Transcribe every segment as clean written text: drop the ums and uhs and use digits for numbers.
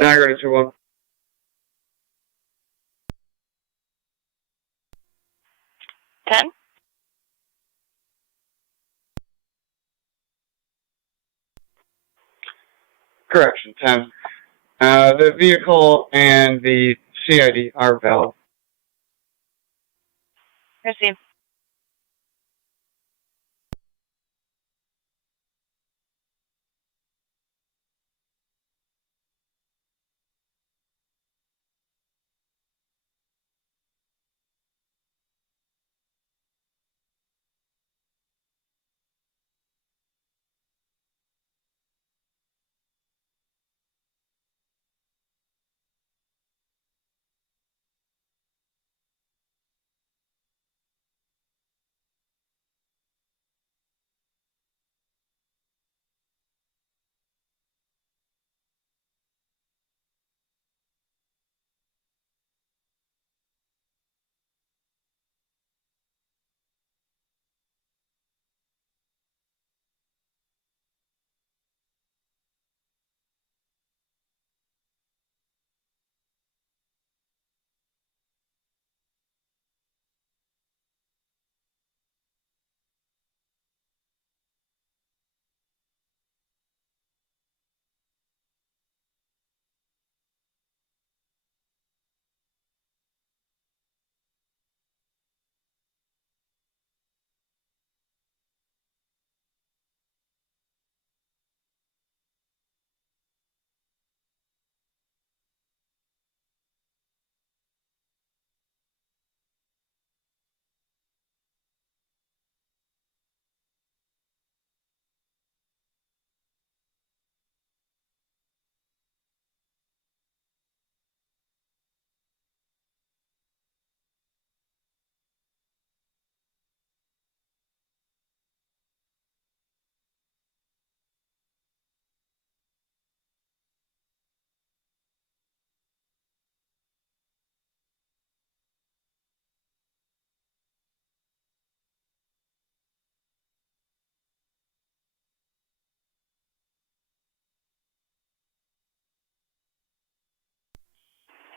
Niagara 2-1. 10. Correction, 10. The vehicle and the CID are valid. Receive.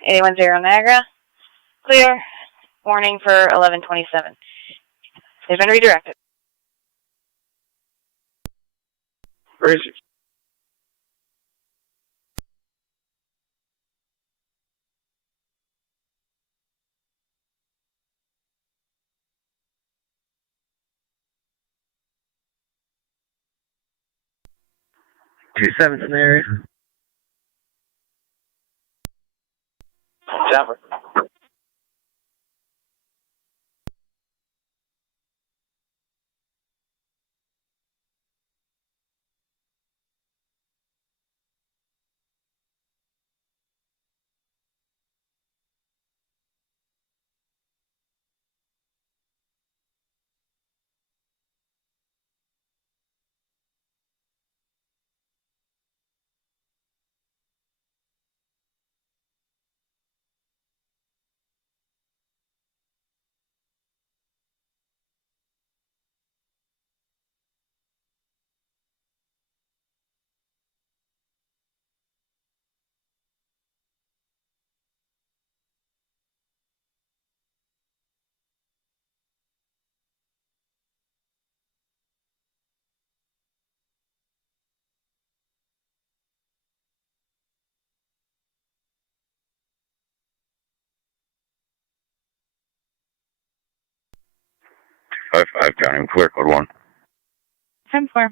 A10 Niagara. Clear. Warning for 1127. They've been redirected. Receive. Two 7 scenario. Jumper. I've got him. Clear code 1. 10-4.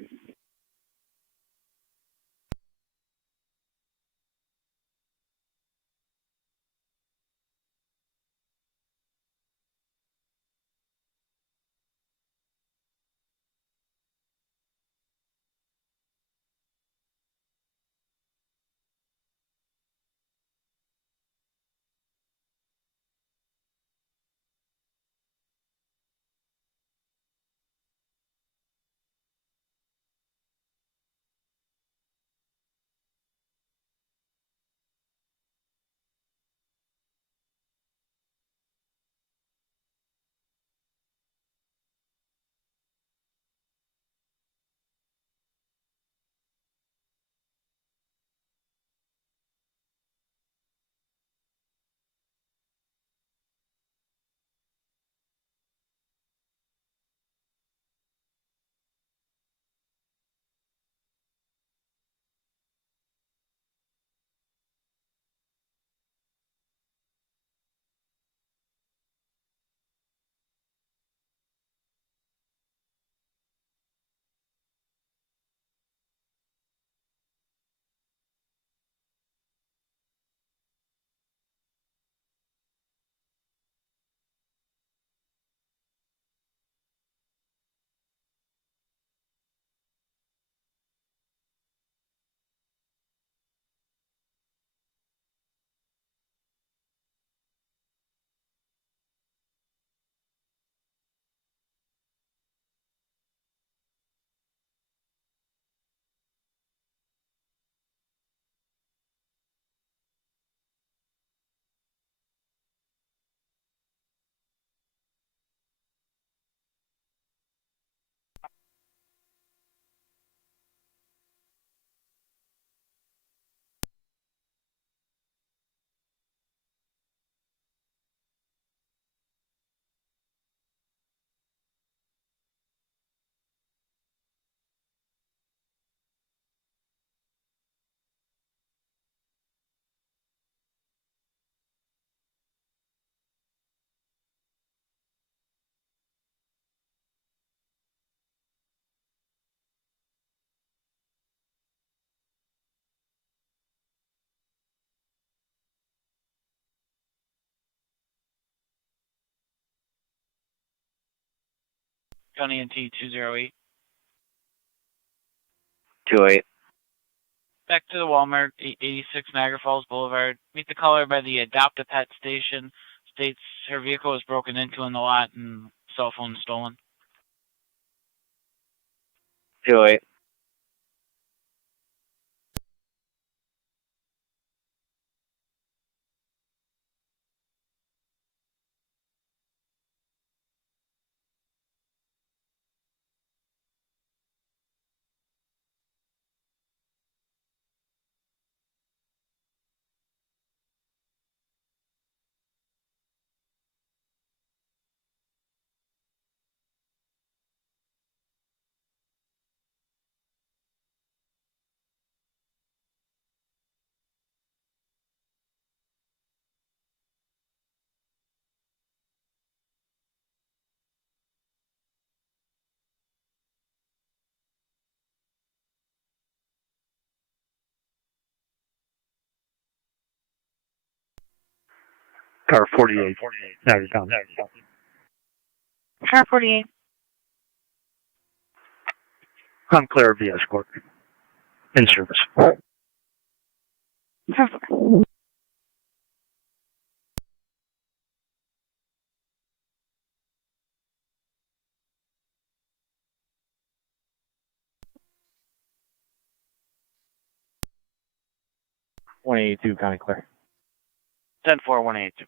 County NT 208. 208. Back to the Walmart, 886 Niagara Falls Boulevard. Meet the caller by the Adopt-A-Pet station. States her vehicle was broken into in the lot and cell phone stolen. 208. Car 48. Niagara County. Car 48. I'm Claire V. Escort. In service. Car 4. County Claire. 10-4-182.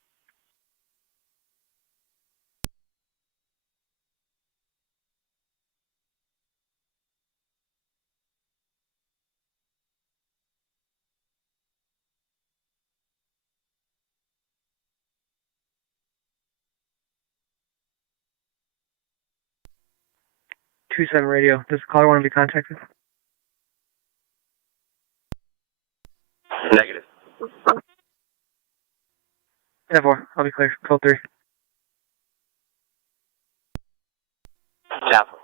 Two seven radio. Does the caller want to be contacted? Negative. 10-4. I'll be clear. Code 3. Chapel.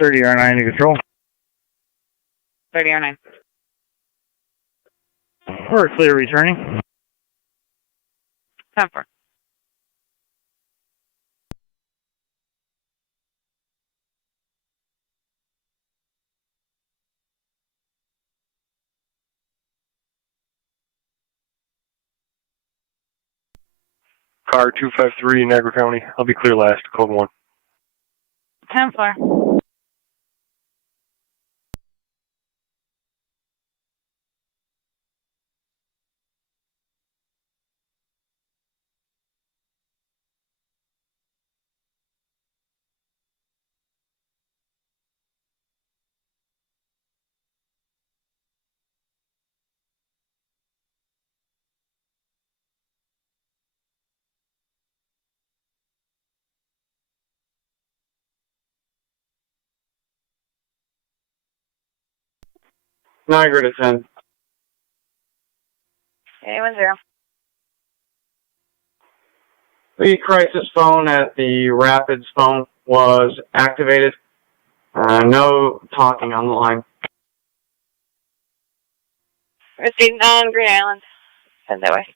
R9 to control. 30R9. We're clear returning. 10-4. Car 253, Niagara County. I'll be clear last. Code 1. 10-4. Niagara to 10. 810. The crisis phone at the Rapids phone was activated. No talking on the line. Received on Green Island. Head that way.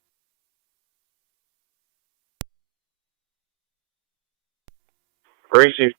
Received.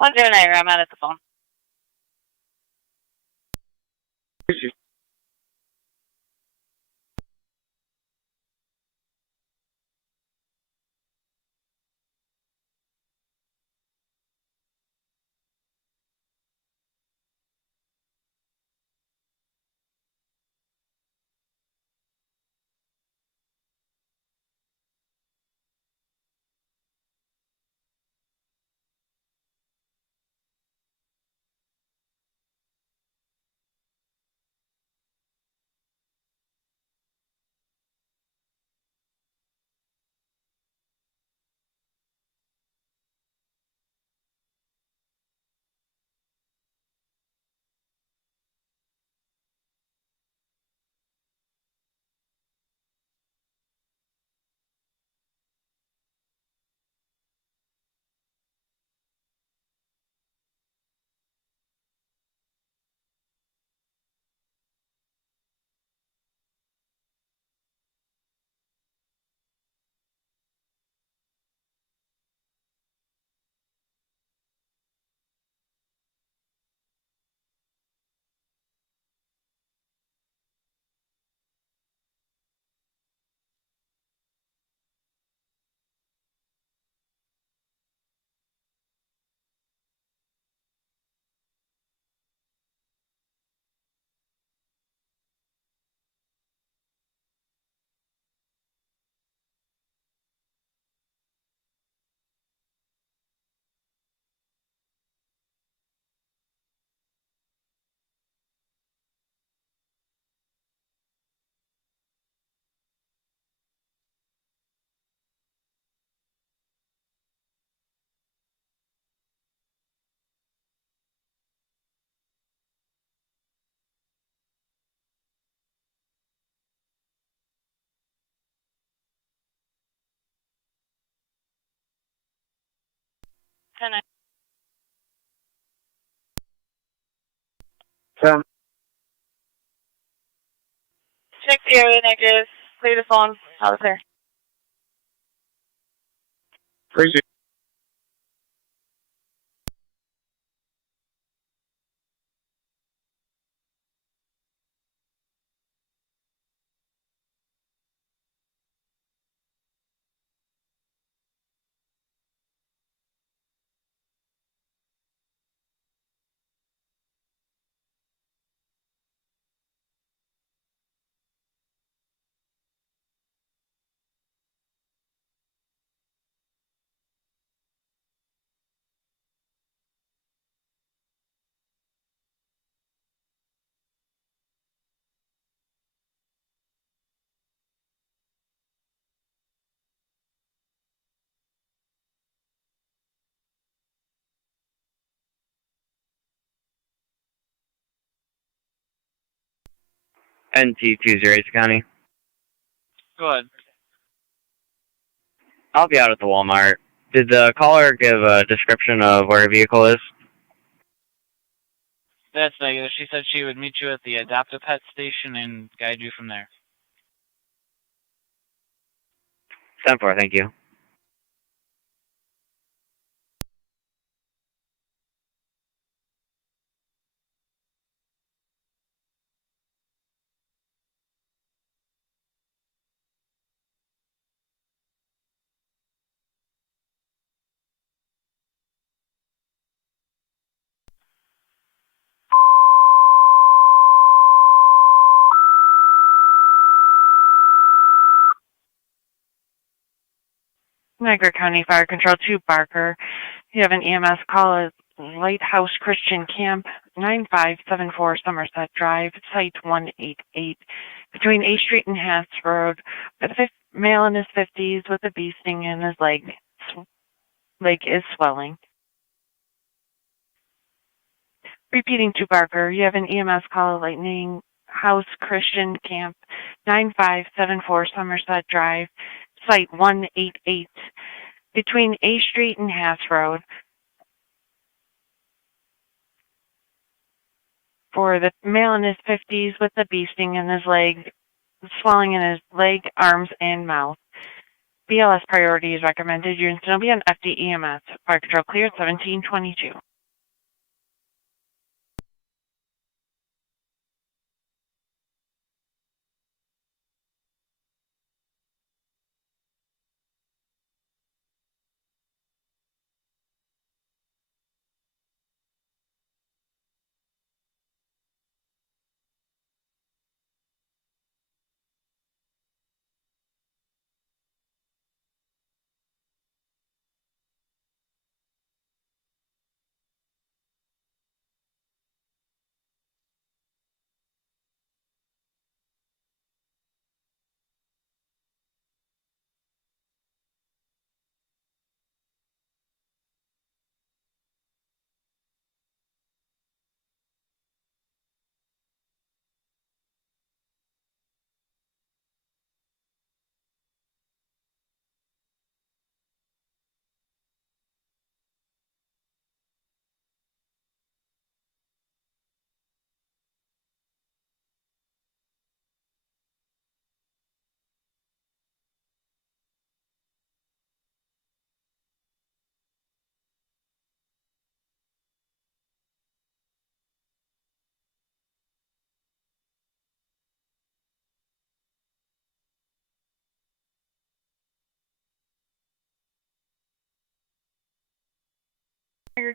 Niagara, I'm out at the phone. Can I? 10. 6 area negative. Clear the phone. I was there. Appreciate NT20 County. Go ahead. I'll be out at the Walmart. Did the caller give a description of where her vehicle is? That's negative. She said she would meet you at the Adopt-A-Pet station and guide you from there. 10-4, thank you. Niagara County Fire Control 2, Barker. You have an EMS call at Lighthouse Christian Camp, 9574 Somerset Drive, Site 188, between A Street and Hass Road. A male in his 50s with a bee sting in his leg. Leg is swelling. Repeating to Barker, you have an EMS call at Lightning House Christian Camp, 9574 Somerset Drive, Site 188, between A Street and Hass Road. For the male in his 50s with a bee sting in his leg, swelling in his leg, arms, and mouth. BLS priority is recommended. Units will be on FD EMS. Fire control cleared 1722.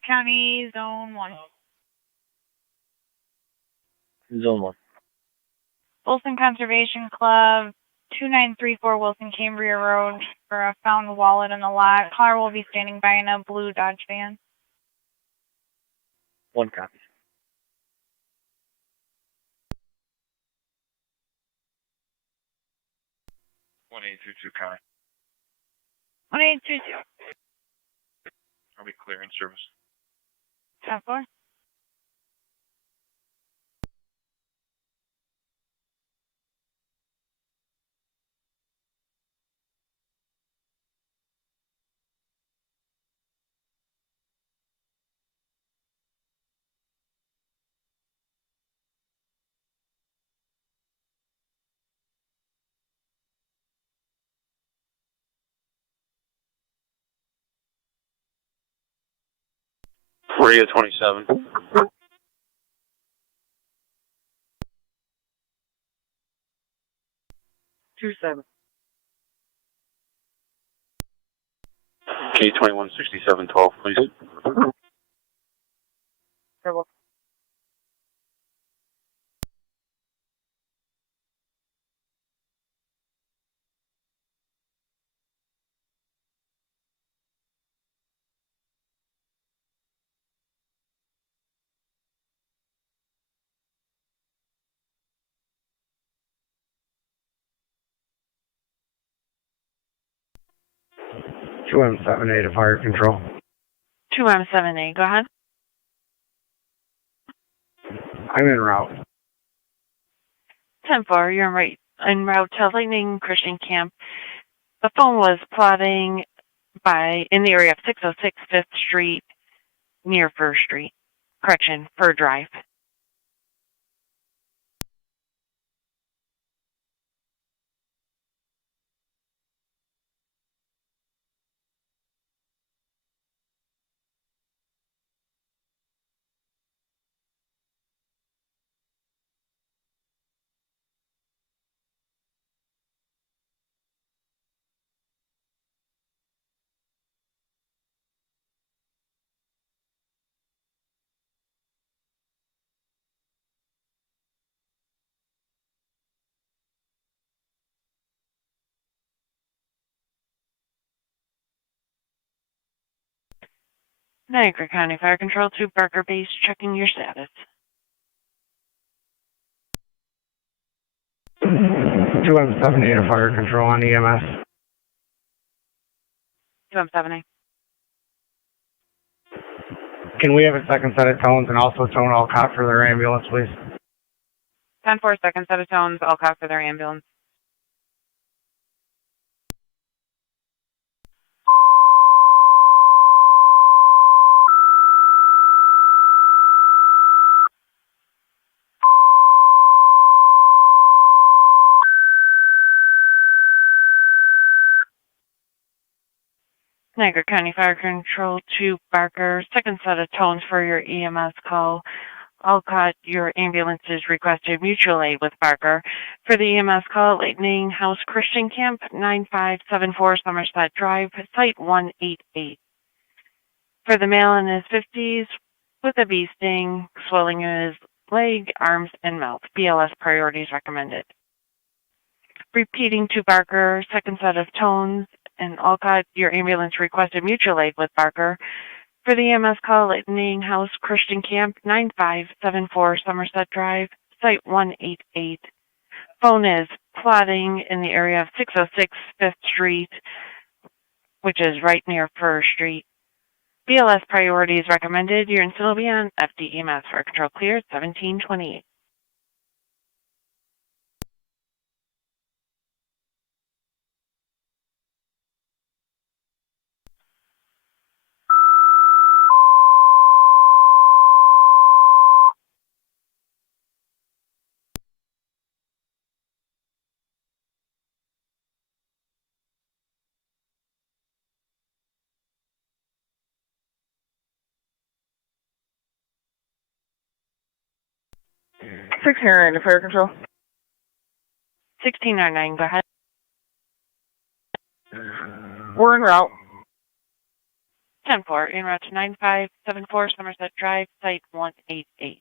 County, Zone 1. Zone 1. Wilson Conservation Club, 2934 Wilson Cambria Road, for a found wallet in the lot. Caller will be standing by in a blue Dodge van. 1 copy. County. 1822. I'll be clear in service. 10-4. Radio 27. 27. K21 6712, please. Double. M78 to fire control. 2M78, go ahead. I'm en route. 10-4, you're en route to Lightning Christian Camp. The phone was plotting in the area of 606 5th Street near Fur Street. Correction, Fur Drive. Niagara County Fire Control to Barker Base, checking your status. 2M78 to fire control on EMS. 2M78. Can we have a second set of tones and also tone all cop for their ambulance, please? 10-4, second set of tones, all cop for their ambulance. Niagara County Fire Control to Barker, second set of tones for your EMS call. Alcott, your ambulance is requested mutual aid with Barker. For the EMS call, Lightning House Christian Camp, 9574 Somerset Drive, Site 188. For the male in his 50s with a bee sting, swelling in his leg, arms, and mouth. BLS priorities recommended. Repeating to Barker, second set of tones, and Alcott, your ambulance requested mutual aid with Barker. For the EMS call, Lightning House Christian Camp, 9574 Somerset Drive, Site 188. Phone is plotting in the area of 606 5th Street, which is right near Fur Street. BLS priorities recommended. Your incident will be on FDEMS. Fire Control cleared, 1728. Six here, Fire Control. 1609, go ahead. We're en route. 10-4, en route to 9574 Somerset Drive, site 188.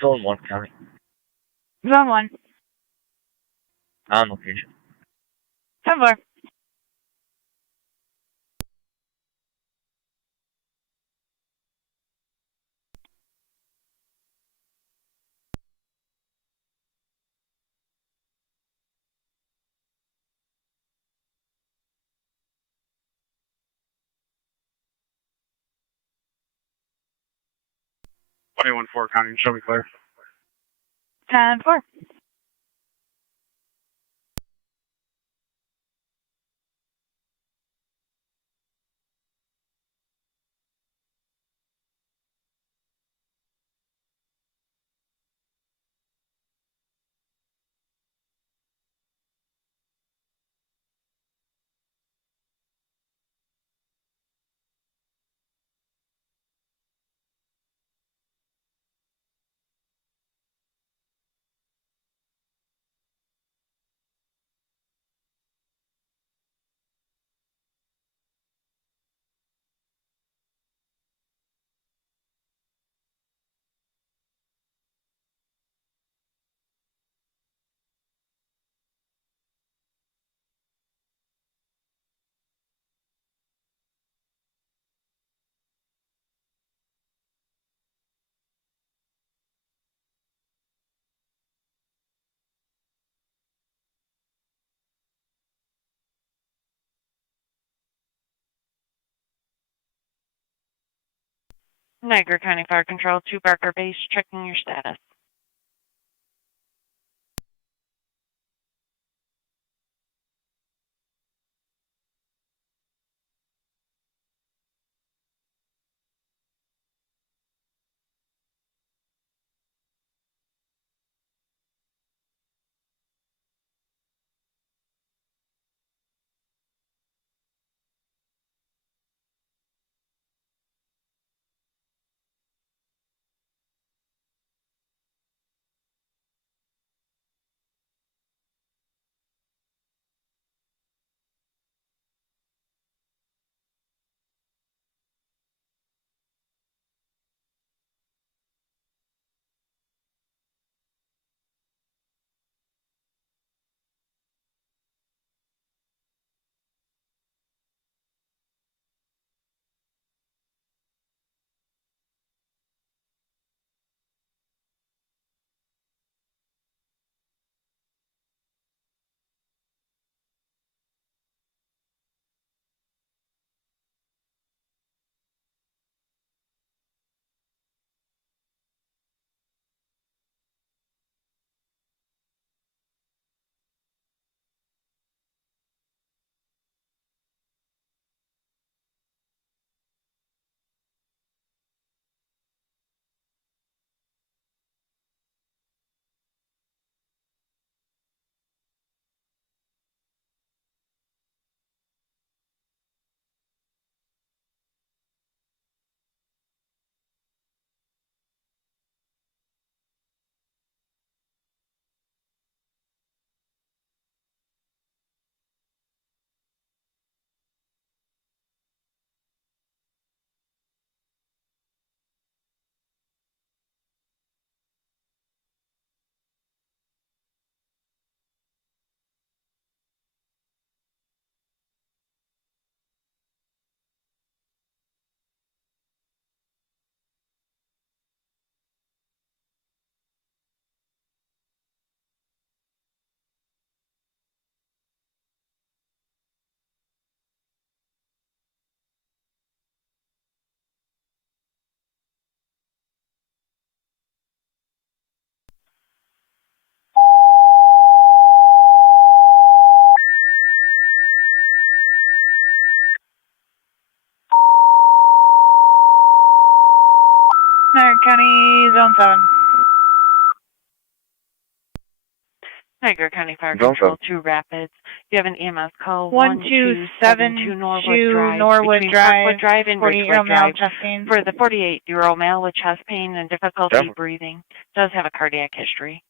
Zone 1 county. Zone 1. On location. 10-4. Four county, show me clear. 10-4. Niagara County Fire Control, 2 Barker Base, checking your status. Niagara County, Zone 7. Niagara County Fire Control 2 Rapids. You have an EMS call 1272 Norwood Drive, Drive and 48-year-old male, Drive chest pain. for the 48-year-old male with chest pain and difficulty breathing. Does have a cardiac history.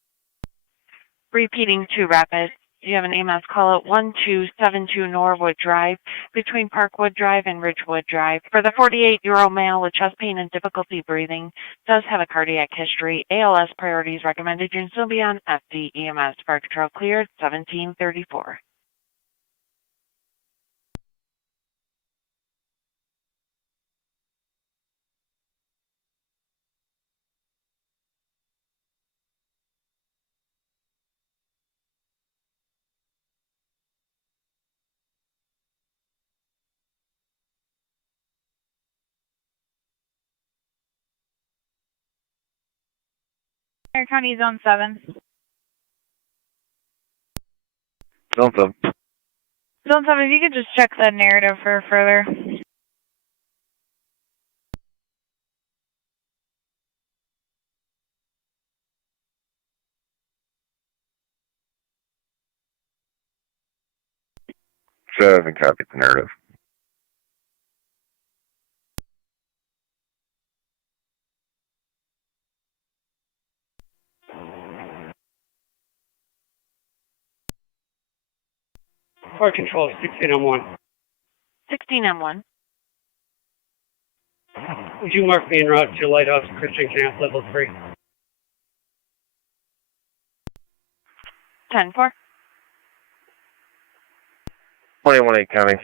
Repeating 2 Rapids. You have an EMS call at 1272 Norwood Drive between Parkwood Drive and Ridgewood Drive for the 48-year-old male with chest pain and difficulty breathing. Does have a cardiac history. ALS priorities recommended. You'll still be on FD EMS. Fire Control cleared 1734. Niagara County Zone 7. Zone 7. Zone 7, if you could just check the narrative for further. So I haven't copied the narrative. Fire Control 16M1. 16M1. Would you mark me en route to Lighthouse Christian Camp Level 3? 10-4. 21-8 County.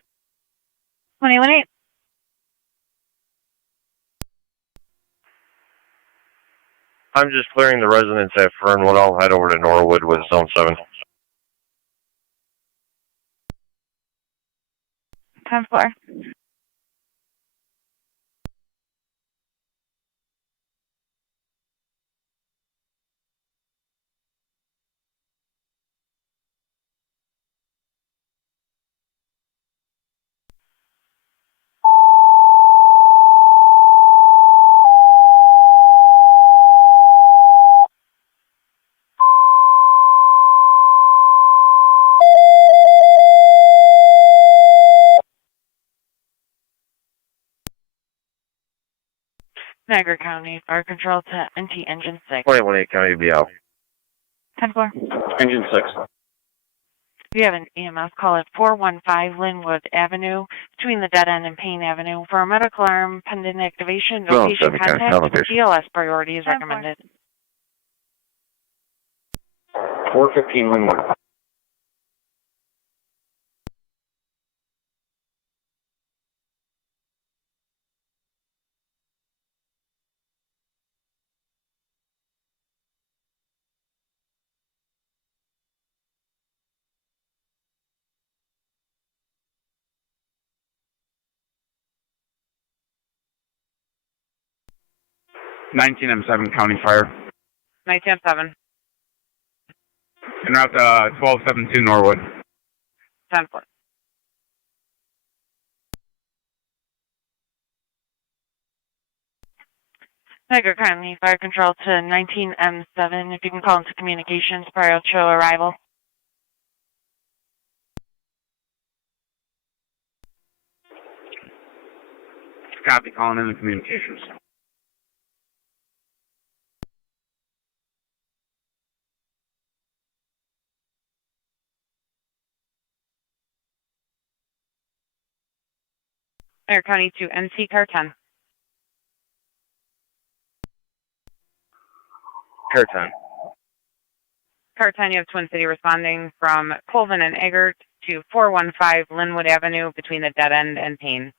21-8. I'm just clearing the residents at Fernwood. I'll head over to Norwood with Zone 7. 10-4. Niagara County Fire Control to NT Engine 6. 21-8 County, be out. 10-4. Engine 6. We have an EMS call at 415 Linwood Avenue between the Dead End and Payne Avenue for a medical arm pending activation. No patient contact. DLS priority is recommended. 415 Linwood. M7 County Fire. 19M7. En route to 1272 Norwood. 10-4. Niagara County Fire Control to 19M7. If you can call into communications prior to arrival. Copy, calling in the communications. Niagara County to NC Car 10. Car 10. Car 10, you have Twin City responding from Colvin and Eggert to 415 Linwood Avenue between the Dead End and Payne.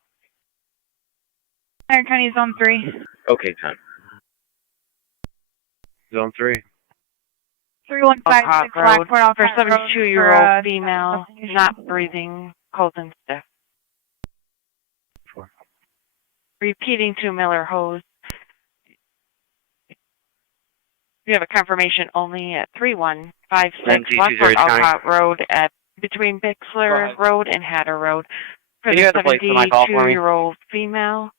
Niagara County Zone 3. Okay, 10. Zone 3. 3156 Road Lockport for 72-year-old female, not breathing, cold and stiff. Repeating to Miller Hose. We have a confirmation only at 3156 Lockport Alcott Road at between Bixler Road and Hatter Road for the 72-year-old female.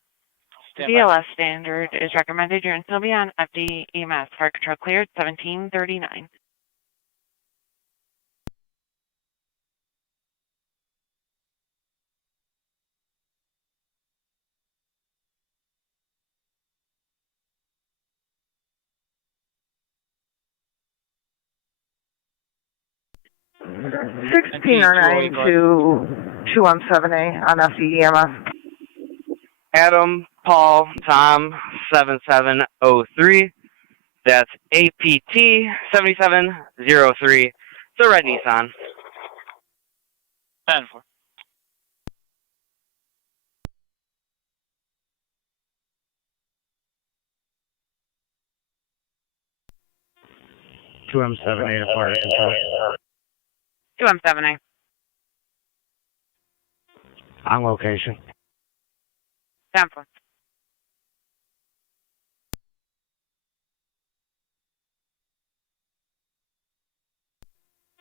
BLS standard is recommended. You're still be on FD EMS. Fire Control cleared 1739. 1609 to 217A on FEEMS. Adam, Paul, Tom, 7703. That's APT 7703. It's a red Nissan. 10-4. Two M78 to fire control. 2M7A. On location. 10-4.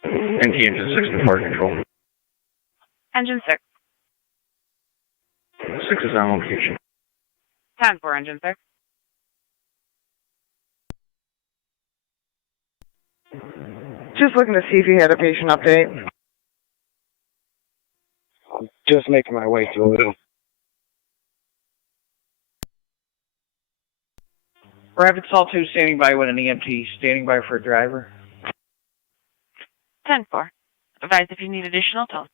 NT engine 6 to fire control. Engine 6. 6 is on location. 10-4, engine 6. Just looking to see if you had a patient update. Just making my way to it. Rapid Salt 2 standing by with an EMT, standing by for a driver. 10-4. Advise if you need additional tone.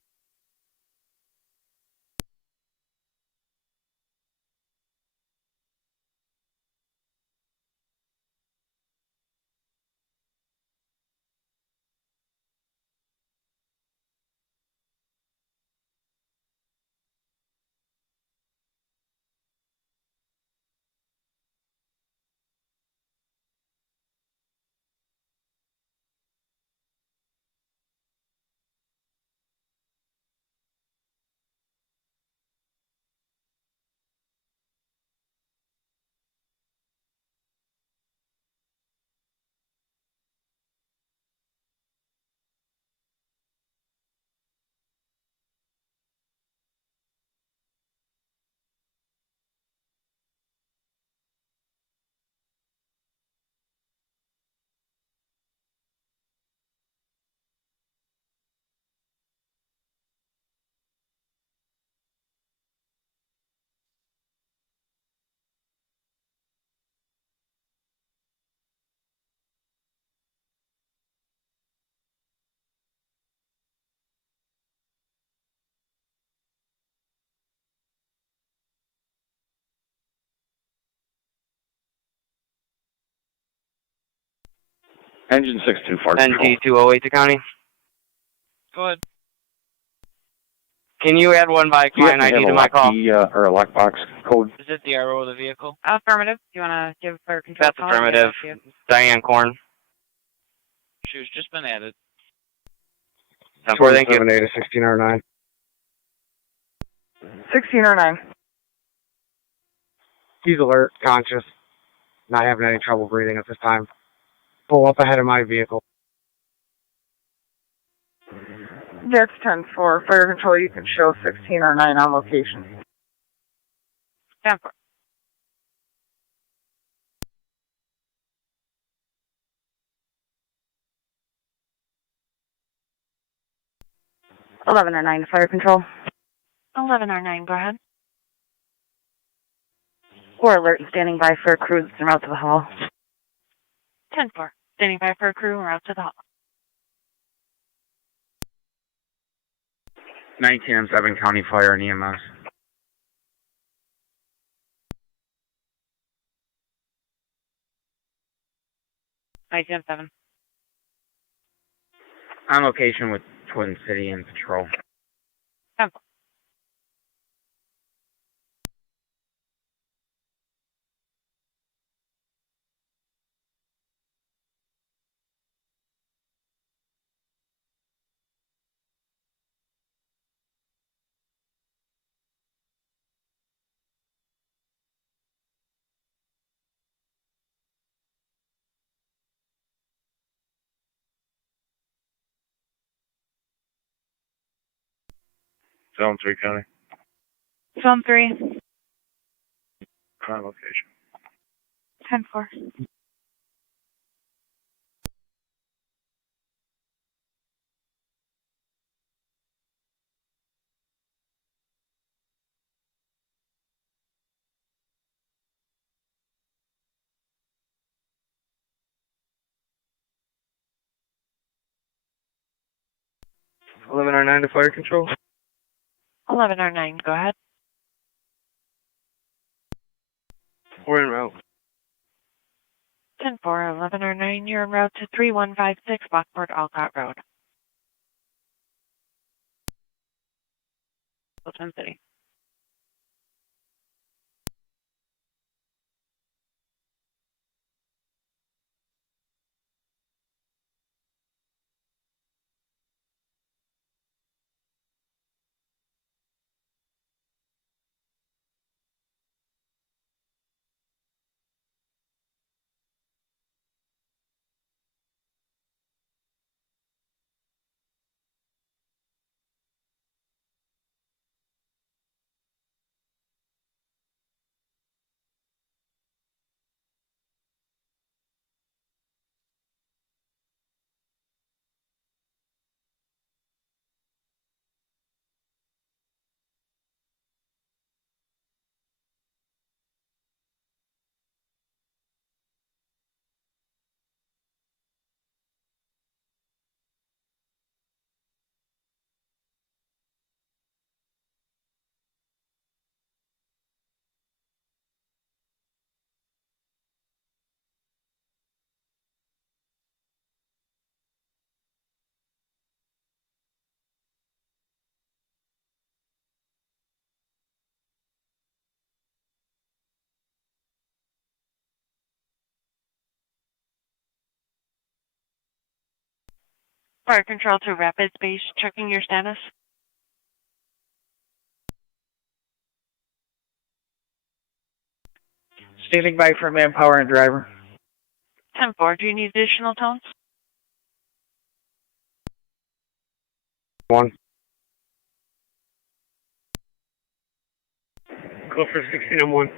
Engine 6 to fire control. NT 208 to county. Go ahead. Can you add one by client ID to my call? Or a lockbox code. Is it the RO of the vehicle? Affirmative. Do you want to give fire control? That's call? affirmative. Diane Korn. She was just been added. 10-4, thank you. 2M78 to 1609. 1609. He's alert, conscious, not having any trouble breathing at this time. Pull up ahead of my vehicle. That's 10-4. Fire control, you can show 1609 on location. 10-4. Eleven or 9 fire control. 11 or 9, go ahead. We're alert and standing by for crews en route to the hall. 10-4. Standing by for a crew and route to the hall. 19 and 7 County Fire and EMS. ITM-7. On location with Twin City and Patrol. 10-4. Zone 3 county. Zone 3. On location. 10-4. 1109 to fire control. 1109, go ahead. We're en route. 10-4, 1109, you're en route to 3156 Lockport, Alcott Road. Lieutenant City. Fire control to Rapid Base, checking your status. Standing by for manpower and driver. 10-4, do you need additional tones? 1. Go for 16 on 1.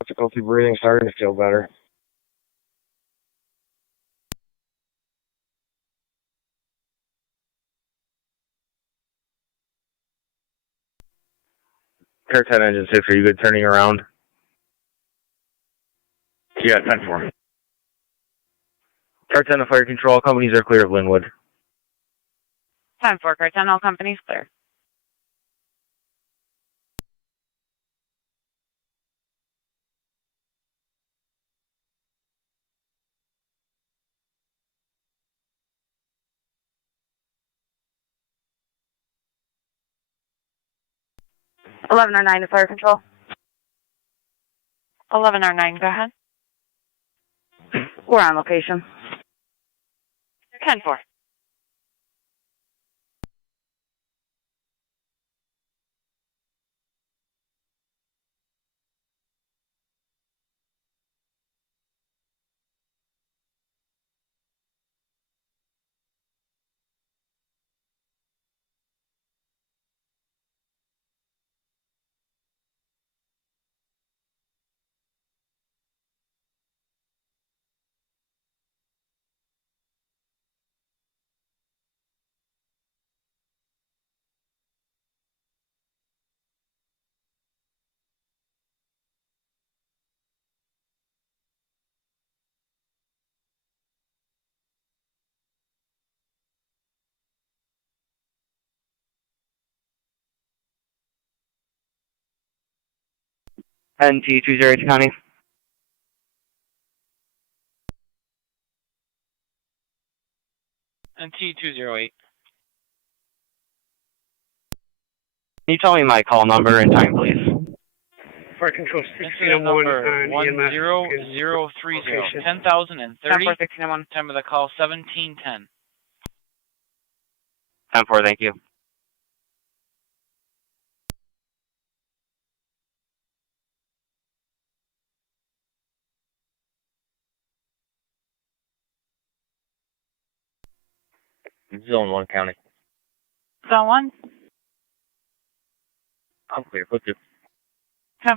Difficulty breathing, starting to feel better. Air 10 engine 6, are you good turning around? Yeah, 10-4. Air 10 to fire control, companies are clear of Linwood. 10-4, Car 10, all companies clear. Eleven or nine to fire control. 1109, go ahead. We're on location. 10-4. NT208 County. NT208. Can you tell me my call number and time, please? Fire control 16 Incident on 1 number EMS. 10030, 10,030. 10-4, 16 on 1. Time of the call 1710. 10-4, thank you. Zone 1 County. Zone 1. I'm clear, put you. 10-4.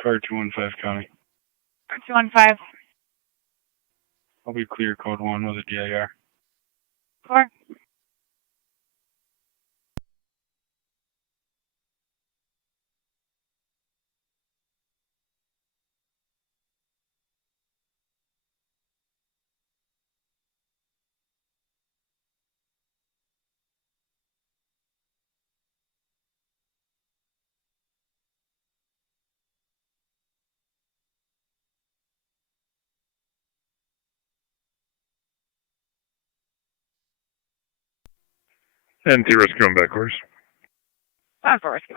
Car 215 County. 215. I'll be clear code 1 with a DIR. 4. And T rescue on back course. 5-4 rescue.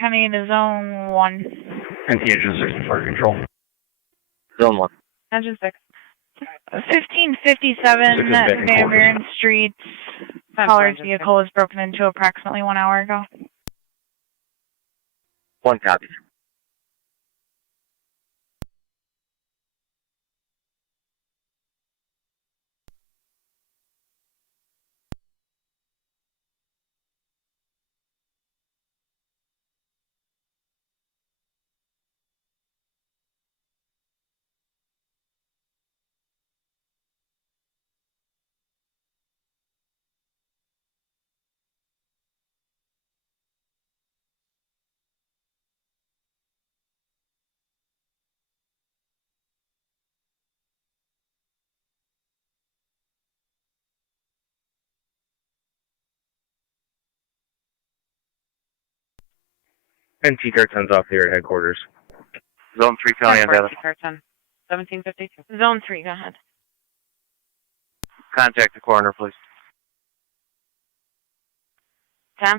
County to zone 1. And T engine 6 to fire control. Zone 1. Engine 6. 1557 Van Buren Street. Caller's vehicle was broken into approximately 1 hour ago. 1 copy. And T car 10's off here at headquarters. Zone 3 County on data. T car 10. 1752. Zone 3, go ahead. Contact the coroner, please. 10-4.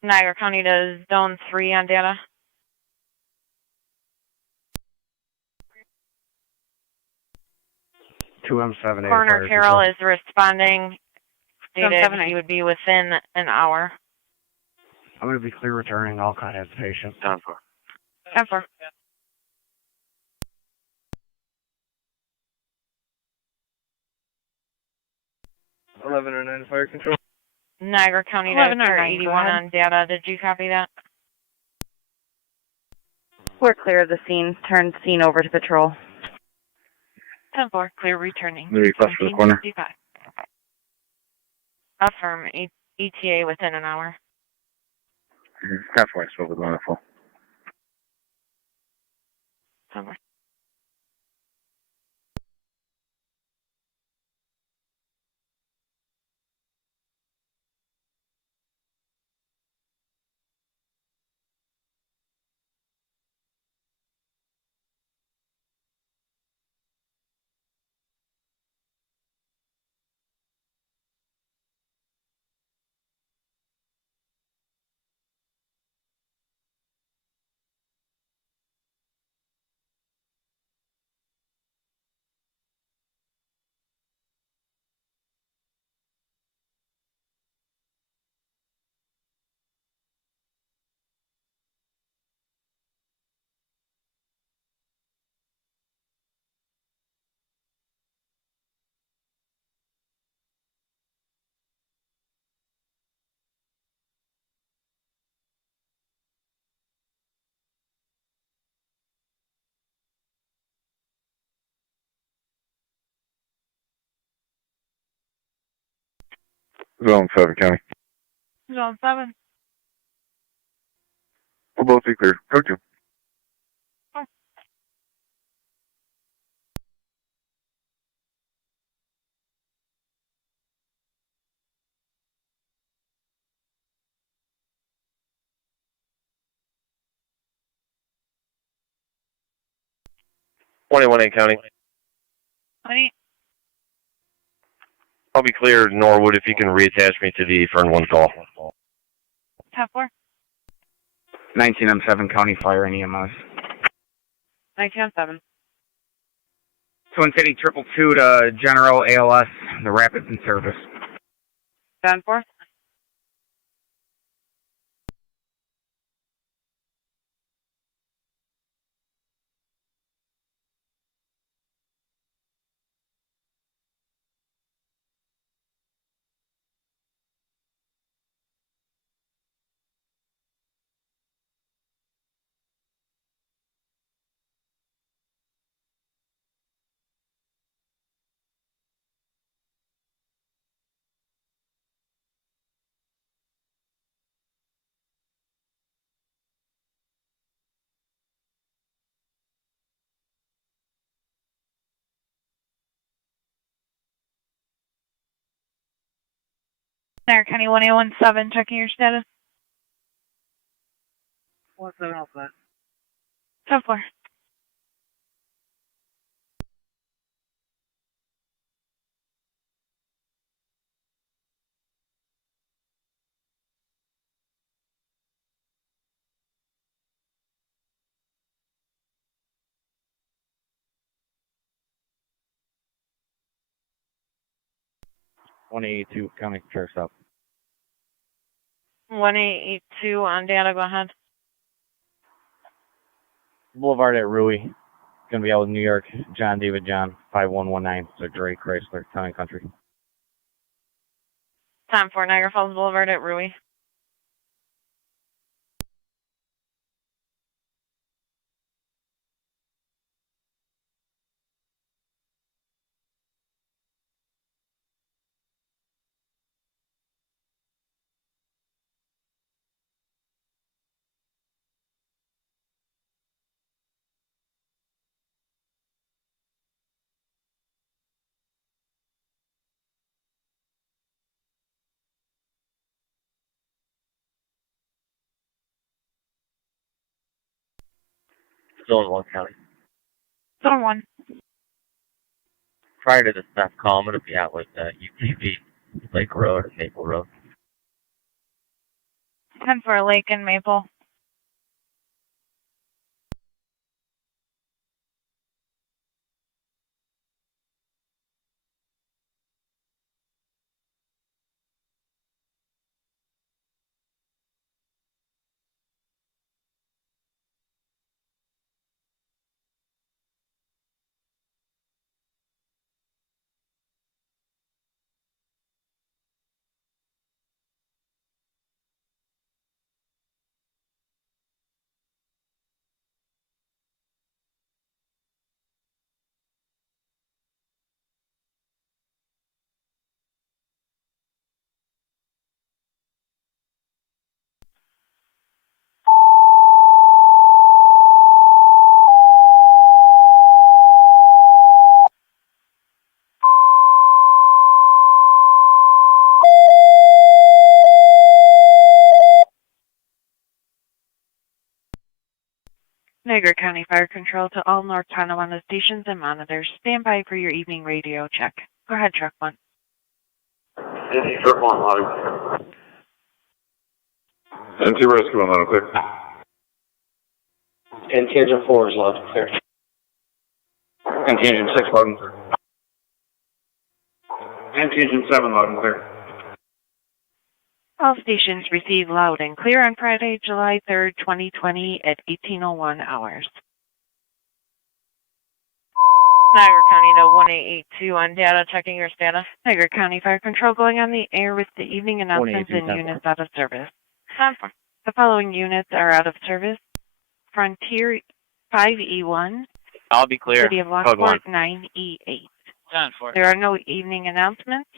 Niagara County to zone 3 on data. M7. Coroner Carroll is responding. Stated he would be within an hour. I'm going to be clear returning. I'll contact the patient. 10-4. 10-4. 1109 fire control. Niagara County to 81 on data. Did you copy that? We're clear of the scene. Turn scene over to patrol. 10-4, clear returning. The request for the corner. 1755. Affirm, ETA within an hour. That's why I spoke with wonderful. 10-4. Zone 7 County. Zone 7. We'll both be clear. Go to. Oh. $21 County. 20. I'll be clear, Norwood, if you can reattach me to the Fern 1 call. 10-4. 19M7 County Fire and EMS. 19-7. Twin City 222 to General ALS, the Rapids in service. 10-4. Niagara County 1817, checking your status. 17 Alpha. 10-4. $182 County Sheriff's up. 1882 on data, go ahead. Boulevard at Rui. Gonna be out with New York. John David John 5119. So Dre Chrysler Town and Country. 10-4, Niagara Falls Boulevard at Rui. Zone 1 County. Zone 1. Prior to the theft call, I'm going to be out with UTV, Lake Road and Maple Road. 10-4, Lake and Maple. County Fire Control to all North Tonawanda stations and monitors. Stand by for your evening radio check. Go ahead, Truck 1. NT Truck 1, loud. NT Rescue 1, loud and clear. NT Engine 4 is loud and clear. NT Engine 6, loud and clear. NT Engine 7, loud and clear. All stations receive loud and clear on Friday, July 3rd, 2020 at 18:01 hours. Niagara County to 1882 on data, checking your status. Niagara County Fire Control going on the air with the evening announcements and units out of service. The following units are out of service. Frontier 5E1. I'll be clear. City of Lockport 9E8. There are no evening announcements.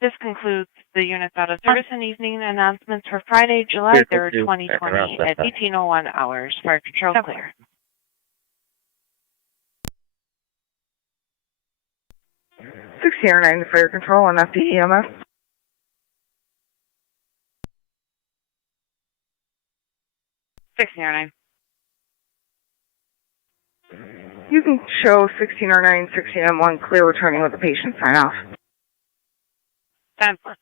This concludes the units out of service and evening announcements for Friday, July 3rd, 2020 at 18:01 hours. Fire Control clear. (1609) Fire Control on FDEMS. (1609) You can show 1609, 16M1 clear returning with the patient sign off. 10-4.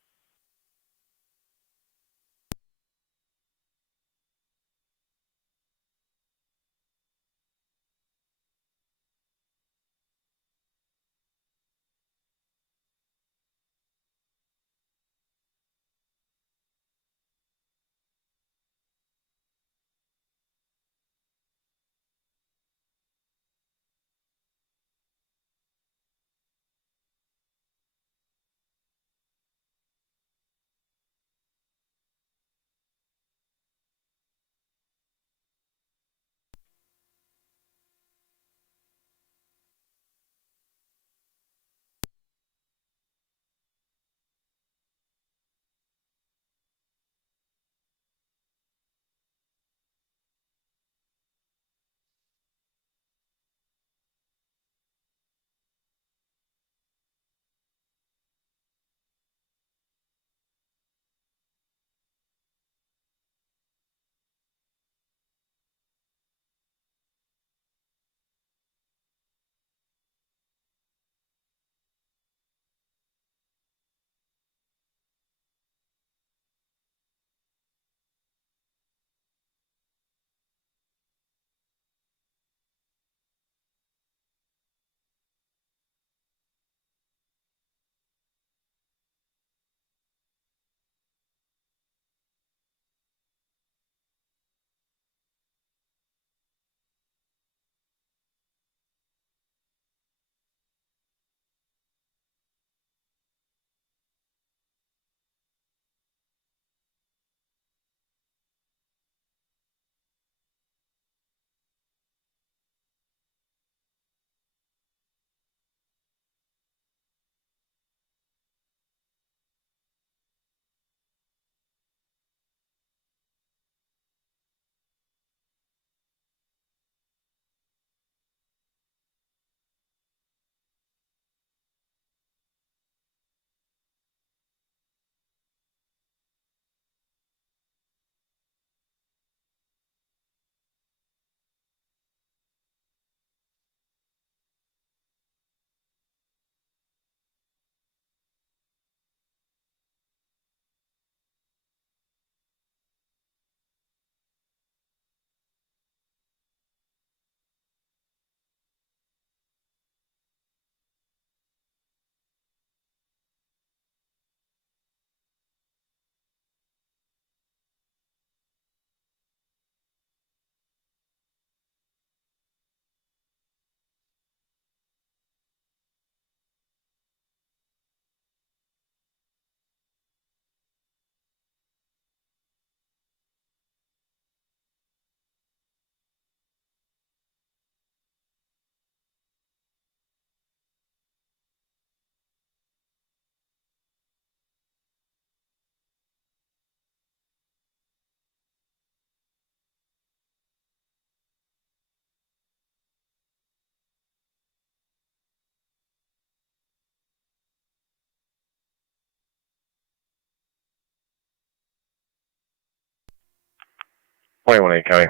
County.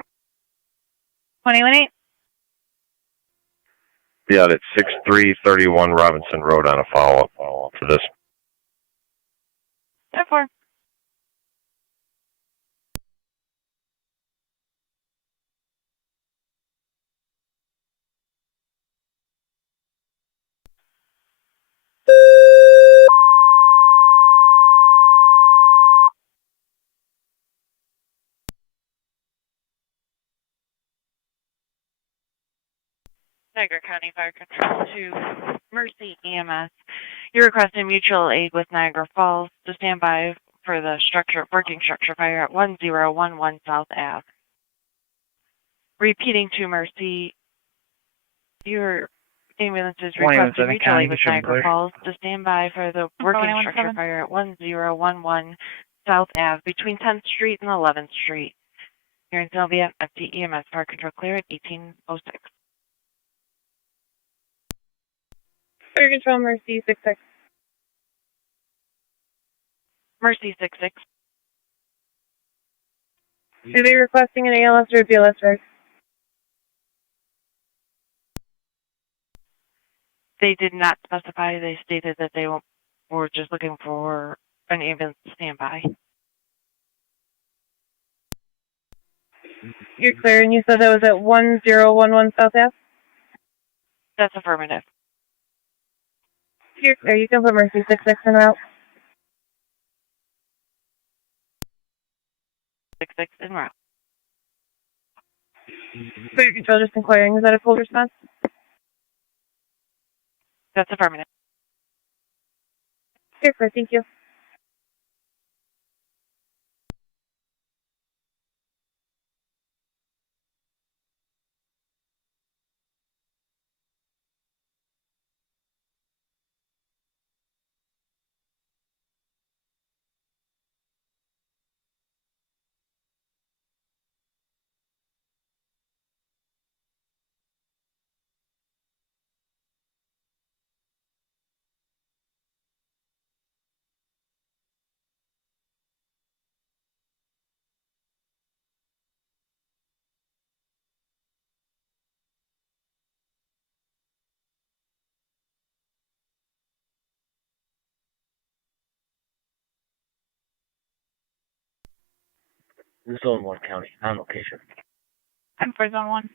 2018. Yeah, that's 6331 Robinson Road on a follow-up to this. 10-4. Niagara County Fire Control to Mercy EMS. You're requesting mutual aid with Niagara Falls to stand by for the working structure fire at 1011 South Ave. Repeating to Mercy, your ambulance is requesting mutual aid with Niagara Falls to stand by for the working structure fire at 1011 South Ave between 10th Street and 11th Street. Here in Sylvia, FD EMS Fire Control clear at 1806. Fire Control, Mercy 66. Mercy 66. Are they requesting an ALS or a BLS reg? They did not specify. They stated that they were just looking for an ambulance to stand by. You're clear, and you said that was at 1011 South Ave? That's affirmative. You're clear. You can put Mercy 66 en route. 66 en route. Fire Control, just inquiring. Is that a full response? That's affirmative. You're clear. Thank you. Zone 1 County, on location. I'm for Zone 1.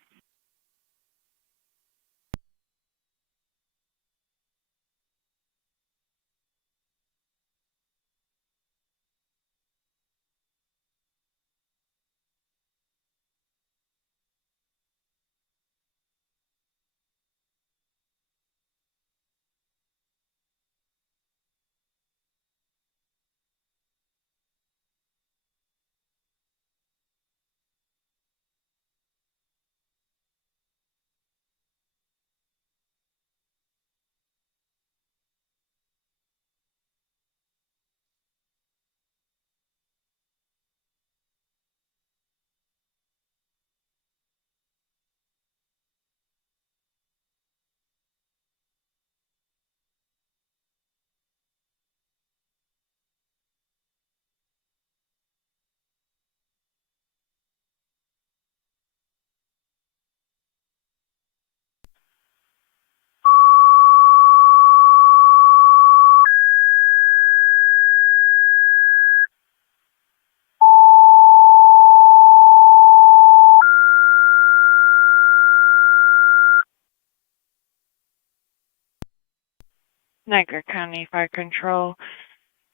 Niagara County Fire Control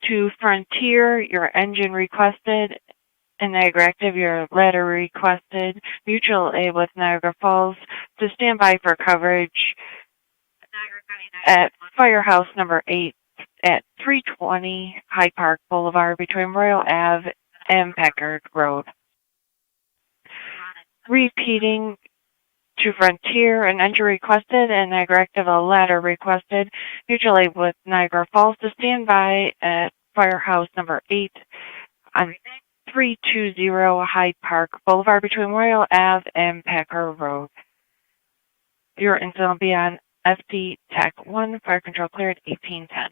to Frontier, your engine requested, and Niagara Active, your ladder requested. Mutual aid with Niagara Falls to stand by for coverage at Firehouse number 8 at 320 Hyde Park Boulevard between Royal Ave and Packard Road. Repeating to Frontier, an engine requested, and Niagara Active, a ladder requested. Mutual aid with Niagara Falls to stand by at Firehouse number 8 on 320 Hyde Park Boulevard between Royal Ave and Packer Road. Your incident will be on FD TAC 1, Fire Control cleared 1810.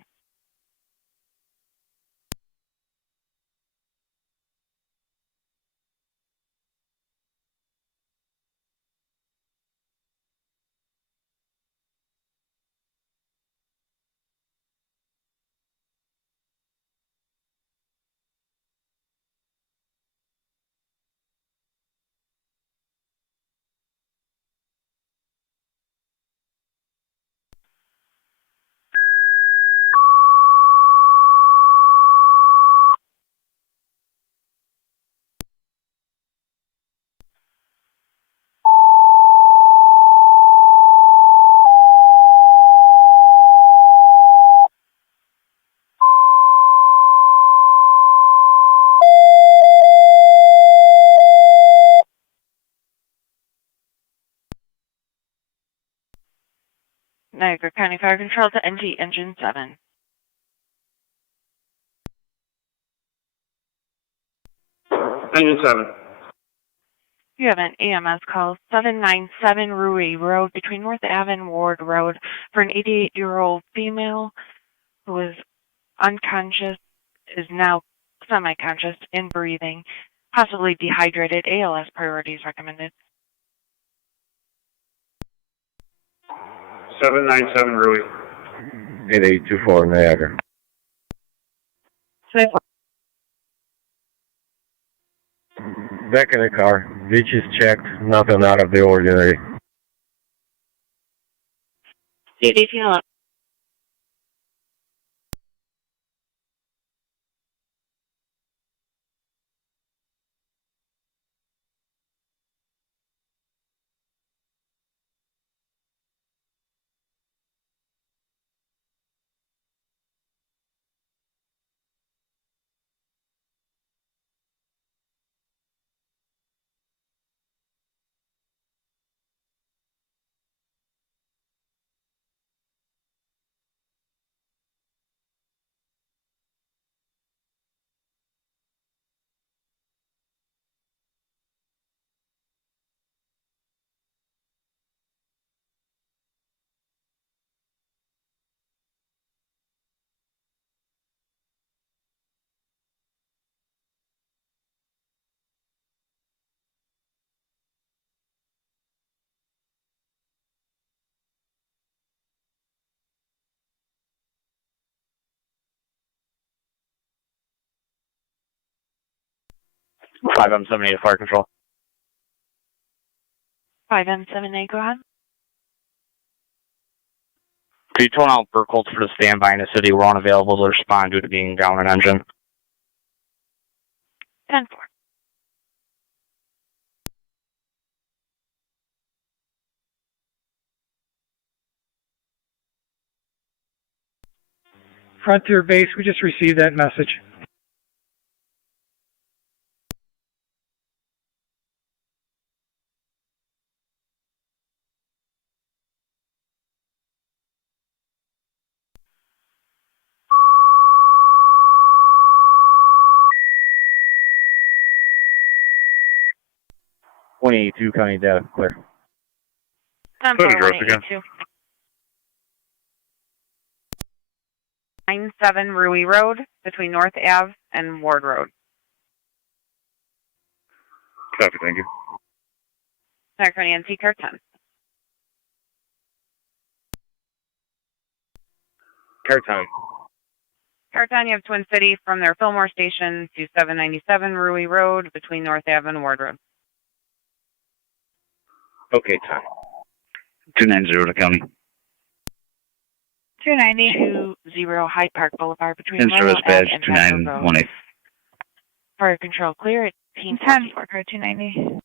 County Fire Control to NG Engine 7. Engine 7. You have an EMS call 797 Rui Road between North Ave and Ward Road for an 88-year-old female who was unconscious, is now semi-conscious and breathing, possibly dehydrated. ALS priorities recommended. 797 Rui. 8824 Niagara. Back in the car. Beach is checked. Nothing out of the ordinary. CDT 5M78 Fire Control. 5M7A, go ahead. Could you tone out Burkholz for the standby in the city? We're unavailable to respond due to being down an engine. 10-4. Frontier Base, we just received that message. .182 County data clear. 10-4, 182. 97 Rui Road between North Ave and Ward Road. Copy, thank you. Niagara County NC car 10. Car 10. Car 10, you have Twin City from their Fillmore station to 797 Rui Road between North Ave and Ward Road. Okay, 10. 290 to County. 290. 20 Hyde Park Boulevard between In-service badge and Niagara Road. 2918. Fire control clear at 10 10-4. 290.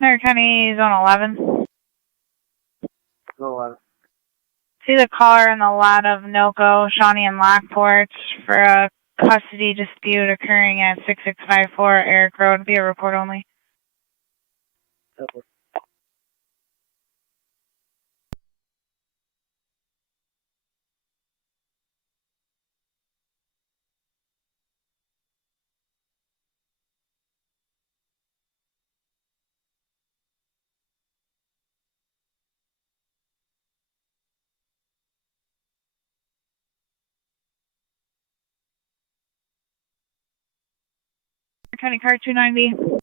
Niagara County Zone 11. Zone 11. See the caller in the lot of NOCO, Shawnee, and Lockport for a custody dispute occurring at 6654 Eric Road via report only. County car 290.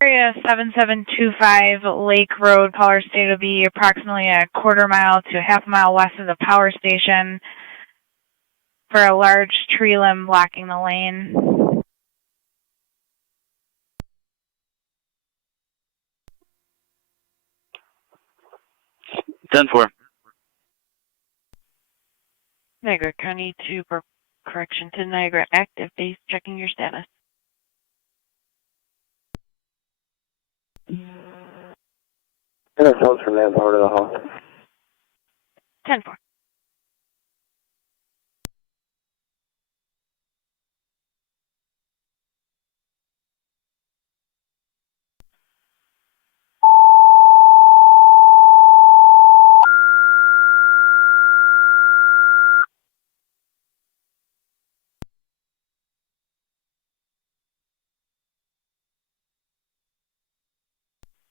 Area 7725 Lake Road, caller state will be approximately a quarter-mile to half-a-mile west of the power station for a large tree limb blocking the lane. Niagara County to correction to Niagara active base, checking your status. And it's from that part of the hall. 10-4.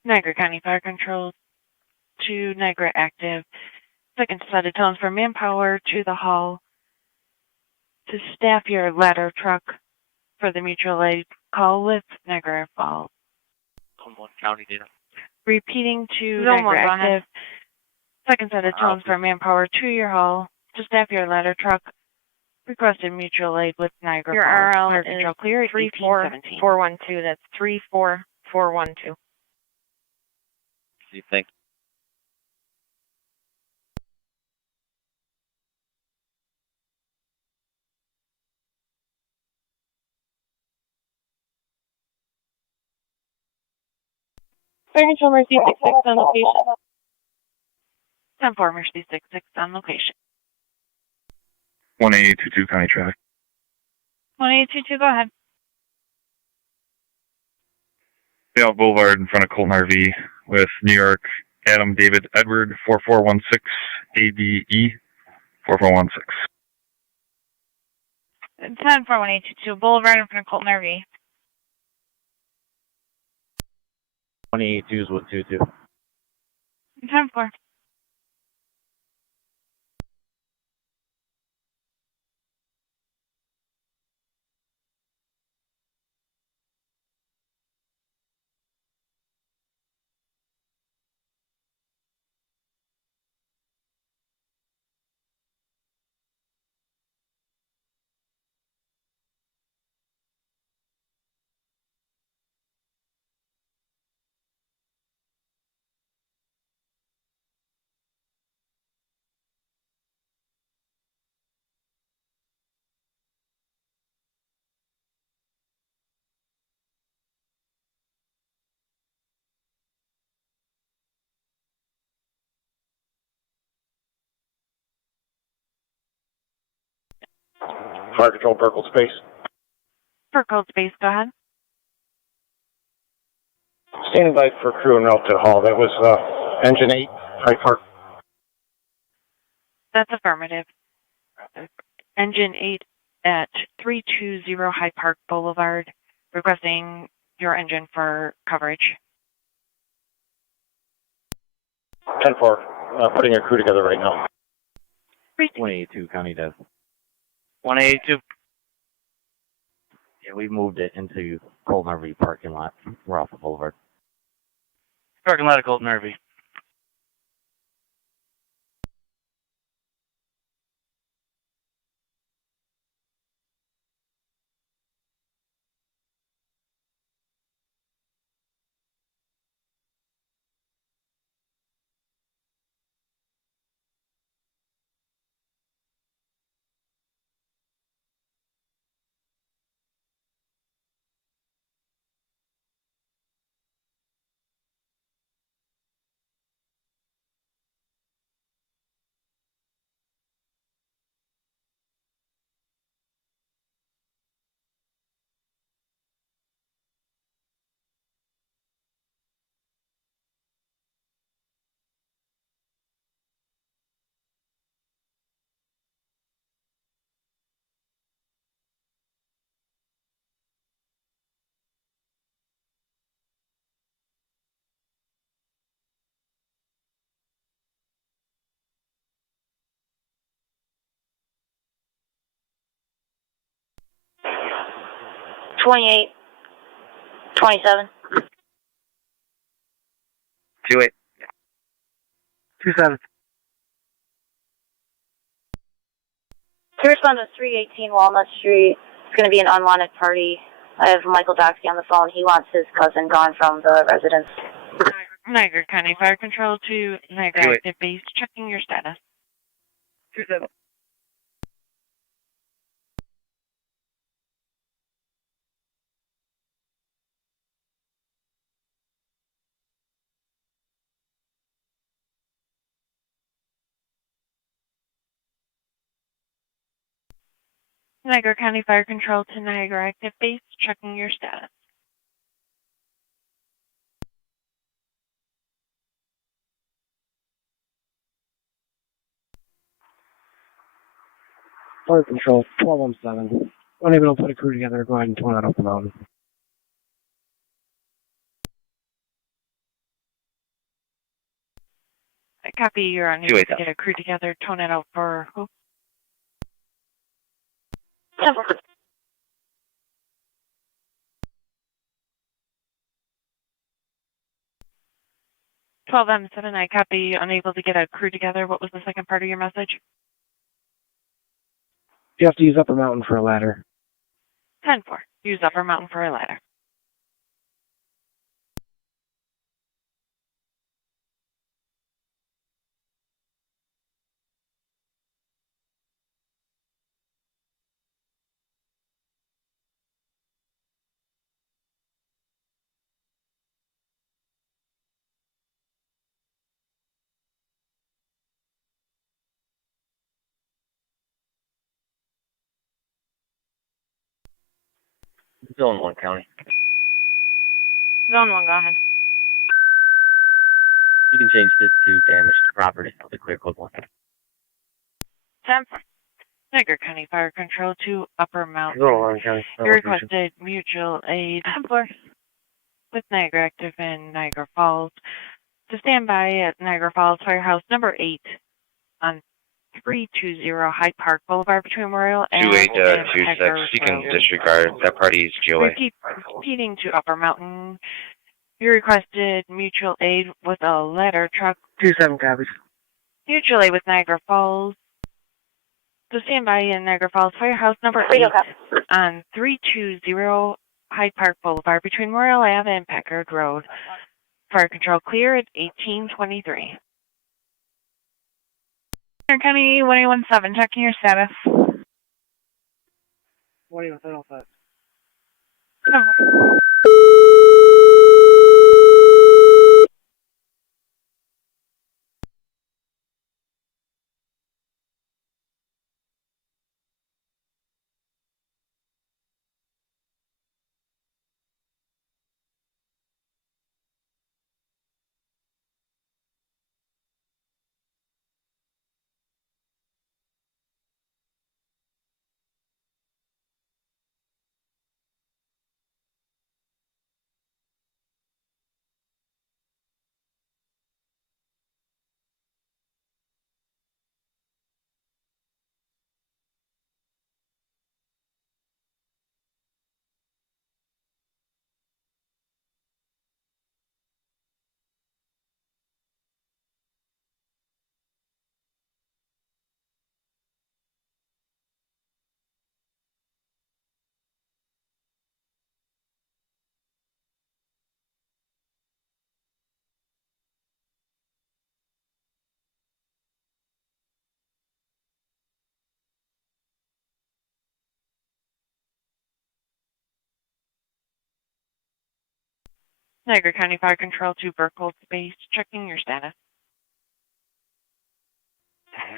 Niagara County Fire Control to Niagara Active. Second set of tones for manpower to the hall to staff your ladder truck for the mutual aid call with Niagara Falls. County data. Repeating to Zone Niagara 1, Active. Second set of tones for manpower to your hall to staff your ladder truck. Requested mutual aid with Niagara Your Falls. RL Fire is Control clear at 1817. 34412. That's 34412. Do you think? Fire Control Mercy 66 on location. 10-4 Mercy 66 on location. 1822 County Traffic. 1822, go ahead. Dale Boulevard in front of Colton RV with New York Adam David Edward 4416 ADE 4416. 10-4 1822 Boulevard in front of Colton RV. 182s with 22. 10-4. Fire Control, Purple Space. Purple Space, go ahead. Standing by for crew en route to Hall. That was Engine 8, Hyde Park. That's affirmative. Engine 8 at 320 Hyde Park Boulevard, requesting your engine for coverage. 10-4, putting a crew together right now. 182 County Dev. 182. Yeah, we moved it into Colton RV parking lot. We're off the boulevard. Parking lot of Colton RV. $28, $27. 28. 27. To respond to 318 Walnut Street, it's going to be an unwanted party. I have Michael Doxey on the phone. He wants his cousin gone from the residence. Niagara County Fire Control to Niagara Active Base, checking your status. 27. Niagara County Fire Control to Niagara Active Base, checking your status. Fire Control, 1217. Unable to put a crew together, go ahead and tone that up the mountain. I copy, you're unable to get a crew together, tone it out for who? 12M7, I copy, unable to get a crew together. What was the second part of your message? You have to use Upper Mountain for a ladder. 10-4, use Upper Mountain for a ladder. Zone 1 County. Zone 1, go ahead. You can change this to damage to property. I'll be clear code 1. 10-4. Niagara County Fire Control to Upper Mountain. Zone 1 County. You requested mutual aid 10-4 with Niagara Active in Niagara Falls to stand by at Niagara Falls Firehouse number 8 on 320 Hyde Park Boulevard between Royal and 2826. You can disregard that party's GOA. Repeating to Upper Mountain. You requested mutual aid with a ladder truck. 27 copies. Mutual aid with Niagara Falls. To stand by in Niagara Falls Firehouse number 8 on 320 Hyde Park Boulevard between Royal Ave and Packard Road. Fire control clear at 1823. County 1817, checking your status. 1817. Niagara County Fire Control to Burkhold Base, checking your status.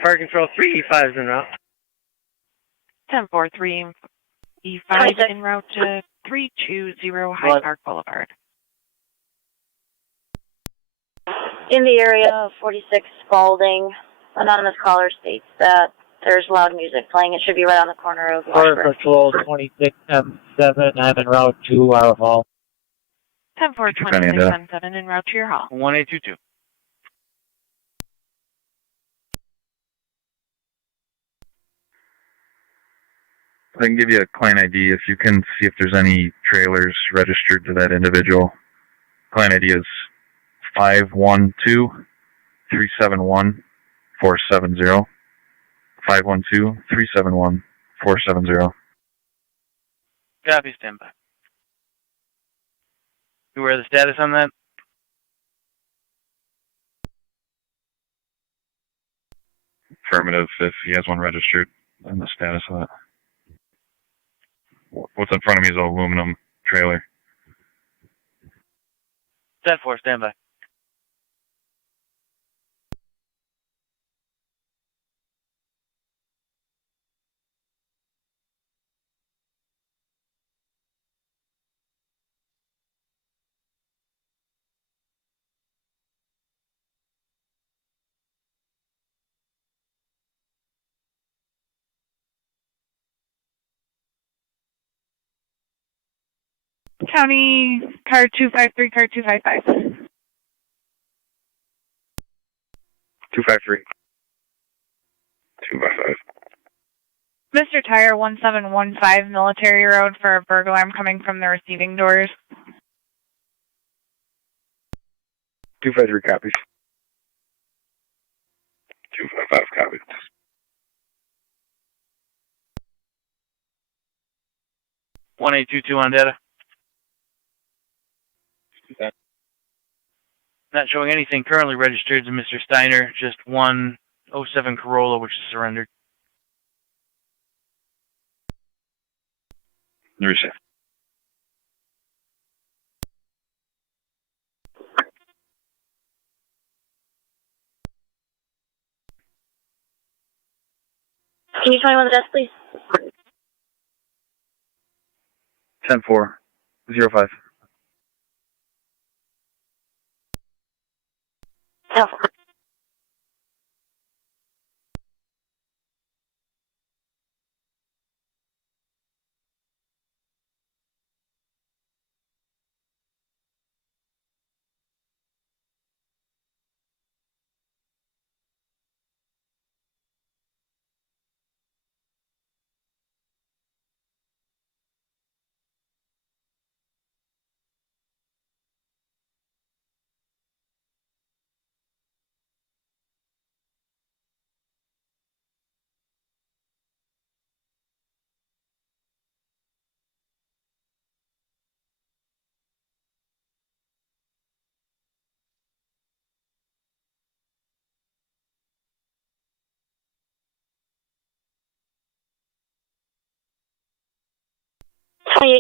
Fire Control 3E5 is en route. 10-4, 3E5 en route to 320 Hyde Park Boulevard. In the area of 46 Spalding, anonymous caller states that there's loud music playing. It should be right on the corner of Fire Washburn. Patrol 26M7, I'm en route to our hall. 10-4, 26M7 en route to your hall. 1822. I can give you a client ID if you can see if there's any trailers registered to that individual. Client ID is 512-371-470. 512-371-470. Copy, standby. You aware of the status on that? Affirmative if he has one registered and the status of that. What's in front of me is an aluminum trailer. 10-4, standby. County car 253, car 255. 253. 255. Mr. Tire 1715 Military Road for a burglar alarm coming from the receiving doors. 253 copies. 255 copies. One 822 on data. Not showing anything currently registered to Mr. Steiner, just 107 Corolla, which is surrendered. Receive. Can you tell me when the desk, please? 10-4-05. 10-4.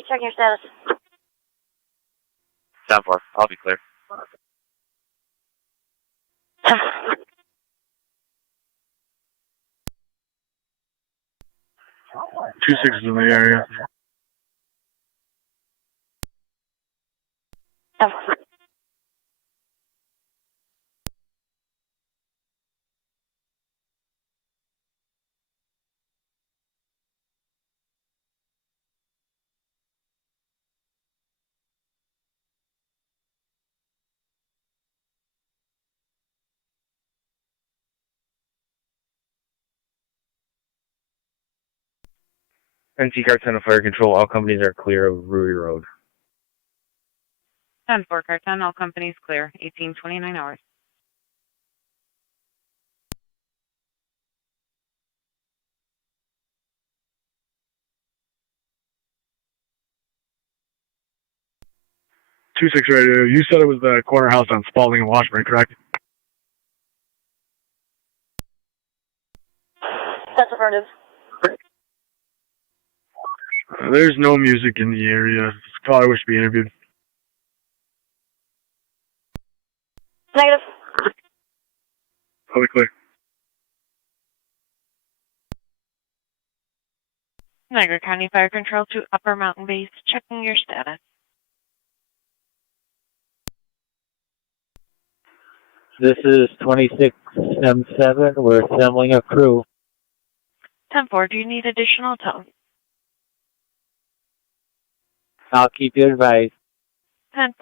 Checking your status. 10-4. I'll be clear. 26 is in the area. 10-4. NC Car 10 of Fire Control, all companies are clear of Ruby Road. 10-4, car 10, all companies clear. 1829 hours. Two six radio. You said it was the corner house on Spalding and Washburn, correct? That's affirmative. There's no music in the area. This caller wishes to be interviewed. Negative. I'll be clear. Niagara County Fire Control to Upper Mountain Base, checking your status. This is 26M7. We're assembling a crew. 10-4, do you need additional tone? I'll keep you advised. 10-4.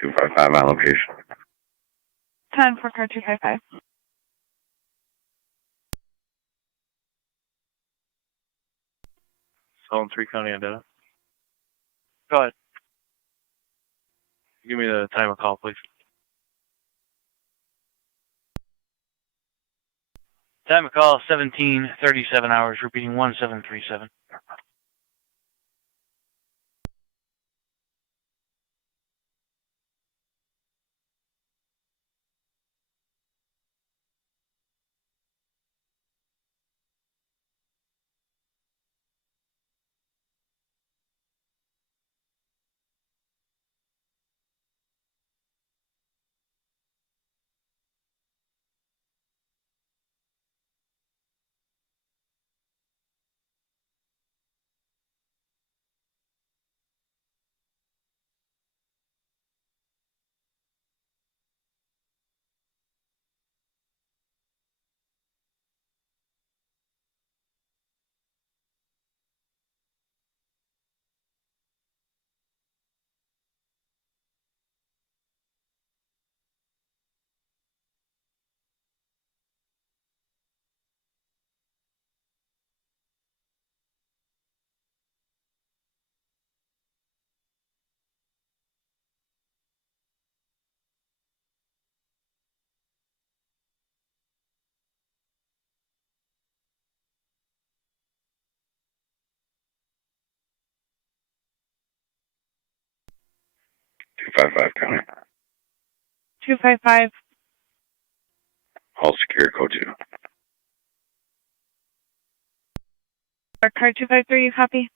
Two five five my location. 10-4, car 255. Solon 3 County on data. Go ahead. Give me the time of call, please. Time of call 17:37 hours, repeating 1737. 255 county. 255. All secure, code 2. Car 253, you copy?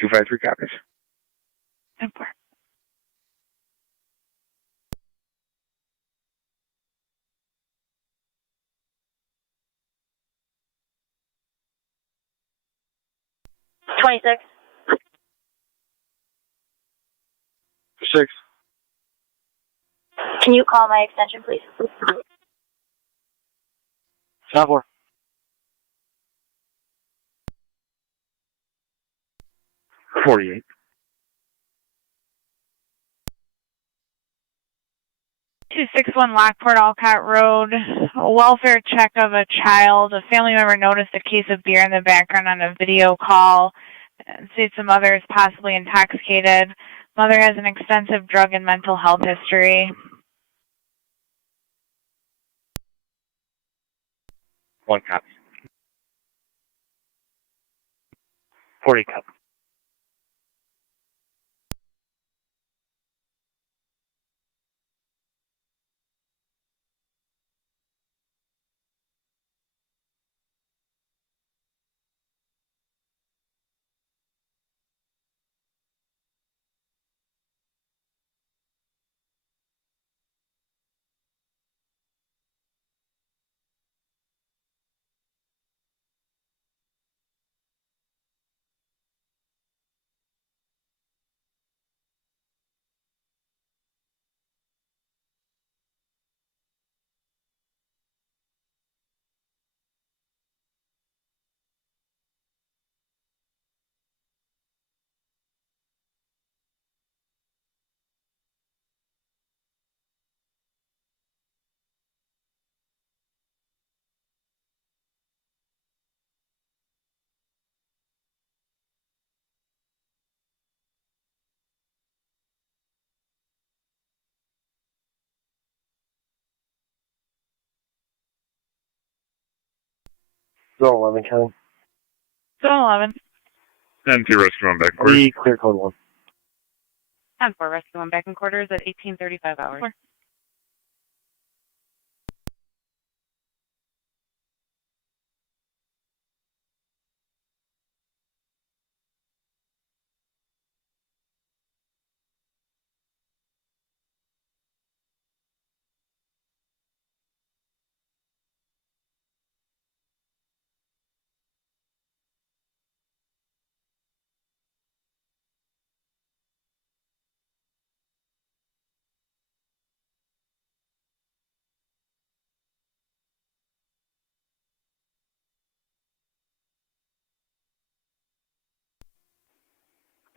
253 copies. 10-4. $26. 6. Can you call my extension, please? 4. 48. 261 Lockport, Alcott Road. A welfare check of a child. A family member noticed a case of beer in the background on a video call. States the mother is possibly intoxicated. Mother has an extensive drug and mental health history. 1 copy. 40 cup. Zone 11 county. Zone 11. 10-2 rescue 1 back quarters. We clear code 1. 10-4 rescue 1 back in quarters at 18:35 hours. 4.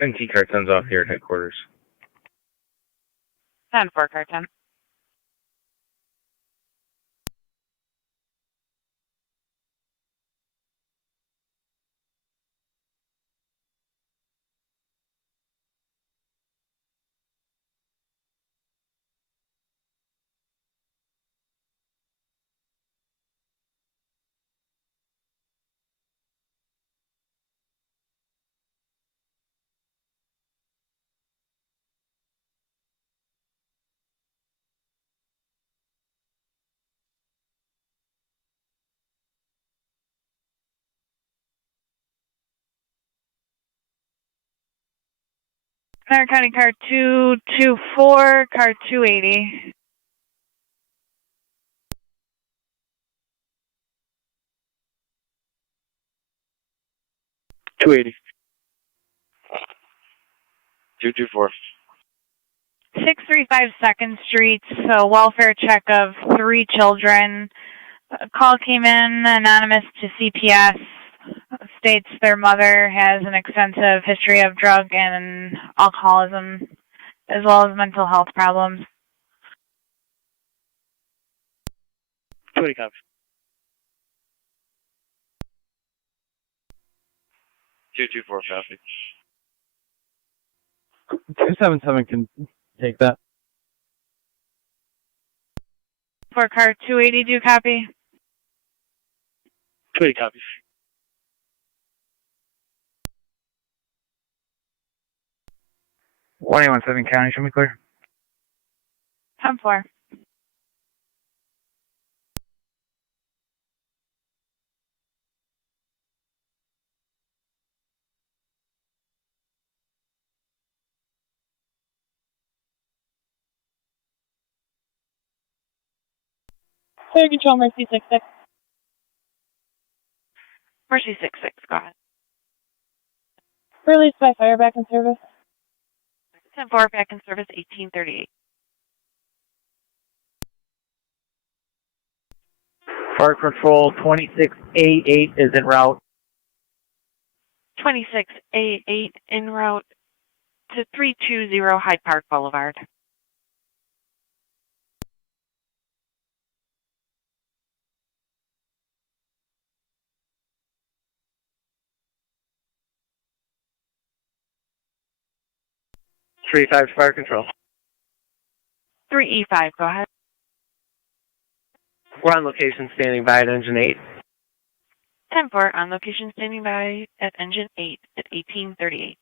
NT car 10's off here at headquarters. 10-4 car 10. Center County car 224, car 280. 280. 224. 635 2nd Street, so welfare check of 3 children. A call came in, anonymous to CPS, states their mother has an extensive history of drug and alcoholism, as well as mental health problems. 20 copies. 224 copy. 277 can take that. For car 280, do you copy? 20 copies. 117 County, show me clear. 10-4. Fire control, Mercy 66. Mercy 66, go ahead. Released by fire, back in service. 10-4, back in service, 1838. Fire Control 26A8 is en route. 26A8 en route to 320 Hyde Park Boulevard. Three five Fire Control. 3E5, go ahead. We're on location, standing by at engine 8. 10-4, on location, standing by at engine 8 at 1838.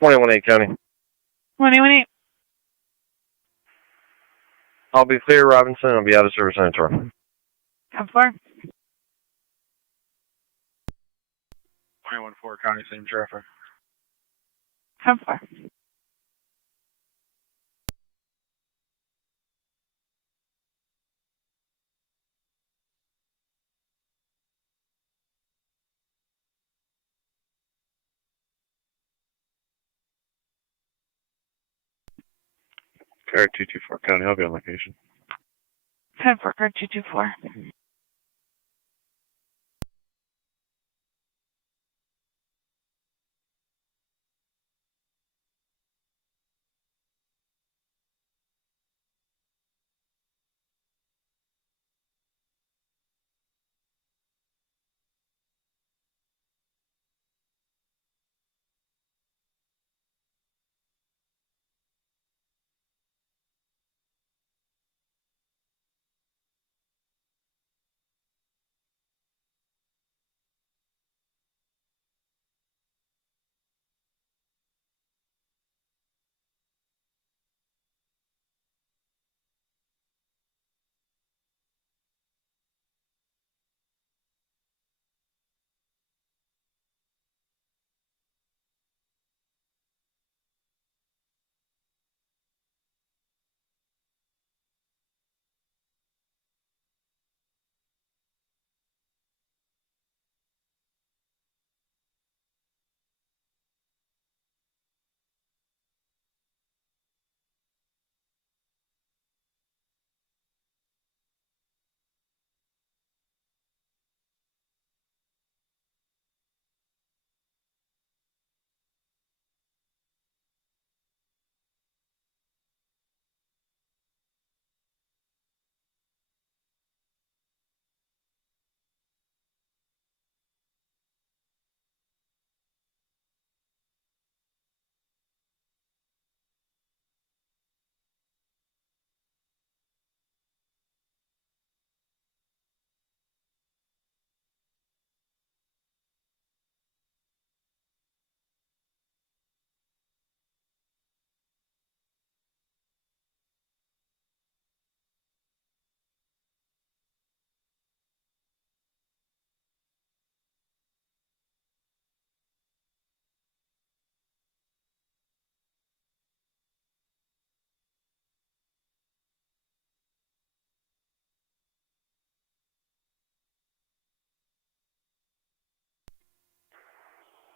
Twenty-one County. 21-8. I'll be clear, Robinson. I'll be out of service on tour. 10-4. 21-4 County, same traffic. 10-4. Car 224 County, I'll be on location. 10-4, car 224.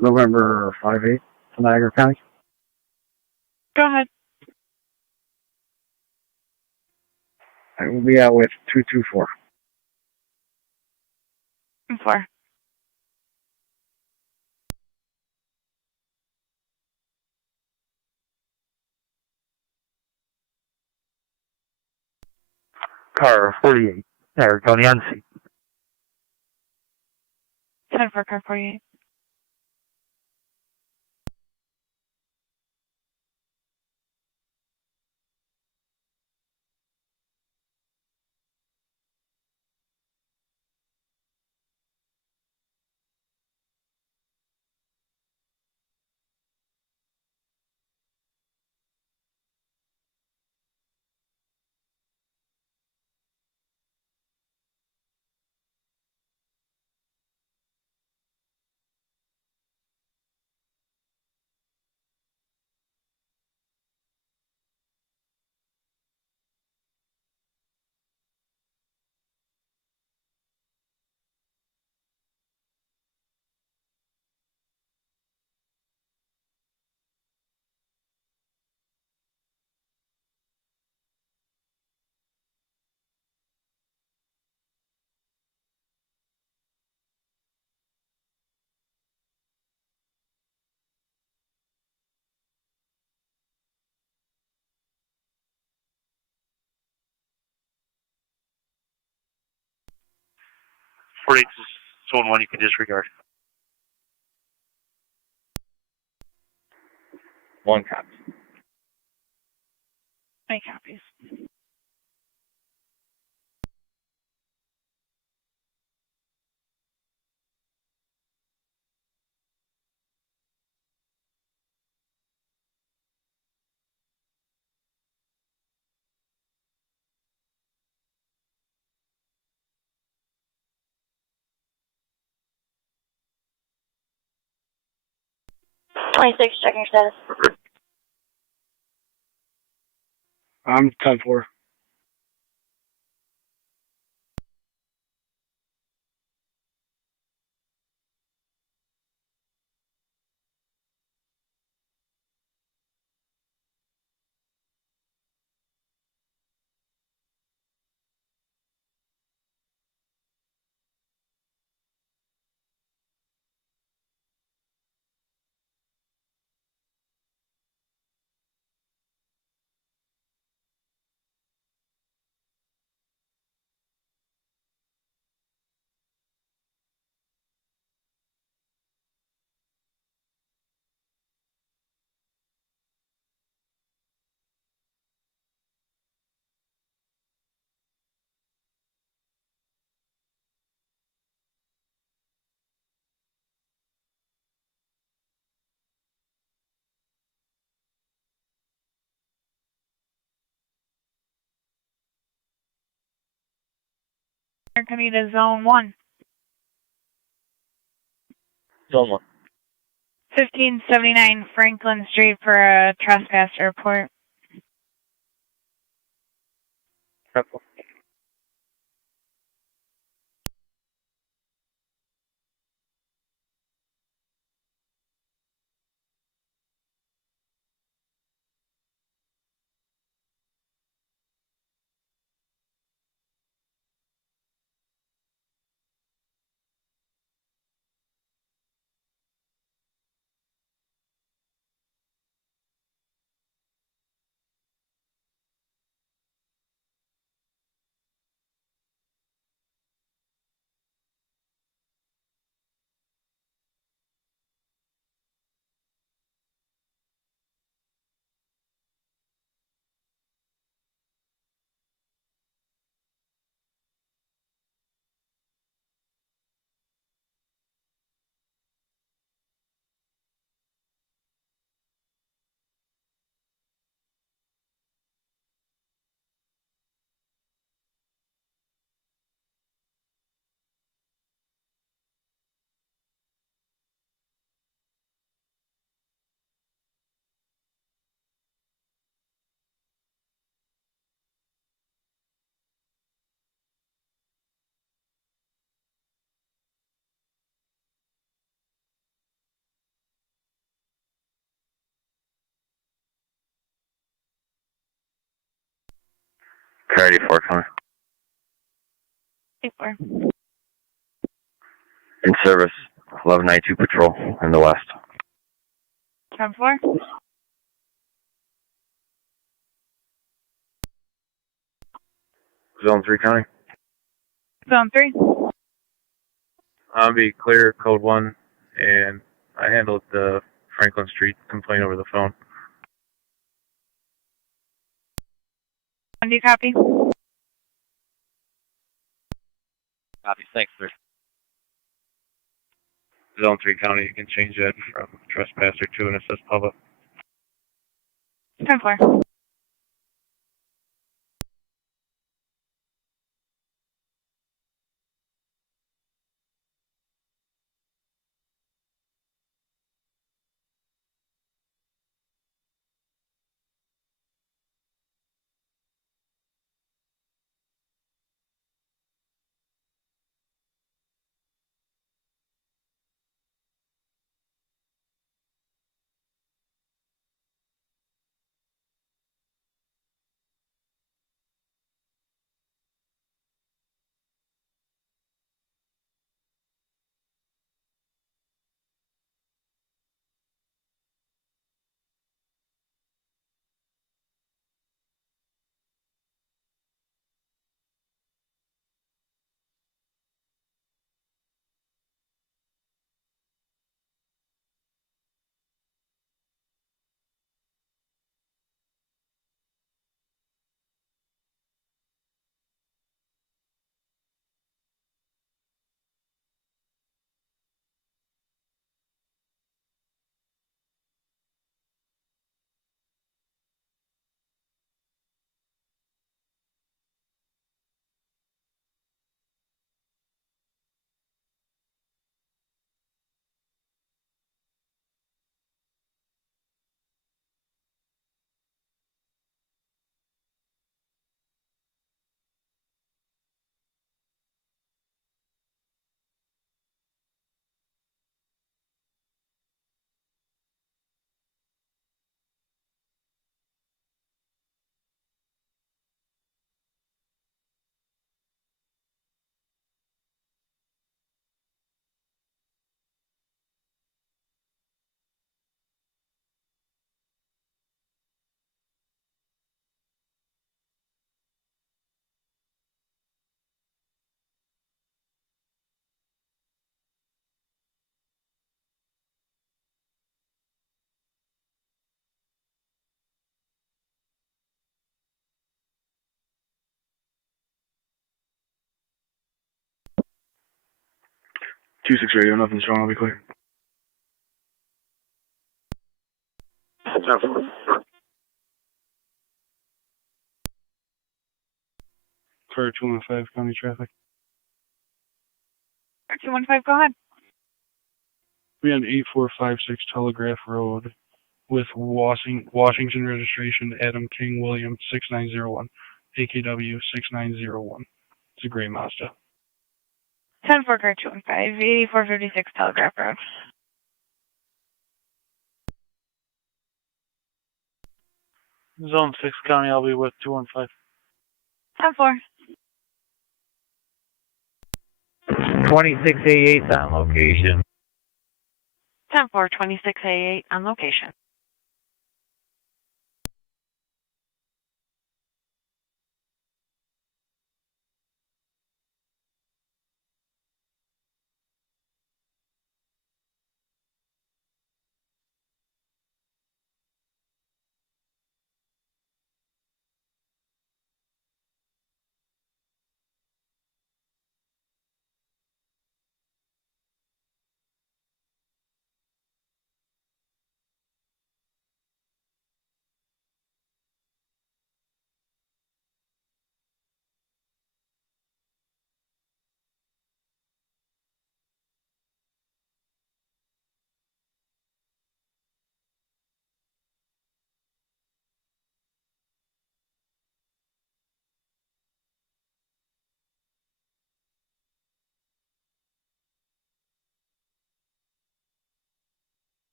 November 5-8, Niagara County. Go ahead. I will be out with 224. 4. Car 48, Niagara County on scene. 10 for car 48. Zone 1, you can disregard. 1 copy. 8 copies. Checking status. I'm 10-4. Coming to Zone 1. Zone 1. 1579 Franklin Street for a trespass report. Careful. Car 84 coming. 84. In service, 1192 patrol in the west. 10-4. Zone 3 County. Zone 3. I'll be clear, code 1, and I handled the Franklin Street complaint over the phone. Do you copy? Copy, thanks, sir. Zone 3 County, you can change that from trespasser to an assist public. 10-4. Two six radio, nothing's wrong, I'll be clear. For 215 county traffic. 215, go ahead. We on 8456 Telegraph Road with Washington registration, Adam King William 6901, AKW 6901. It's a gray Mazda. 10-4, car 215, 8456 Telegraph Road. Zone 6 County, I'll be with 215. 10-4. 2688 on location. 10-4, 2688 on location.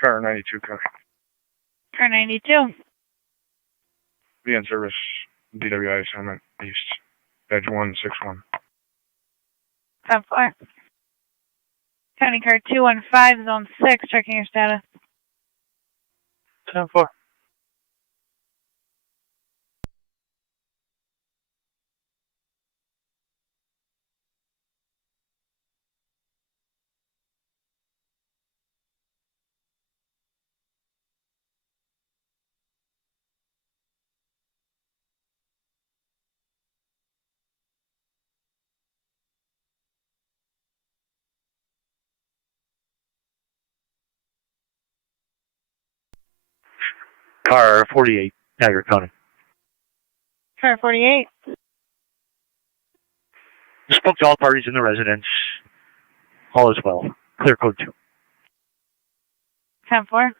Car 92, copy. Car 92. Be in service, DWI assignment east, badge 161. 10-4. County car 215, zone 6, checking your status. 10-4. Car 48, Niagara County. Car 48. Spoke to all parties in the residence. All is well. Clear code 2. 10-4.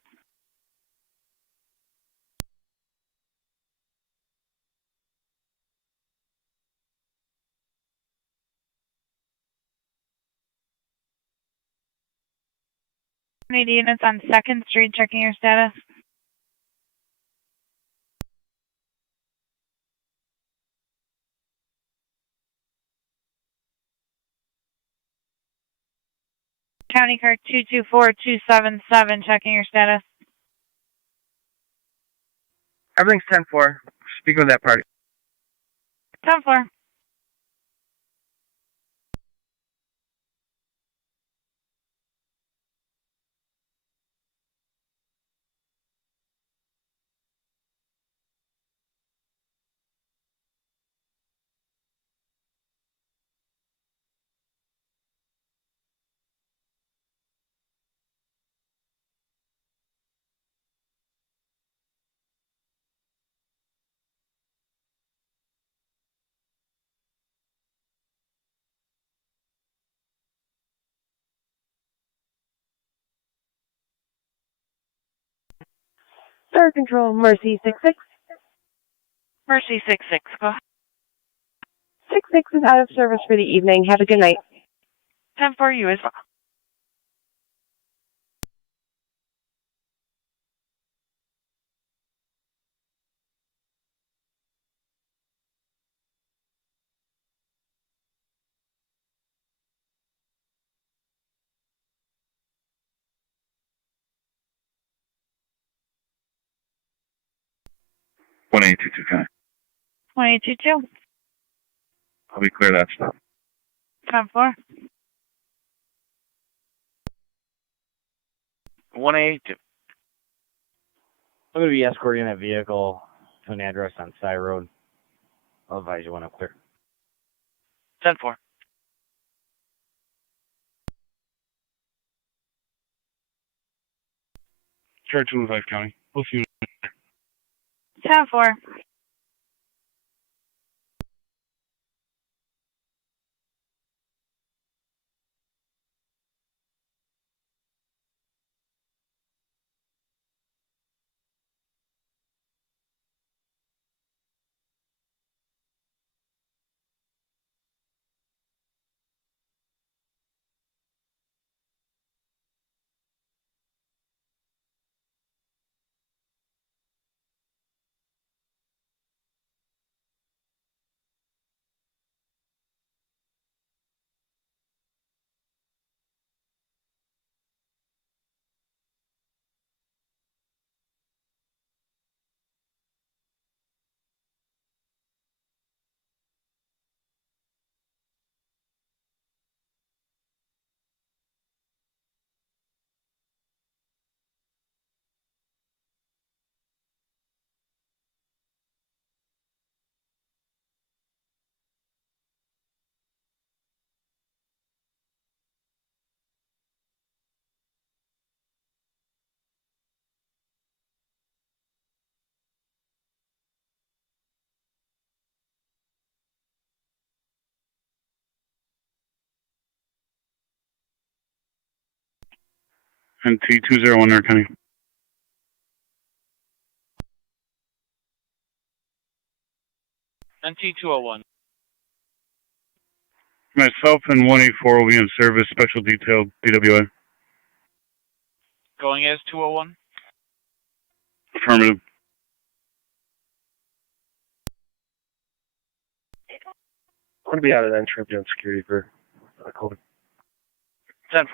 Need units on 2nd Street, checking your status. County car 224277, checking your status. Everything's 10-4. Speaking with that party. 10-4. Third Control, Mercy 66. Mercy 66, go ahead. 66 is out of service for the evening. Have a good night. 10-4, you as well. One 822, copy. 2822. I'll be clear that stop. 10-4. 182. I'm going to be escorting that vehicle to an address on Side Road. I'll advise you when I'm clear. 10-4. Charge 205 County. Both units. 10-4. And T201 North County. NT201. Myself and 184 will be in service, special detail, DWI. going as 201? Affirmative. I'm going to be out of that trip on security for COVID. 10-4.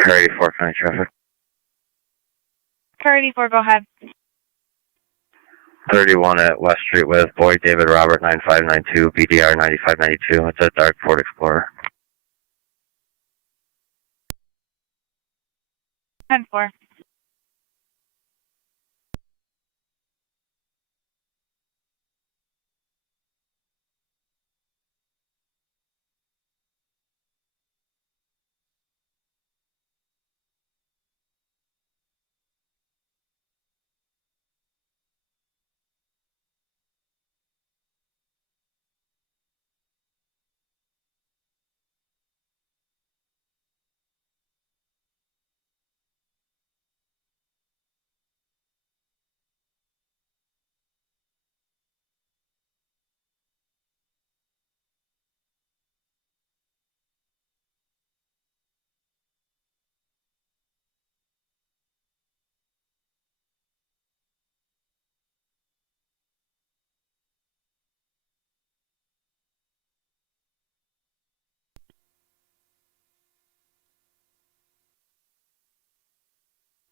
Car 84, County Traffic. Car 84, go ahead. 31 at West Street with Boyd David Robert 9592, BDR 9592. It's a dark Ford Explorer. 10-4.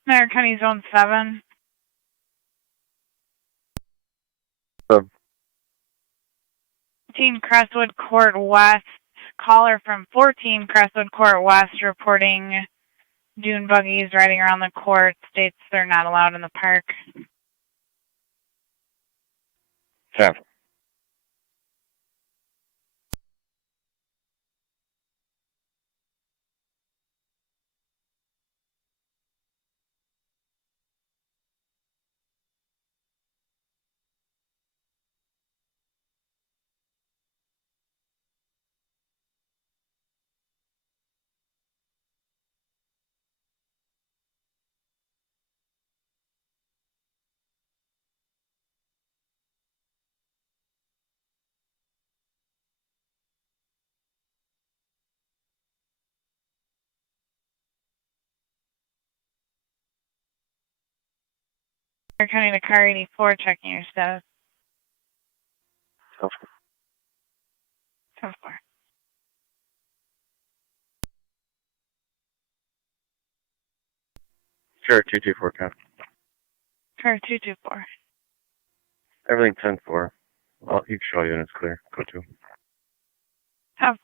Niagara County Zone 7. 14 Crestwood Court West. Caller from 14 Crestwood Court West reporting dune buggies riding around the court. States they're not allowed in the park. 10. You're coming to car 84, checking your status. 10-4. Sure, 224, Cap. Car 224. Everything 10-4. Well, you can show units clear. Go to. 10-4.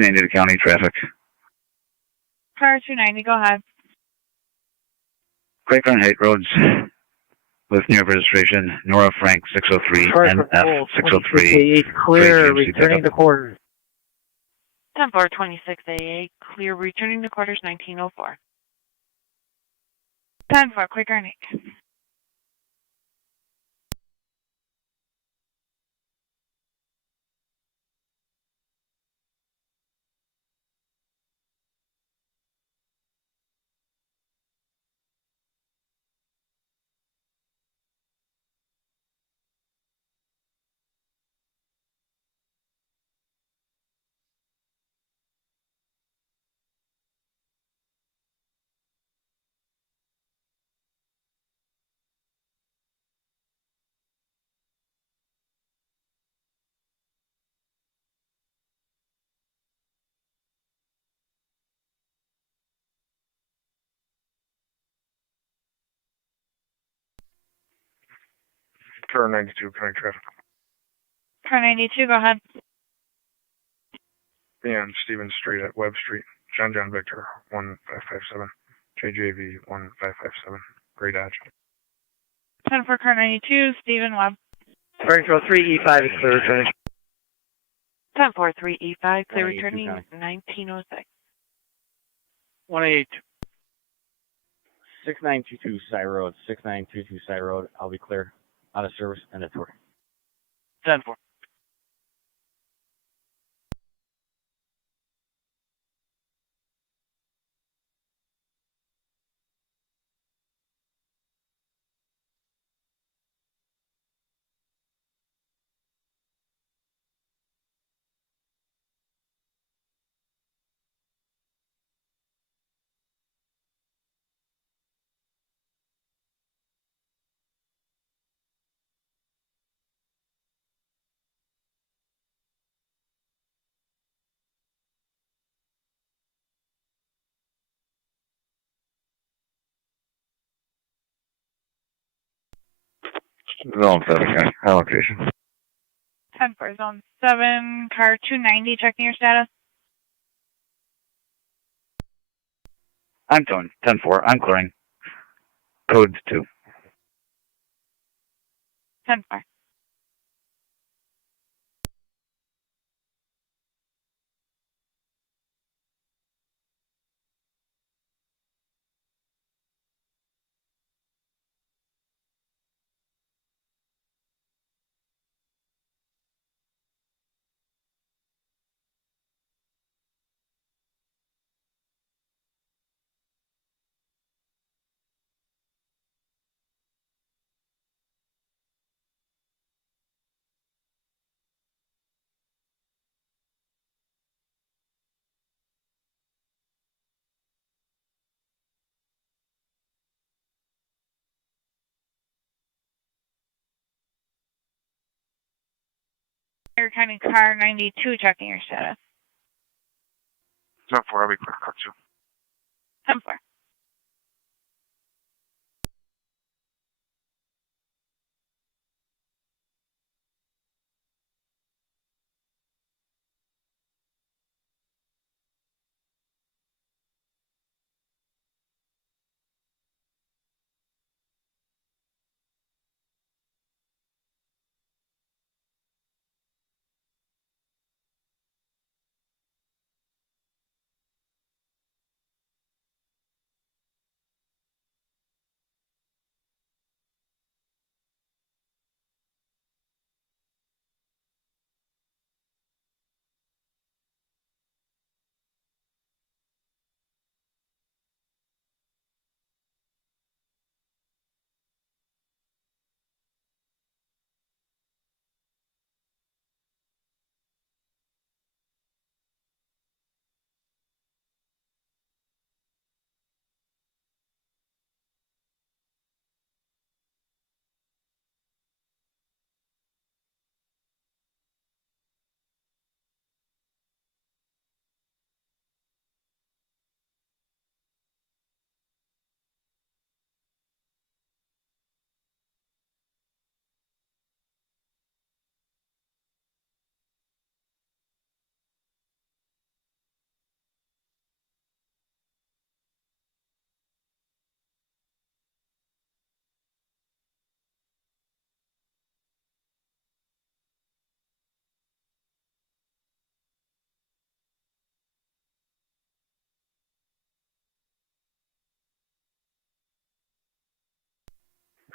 to county traffic. Car 290, go ahead. Quaker and Haight Roads with New York registration, Nora Frank 603, NF 603. Clear, returning to quarters. 10-4, 26A8, clear, returning to quarters 1904. 10-4, Quaker and Haight. Car 92, county traffic. Car 92, go ahead. And Stevens Street at Webb Street. John Victor 1557. JJV 1557. Gray Dodge. 10-4, car 92, Stephen Webb. Springfield 3E5 is clear returning. 10-4, 3E5, clear returning 1906. 182. 6922 Side Road, 6922 Side Road. I'll be clear. Out of service and a tour. 10-4. Zone 7, allocation. 10-4, zone 7, car 290, checking your status. I'm towing 10-4, I'm clearing. Code 2. 10-4. You're kind of car 92, checking your status. 10-4, I'll be clear. Cut 2. 10-4.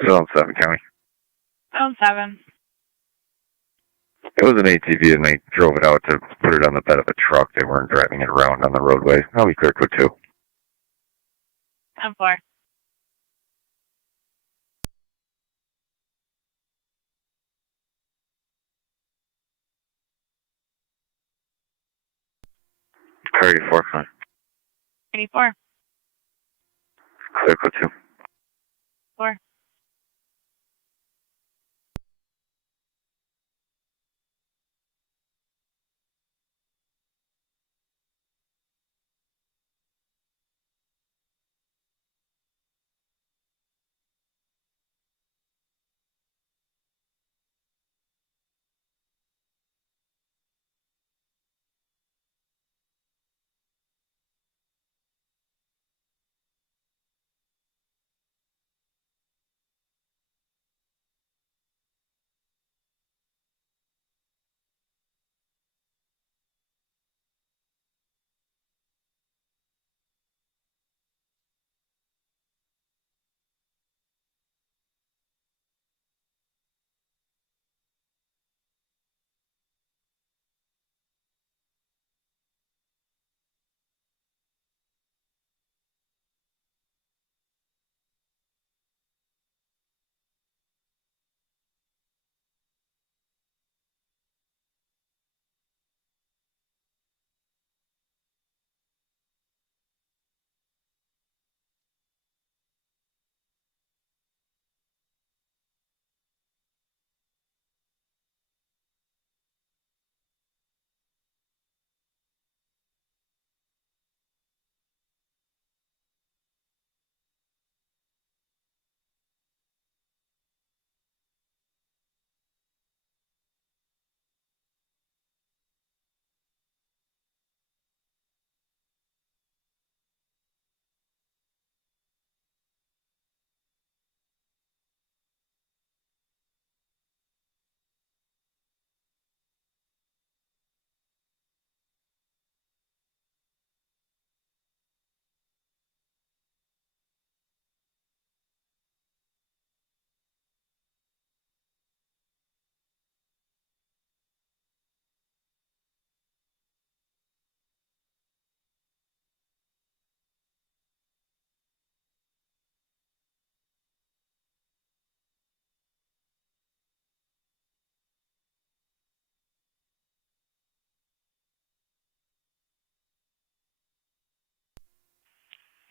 Zone 7 County. Zone 7. It was an ATV and they drove it out to put it on the bed of a truck. They weren't driving it around on the roadway. I'll be clear code 2. Zone 4. Car 84, come on. 84. Clear code 2. 4.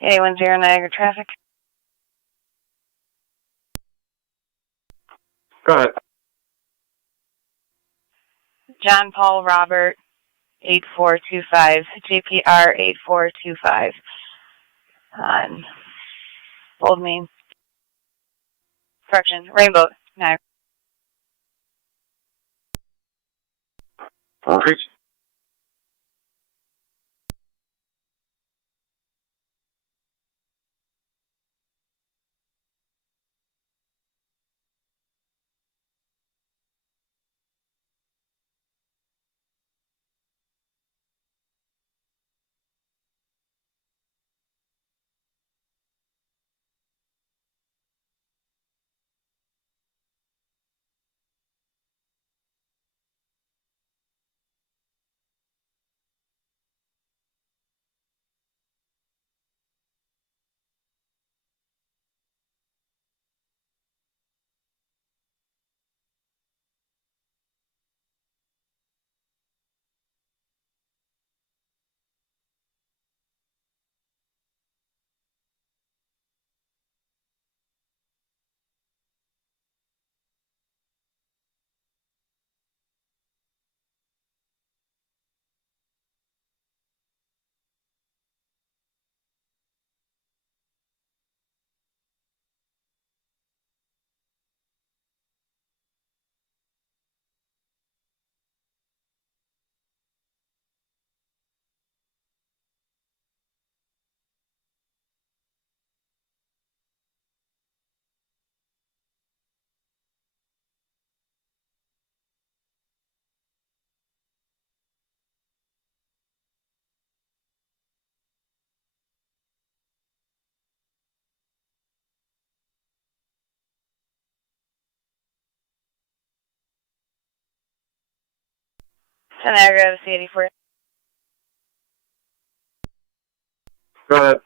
A10 Niagara traffic. Go ahead. John Paul Robert 8425. JPR 8425. On Old Main. Correction. Rainbow. Niagara. Reach. Niagara to C84. Go ahead.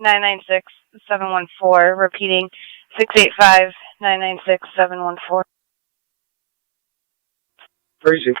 685-996-714. Repeating, 685-996-714. Tracy.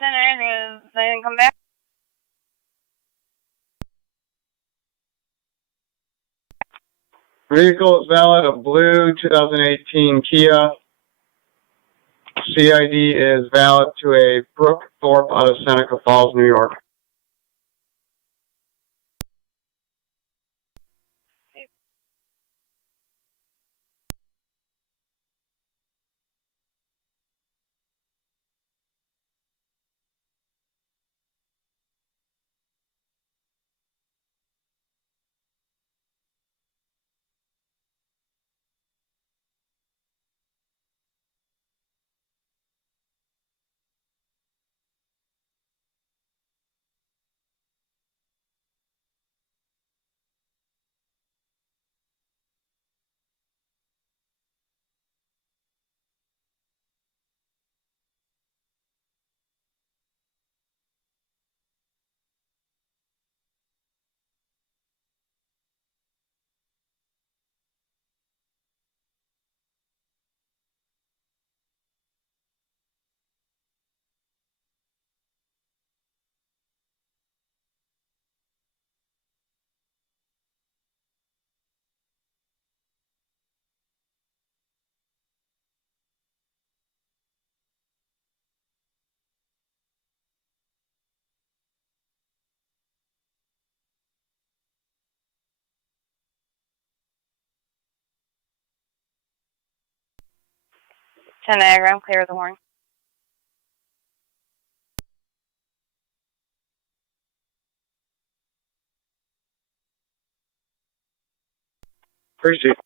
Niagara, then come back. Vehicle is valid, a blue 2018 Kia. CID is valid to a Brook Thorpe out of Seneca Falls, New York. 10 Niagara, I'm clear of the horn. Appreciate it.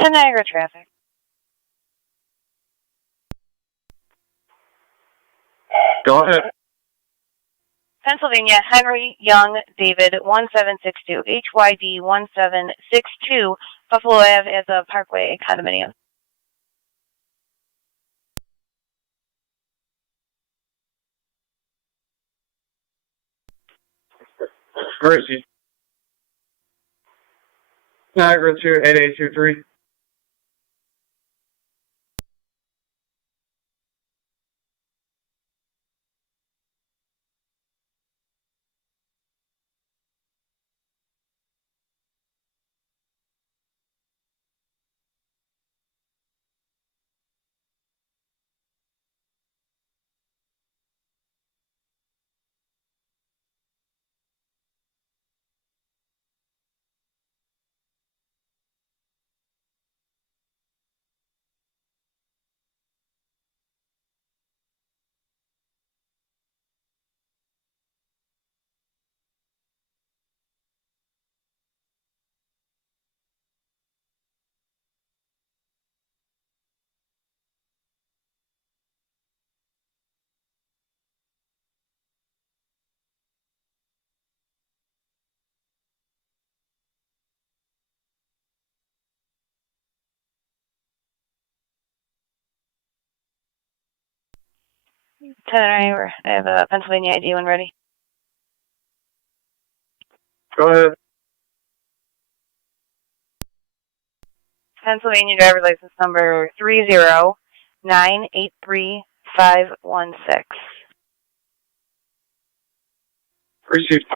To Niagara traffic. Go ahead. Pennsylvania, Henry Young David 1762, HYD 1762, Buffalo Ave as a Parkway condominium. Where is he? Niagara 28823. To Niagara, I have a Pennsylvania ID when ready. Go ahead. Pennsylvania driver's license number 30983-516. Received.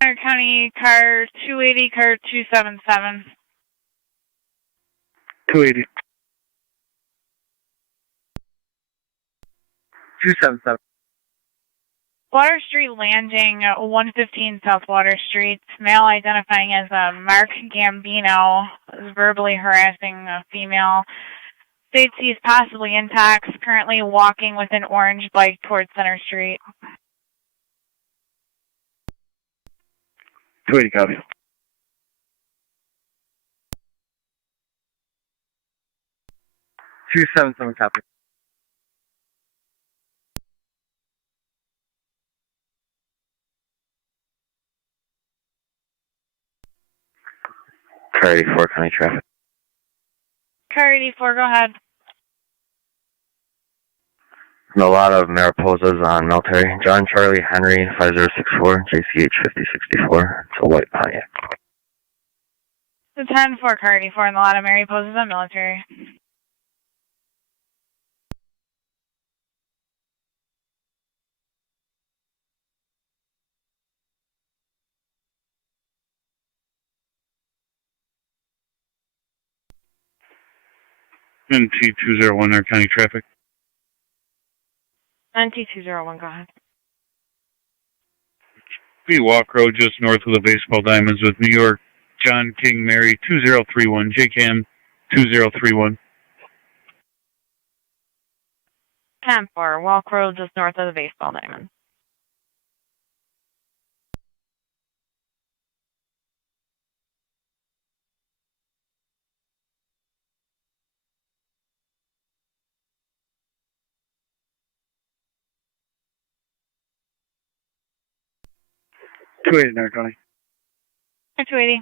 Niagara County, car 280, car 277. 280. 277. Water Street Landing, 115 South Water Street. Male identifying as Mark Gambino is verbally harassing a female. States he's possibly intact, currently walking with an orange bike towards Center Street. 280 copy. Two 7-7 copy. Car 84, county traffic. Car 84, go ahead. A lot of Mariposas on military. John Charlie Henry 5064, JCH 5064. It's a white Pontiac. The 10-4 Car 84 and a lot of Mariposas on military. NT201, our county traffic. NT201, go ahead. B Walk Road just north of the baseball diamonds with New York, John King Mary 2031, JCAM 2031. 10-4, Walk Road just north of the baseball diamond. .280 there, Tony. 280.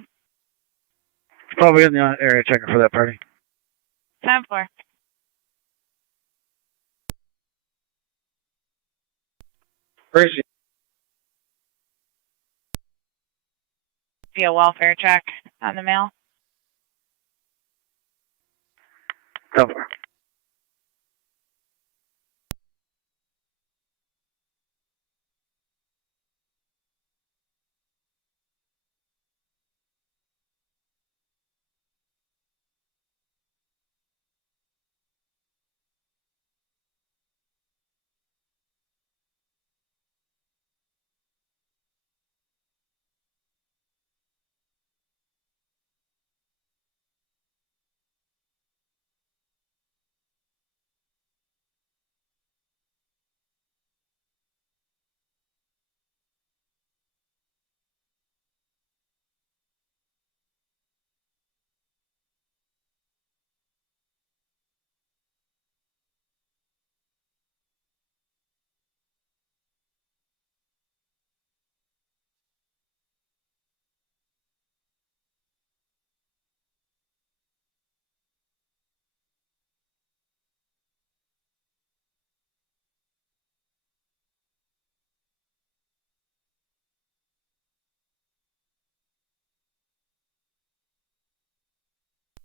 Probably in the area checking for that party. 10-4. Where is she? Be a welfare check on the mail. 10-4.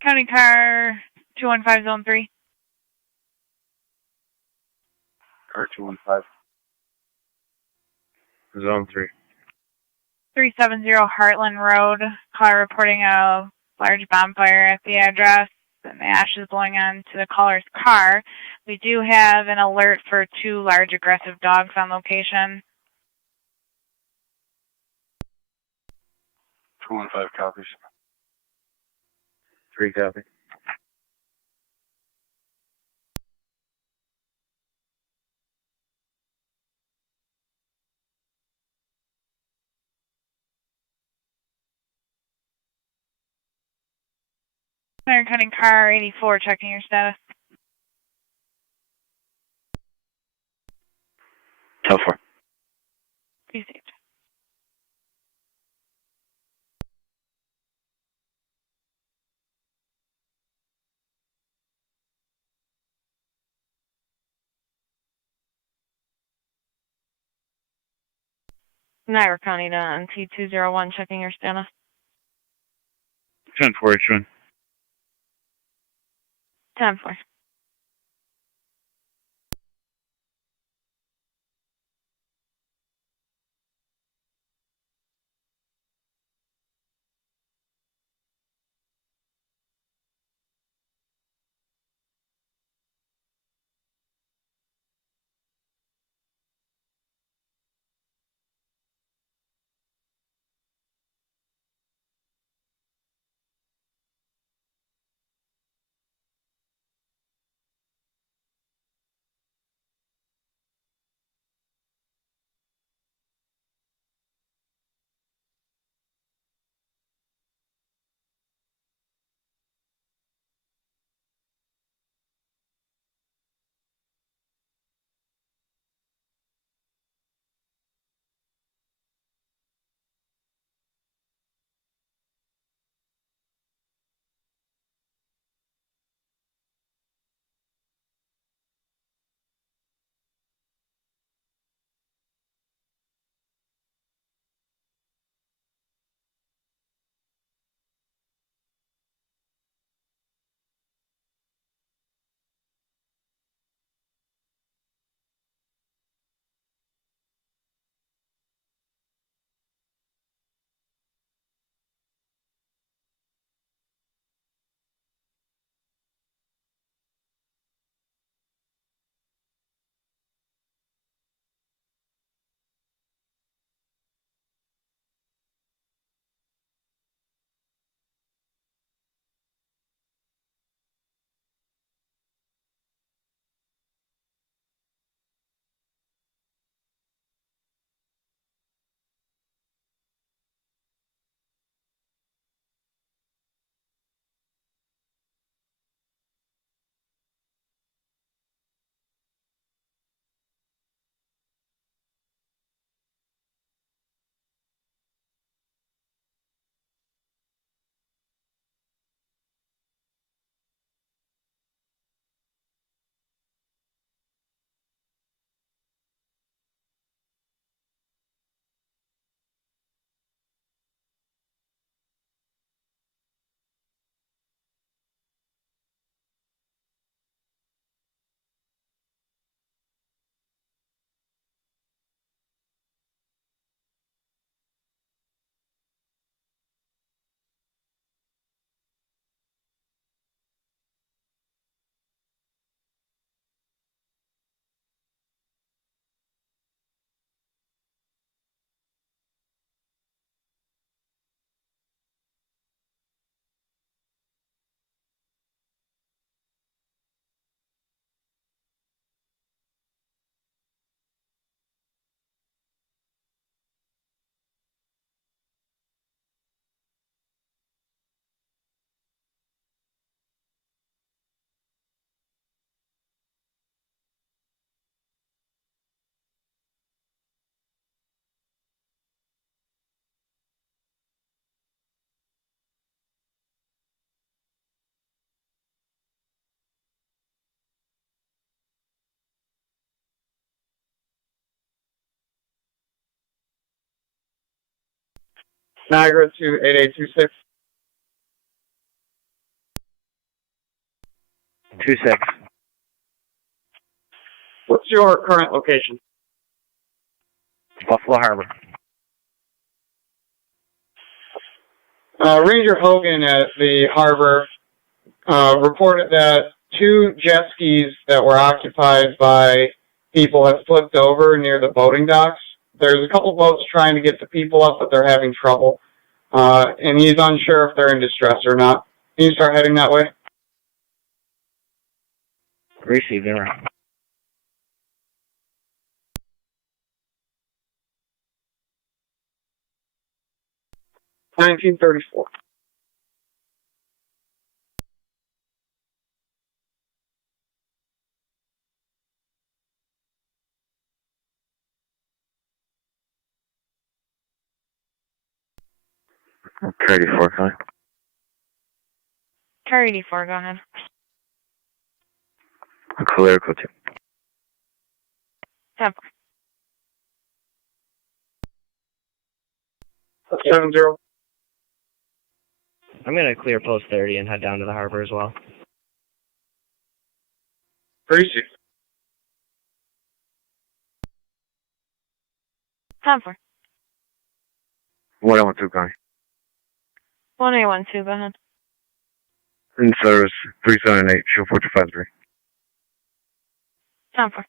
County car 215 zone 3. Car 215. Zone 3. 370 Heartland Road. Caller reporting a large bonfire at the address and the ash is blowing onto the caller's car. We do have an alert for 2 large aggressive dogs on location. 215 copies. 3 copy. Center cutting car 84, checking your status. 10-4. Received. Niagara County to NT201, checking your status. 10-4, H1. 10-4. Niagara to 8826. 26. What's your current location? Buffalo Harbor. Ranger Hogan at the harbor reported that 2 jet skis that were occupied by people have flipped over near the boating docks. There's a couple boats trying to get the people up, but they're having trouble. And he's unsure if they're in distress or not. Can you start heading that way? Received, in. 1934. Car 84, calling. Car 84, go ahead. Clear, code 2. 10. 70. I'm going to clear post 30 and head down to the harbor as well. Appreciate it. 10-4. 112, calling. 1812, go ahead. In service 378, show 4253. 10-4.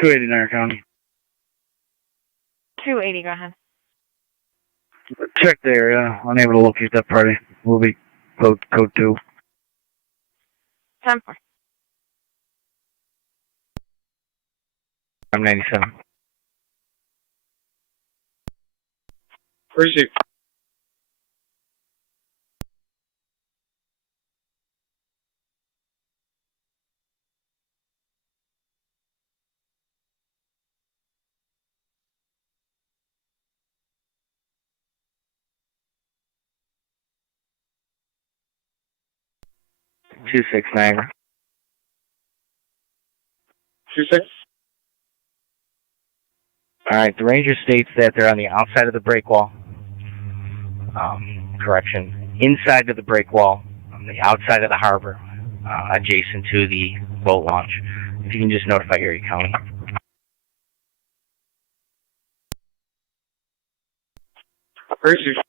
289 County. 280, go ahead. Check the area. Unable to locate that party. Will be code 2. 10-4. I'm 97. Appreciate it. 26 Niagara. 26. Alright, the ranger states that they're on the outside of the break wall. Correction. Inside of the break wall, on the outside of the harbor, adjacent to the boat launch. If you can just notify Erie County. Appreciate it.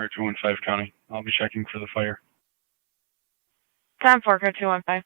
car 215 County. I'll be checking for the fire. 10-4, car 215.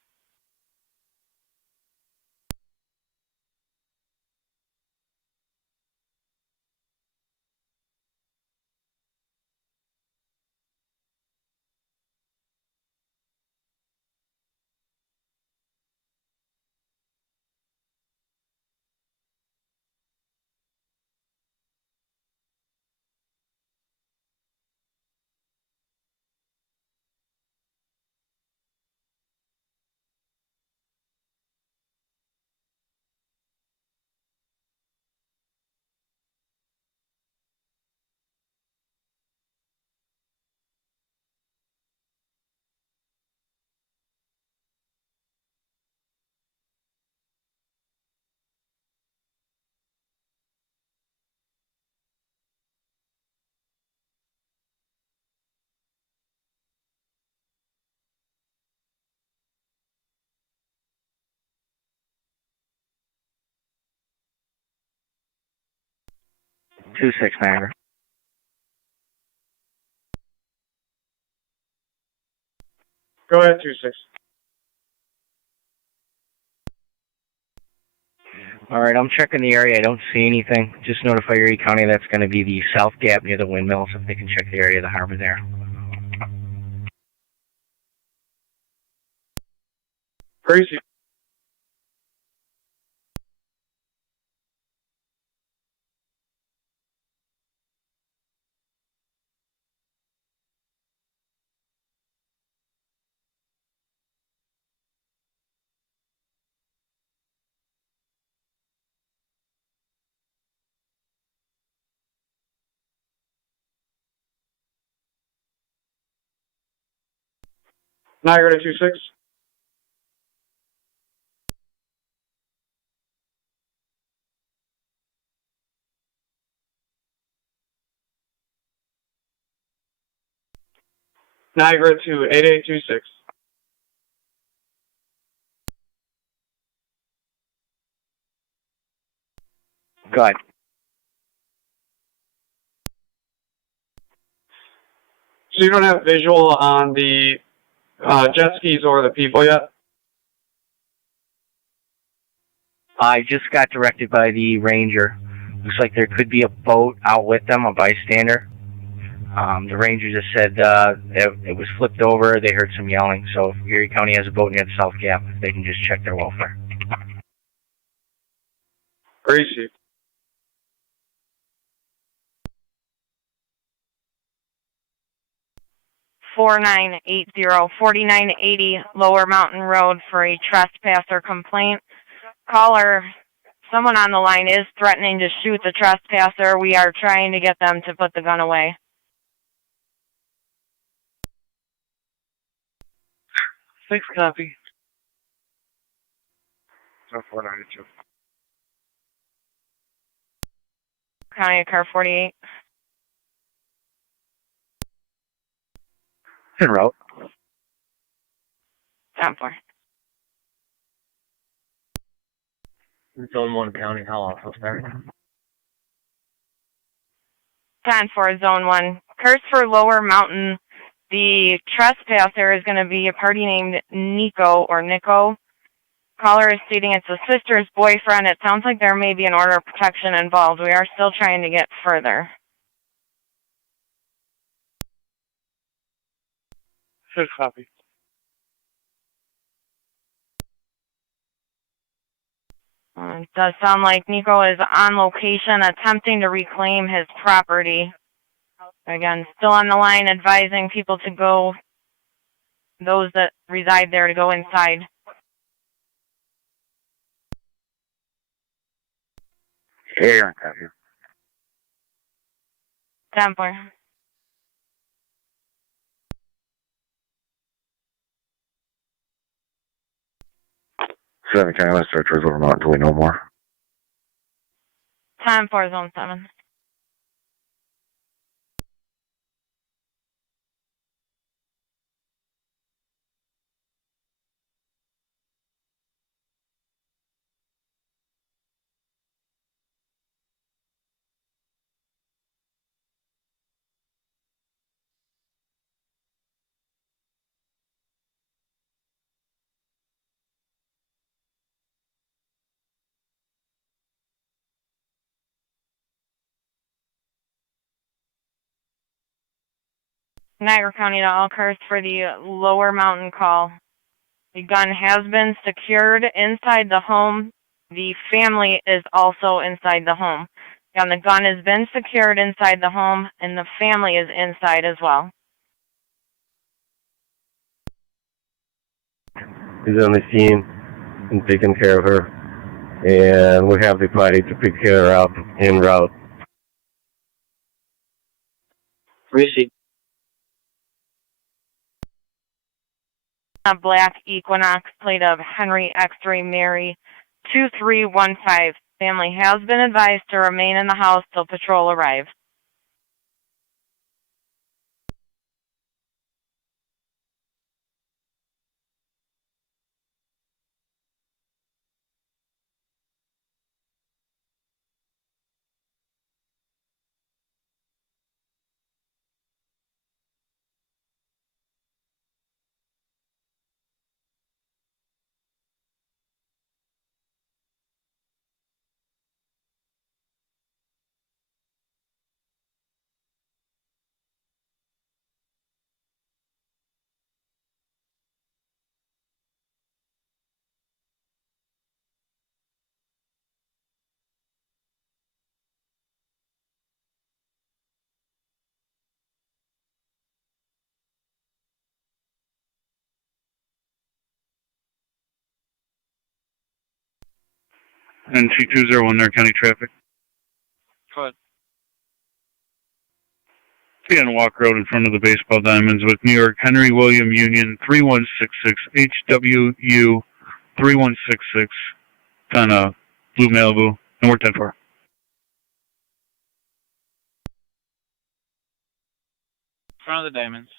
Two six Niagara. Go ahead, 2-6. All right, I'm checking the area. I don't see anything. Just notify Erie County that's going to be the south gap near the windmills if they can check the area of the harbor there. Crazy. Niagara 2-6. Niagara 2-8826. Go ahead. So you don't have visual on the jet skis or the people yet? I just got directed by the ranger. Looks like there could be a boat out with them, a bystander. The ranger just said it was flipped over. They heard some yelling. So if Erie County has a boat near the south gap, they can just check their welfare. Crazy. $4980 Lower Mountain Road for a trespasser complaint. Caller, someone on the line is threatening to shoot the trespasser. We are trying to get them to put the gun away. 6 copy. 492. County of car 48. En route. 10-4. Zone 1 County, how also start? 10-4, Zone 1. Curse for Lower Mountain. The trespasser is going to be a party named Nico or Nico. Caller is stating it's a sister's boyfriend. It sounds like there may be an order of protection involved. We are still trying to get further. 6 copy. It does sound like Nico is on location attempting to reclaim his property. Again, still on the line advising people to go, those that reside there to go inside. Yeah, copy. 10-4. Seven County, let's start towards Over Mountain until we know more. 10-4, Zone 7. Niagara County to all cars for the Lower Mountain call. The gun has been secured inside the home. The family is also inside the home. And the gun has been secured inside the home, and the family is inside as well. He's on the scene and taking care of her. And we have the party to pick her up en route. Receipt. A black Equinox plate of Henry X-Ray Mary 2315. Family has been advised to remain in the house till patrol arrives. And T201 Niagara County traffic. Go ahead. Stay on Walk Road in front of the Baseball Diamonds with New York Henry William Union 3166 HWU 3166 on Blue Malibu, and we're 10-4. Front of the Diamonds.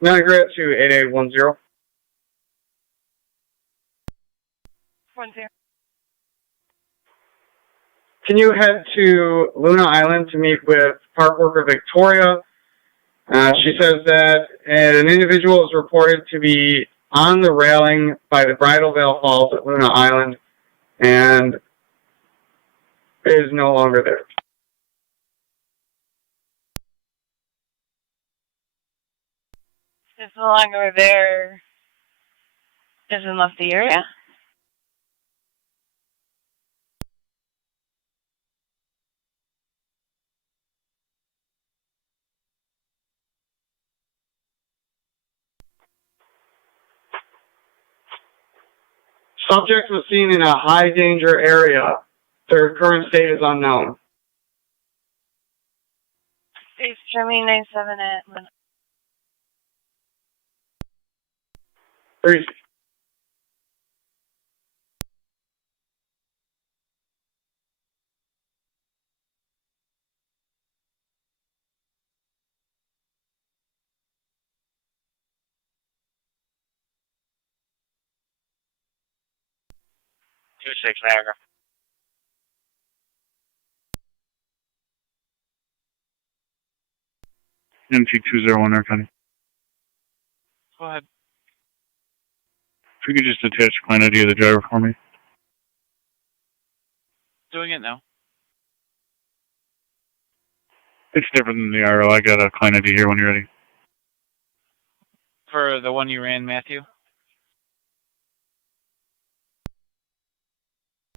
Niagara to 8810. 10. Can you head to Luna Island to meet with park worker Victoria? She says that an individual is reported to be on the railing by the Bridal Veil Falls at Luna Island and is no longer there. Is no longer there. Hasn't left the area. Subject was seen in a high danger area. Their current state is unknown. It's trimming 97 at Luna. 3. Two-six Niagara. MT201 Niagara County. Go ahead. If you could just attach client ID of the driver for me. Doing it now. It's different than the RO. I got a client ID here when you're ready. For the one you ran, Matthew?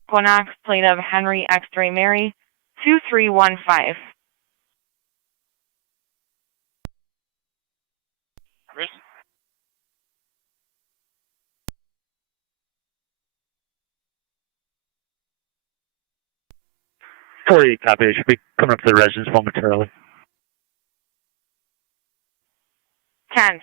Equinox plate of Henry X-Ray Mary 2315. Chris? Copy. It should be coming up to the residence momentarily. 10-4.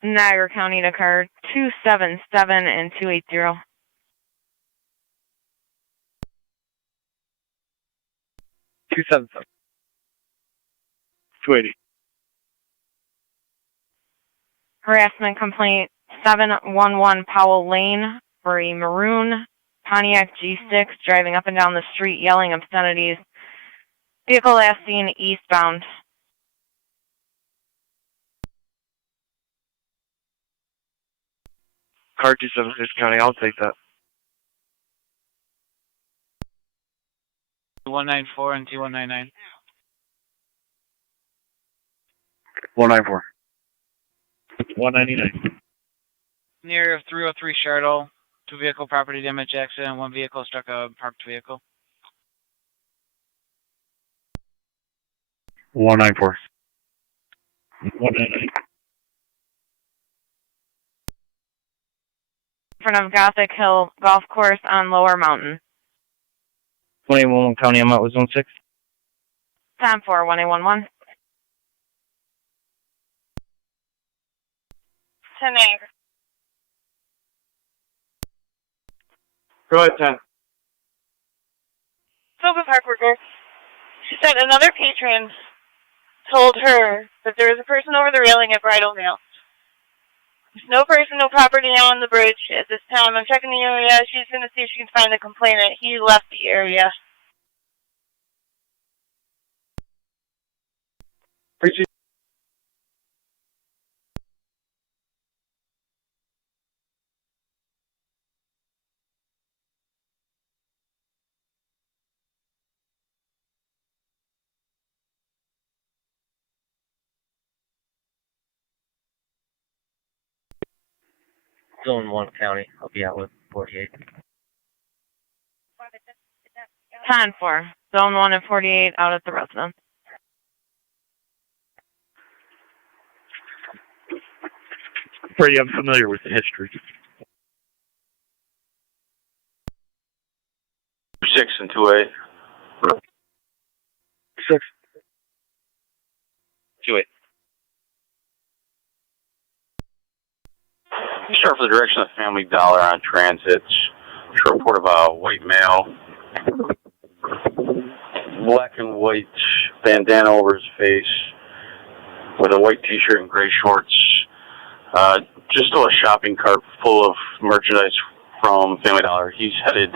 Niagara County to car 277 and 280. 277. 280. Harassment complaint 711 Powell Lane for a maroon Pontiac G6 driving up and down the street yelling obscenities. Vehicle last seen eastbound. Car 276 County, I'll take that. 194 and 2199. 194. 199. Near 303 Charlotte, 2 vehicle property damage accident, 1 vehicle struck a parked vehicle. 194. 199. In front of Gothic Hill Golf Course on Lower Mountain. 21 County, I'm out with Zone 6. 10-4, 1811. 10 Niagara. Go ahead, 10. Soba Park worker. She said another patron told her that there is a person over the railing at Bridal Veil. There's no person, no property on the bridge at this time. I'm checking the area. She's going to see if she can find the complainant. He left the area. Zone 1 County, I'll be out with 48. 10-4. Zone 1 and 48 out at the residence. Pretty unfamiliar with the history. 6 and 2-8. 6. 2-8. Start for the direction of Family Dollar on Transit. To report of a white male, black and white bandana over his face, with a white t-shirt and gray shorts. Just stole a shopping cart full of merchandise from Family Dollar. He's headed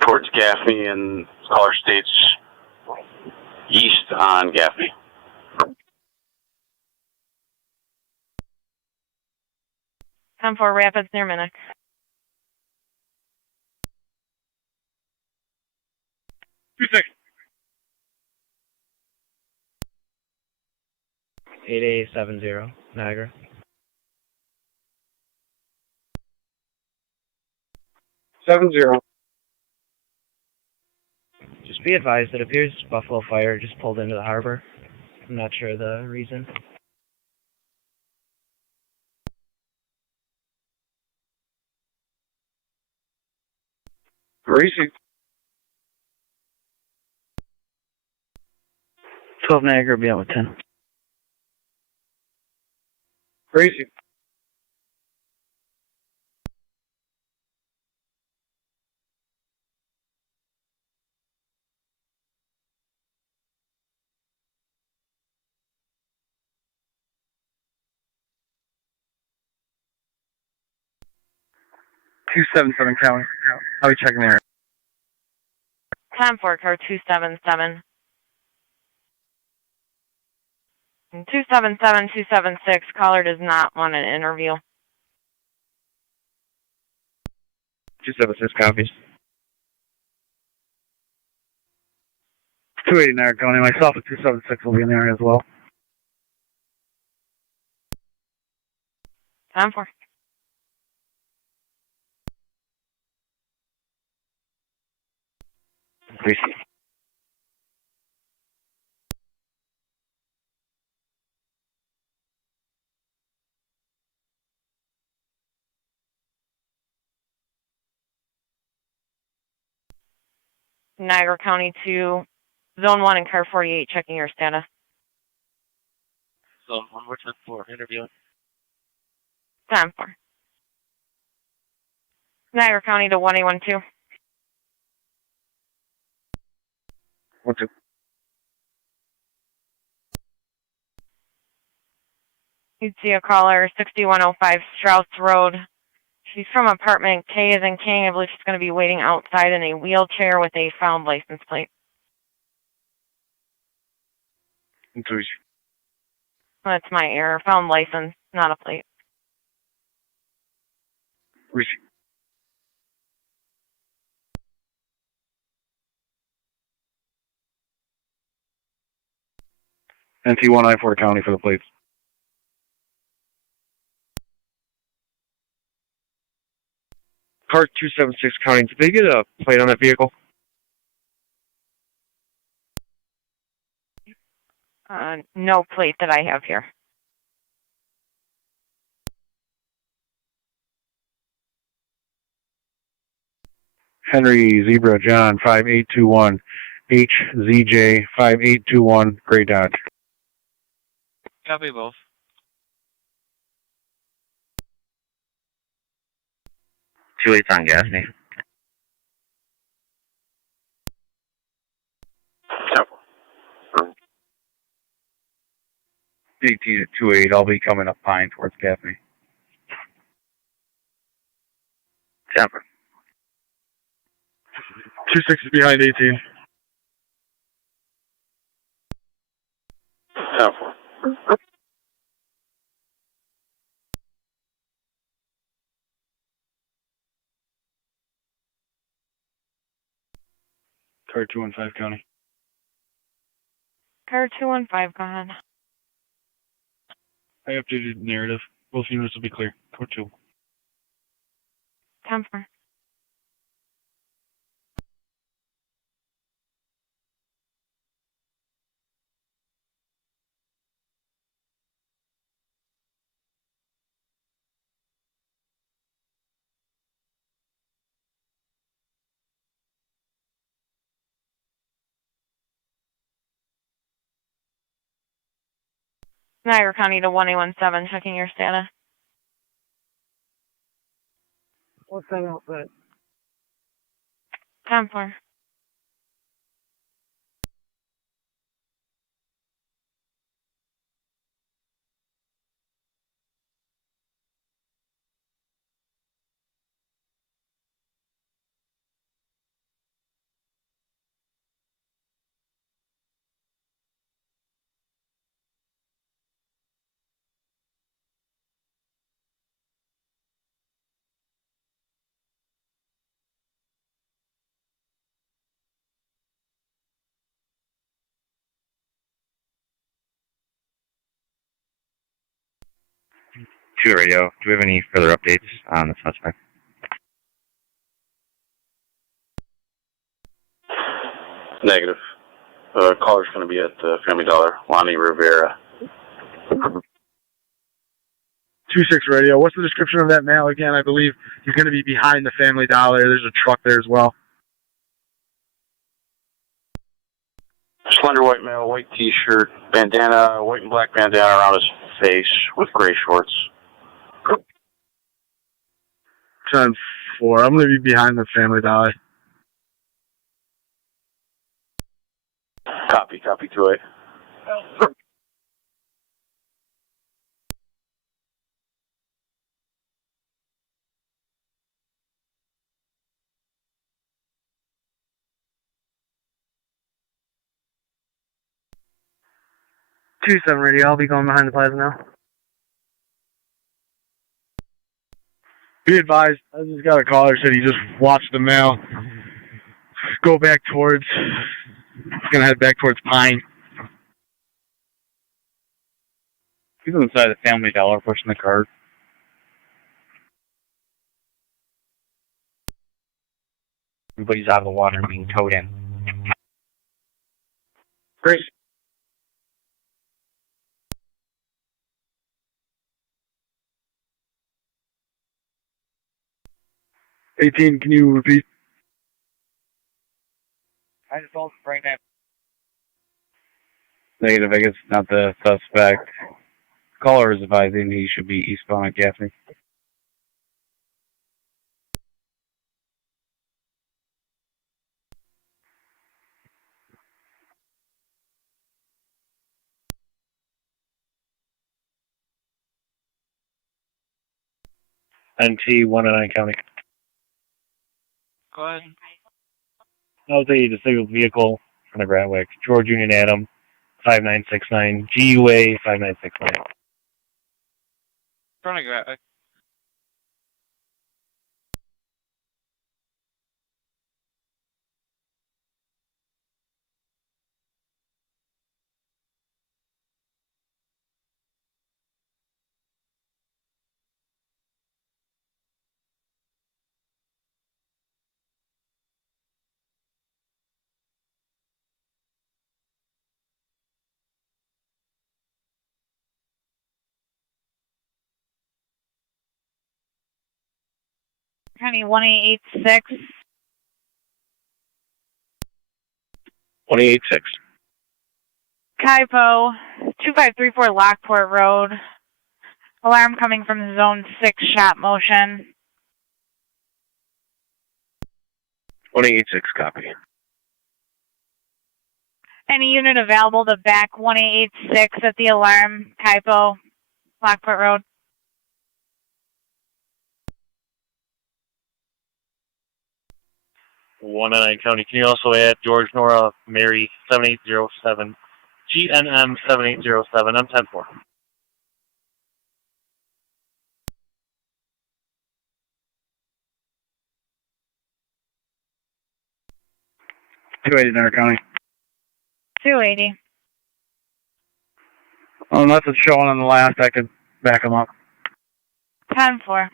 towards Gaffney, and caller states east on Gaffney. 10-4 Rapids near Minnock. 2-6. 8870 Niagara. 7-0. Just be advised, it appears Buffalo Fire just pulled into the harbor. I'm not sure the reason. Racing. 12 Niagara, be out with 10. Racing. 277 County. I'll be checking there. 10-4 car 277. 277, 276, caller does not want an interview. 276 copies. 280 Niagara County. Myself at 276 will be in the area as well. 10-4. Receive. Niagara County to Zone 1 and Car 48, checking your status. Zone 1, we're 10-4, interviewing. 10-4. Niagara County to 1812. 1-2. You'd see a caller, 6105 Strauss Road. She's from apartment K as in King. I believe she's going to be waiting outside in a wheelchair with a found license plate. That's my error. Found license, not a plate. Receive. NT194 County for the plates. Car 276 County, did they get a plate on that vehicle? No plate that I have here. Henry Zebra John 5821 HZJ 5821 Gray Dodge. Copy both. Two eights on Gaffney. DT 28, I'll be coming up Pine towards Gaffney. Temper. 26 is behind 18. Car 215 County. Car 215, go ahead. I updated the narrative. Both units will be clear. Code 2. 10-4. Niagara County to 1817, checking your status. What's that outfit? 10-4. Two radio. Do we have any further updates on the suspect? Negative. Caller's going to be at the Family Dollar, Lonnie Rivera. 26 radio. What's the description of that male again? I believe he's going to be behind the Family Dollar. There's a truck there as well. Slender white male, white t-shirt, bandana, white and black bandana around his face with gray shorts. 10-4. I'm going to be behind the Family Dollar. Copy 2-8. Two 7 radio. I'll be going behind the plaza now. Be advised, I just got a caller said he just watched the male go back towards It's going to head back towards Pine. He's inside the Family Dollar pushing the cart. Everybody's out of the water and being towed in. Great. Can you repeat? I just told right now. Negative, I guess not the suspect. Caller is advising he should be eastbound at Gaffney. NT 109 County. Go ahead. That was a disabled vehicle from the Gratwick. George Union Adam, 5969. GUA 5969. Front of Gratwick. County 1886. 2086. Kaipo, 2534 Lockport Road. Alarm coming from zone 6 shot motion. 2086 copy. Any unit available to back 1886 at the alarm, Kaipo, Lockport Road. 109 County. Can you also add George Nora Mary 7807, GNM 7807? I'm 10-4. Niagara County. 280. Unless it's showing on the last, I could back them up. 10-4.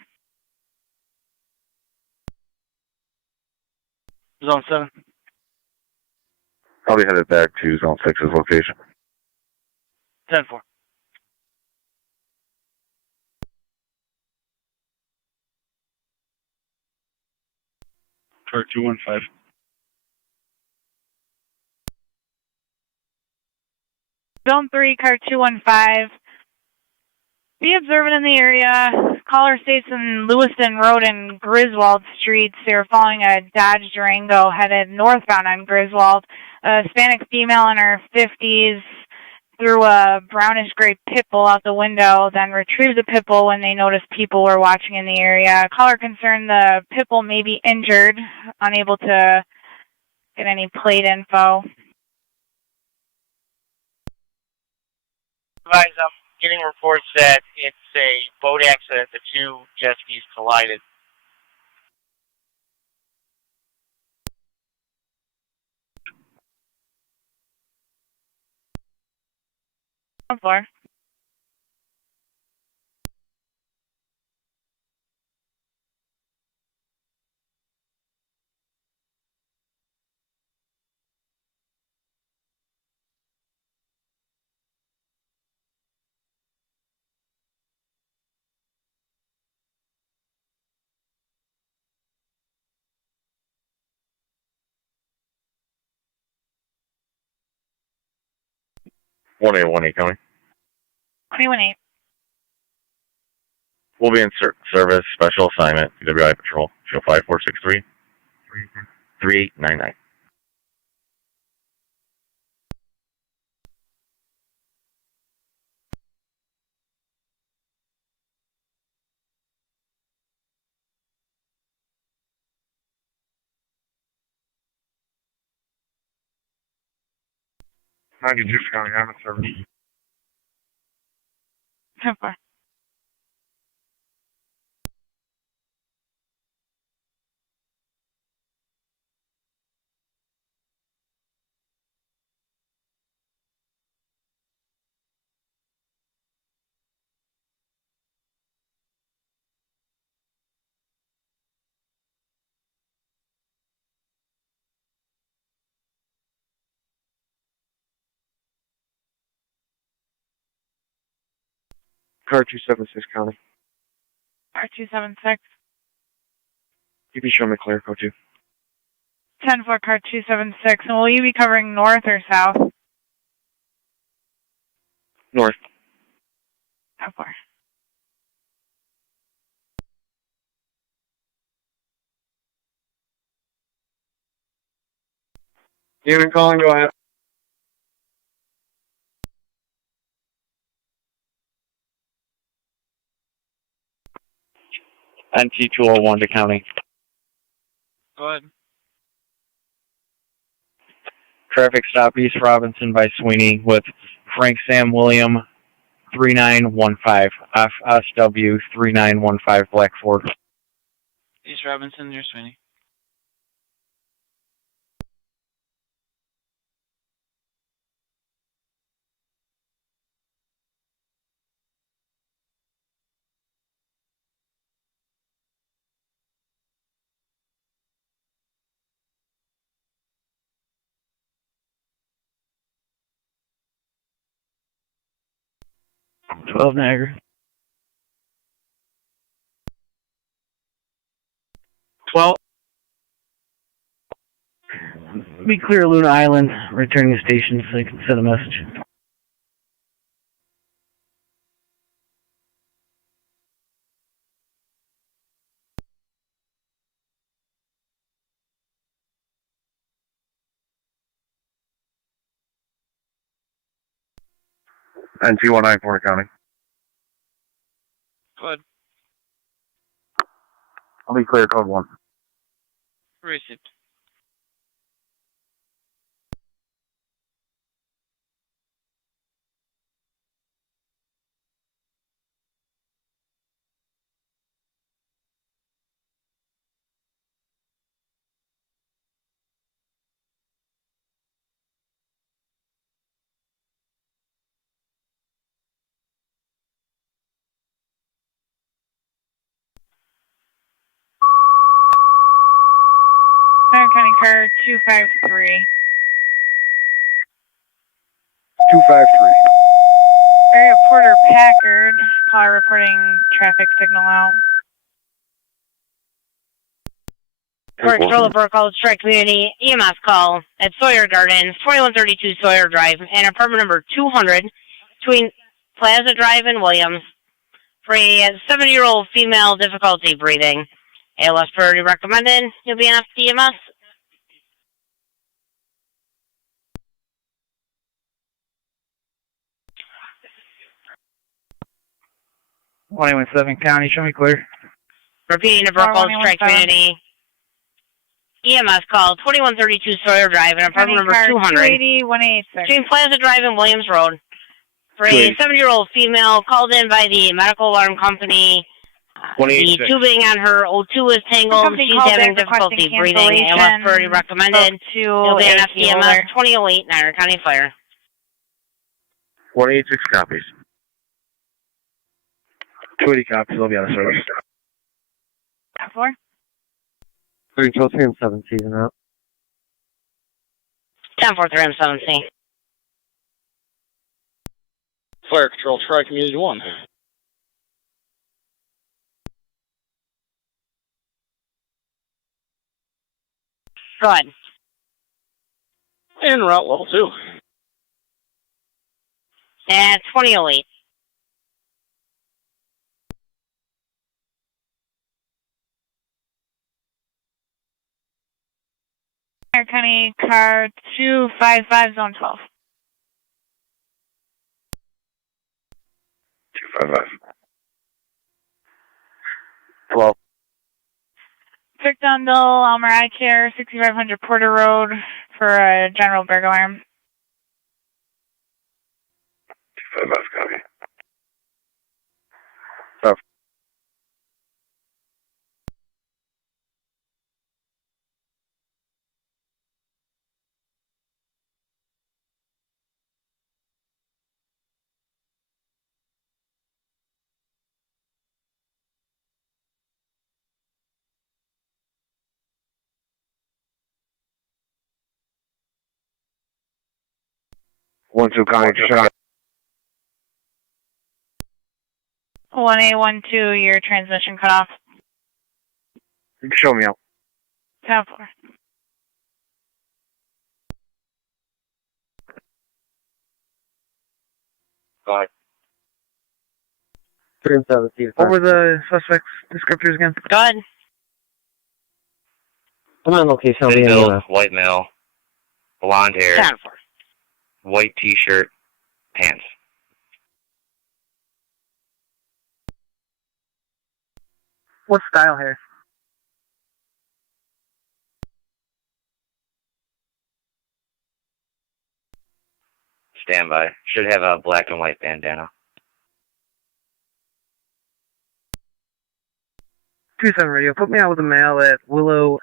Zone 7. Probably headed back to Zone 6's location. 10-4. Car 215. Zone 3, car 215. Be observant in the area. Caller states in Lewiston Road and Griswold Streets. They were following a Dodge Durango headed northbound on Griswold. A Hispanic female in her 50s threw a brownish-gray pit bull out the window, then retrieved the pit bull when they noticed people were watching in the area. Caller concerned the pit bull may be injured, unable to get any plate info. Advise, I'm getting reports that it's a boat accident. The two jet skis collided. On floor. One eight coming. 218. We'll be in service, special assignment, PWI Patrol. Show 5463 3899. County, I'm in service. 10-4. car 276 County. Car 276. You can show me clear, code 2. 10-4 car 276. And will you be covering north or south? North. 10-4. Unit calling, go ahead. NT201 to County. Go ahead. Traffic stop East Robinson by Sweeney with Frank Sam William 3915 FSW 3915 Black Ford. East Robinson, near Sweeney. Niagara. 12. Be clear, Luna Island. Returning to station so you can send a message. NT194 to County. Go ahead. I'll be clear, code 1. Received. Niagara County car 253. 253. Area Porter Packard. Caller reporting traffic signal out. Court Control of Call Strike Community EMS call at Sawyer Gardens, 2132 Sawyer Drive, and apartment number 200 between Plaza Drive and Williams for a 70-year-old female difficulty breathing. ALS priority recommended. You'll be on EMS. One 7 County, show me clear. Repeating the Call Strike Community EMS call 2132 Sawyer Drive and apartment number 200 between Plaza Drive and Williams Road for a 70-year-old female called in by the medical alarm company. The tubing on her O2 is tangled. She's having difficulty breathing. ALS priority recommended. You'll be on FDMS 2008 Niagara County Fire. 186 copies. 280 copies, I'll be out of service. 4. 3 until 3 and 7 season out. 10-4-3-7C. Fire Control, try Community 1. Go ahead. En route level 2. At 2008. Niagara County car 255 zone 12. 255. 12. Victor Bill, Elmer Eye Care, 6500 Porter Road for a general burglar alarm. 255 copy. 1-2 County, shot. 1A12, your transmission cut off. Show me out. 10-4. Bye. 3 and 7, Steve. What were the suspects' descriptors again? Go ahead. I'm on location. I'll be Thin in build, the white male, blonde hair, 10-4. white t-shirt, pants. What style hair? Standby. Should have a black and white bandana. 2-7 radio. Put me out with a male at Willow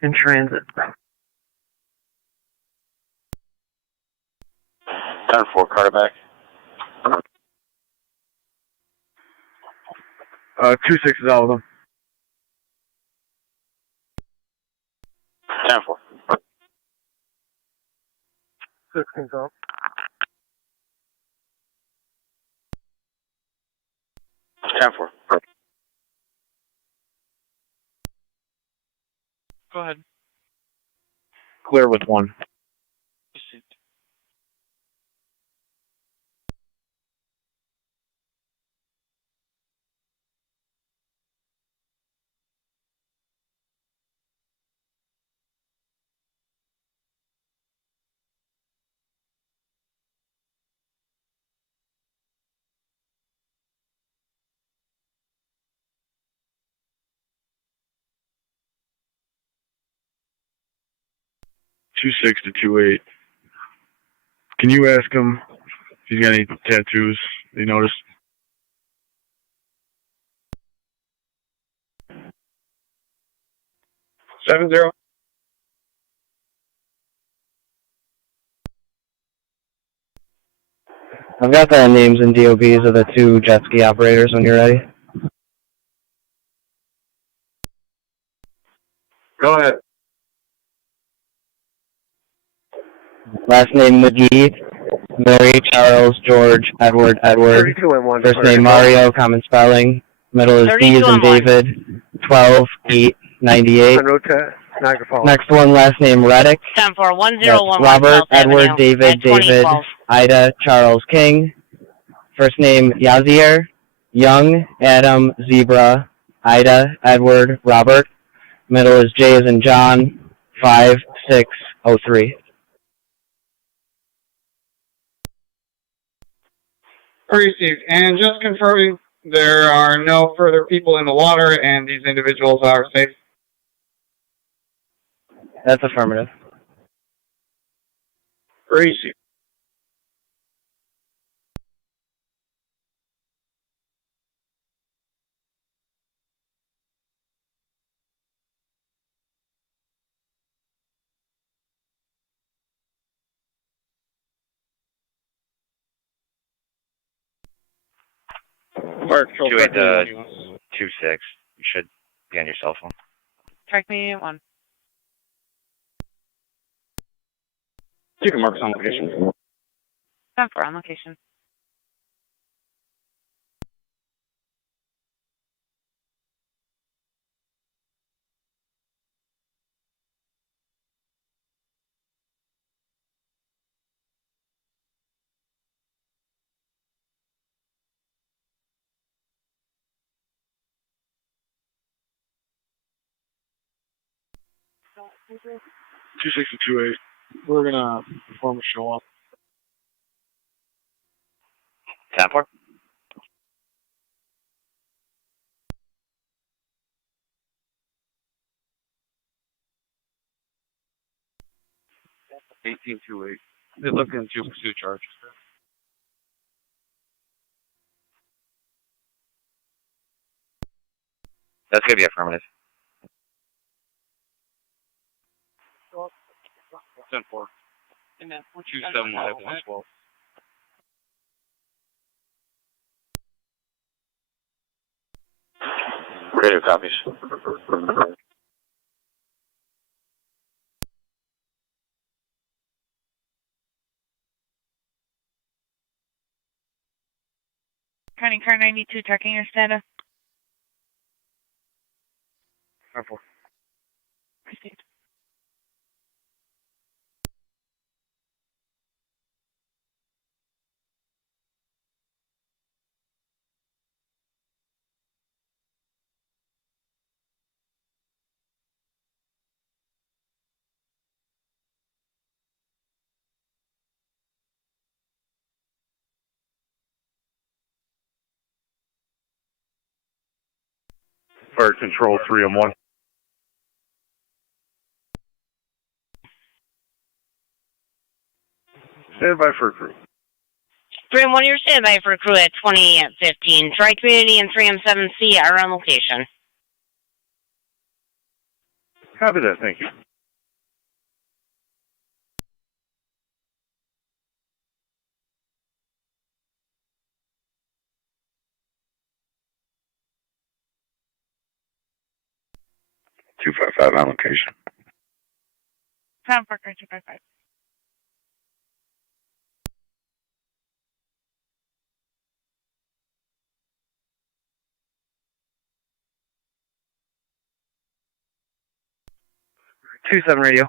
in transit. 10-4, Carterback. 2-6 is all of them. 10-4. 6 control. 10-4. Go ahead. Clear with 1. Received. Two 6 to 2-8. Can you ask him if he's got any tattoos they noticed? Seven zero. I've got the names and DOBs of the 2 jet ski operators when you're ready. Go ahead. Last name McGee, Mary, Charles, George, Edward, Edward. 32 and 1. First name Mario, common spelling. Middle is D as in David. 12, 8, 98. En route to Niagara Falls. Next one, last name Reddick. 10-4, 1011 That's Robert, Edward, David, David, Ida, Charles, King. First name Yazir, Young, Adam, Zebra, Ida, Edward, Robert. Middle is J as in John. 5603. Received. And just confirming, there are no further people in the water, and these individuals are safe. That's affirmative. Received. Mark, 2-8 to 2-6. You should be on your cell phone. Track me 1. You can mark us on location. 10-4 on location. Two 6 to 2-8. We're gonna perform a show off. 10-4. $18 2-8. They looked into pursuit charges. That's gonna be affirmative. 10-4. 2-7-1-12. Radio copies. County Car 92, checking your status. Careful. Proceed. Fire Control 3-1. Stand by for crew. 3M1, you're standby for crew at 2015. Tri-Community and 3M7C are on location. Copy that, thank you. Two 255 on location. Sound Parker 255. Two 7 radio.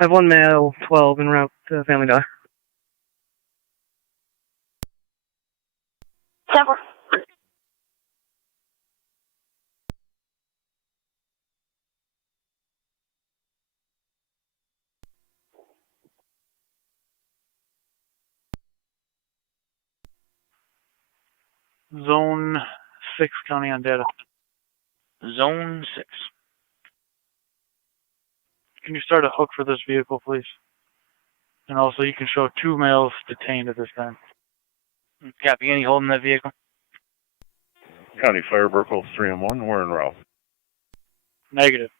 I have one male, 12, en route to Family Dollar. Several. Zone 6 county on data. Zone 6. Can you start a hook for this vehicle, please? And also, you can show 2 males detained at this time. Copy. Any holding that vehicle? County Fire Vehicle 3-1, we're en route. Negative.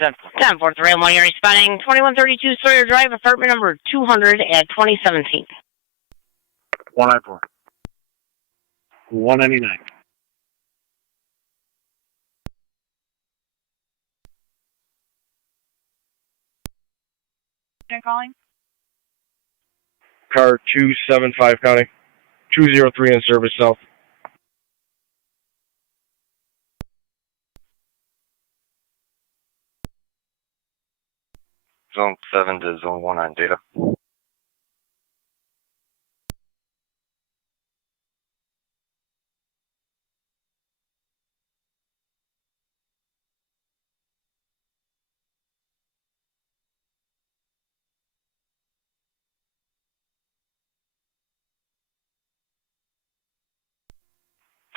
10-4, 3M1, you're responding 2132 Sawyer Drive, apartment number 200 at 2017. 194. 199. Calling? Car 275 county. 203 in service south. Zone 7 to Zone 1 on data.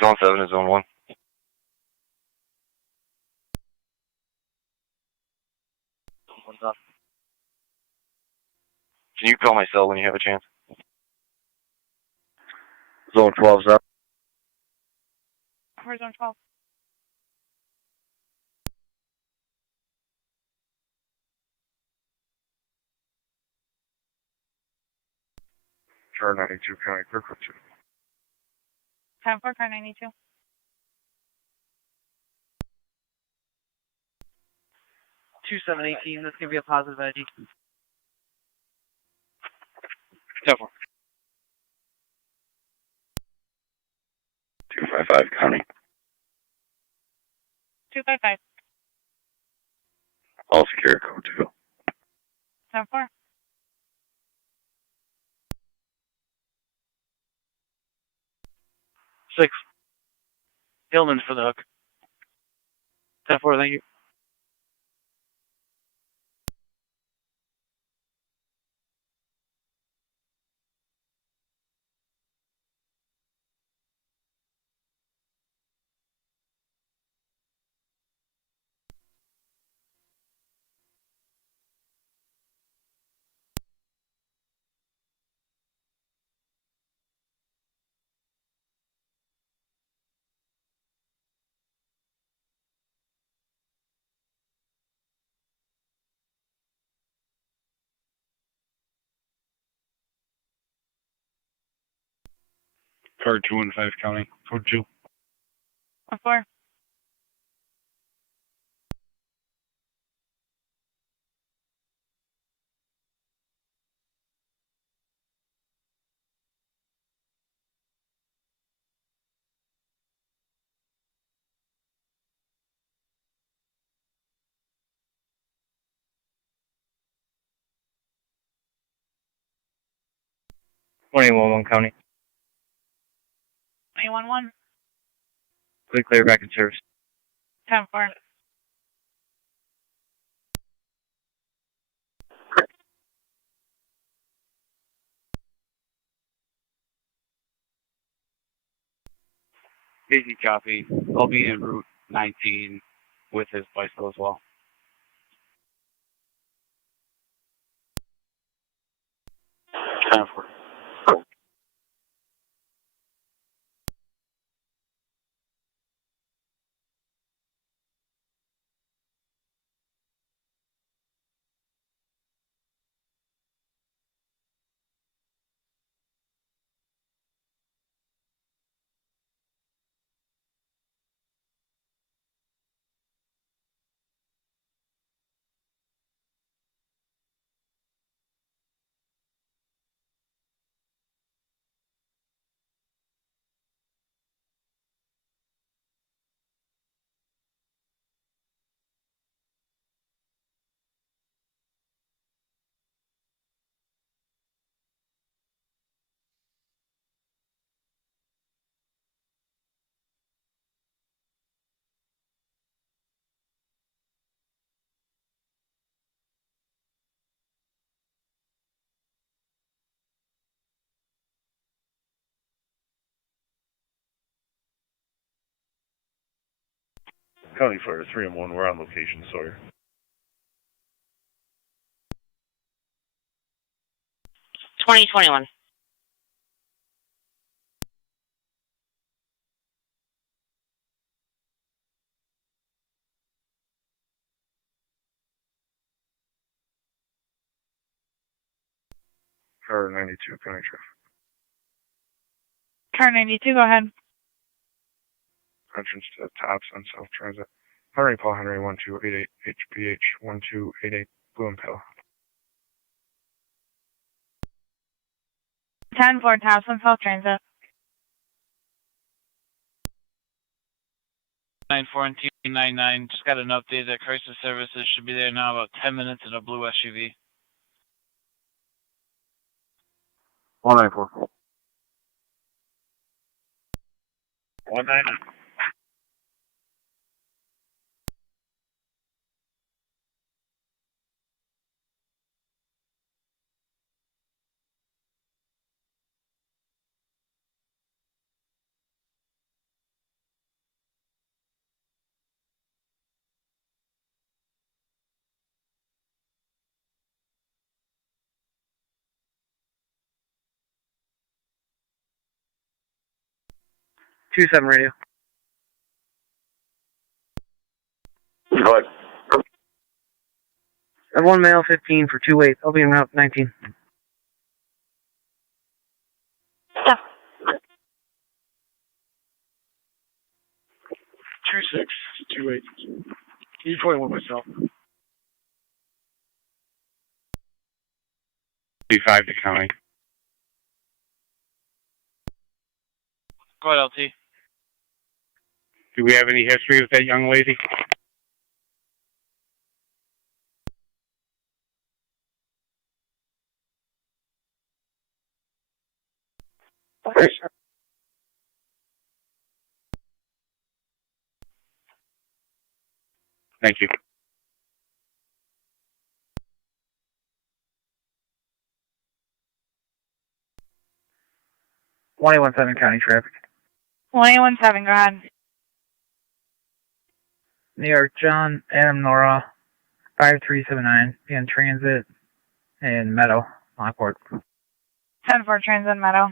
Zone 7 to Zone 1. One's up. Can you call my cell when you have a chance? Zone 12's up. Where's Zone 12? Car 92 county, Kirkwood 2. 10-4, Car 92. Two 718. That's gonna be a positive ID. 10-4. 255 county. 255. All secure, code 2. 10-4. Six. Hillman for the hook. 10-4, thank you. Car 215 county, code 2. 4. 21 County. 911. Clear back in service. 10-4. Easy copy. I'll be en route 19 with his bicycle as well. Time for. County Fire 3 and 1, we're on location, Sawyer. $20.21. Car 92, County Traffic. Car 92, go ahead. Entrance to Tops on South Transit. Henry Paul Henry 1288, HPH 1288, Blue and Pale. 10-4, Tops on South Transit. 94 and T99. Just got an update that crisis services should be there now about 10 minutes in a blue SUV. 194. 199. Two 7 radio. Go ahead. I have 1 male 15 for 2-8. I'll be en route 19. Stop. 2628. E21 myself. 35 to County. Go ahead, LT. Do we have any history with that young lady? Thank you. $21.7 County Traffic. 117, go ahead. New York, John, Adam, Nora, 5379, in transit, and Meadow, Lockport. 10-4, Transit Meadow.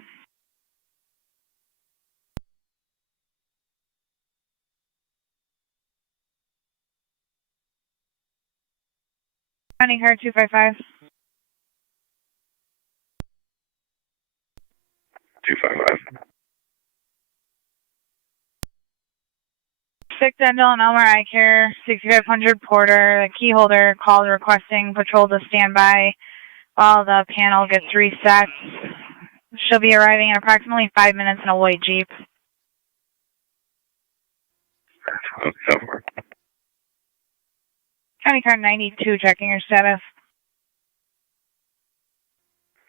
County Car 255. 255. 6 Dental and Elmer Eye Care, 6500 Porter. The key holder called requesting patrol to stand by while the panel gets reset. She'll be arriving in approximately 5 minutes in a white Jeep. County Car 92, checking your status.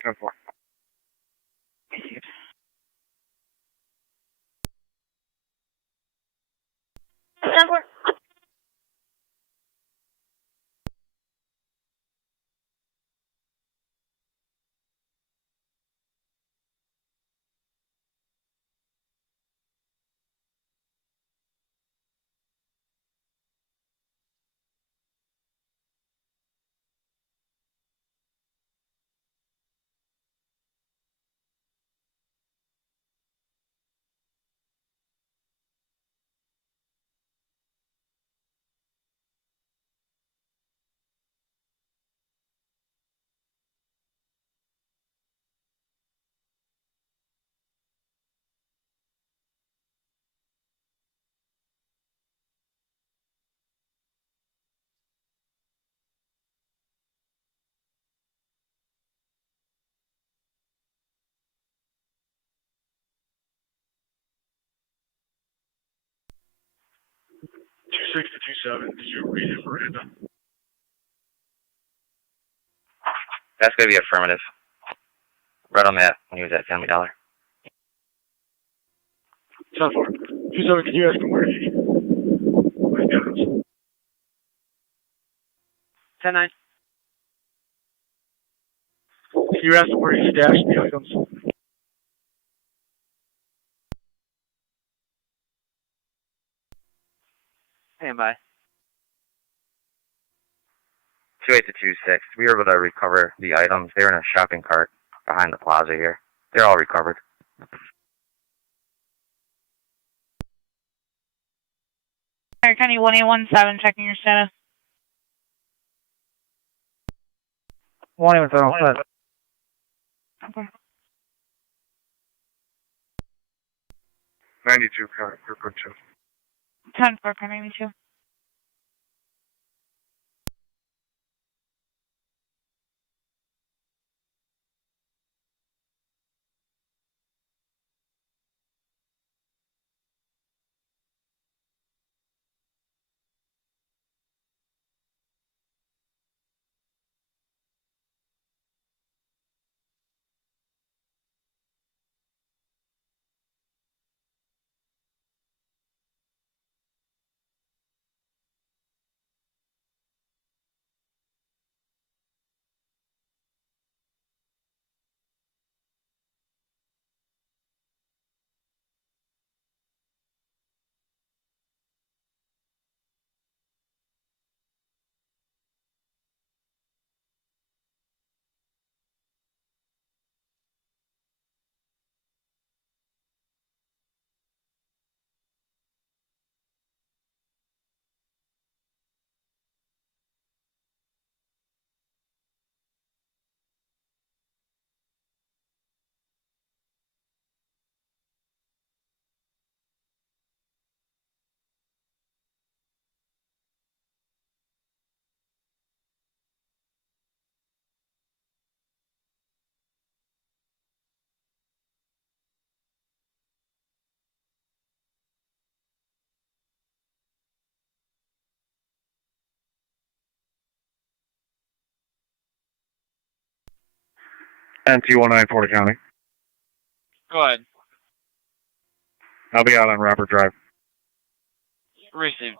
10-4. 26 to 27. Did you read it, Miranda? That's going to be affirmative. Right on that when he was at Family Dollar. 10-4. 27, can you ask him where he... 10-9. Can you ask him where he stashed the items? Stand by. 28 to 26. We were able to recover the items. They were in a shopping cart behind the plaza here. They're all recovered. Air County 1817, checking your status. 1817. Okay. 92, Kirkwood 2. 10-4, 92. NT19 Porter County. Go ahead. I'll be out on Robert Drive. Received.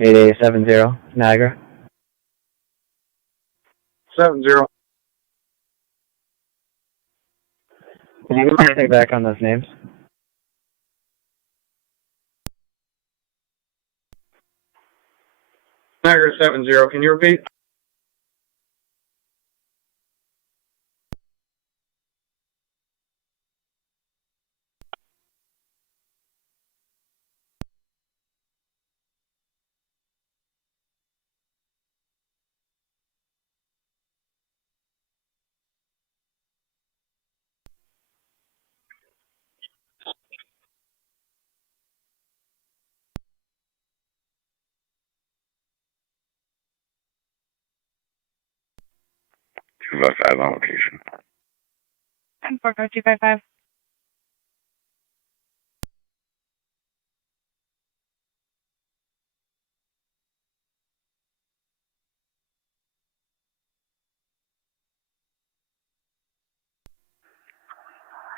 Eight 70, Niagara. 70. Can you give me back on those names? Niagara 70, can you repeat? 255 on location. 10-4, go 255.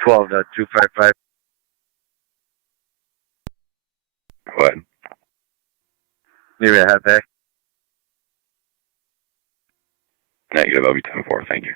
Twelve 255. Go ahead. Maybe a half back. Negative, I'll be 10-4, thank you.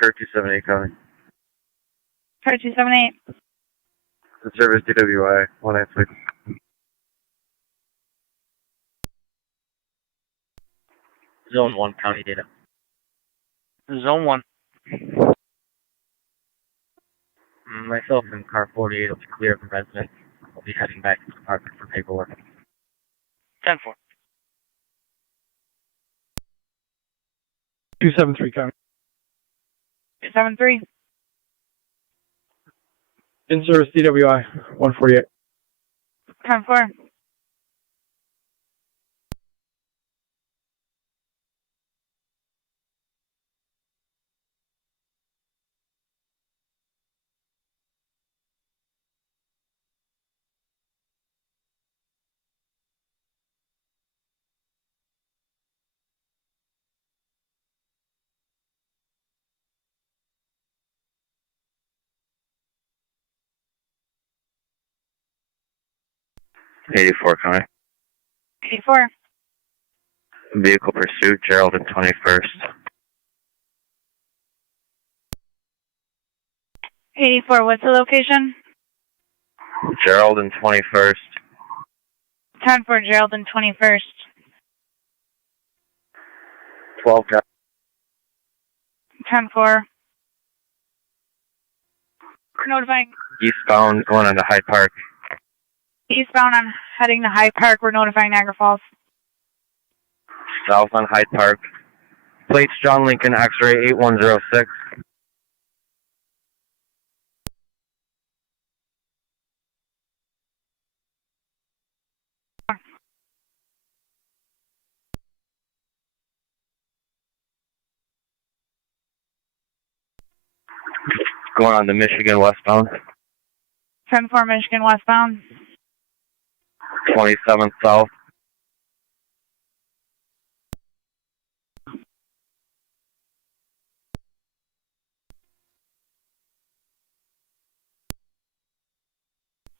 Kurt 278 coming. Kurt 278. The service DWI 196. Zone 1, county data. Zone 1. Myself and car 48 will be clear of the resident. I'll be heading back to the department for paperwork. 10-4. 273 coming. 273. In service DWI 148. 10-4. '84 coming. 84. Vehicle pursuit, Gerald and 21st. 84, what's the location? Gerald and 21st. 10-4, Gerald and 21st. 12 got 10-4. Notifying. eastbound going into Hyde Park. Eastbound on heading to Hyde Park, we're notifying Niagara Falls. South on Hyde Park. Plates John Lincoln X-ray 8106. Going on to Michigan westbound. 10-4, Michigan westbound. 27th south.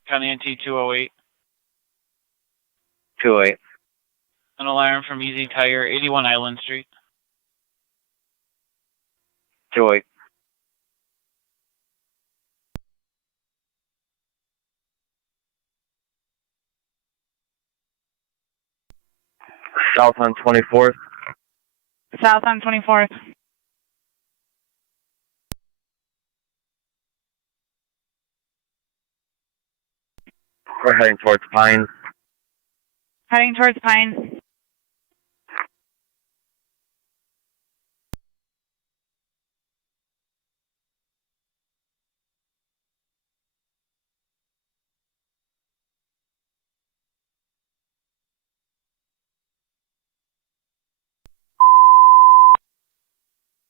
County NT 208. 28. An alarm from Easy Tire, 81 Island Street. 28. South on 24th. South on 24th. We're heading towards Pines. Heading towards Pine.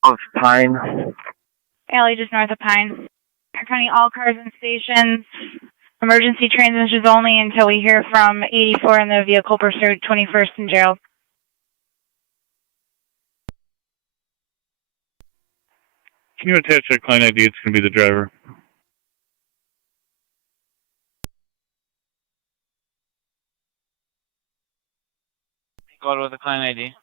Of Pine. Alley just north of Pine. County, all cars and stations. Emergency transmissions only until we hear from 84 in the vehicle pursuit, 21st and Gerald. Can you attach that client ID? It's going to be the driver. Go out with the client ID.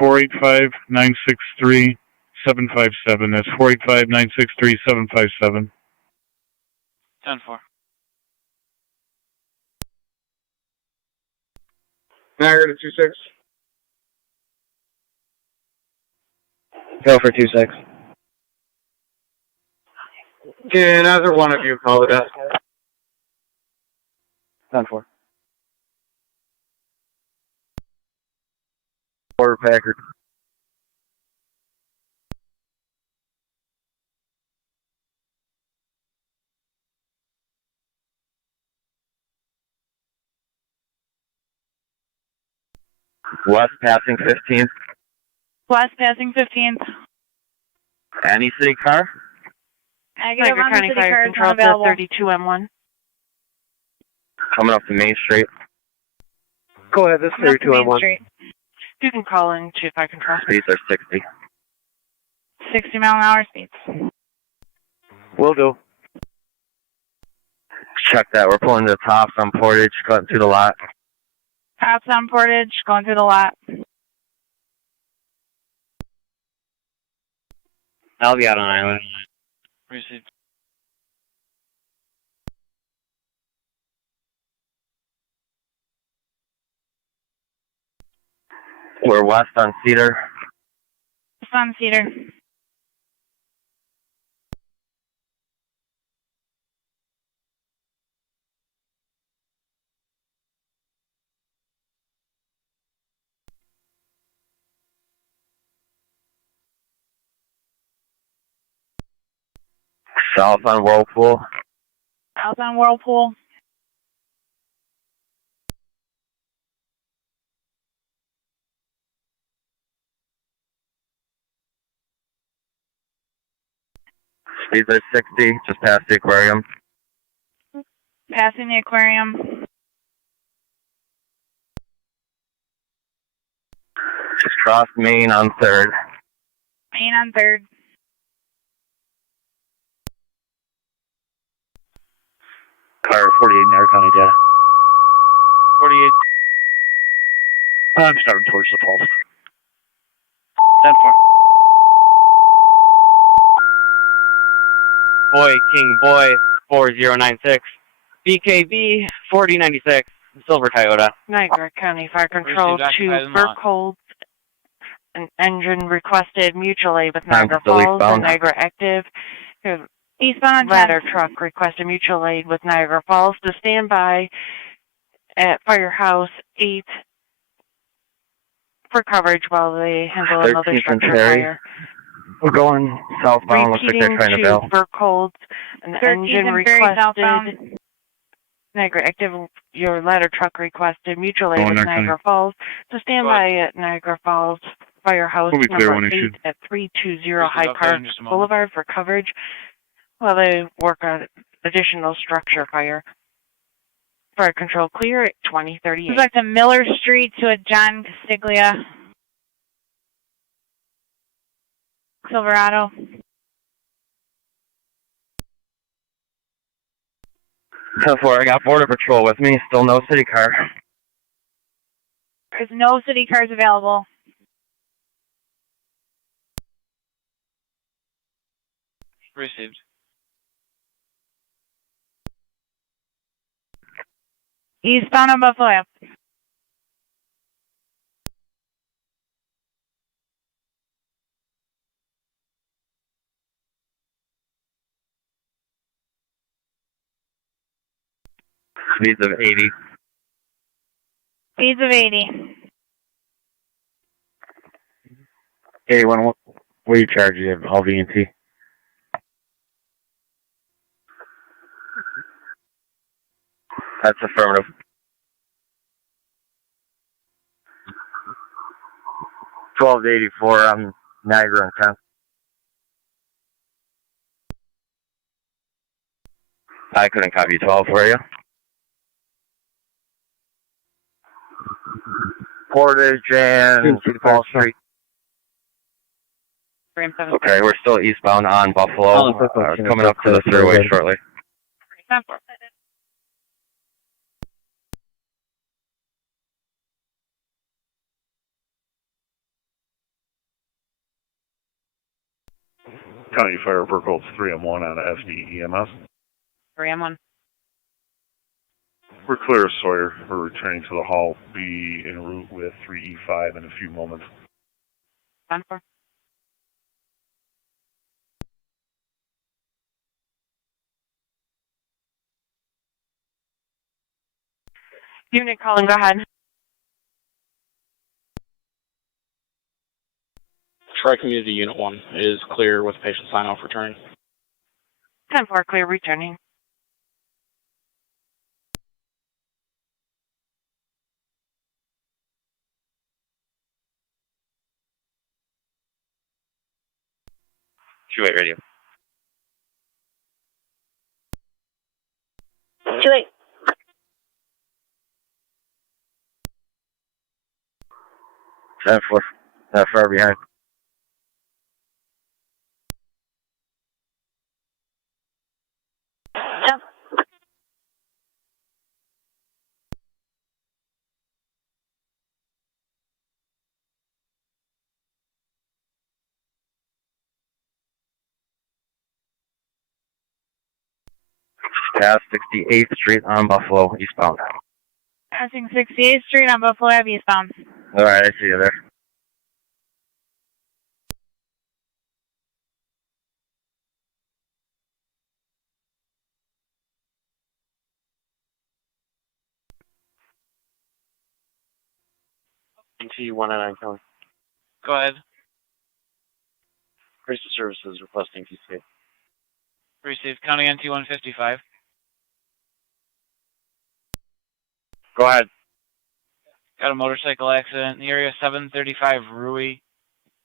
485-963-757. That's 485-963-757. 10-4. Niagara to 26. Go for 26. Can either one of you call it that? 10-4. Quarter Packard. West passing 15th. West passing 15th. Any city car? Negative on the County city Fire car is Control not available. 32M1. Coming up to Main Street. Go ahead, this is 32M1. You can call in to Fire Control. Speeds are 60. 60 mile an hour speeds. Will do. Check that. We're pulling to the tops on Portage, cutting through the lot. Tops on Portage, going through the lot. I'll be out on island. Received. We're west on Cedar. It's on Cedar. South on Whirlpool. South on Whirlpool. Speeds are 60, just past the aquarium. Passing the aquarium. Just crossed Main on 3rd. Main on 3rd. Car 48 Niagara County data. 48. I'm starting towards the pulse. 10-4. Boy, King Boy, 4096. BKB, 4096. Silver Toyota. Niagara County Fire Control Received, to occupied and locked. Burkhold. An engine requested mutual aid with Niagara still Falls eastbound. and Niagara Active. Eastbound on Ladder 10. truck requested mutual aid with Niagara Falls to stand by at Firehouse 8 for coverage while they handle another 13th and structure Cherry. fire. We're going southbound. Looks like they're Repeating trying to bail. to Burkhold, an 13th engine and Ferry requested. southbound. Niagara Active, your ladder truck requested mutual aid Oh, with Niagara Niagara County. Falls to stand by at Niagara Falls Firehouse We'll be clear number when 8 issued. at 320 Received, High I'll Park clear in just a moment. Boulevard for coverage while they work on additional structure fire. Fire control clear at 2038. Goes back to Miller Street to a John Castiglia. Silverado. 10-4, I got Border Patrol with me. Still no city car. There's no city cars available. Received. Eastbound on Buffalo Ave. Speeds of 80. Speeds of 80. 81, what do you charge? You have all V&T? That's affirmative. $12.84 on Niagara and 10. I couldn't copy 12 for you. Portage and Fall Street. Okay, we're still eastbound on Buffalo. Coming up to the thruway shortly. 10-4. County Fire Burkholz 3M1 on SD EMS. 3M1. We're clear of Sawyer. We're returning to the hall. Be en route with 3E5 in a few moments. 10-4. Unit calling, go ahead. Tri-Community Unit 1 is clear with patient sign-off return. 10-4, clear, returning. Two-8 radio. 2-8. That far behind. Jump. Past 68th Street on Buffalo, eastbound. Passing 68th Street on Buffalo Ave eastbound. Alright, I see you there. NT199 County. Go ahead. Crisis Services requesting TCA. Received. County NT 155. Go ahead. Got a motorcycle accident in the area 735 Rui.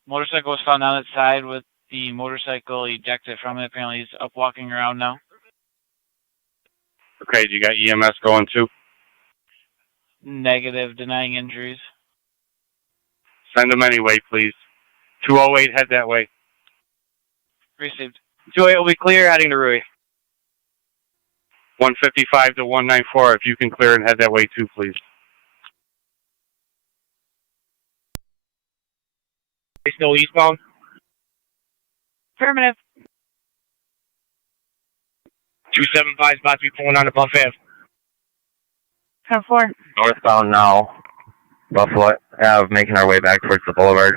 Motorcycle was found on its side with the motorcycle ejected from it. Apparently he's up walking around now. Okay, do you got EMS going too? Negative, denying injuries. Send them anyway, please. 208, head that way. Received. 208 will be clear, heading to Rui. 155 to 194, if you can clear and head that way too, please. Still eastbound? Affirmative. 275 about to be pulling on the Buff Ave. 10-4. Northbound now. Buffalo Ave, making our way back towards the boulevard.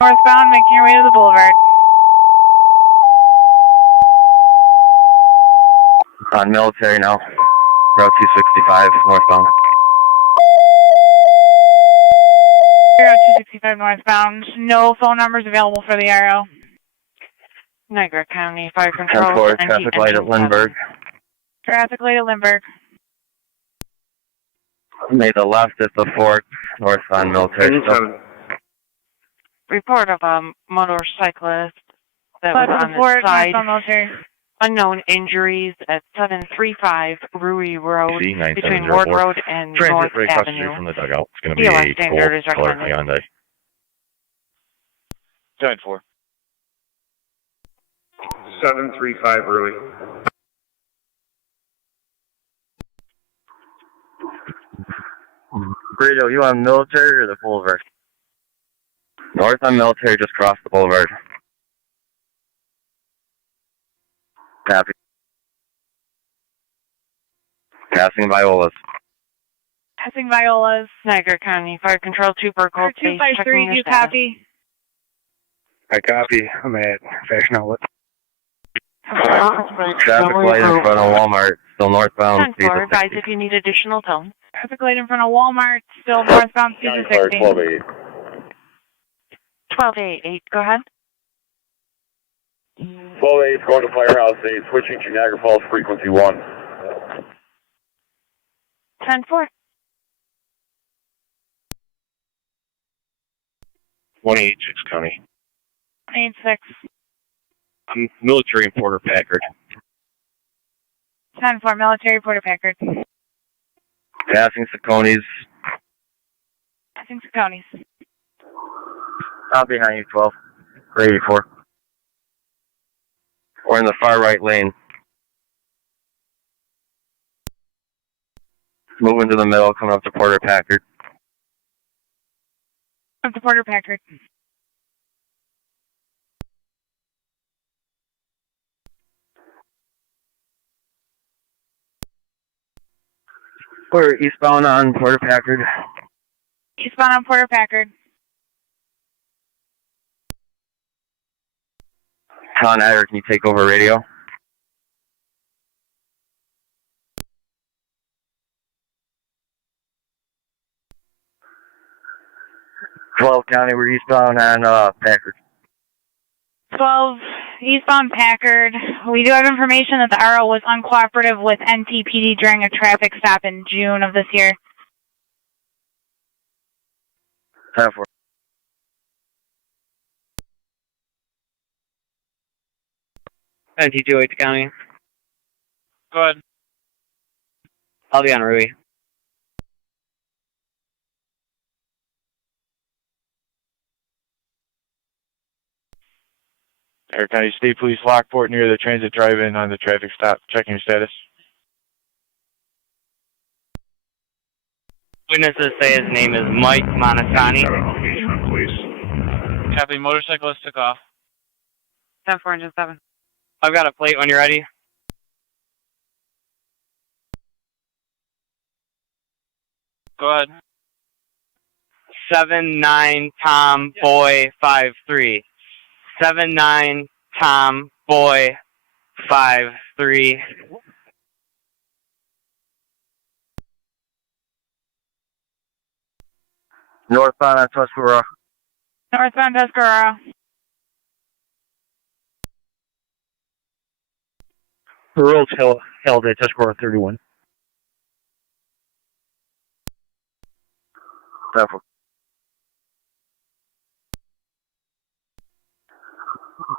Northbound, making your way to the boulevard. On Military now. Route 265, northbound. Route 265 northbound. No phone numbers available for the arrow. Niagara County Fire Control. 10-4, traffic light at Lindbergh. Traffic light at Lindbergh. Made the left at the fork, north on Military. Report of a motorcyclist that was on Fort, the side. north on Military. Unknown injuries at 735 Rui Road between 9704. Ward Road and North Transit right across the Avenue. street from the dugout. It's going to be BLS a standard is gold color recommended. Hyundai. 10-4. 735 Rui. Radio, you on Military or the boulevard? North on Military, just cross the boulevard. Copy. Passing Violas. Passing Violas. Niagara County Fire Control 2 Burkholz. 253, do you copy? I copy. I'm at Fashion Outlet. Traffic light in front of Walmart, still northbound. 10-4, advise if you need additional tone. Traffic light in front of Walmart, still northbound, speed to 60. 1288, go ahead. 12-8, going to Firehouse 8, switching to Niagara Falls frequency 1. 10-4. 186 County. 86. I'm military in Porter Packard. 10-4, military, Porter Packard. Passing Saconis. Passing Saconis. Out behind you, 12. 84. We're in the far right lane. Moving to the middle, coming up to Porter Packard. Up to Porter Packard. We're eastbound on Porter Packard. Eastbound on Porter Packard. Tonawanda, can you take over radio? County, we're eastbound on Packard. 12 eastbound Packard. We do have information that the RO was uncooperative with NTPD during a traffic stop in June of this year. 10-4. NT28 County. Go ahead. I'll be on Rui. Niagara County State Police Lockport near the transit drive-in on the traffic stop. Checking your status. Witnesses say his name is Mike Monasani. Copy. Motorcyclist took off. 10-4, engine 7. I've got a plate when you're ready. Go ahead. 79 Tom Boy 53. 79 Tom Boy 53. Northbound on Tuscarora. Northbound Tuscarora. The road's held at Tuscarora 31. 10-4.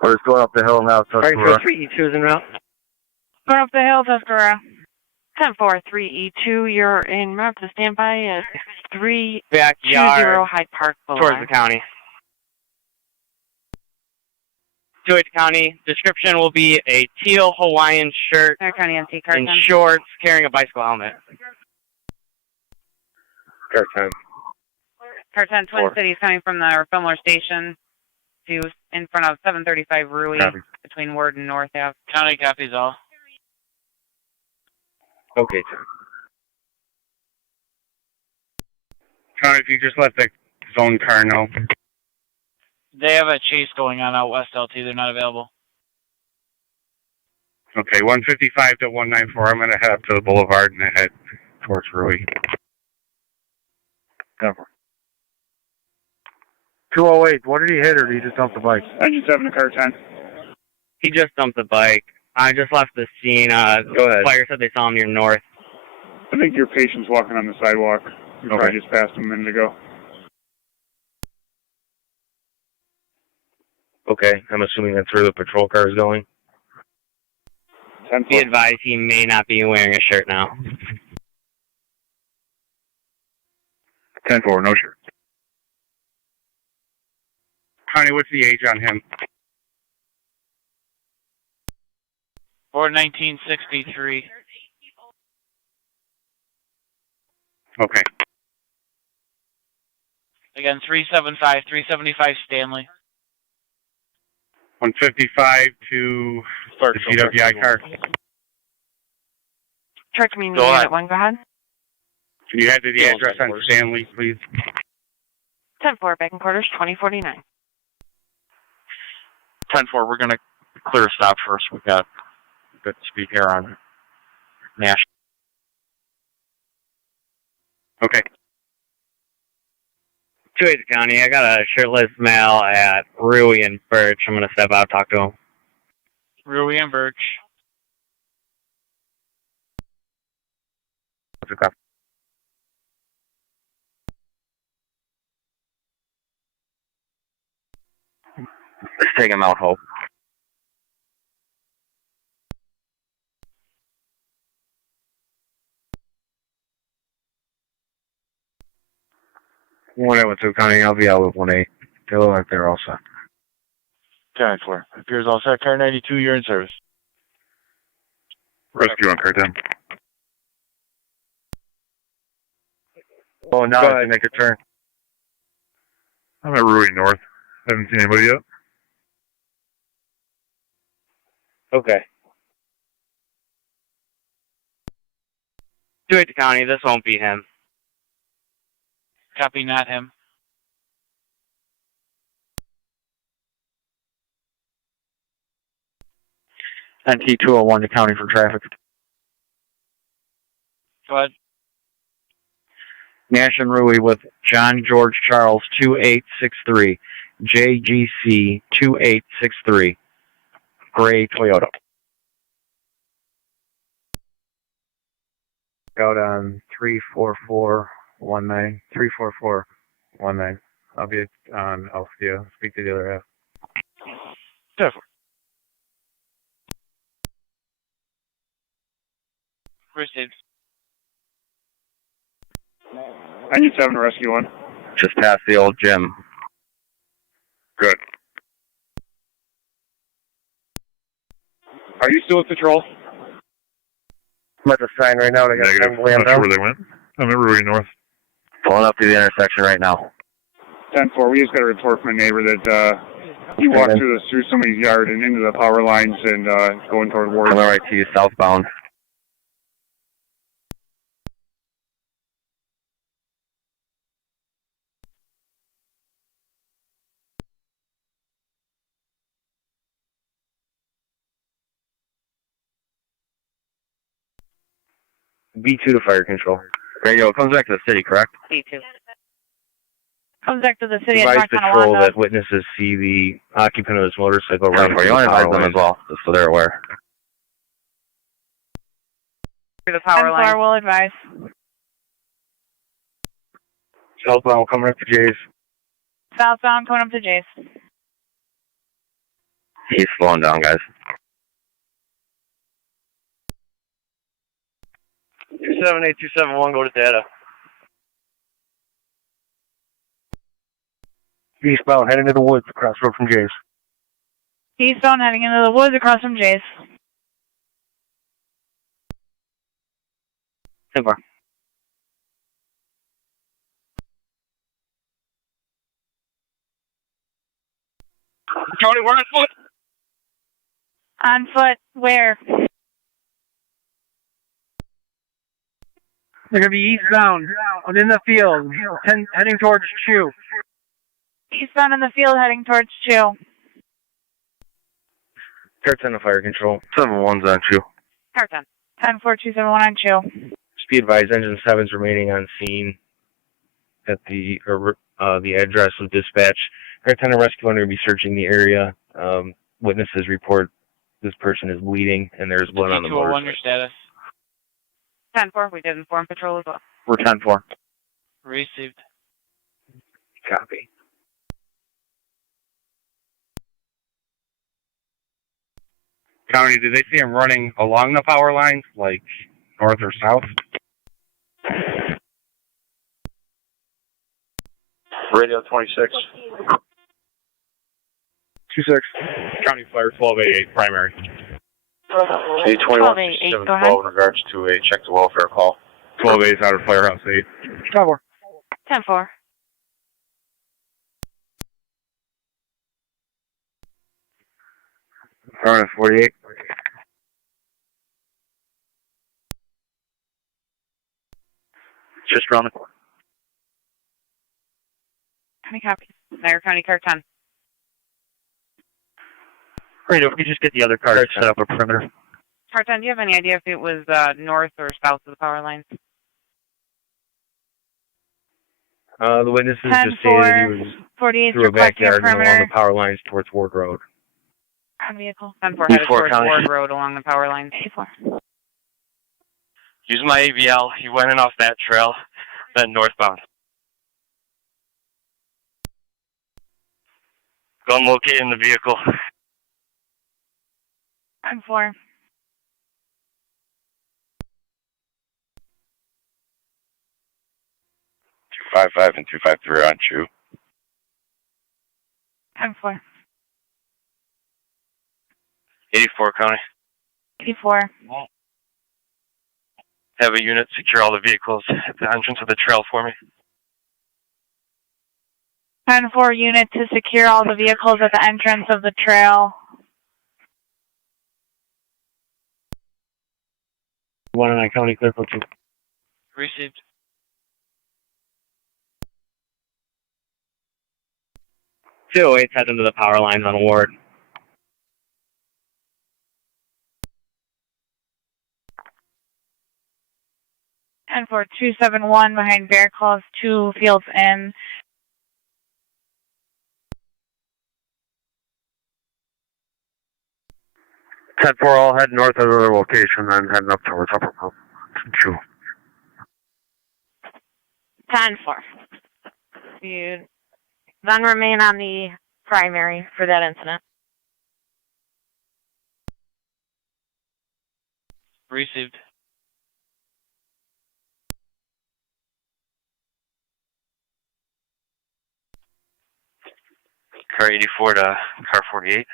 We're just going up the hill now, Tuscarora. 3E2 is en route. Going up the hill, Tuscarora. 10-4, 3E2, you're en route to standby at 320 Backyard. Hyde Park Boulevard. Towards the county. 28 County. Description will be a teal Hawaiian shirt Niagara County NC car and 10. shorts carrying a bicycle helmet. Car 10. Car 10, Twin Cities coming from the Fillmore Station to in front of 735 Rui between Ward and North Ave. County copies all. Okay, County, if you just let the zone car know. They have a chase going on out west LT. They're not available. Okay, 155 to 194. I'm going to head up to the boulevard and head towards Rui. Cover. 208, what did he hit or did he just dump the bike? Engine 7 to car 10. He just dumped the bike. I just left the scene. Go ahead. Fire said they saw him near north. I think your patient's walking on the sidewalk. You Okay. probably just passed him a minute ago. Okay, I'm assuming that's where the patrol car is going. 10-4. Be advised he may not be wearing a shirt now. 10-4, no shirt. Connie, what's the age on him? Born 1963. Okay. Again, 375 Stanley. 155 to the GWI car. Church meeting Go ahead. at 1, go ahead. Can you add to the address on Stanley, please? 10-4, back in quarters, 2049. 10-4, we're going to clear a stop first. We've got good speed here on Nash. Okay. 28 County, I got a shirtless male at Rui and Birch. I'm going to step out, talk to him. Rui and Birch. Okay. Let's take him out, Hope. One A with 2 County, I'll be out with 1A. They look like they're all set. 10-4. Appears all set. Car 92, you're in service. Rescue on car 10. Oh, now I can make a turn. I'm at Rui North. Haven't seen anybody yet. Okay. 2-8 to county. This won't be him. Copy, not him. NT 201 to county for traffic. Go ahead. Nash and Rui with John George Charles 2863. JGC 2863. Gray Toyota. Out on 34419. 34419. I'll be on Althea. Speak to the other half. Definitely. Received. 97 Rescue 1. Just past the old gym. Good. Are you still at patrol? I'm at the sign right now. They got Negative. Not sure where they went. I'm at Rui North. Pulling up to the intersection right now. 10-4. We just got a report from a neighbor that he walked through somebody's yard and into the power lines and going toward Ward. Coming right to you, southbound. B2 to fire control. Radio comes back to the city, correct? B2. Comes back to the city Advise at North patrol Tonawanda. that witnesses see the occupant of this motorcycle Yeah, running you through want the to advise power them lines. as well, just so they're aware. Through the power 10-4 line. will advise. Southbound coming up to Jay's. Southbound coming up to Jace. He's slowing down, guys. 278271, go to data. Eastbound, heading to the woods across the road from Jay's. Eastbound heading into the woods across from Jace. 10-4. Tony, we're on foot. On foot, where? They're going to be eastbound, out in the field, heading towards Chew. Eastbound in the field heading towards Chew. Car 10 to fire control. 7-1's on you. Car 10. 10-4-271 on Chew. Speed advised, engine 7's remaining on scene at the address of dispatch. Car 10 and rescue under will be searching the area. Witnesses report this person is bleeding and there's blood on the motorcycle. Your status. 10-4. We did inform patrol as well. We're 10-4. Received. Copy. County, did they see him running along the power lines, like north or south? Radio 26. 26. County Fire 1288, primary. A21 712 in regards to a check to welfare call. 12A is out of Firehouse 8. 10-4. 10-4. Current at 48. Just around the corner. County copy. Niagara County Car 10. Radio, if we just get the other car set up a perimeter. Car 10, do you have any idea if it was north or south of the power lines? The witnesses just stated he was 48 through a backyard and perimeter. along the power lines towards Ward Road. On vehicle. 10-4 headed towards County. Ward Road along the power lines. 4. Use my AVL. He went in off that trail, then northbound. Gun located in the vehicle. 10-4. 255 and 253 on Chew. 10-4. 84 County. 84. Have a unit secure all the vehicles at the entrance of the trail for me. 10-4 unit to secure all the vehicles at the entrance of the trail. 109 County, clear for 2. Received. Two eight's heading to the power lines on Ward. And for 271 behind Bear Claws, 2 fields in. Ten four, I'll head north of the location, then heading up towards Upper Pump. 2. 10-4. You then remain on the primary for that incident. Received. Car 84 to car 48.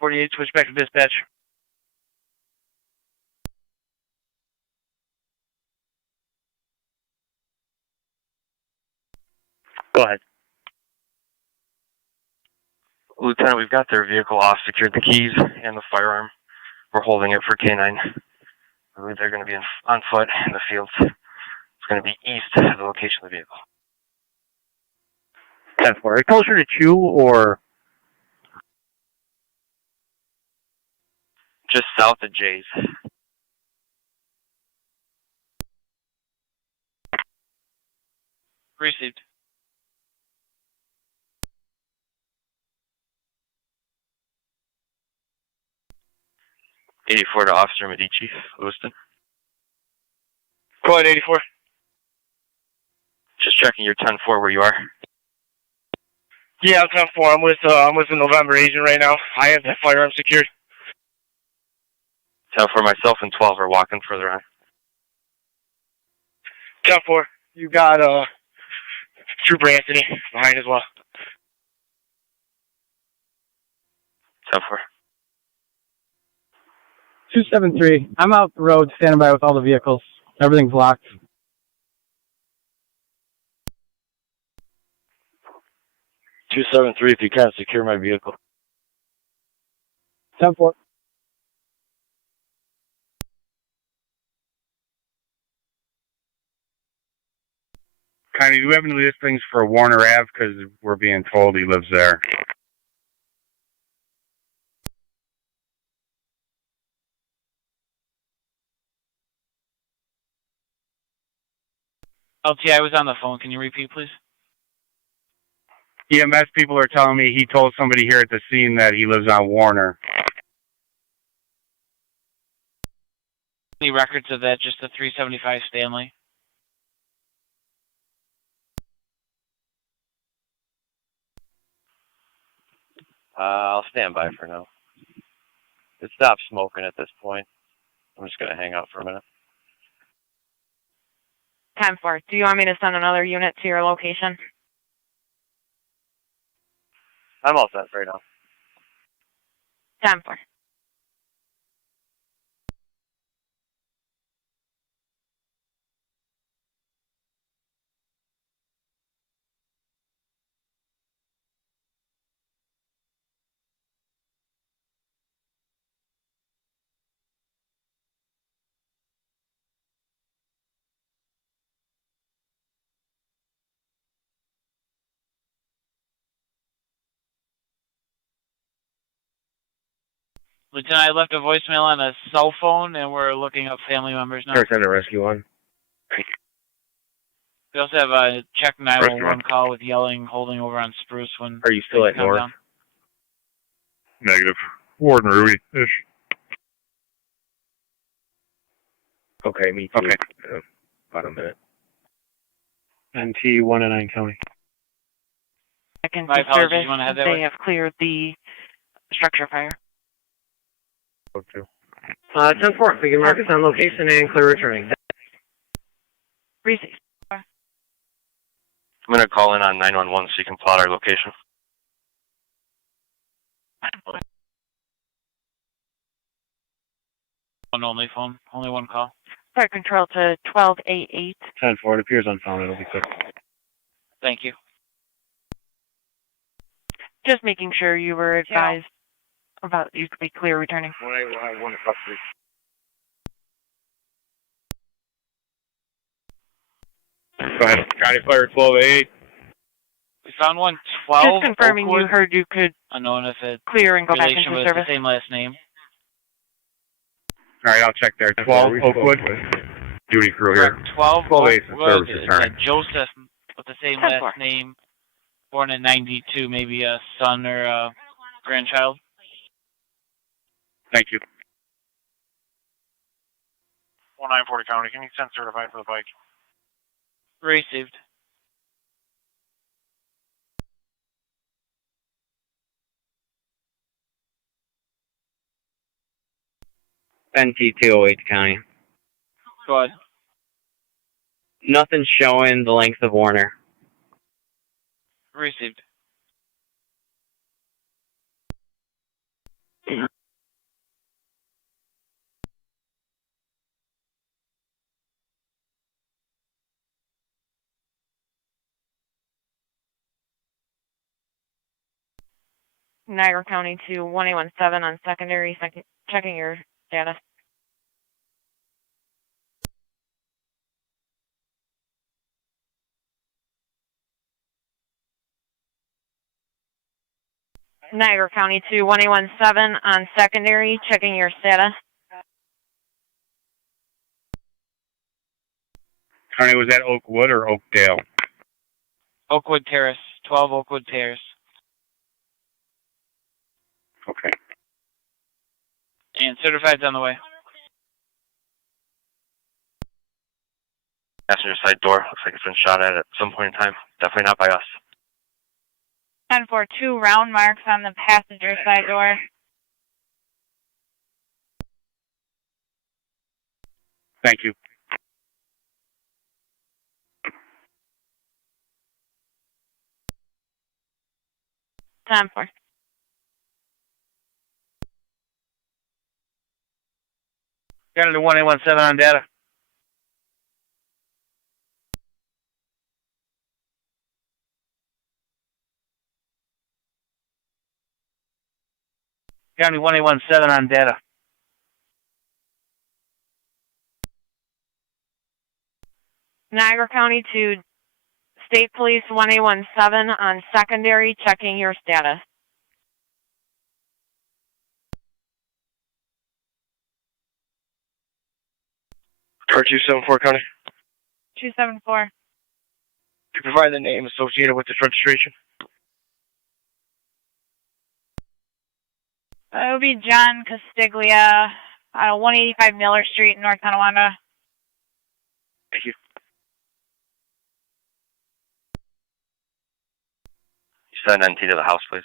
48, switch back to dispatch. Go ahead. Lieutenant, we've got their vehicle off, secured the keys and the firearm. We're holding it for K9. I believe they're going to be on foot in the fields. It's going to be east of the location of the vehicle. 10-4. Are you closer to Chew or? Just south of Jay's. Received. '84 to Officer Medici, Lewiston. Go ahead, 84. Just checking your 10-4 where you are. Yeah, I'm 10-4. I'm with the November agent right now. I have that firearm secured. 10-4, myself and 12 are walking further on. 10-4. You got Trooper Anthony behind as well. 10-4. 273. I'm out the road, standing by with all the vehicles. Everything's locked. 273, if you can, secure my vehicle. 10-4. Connie, do we have any listings for Warner Ave? Because we're being told he lives there. LT, I was on the phone. Can you repeat, please? EMS people are telling me he told somebody here at the scene that he lives on Warner. Any records of that? Just the 375 Stanley? I'll stand by for now. It stopped smoking at this point. I'm just going to hang out for a minute. 10-4. Do you want me to send another unit to your location? I'm all set right now. 10-4. Lieutenant, I left a voicemail on a cell phone, and we're looking up family members now. First under rescue 1. We also have a check 911 call with yelling, holding over on Spruce when. Are you still at North? Down. Negative. Warden Ruby-ish. Okay, me too. Okay. About a minute. NT 1 and 9 County. Second My apologies, service, you wanna head that they way? have cleared the structure fire. 10-4. Begin markets on location and clear returning. Receive. I'm going to call in on 911 so you can plot our location. One only phone, only one call. Fire control to 1288. 10-4. It appears unfound. It'll be quick. Thank you. Just making sure you were advised About you could be clear returning. 181 plus 3. Go ahead. County Fire 12-8. We found one 12 Just confirming Oakwood. you heard you could Unknown if it's clear and go back relation into with service. the same last name. All right, I'll check there. 12 Oakwood. Duty crew here. Correct. 12 12-8 Oakwood. service It's return. a Joseph with the same last name. Born in 92, maybe a son or a grandchild. Thank you. 1940 County, can you send certified for the bike? Received. NT 208 County. Go ahead. Nothing showing the length of Warner. Received. Niagara County to 1817 on secondary, checking your status. Niagara County to 1817 on secondary, checking your status. County, was that Oakwood or Oakdale? Oakwood Terrace. 12 Oakwood Terrace. Okay. And certified's on the way. Passenger side door. Looks like it's been shot at some point in time. Definitely not by us. 10-4, 2 round marks on the passenger side door. Thank you. Time for. Got it to 1817 on data. County 1817 on data. Niagara County to State Police 1817 on secondary, checking your status. Car 274 County. 274. To provide the name associated with this registration. It would be John Castiglia, 185 Miller Street, North Tonawanda. Thank you. You send NT to the house, please.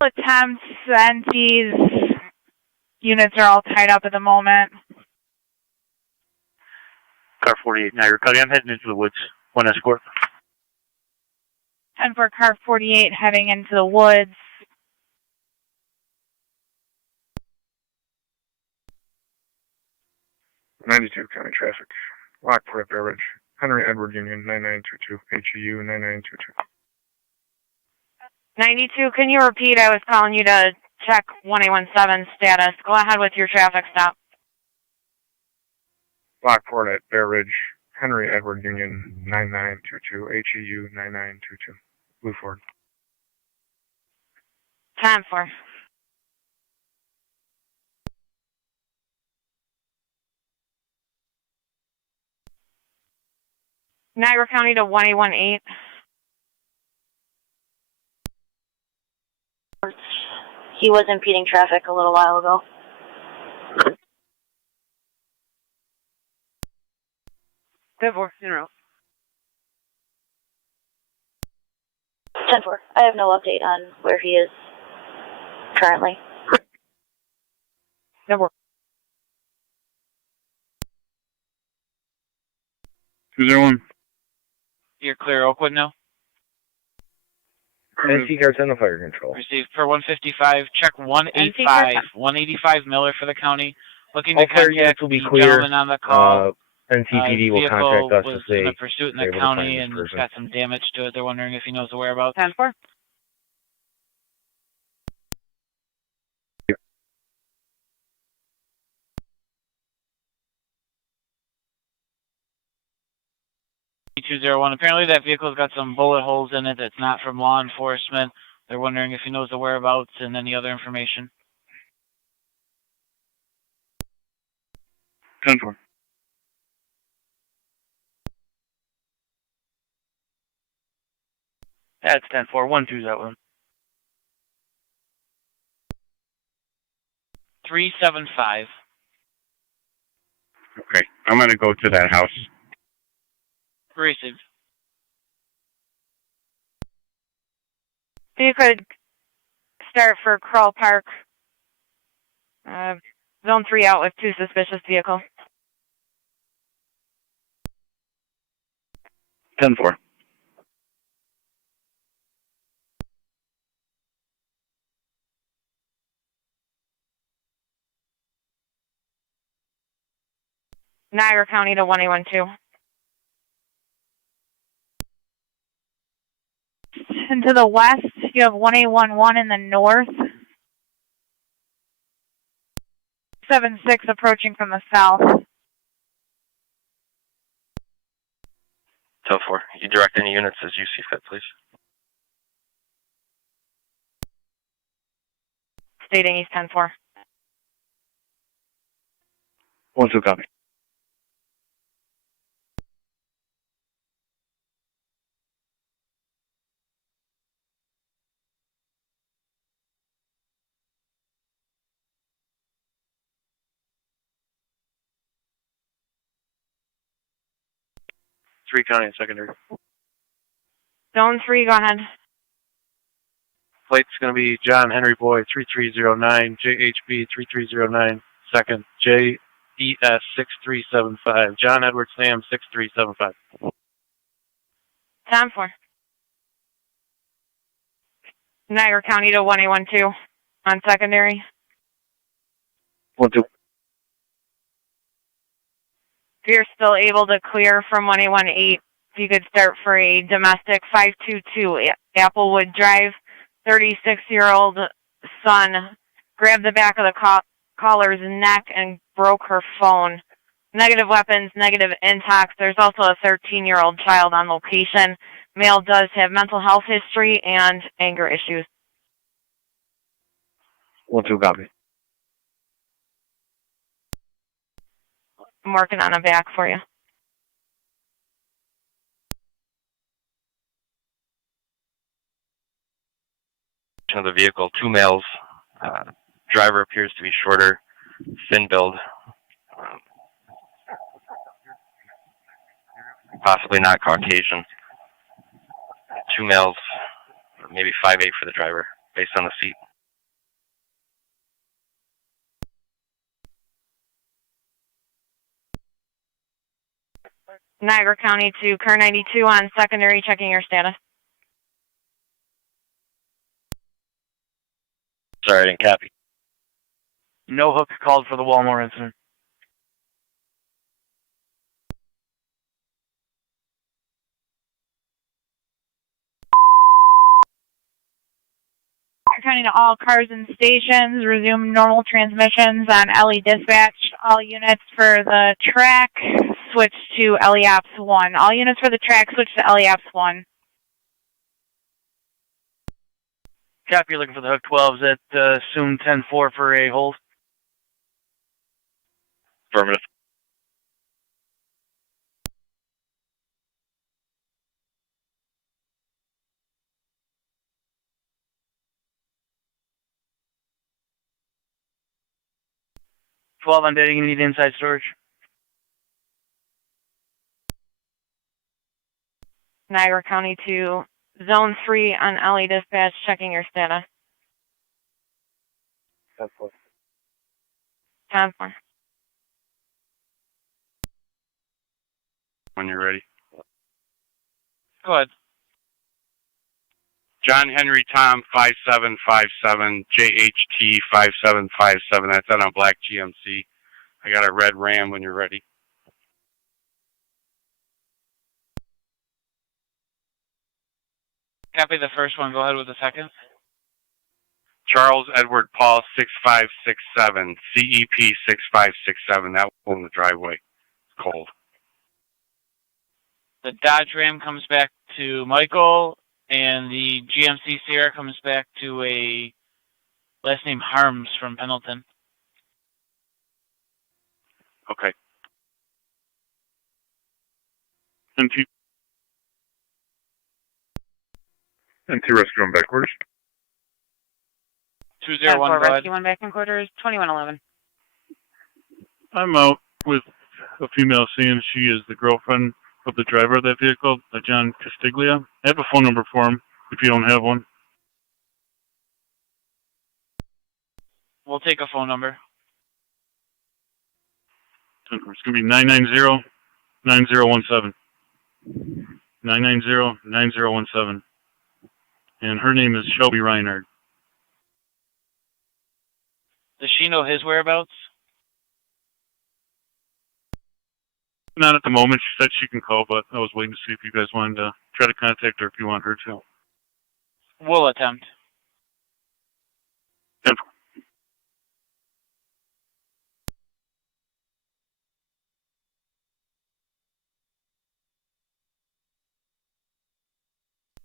Attempts, NT's units are all tied up at the moment. Car 48, Niagara County. I'm heading into the woods. One escort. 10-4, car 48 heading into the woods. '92 County traffic. Lockport at Bear Ridge. Henry Edward Union 9922. HEU 9922. 92, can you repeat? I was calling you to check 1817 status. Go ahead with your traffic stop. Lockport at Bear Ridge. Henry Edward Union 9922. HEU 9922. Blue Ford. Time for. Niagara County to 1818. He was impeding traffic a little while ago. Good work, in a row. 10-4. I have no update on where he is currently. Good work. 201. You're clear, Oakwood now? NC car 10 fire control. Received per 155. Check 185. 185 Miller for the county. Looking to All fire contact units will be the clear. gentleman on the call. NCPD will vehicle contact us was if they in a pursuit in are the able to find county this and person. got some damage to it. They're wondering if he knows the whereabouts. 10-4. E201. Apparently that vehicle's got some bullet holes in it that's not from law enforcement. They're wondering if he knows the whereabouts and any other information. 10-4. That's 10-4. 1-2's that one. 375. Okay, I'm going to go to that house. Received. You could start for Crawl Park. Zone 3 out with 2 suspicious vehicles. 10-4. Niagara County to 1812. And to the west, you have 1811 in the north. 76 approaching from the south. 10-4. You direct any units as you see fit, please. Stating East 10-4. 1-2 copy. County and secondary. Zone 3, go ahead. Plate's going to be John Henry Boy 3309, JHB 3309, second JES 6375, John Edward Sam 6375. 10-4. Niagara County to 1812 on secondary. 1-2. If you're still able to clear from 1818, if you could start for a domestic 522 Applewood Drive, 36-year-old son grabbed the back of the caller's neck and broke her phone. Negative weapons, negative intox. There's also a 13-year-old child on location. Male does have mental health history and anger issues. 1-2 copy. I'm working on a back for you. Of the vehicle, 2 males. Driver appears to be shorter, thin build, possibly not Caucasian. 2 males, maybe 5'8" for the driver, based on the seat. Niagara County to Car 92 on secondary, checking your status. Sorry, I didn't copy. No hook called for the Walmart incident. County to all cars and stations, resume normal transmissions on LE dispatch. All units for the track, switch to LE Ops 1. All units for the track, switch to LE Ops 1. Copy, you're looking for the hook 12s at assume 10-4 for a hold. Affirmative. On dead, you need inside storage. Niagara County to Zone 3 on LE dispatch, checking your status. 10-4. 10-4. When you're ready. Go ahead. John Henry Tom 5757, JHT 5757. That's on a black GMC. I got a red Ram when you're ready. Copy the first one. Go ahead with the second. Charles Edward Paul 6567, CEP 6567. That one in the driveway. It's cold. The Dodge Ram comes back to Michael, and the GMC Sierra comes back to a last name Harms from Pendleton. Okay. NT rescue on back quarters. 201, go ahead. Rescue 1 back in quarters, 2111. I'm out with a female seeing she is the girlfriend of the driver of that vehicle, John Castiglia. I have a phone number for him if you don't have one. We'll take a phone number. It's going to be 990-9017. 990-9017. And her name is Shelby Reinhardt. Does she know his whereabouts? Not at the moment. She said she can call, but I was waiting to see if you guys wanted to try to contact her if you want her to. We'll attempt. Yep.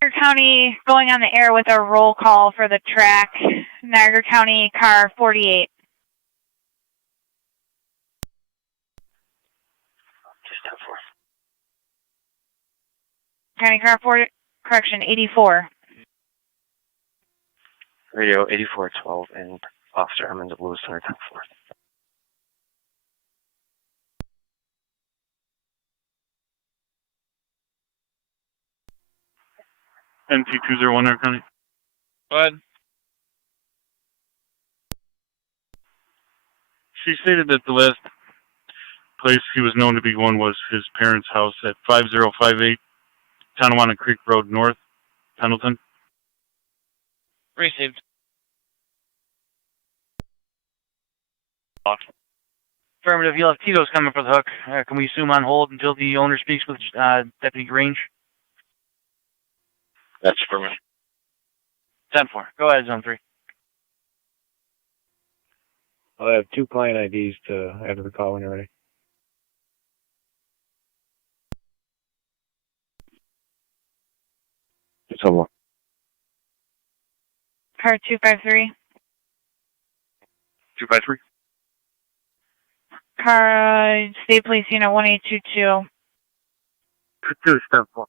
Niagara County going on the air with a roll call for the track. Niagara County car 48. County car 4, correction, 84. Radio 8412 and Officer Emmons of Lewiston are 10-4. NT201 Niagara County. Go ahead. She stated that the last place he was known to be going was his parents' house at 5058 Tonawanda Creek Road North, Pendleton. Received. Affirmative. You'll have Tito's coming for the hook. Can we assume on hold until the owner speaks with Deputy Grange? That's affirmative. 10-4. Go ahead, Zone 3. I'll have 2 client IDs to after the call when you're ready. It's over. Car 253. 253. Car State Police Unit 1822. 2-4.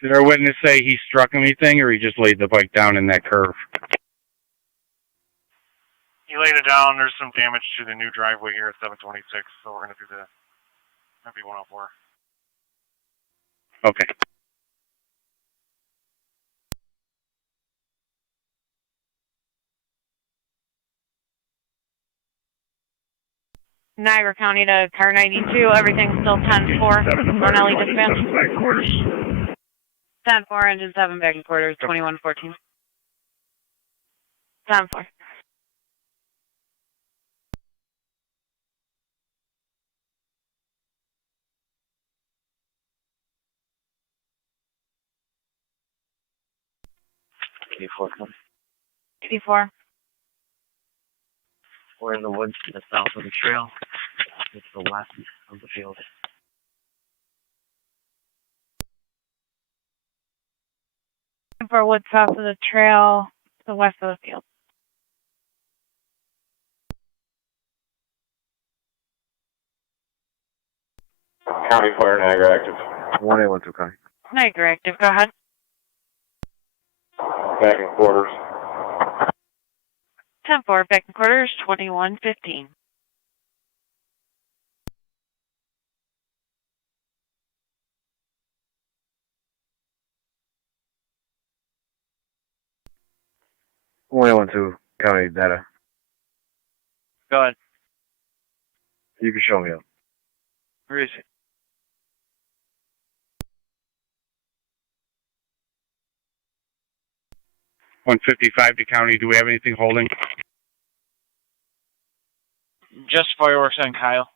Did our witness say he struck anything, or he just laid the bike down in that curve? He laid it down. There's some damage to the new driveway here at 726, so we're going to do the MB-104. Okay. Niagara County to car 92. Everything's still 10-4. Cornelli dispatch. 10-4, engine 7 back in quarters, 2114. 10-4. K4. 84. We're in the woods to the south of the trail. It's the west of the field. For woods south of the trail, to the west of the field. County Fire, Niagara active. 1812 County. Niagara active, go ahead. Back in quarters. 10-4, back in quarters, 2115. County data. Go ahead. You can show me up. Where is it? .155 to county. Do we have anything holding? Just fireworks on Kyle.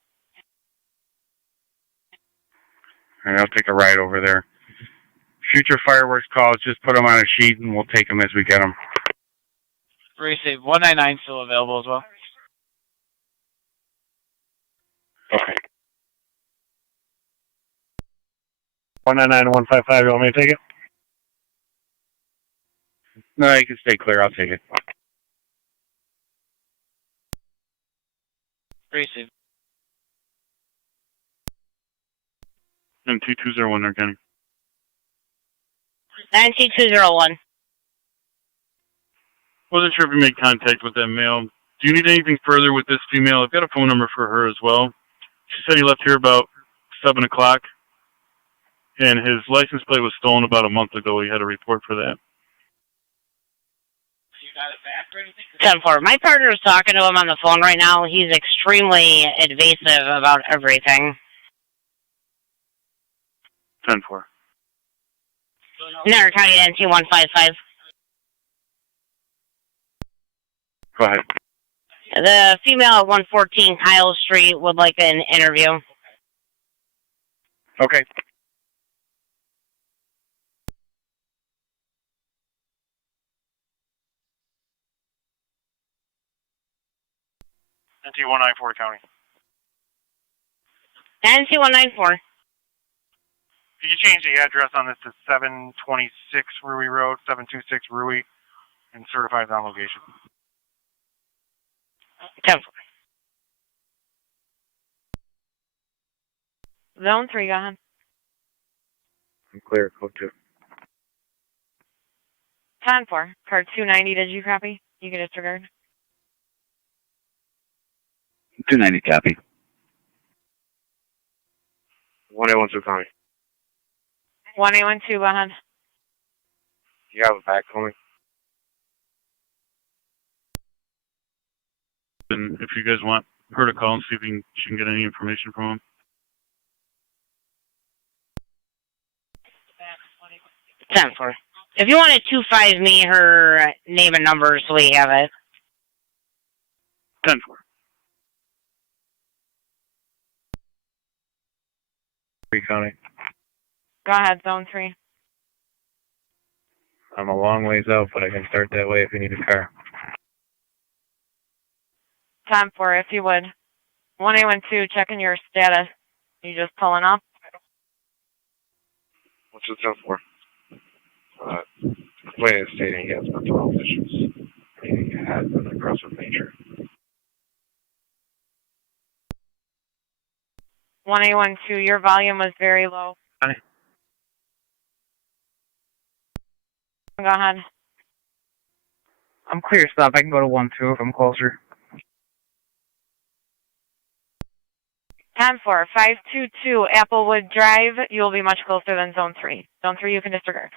and I'll take a ride over there. Future fireworks calls, just put them on a sheet, and we'll take them as we get them. Receive. 199 still available as well. Okay. 199-155, you want me to take it? No, you can stay clear. I'll take it. Receive. And 2201 there, Kenny. 92201. Wasn't sure if you made contact with that male. Do you need anything further with this female? I've got a phone number for her as well. She said he left here about 7 o'clock, and his license plate was stolen about a month ago. He had a report for that. 10-4. My partner is talking to him on the phone right now. He's extremely evasive about everything. 10-4. Niagara County NT155. Go ahead. The female at 114 Kyle Street would like an interview. Okay. NT194 County. NT194. Could you change the address on this to 726 Rui Road, 726 Rui, and certify it on location? 10-4. Zone 3, go ahead. I'm clear, code 2. 10-4. Card 290, did you copy? You can disregard. 290 copy. 1812 County. 1812, go ahead. You have a back for me? And if you guys want her to call and see if she can get any information from him. 10-4. If you want to 25 me her name and number so we have it. 10-4. County. Go ahead, Zone 3. I'm a long ways out, but I can start that way if you need a car. 10-4, if you would. 1812, checking your status. You just pulling up? What's it done for? Complaint is stating he has mental health issues. He has an aggressive nature. 1812, your volume was very low. Hi. Go ahead. I'm clear, stop. I can go to 1-2 if I'm closer. 10-4, 522 Applewood Drive. You'll be much closer than Zone 3. Zone 3, you can disregard.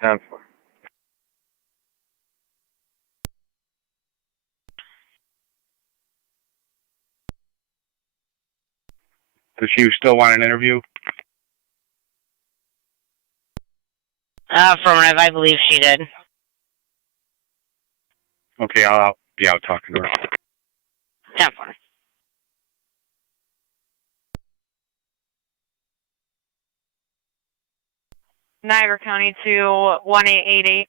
10-4. Does she still want an interview? Affirmative, I believe she did. Okay, I'll be out talking to her. 10-4. Niagara County to 1888.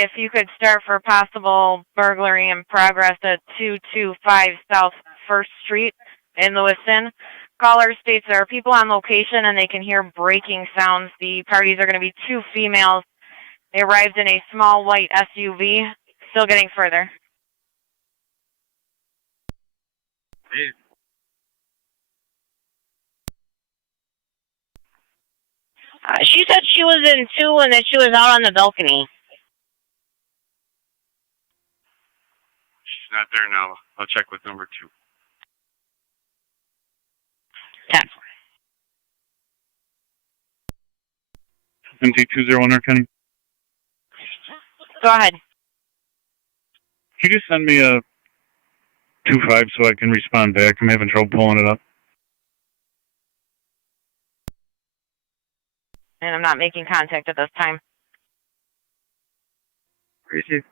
If you could start for possible burglary in progress at 225 South 1st Street in Lewiston. Caller states there are people on location and they can hear breaking sounds. The parties are going to be 2 females. They arrived in a small white SUV. Still getting further. She said she was in 2 and that she was out on the balcony. She's not there now. I'll check with number 2. 10-4. MT201 there, Kenny. Go ahead. Could you just send me a 25 so I can respond back? I'm having trouble pulling it up. And I'm not making contact at this time. Receive.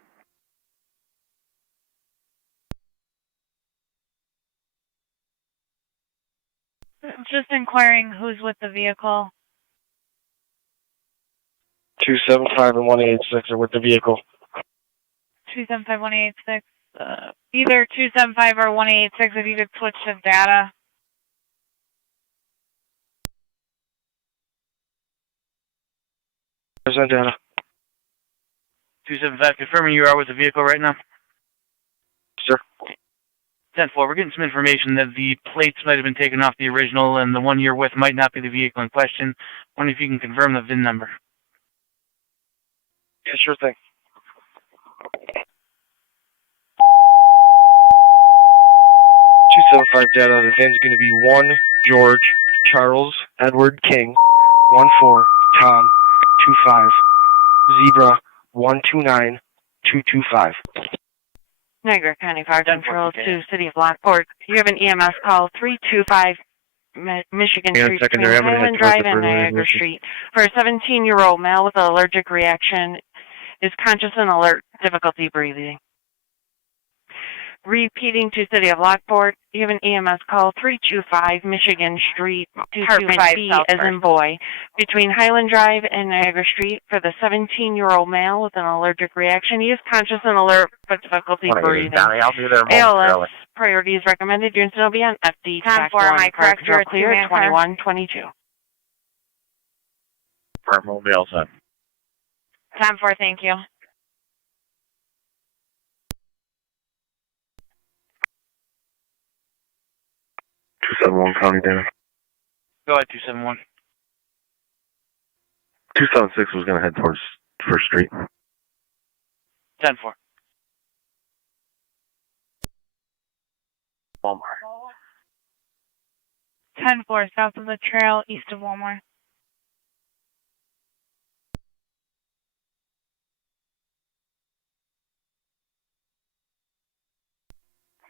Just inquiring who's with the vehicle. 275 and 1886 are with the vehicle. 275, 1886. Either 275 or 1886 if you could switch to data. Where's that data? 275, confirming you are with the vehicle right now. Sir. 10-4, we're getting some information that the plates might have been taken off the original and the one you're with might not be the vehicle in question. Wondering if you can confirm the VIN number. Yeah, sure thing. 275 data, the VIN's going to be 1 George Charles Edward King 14 Tom 25 Zebra 129225. Niagara County Fire Control to City of Lockport. You have an EMS call 325 Michigan Street between Highland Drive and Niagara Street for a 17-year-old male with an allergic reaction. Is conscious and alert, difficulty breathing. Repeating to City of Lockport, you have an EMS call 325 Michigan Street, 225B as in boy, between Highland Drive and Niagara Street for the 17-year-old male with an allergic reaction. He is conscious and alert, but difficulty breathing. I'll be there ALS priority is recommended. Units will be on FD. Time for my correct, you're clear 2122. Firm will be all set. Time for, thank you. 271 County data. Go ahead, 271. 276 was going to head towards First Street. 10-4. Walmart. 10-4, south of the trail, east of Walmart.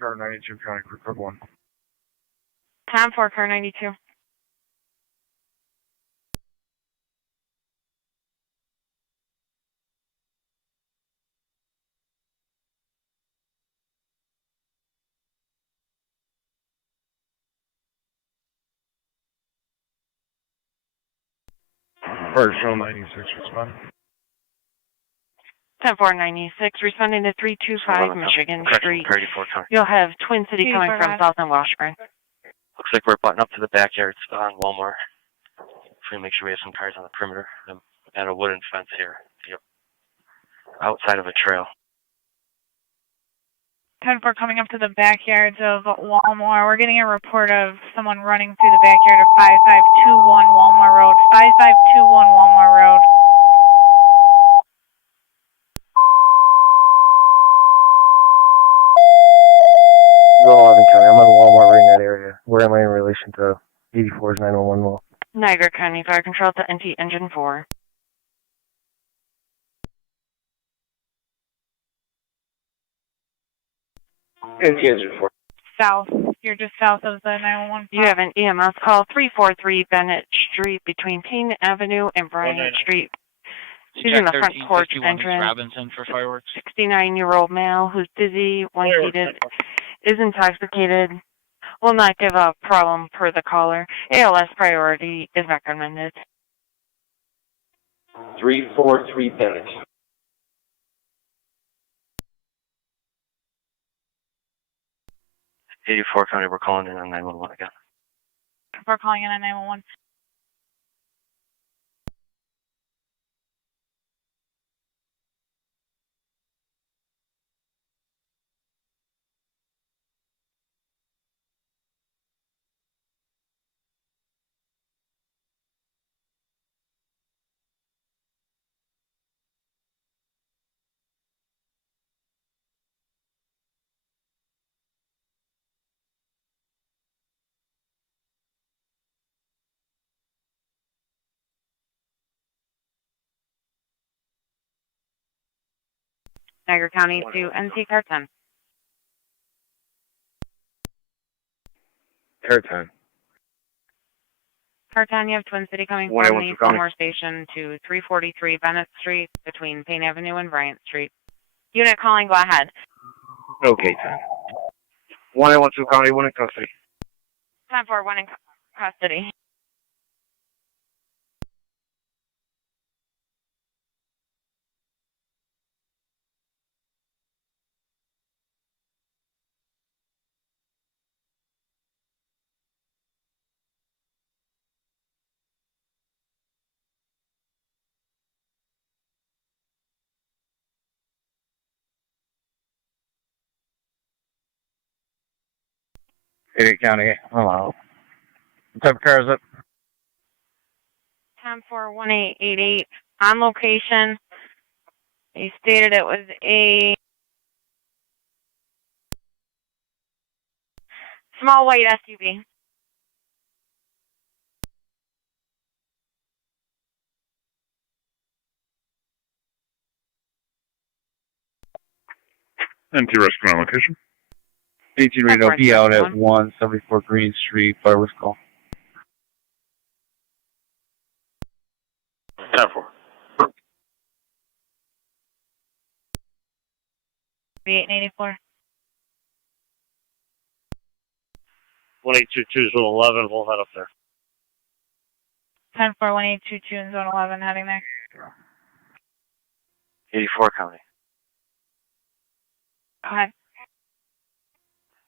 Car 92 County Group 1. Time for car 92. First, show 96, respond. 10496, responding to 325 Michigan Street. You'll have Twin City coming from South and Washburn. Looks like we're butting up to the backyards on Walmart. Trying to make sure we have some cars on the perimeter and a wooden fence here. Yep. Outside of a trail. 10-4 coming up to the backyards of Walmart. We're getting a report of someone running through the backyard of 5521 Walmart Road. 5521 Walmart Road. County. I'm on Walmart right in that area. Where am I in relation to 84's 911 law? Niagara County Fire Control to NT Engine 4. NT Engine 4. South. You're just south of the 911. You have an EMS call 343 Bennett Street between Payne Avenue and Bryant Street. She's in the front porch entrance. Robinson for fireworks. 69-year-old male who's dizzy, one-seated, is intoxicated, will not give a problem per the caller. ALS priority is recommended. 343 Bennett. '84 County, we're calling in on 911 again. We're calling in on 911. Niagara County to NC Car 10. Car 10. Car 10, you have Twin City coming from the Fillmore Station to 343 Bennett Street between Payne Avenue and Bryant Street. Unit calling, go ahead. Okay, 10. 1 in 12 County, 1 in custody. Time for 1 in custody. Ada County, hello. What type of car is it? 10-4-1888 on location. He stated it was a small white SUV. MT rescue on location. 18 Reno, be out at 174 Green Street, Fireworks call. 10-4. 884. 1822 zone 11, we'll head up there. 10-4-1822 in zone 11, heading there. 84 County. Go ahead.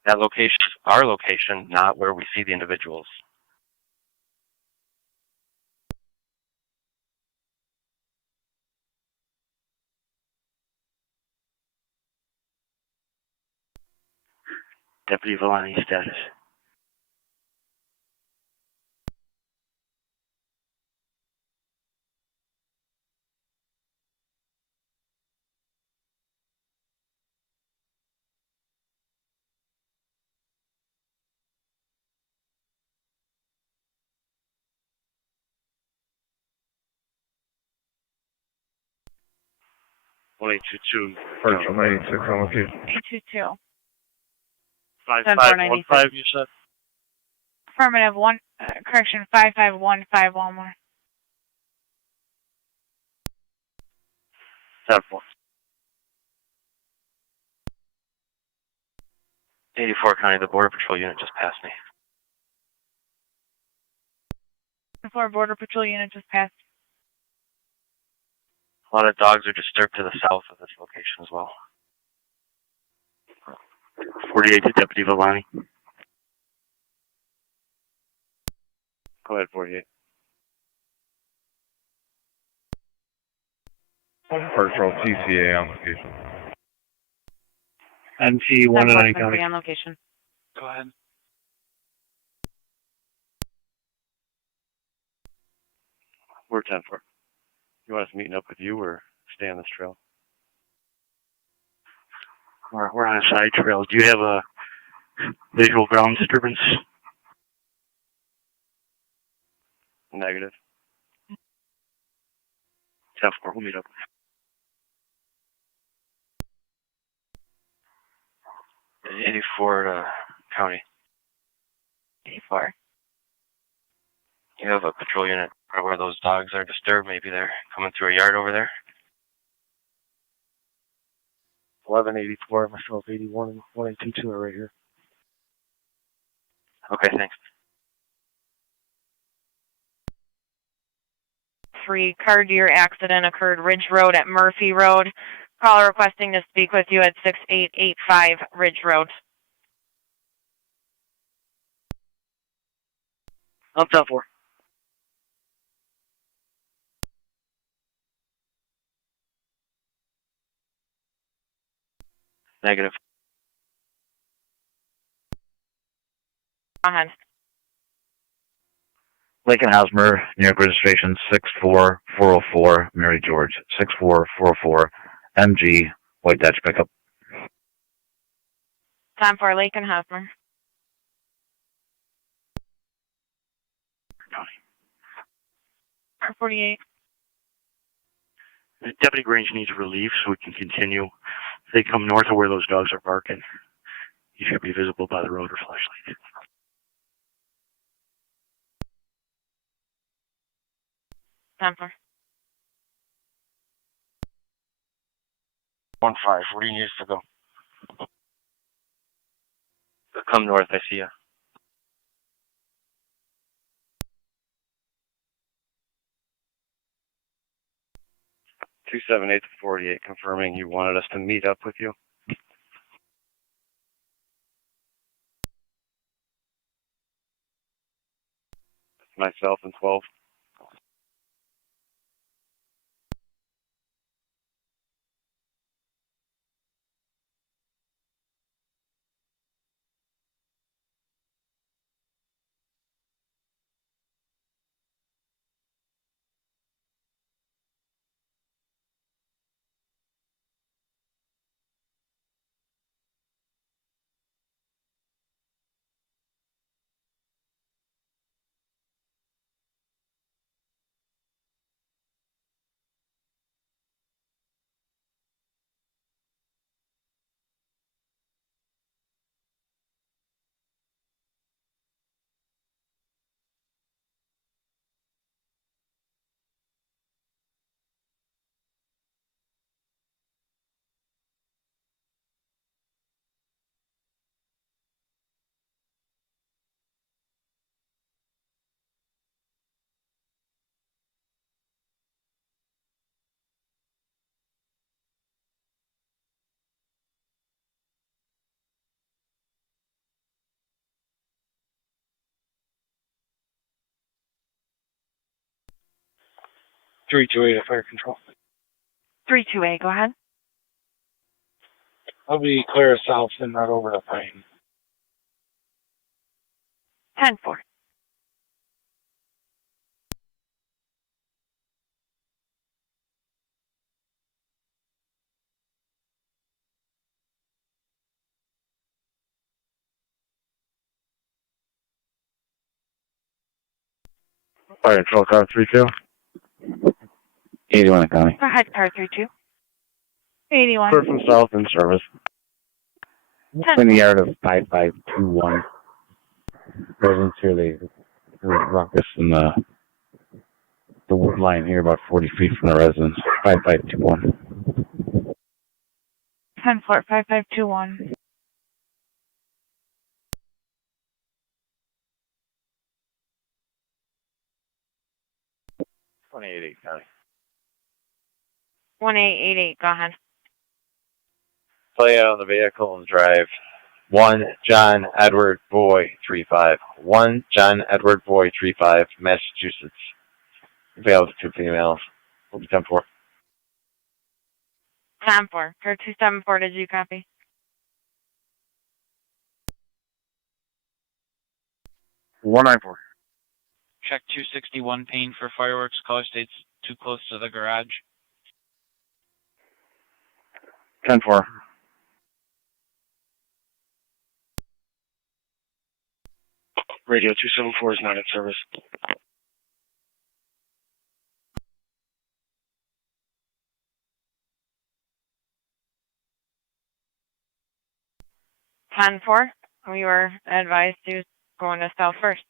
That location is our location, not where we see the individuals. Deputy Villani status. First from 96 on location. 822. 5515, you said? Affirmative, correction, 5515 Walmart. 10-4. 84 County, the Border Patrol unit just passed me. 4 Border Patrol unit just passed. A lot of dogs are disturbed to the south of this location as well. 48 to Deputy Villani. Go ahead, 48. First row TCA on location. NT 109 County. On location. Go ahead. We're 10-4. You want us meeting up with you or stay on this trail? We're on a side trail. Do you have a visual ground disturbance? Negative. 10-4, we'll meet up. The 84 County. 84. You have a patrol unit where those dogs are disturbed. Maybe they're coming through a yard over there. 1184, myself 81 and 1822 are right here. Okay, thanks. 3 car deer accident occurred Ridge Road at Murphy Road. Caller requesting to speak with you at 6885 Ridge Road. I'm 10-4. Negative. Go ahead. Lincoln Hosmer, New York registration 64404, Mary George, 64404, MG, White Dutch pickup. Time for Laken Hosmer. R48. Deputy Grange needs relief so we can continue. If they come north of where those dogs are barking, you should be visible by the road or flashlight. Time for 1-5, where do you need us to go? Come north, I see ya. 278 to 48, confirming you wanted us to meet up with you. Myself and 12. Three two eight, fire control. 328, go ahead. I'll be clear south and not over the plane. 10-4. Fire control car 32. 81 County. Go ahead, car 32. 81. Clear from south in service. 10. In the yard of 5521. Residents here, they ruckus in the wood line here about 40 feet from the residence. 5521. 10 Fort 5521. County. 1888, go ahead. Play out on the vehicle and drive 1 John Edward Boy 35. 1 John Edward Boy 35, Massachusetts. Male with 2 females. Will be 10-4. 10-4. Car 274, did you copy? One 94. Check 261 Payne for fireworks. Color states too close to the garage. 10-4. Radio 274 is not in service. Ten four. We were advised to go into south first.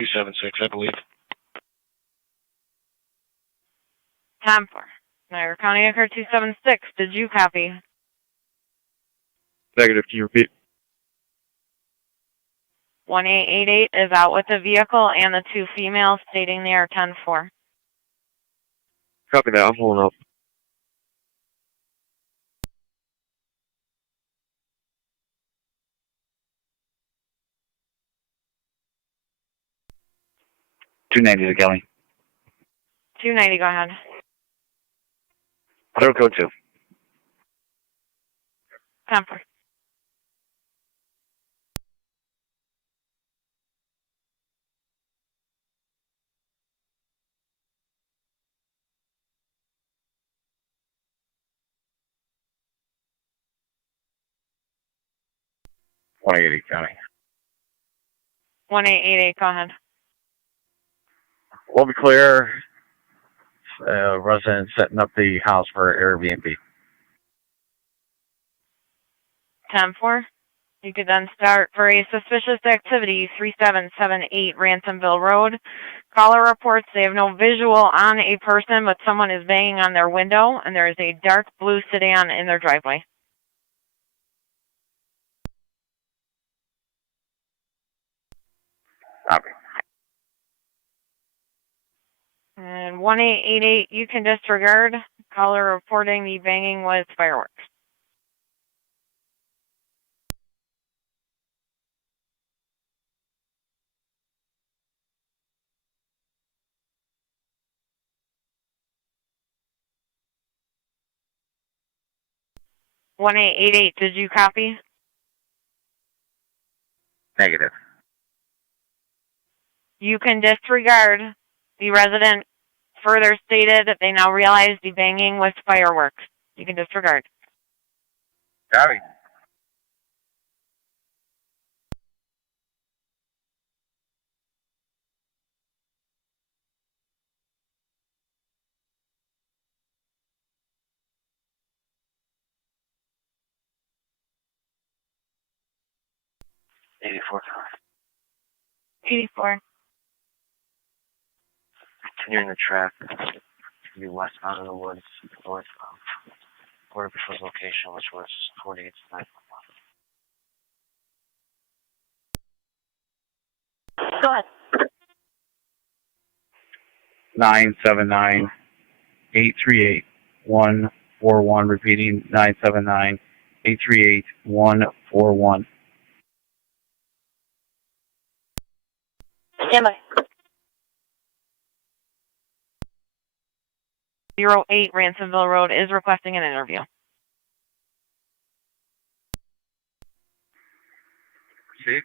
276, I believe. 10-4. Niagara County Car 276, did you copy? Negative, can you repeat? 1888 is out with the vehicle and the 2 females stating they are 10-4. Copy that, I'm pulling up. $290 to Kelly. 290, go ahead. Clear code 2. 10-4. County. 1888, go ahead. We'll be clear. Resident setting up the house for Airbnb. 10-4. You could then start for a suspicious activity, 3778 Ransomville Road. Caller reports they have no visual on a person, but someone is banging on their window, and there is a dark blue sedan in their driveway. Copy. And And 1888, you can disregard. Caller reporting the banging was fireworks. One 1888, did you copy? Negative. You can disregard. The resident further stated that they now realize the banging was fireworks. You can disregard. Copy. '84. 84. Continuing the track to be westbound in the woods, north of Border Patrol's location, which was 48 to 9. Go ahead. 979-838-141. Repeating 979-838-141. Stand by. 08 Ransomville Road is requesting an interview. See?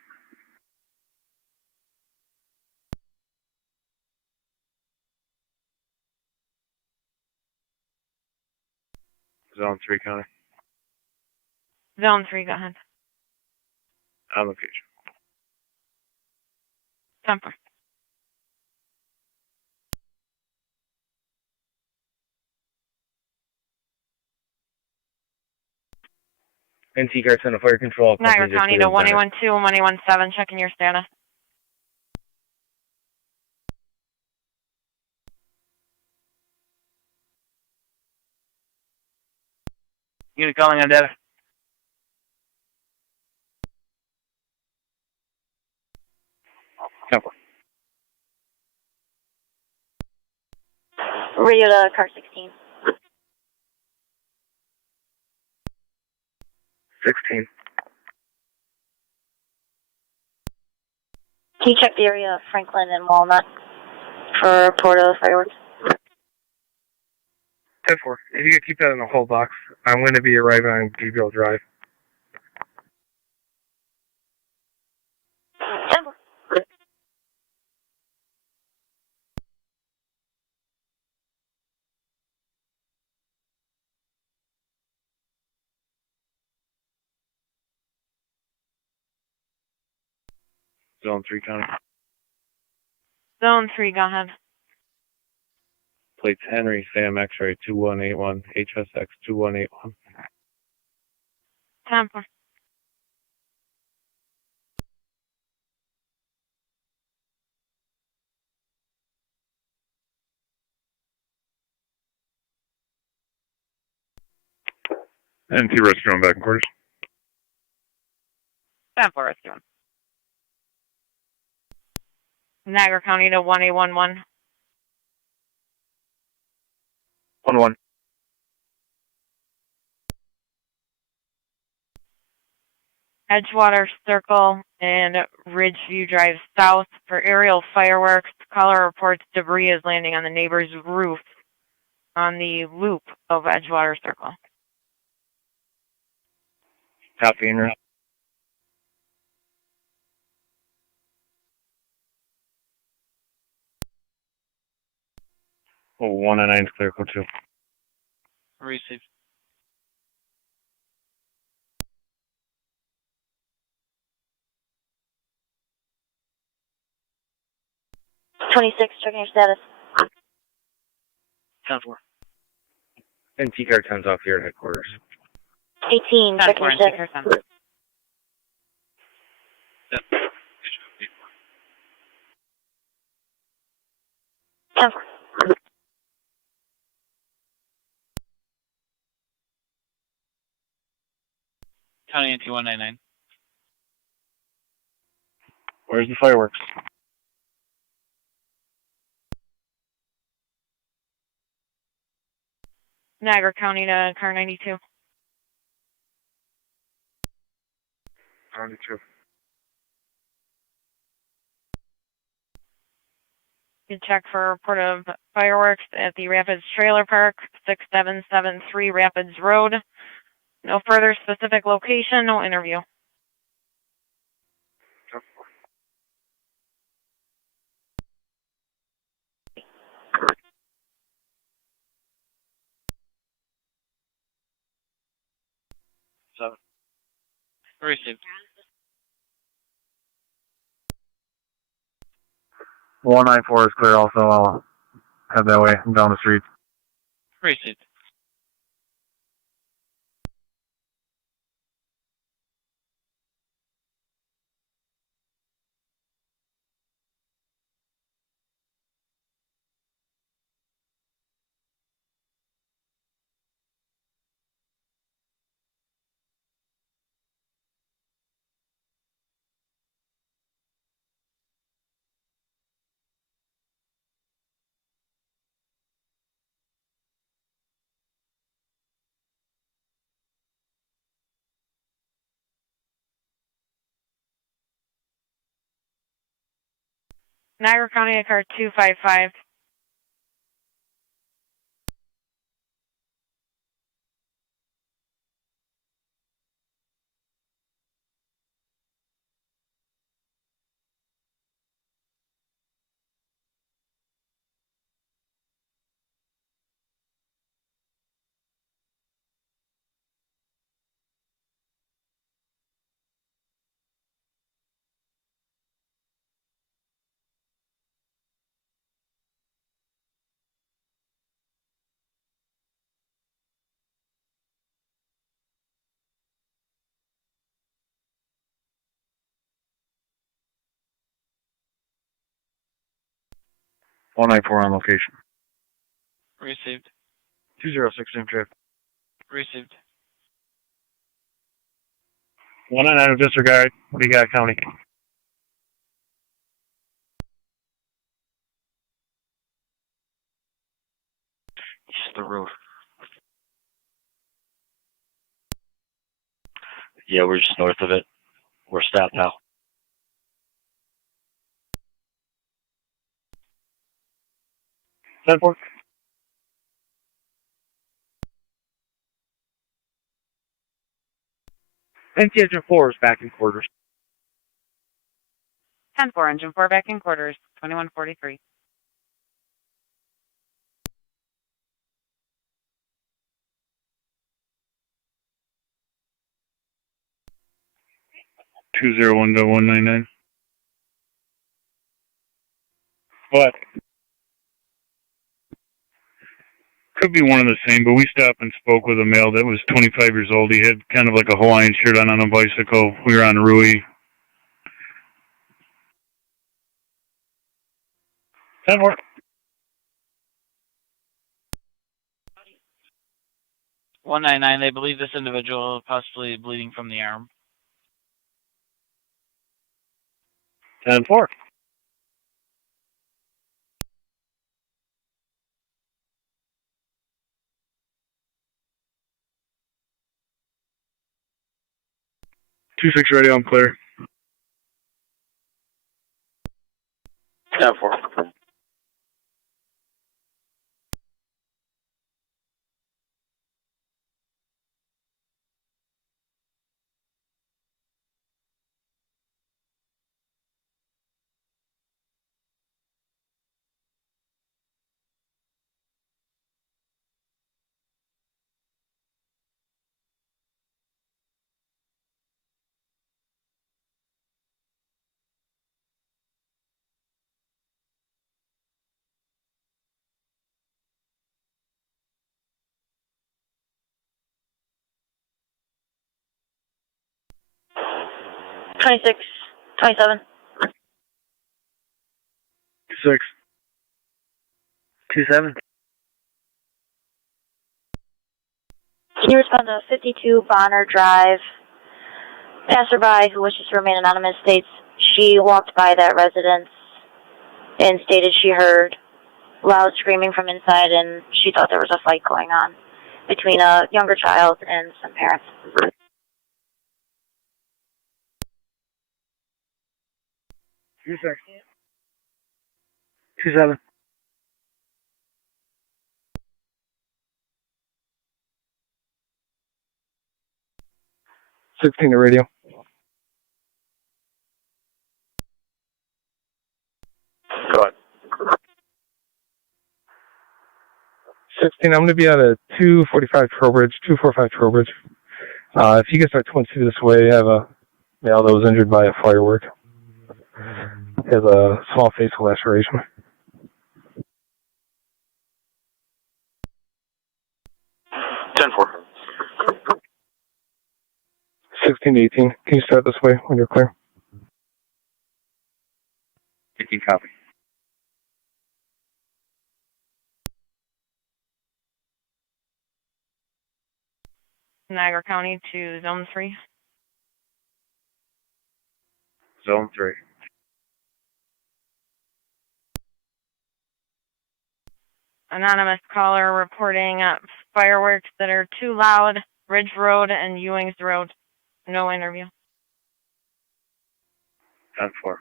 Zone 3 County. Zone 3, go ahead. On location. Temper. NT Car Center Fire Control. Niagara County to 1812 and 1817, checking your status. Unit calling on data. Temper. Radio to car 16. 16. Can you check the area of Franklin and Walnut for a report of fireworks? 10-4. If you could keep that in the whole box, I'm going to be arriving on Gabriel Drive. 10-4. Zone 3 County. Zone 3, go ahead. Plates Henry, Sam X-ray 2181, HSX 2181. Temper. NT Rescue back in quarters. Temper rescue. Niagara County to 1811. 1-1. Edgewater Circle and Ridgeview Drive South for aerial fireworks. Caller reports debris is landing on the neighbor's roof on the loop of Edgewater Circle. Copy, and Oh, 199 is clear, code 2. Received. $26, checking your status. 10-4. NT Car 10's off here at headquarters. 18, checking your status. 10-4. County NT 199. Where's the fireworks? Niagara County to car 92. 92. You check for a report of fireworks at the Rapids Trailer Park, 6773 Rapids Road. No further specific location, no interview. Received. 194 is clear also. I'll head that way down the street. Received. Niagara County to car 255. One 194 on location. Received. 206 in trip. Received. 199 disregard. What do you got, County? East of the road. Yeah, we're just north of it. We're stopped now. Stanford. NT Engine 4 is back in quarters. 10-4, engine 4 back in quarters, 2143. Two 201.199. What? Could be one and the same, but we stopped and spoke with a male that was 25 years old. He had kind of like a Hawaiian shirt on a bicycle. We were on Rui. 10-4. $199. They believe this individual possibly bleeding from the arm. 10-4. Two 6 ready, I'm clear. 10-4. $26, $27. 6. 27. Can you respond to 52 Bonner Drive? Passerby who wishes to remain anonymous states she walked by that residence and stated she heard loud screaming from inside and she thought there was a fight going on. between a younger child and some parents. Two six. 27. 16 to radio. Go ahead. 16, I'm going to be at a 245 Trowbridge, 245 Trowbridge. If you guys are Twin City this way, I have a male that was injured by a firework. He has a small facial laceration. 10-4. 16 to 18. Can you start this way when you're clear? 18 copy. Niagara County to Zone 3. Zone 3. Anonymous caller reporting fireworks that are too loud, Ridge Road and Ewings Road. No interview. 10-4.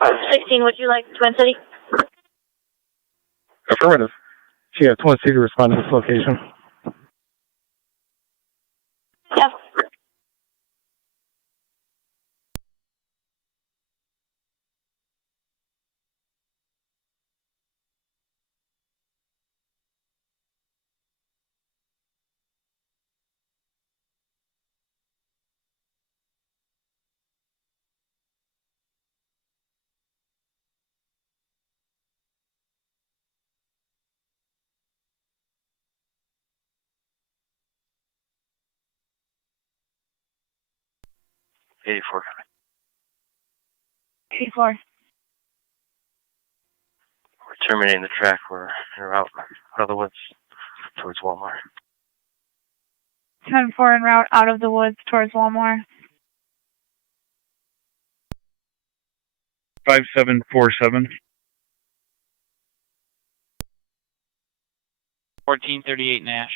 Uh, 16, would you like Twin City? Affirmative. She had Twin City to respond to this location. Yes. Eighty-four. 84. We're terminating the track. We're out of the woods towards Walmart. 10-4 en route out of the woods towards Walmart. 5747. 1438 Nash.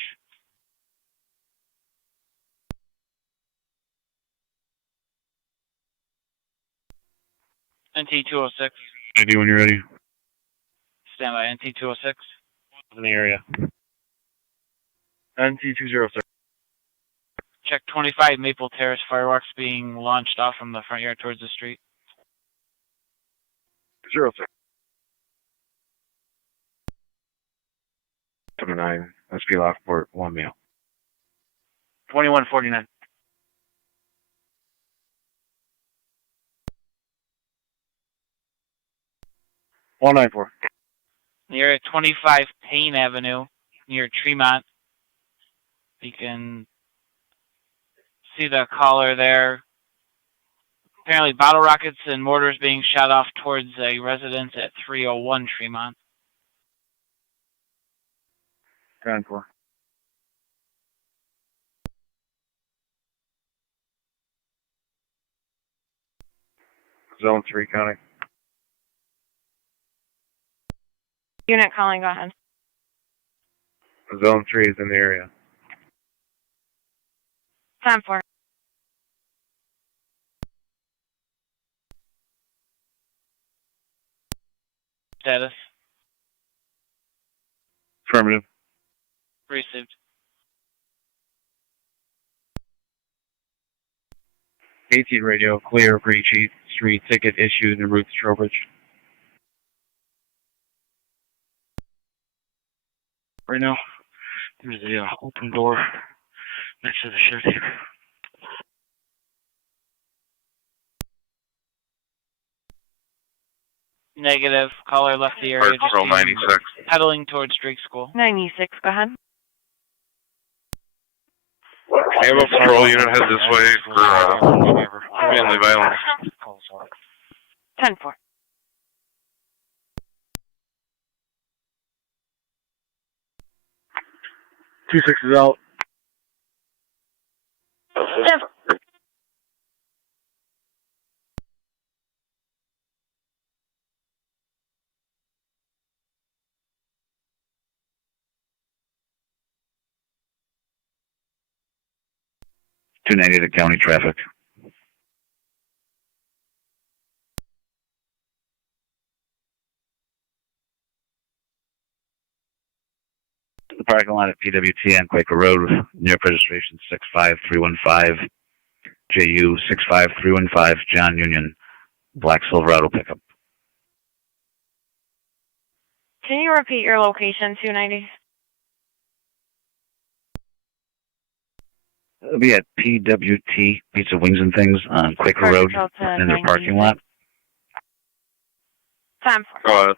NT 206. ID when you're ready. Stand by. NT 206. In the area. NT 206. Check 25 Maple Terrace fireworks being launched off from the front yard towards the street. 06. 79. SP Lockport, 1 male. 2149. $194. Near 25 Payne Avenue, near Tremont. You can see the caller there. Apparently bottle rockets and mortars being shot off towards a residence at 301 Tremont. 10-4. Zone 3 County. Unit calling, go ahead. Zone 3 is in the area. 10-4. Status. Affirmative. Received. 18 radio, clear for each street, ticket issued en route to Trowbridge. Right now, there's the open door next to the shed here. Negative. Caller left the area. Just Patrol 96. pedaling towards Drake School. 96, go ahead. Ammo patrol unit head this way for family violence. 10-4. 2-6 is out. 10-4. To county traffic. The parking lot at PWT on Quaker Road, near registration 65315, JU 65315, John Union, black Silverado pickup. Can you repeat your location, 290? It'll be at PWT, Pizza Wings and Things, on Quaker Road, in their parking lot. 10-4. Go ahead.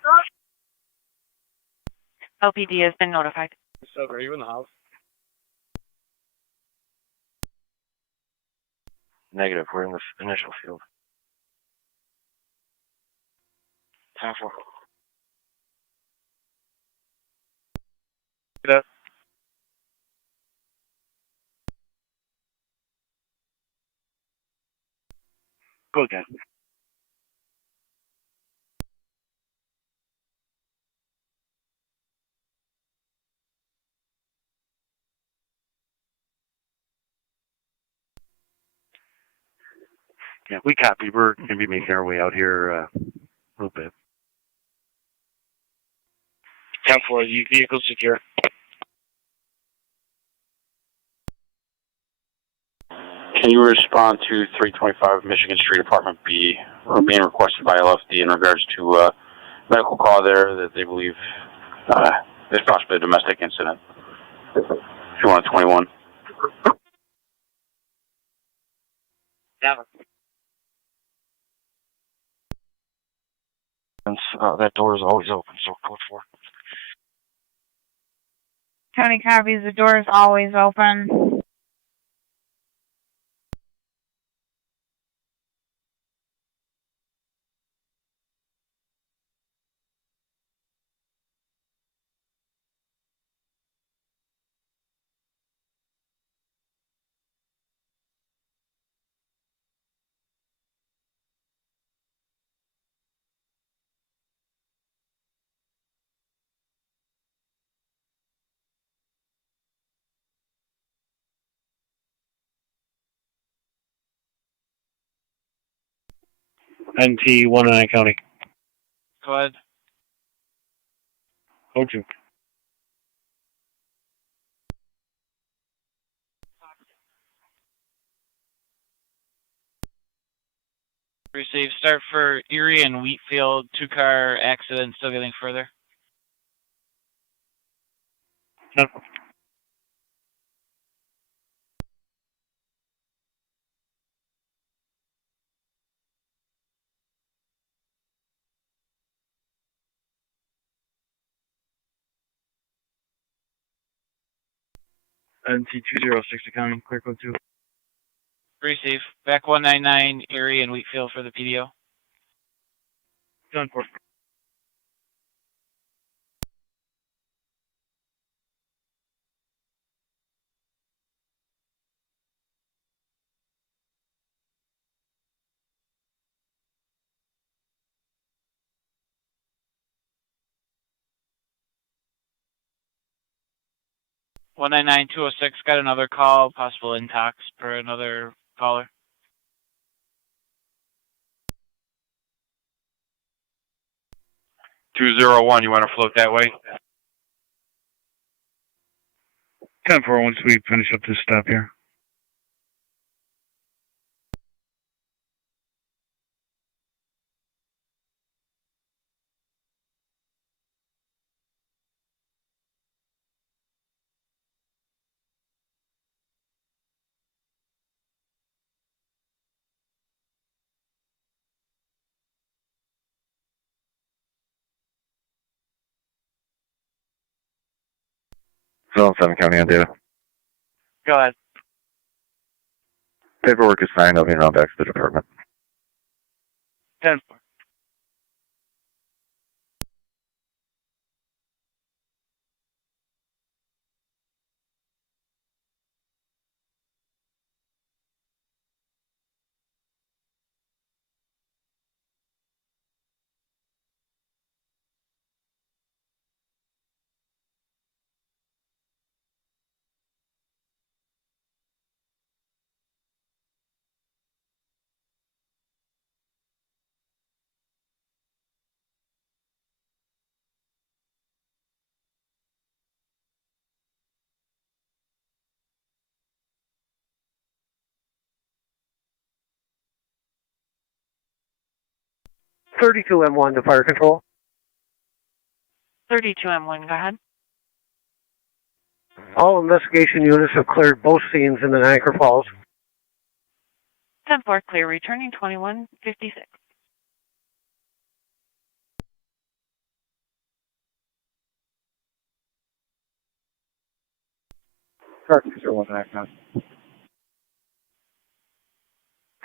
LPD has been notified. So, are you in the house? Negative. We're in the initial field. 10-4. Yes. Go again. Yeah, we copy. We're going to be making our way out here a little bit. 10-4, the vehicle secure. Can you respond to 325 Michigan Street, Apartment B, being requested by LFD in regards to a medical call there that they believe there's possibly a domestic incident? 2121. Never. That door is always open, so code 4. County copies, the door is always open. NT 109 County. Go ahead. Code 2. Receive. Start for Erie and Wheatfield. 2-car accident. Still getting further. No. NT 206 to County. Clear code 2. Receive. Back 199 Erie and Wheatfield for the PDO. Done for. One 206 got another call, possible intox per another caller. $201, you want to float that way? 10-4 once we finish up this stop here. Zone 7 County on data. Go ahead. Paperwork is signed. I'll be around back to the department. 10-4. 32M1 to fire control. 32M1, go ahead. All investigation units have cleared both scenes in the Niagara Falls. 10-4, clear, returning 2156. Car 201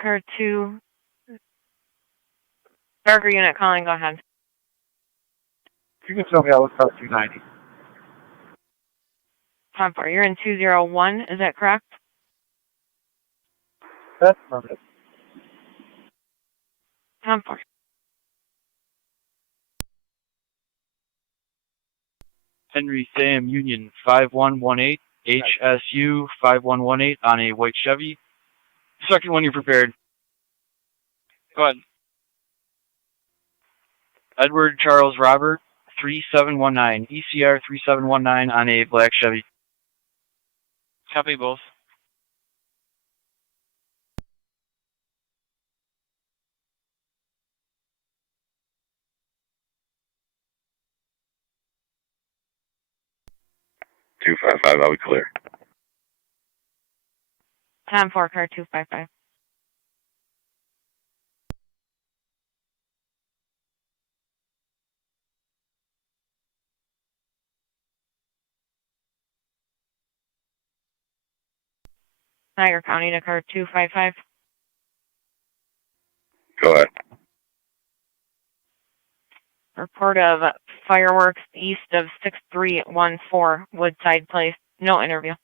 Car 2. Barker unit calling, go ahead. You can tell me I was car 290. 10-4, you're in 201, is that correct? That's affirmative. 10-4. Henry Sam Union 5118, HSU 5118 on a white Chevy. Second one, you're prepared. Go ahead. Edward Charles Robert 3719, ECR 3719 on a black Chevy. Copy both. I'll be clear. 10-4, car 255. Niagara County to car 255. Go ahead. Report of fireworks east of 6314 Woodside Place. No interview.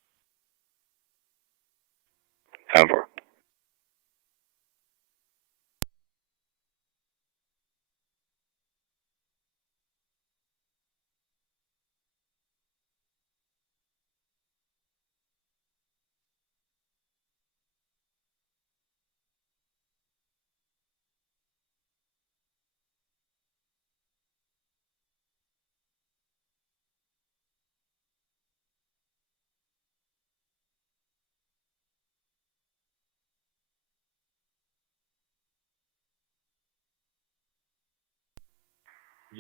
10-4.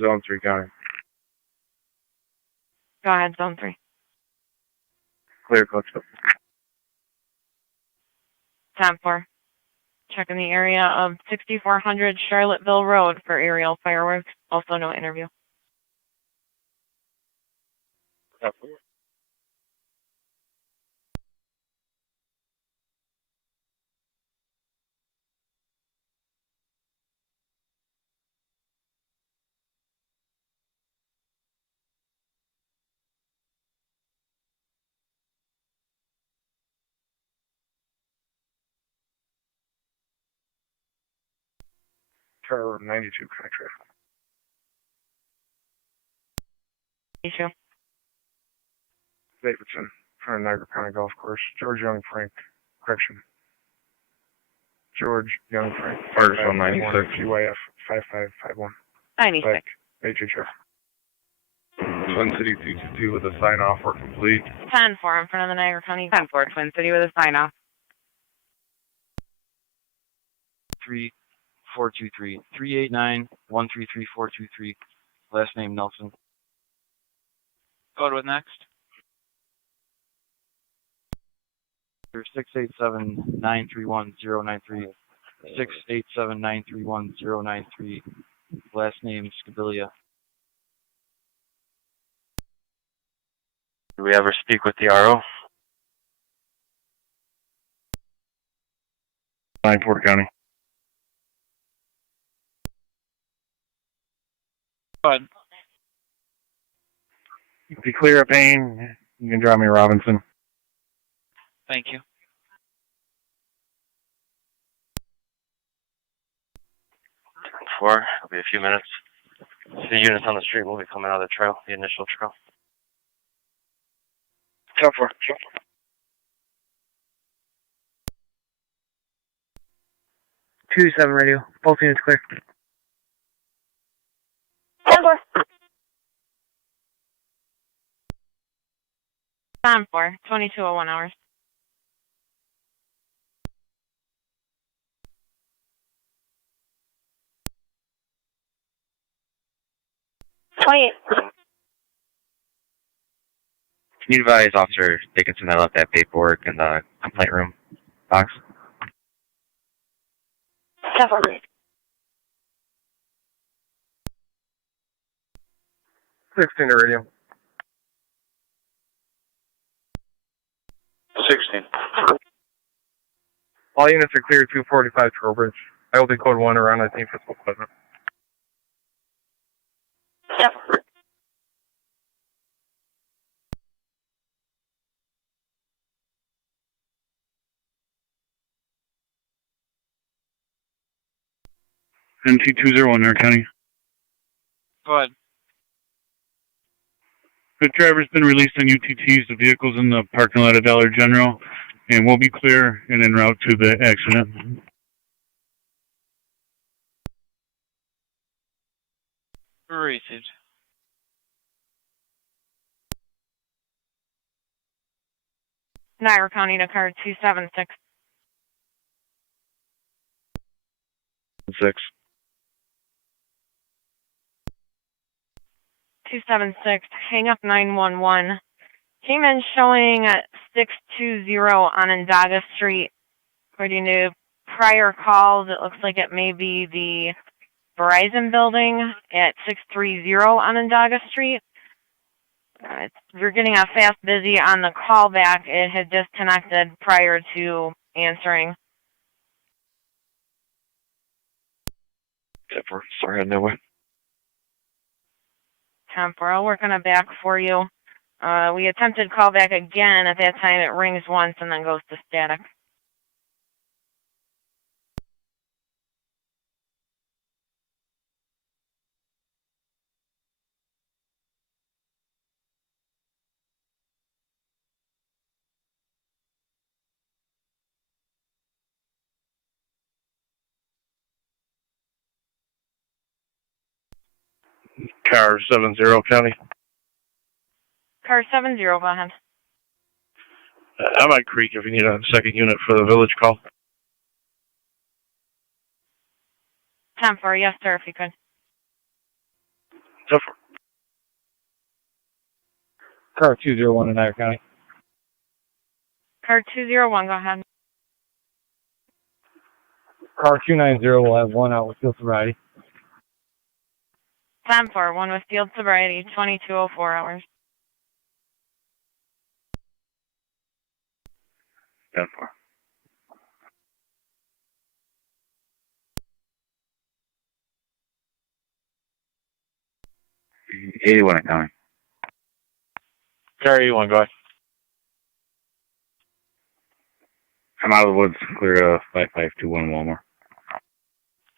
Zone 3 county. Go ahead, zone 3. Clear, coach. 10-4. Checking the area of 6400 Charlottesville Road for aerial fireworks. Also no interview. Car 92 contract. Issue. Davidson, front of Niagara County Golf Course. George Young Frank, correction. George Young Frank. Ferguson 96. UIF 5551. 96. HHF. Twin City 222 with a sign off or complete. 10-4 in front of the Niagara County. 10-4, Twin City with a sign off. 3423 389 133423. Last name Nelson. Go ahead with next. 687-931-093. 687-931-093. Last name Scabilia. Do we ever speak with the RO? Lockport County. Go ahead. If you clear a pane, you can drop me Robinson. Thank you. Four. It'll be a few minutes. The units on the street will be coming out of the trail, the initial trail. 10-4. 2-7 radio. Both units clear. 10-4. 10-4, 2201 hours. 28. Can you advise Officer Dickinson I left that paperwork in the complaint room box? 10-4. 16 to radio. 16. All units are clear 245 Trowbridge. I will be code 1 around 19 Fiscal Pleasant. Yep. NT201, Niagara County. Go ahead. The driver's been released on UTTs. The vehicle's in the parking lot of Dollar General, and we'll be clear and en route to the accident. Received. Niagara County to car 276. 6. 276, hang up 911. Came in showing at 620 on Onondaga Street. According to prior calls, it looks like it may be the Verizon building at 630 Onondaga Street. We're getting a fast busy on the callback. It had disconnected prior to answering. Sorry, I know what. 10-4, I'll work on a back for you. We attempted callback again. At that time, it rings once and then goes to static. Car 70 County. Car 70, go ahead. I might creek if you need a second unit for the village call. 10-4, yes, sir, if you could. 10-4. Car 201 in Niagara County. Car 201, go ahead. Car 290 will have one out with field sobriety. 10-4, one with field sobriety, 2204 hours. 10-4. $81 coming. Car 81, go ahead. I'm out of the woods, clear 5521 Walmart.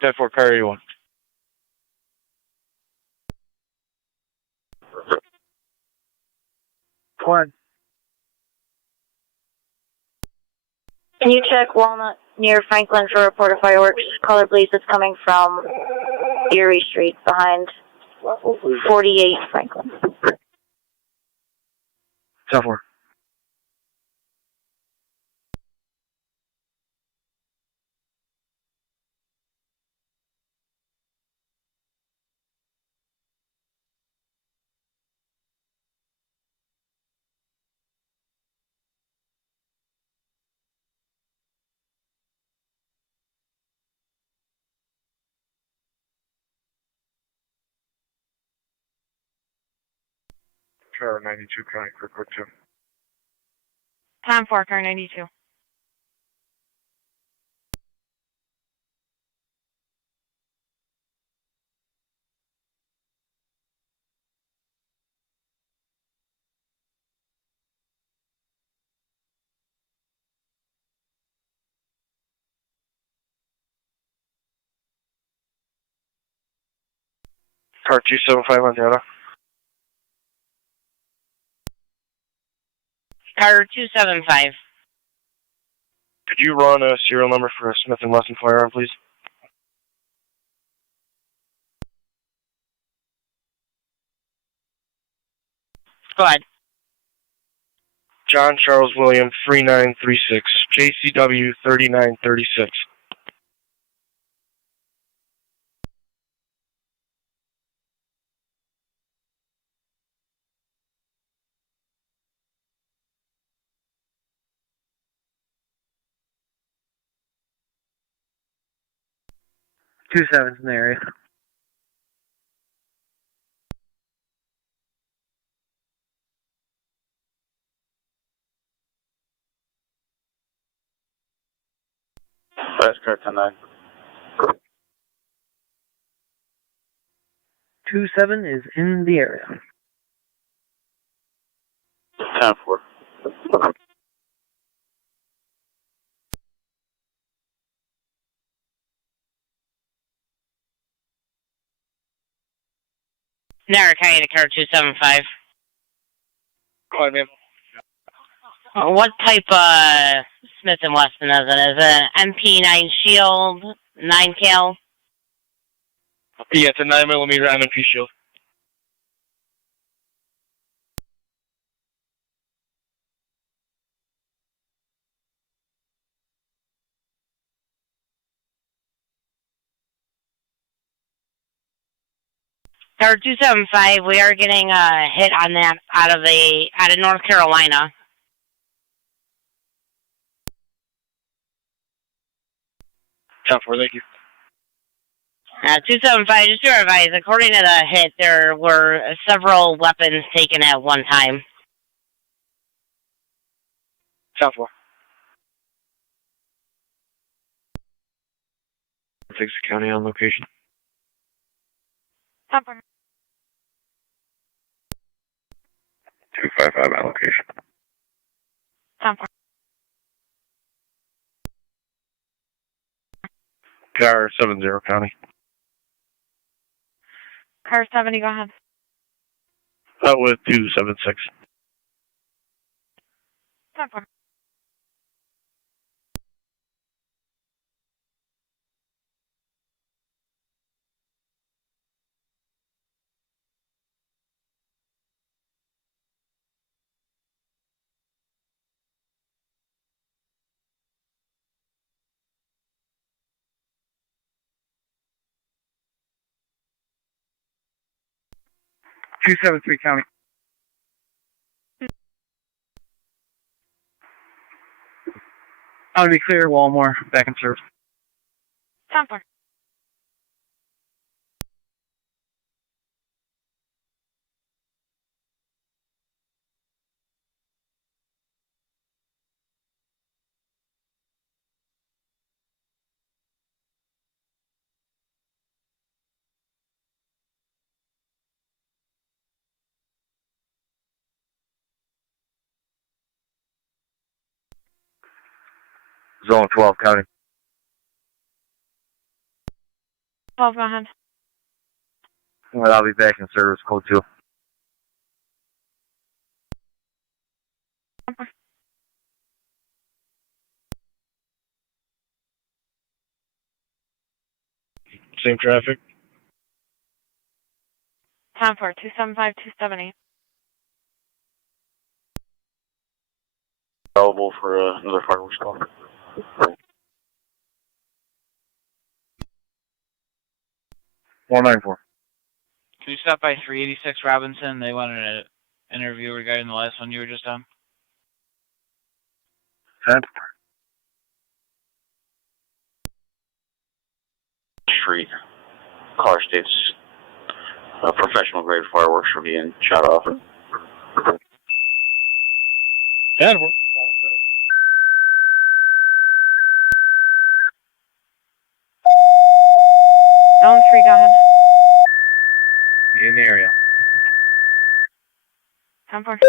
10-4, car 81. One. Can you check Walnut near Franklin for a report of fireworks? Caller, please. It's coming from Erie Street behind 48 Franklin. 10-4. Car 92 County, quick 2. 10-4, car 92. Car 275 on Yada. Car 275. Could you run a serial number for a Smith & Wesson firearm, please? Go ahead. John Charles William 3936, JCW 3936. 27's in the area. Fast car 10-9. 27 is in the area. 10-4. Niagara County to car 275. Go ahead, ma'am. What type Smith & Wesson is it? Is it an MP9 Shield, 9 cal? Yeah, it's a 9mm M&P shield. Car 275, we are getting a hit on that out of North Carolina. Top 4, thank you. 275, just to advise, according to the hit, there were several weapons taken at one time. Top 4. Fix the county on location. Top 4. 255 on location. Top 4. Car 70 county. Car 70, go ahead. Out with 276. Top 4. .273 county. I'll be clear, Walmart, back in service. Top 4. Zone 12 county. 12, go ahead. Well, I'll be back in service, code 2. Top 4. Same traffic. Top 4, 275, 270. Available for another fireworks call. .494. Can you stop by 386 Robinson? They wanted an interview regarding the last one you were just on. 10. Street. Caller states professional grade fireworks are being shot off. That works. Zone 3, go ahead. In the area. Top 4.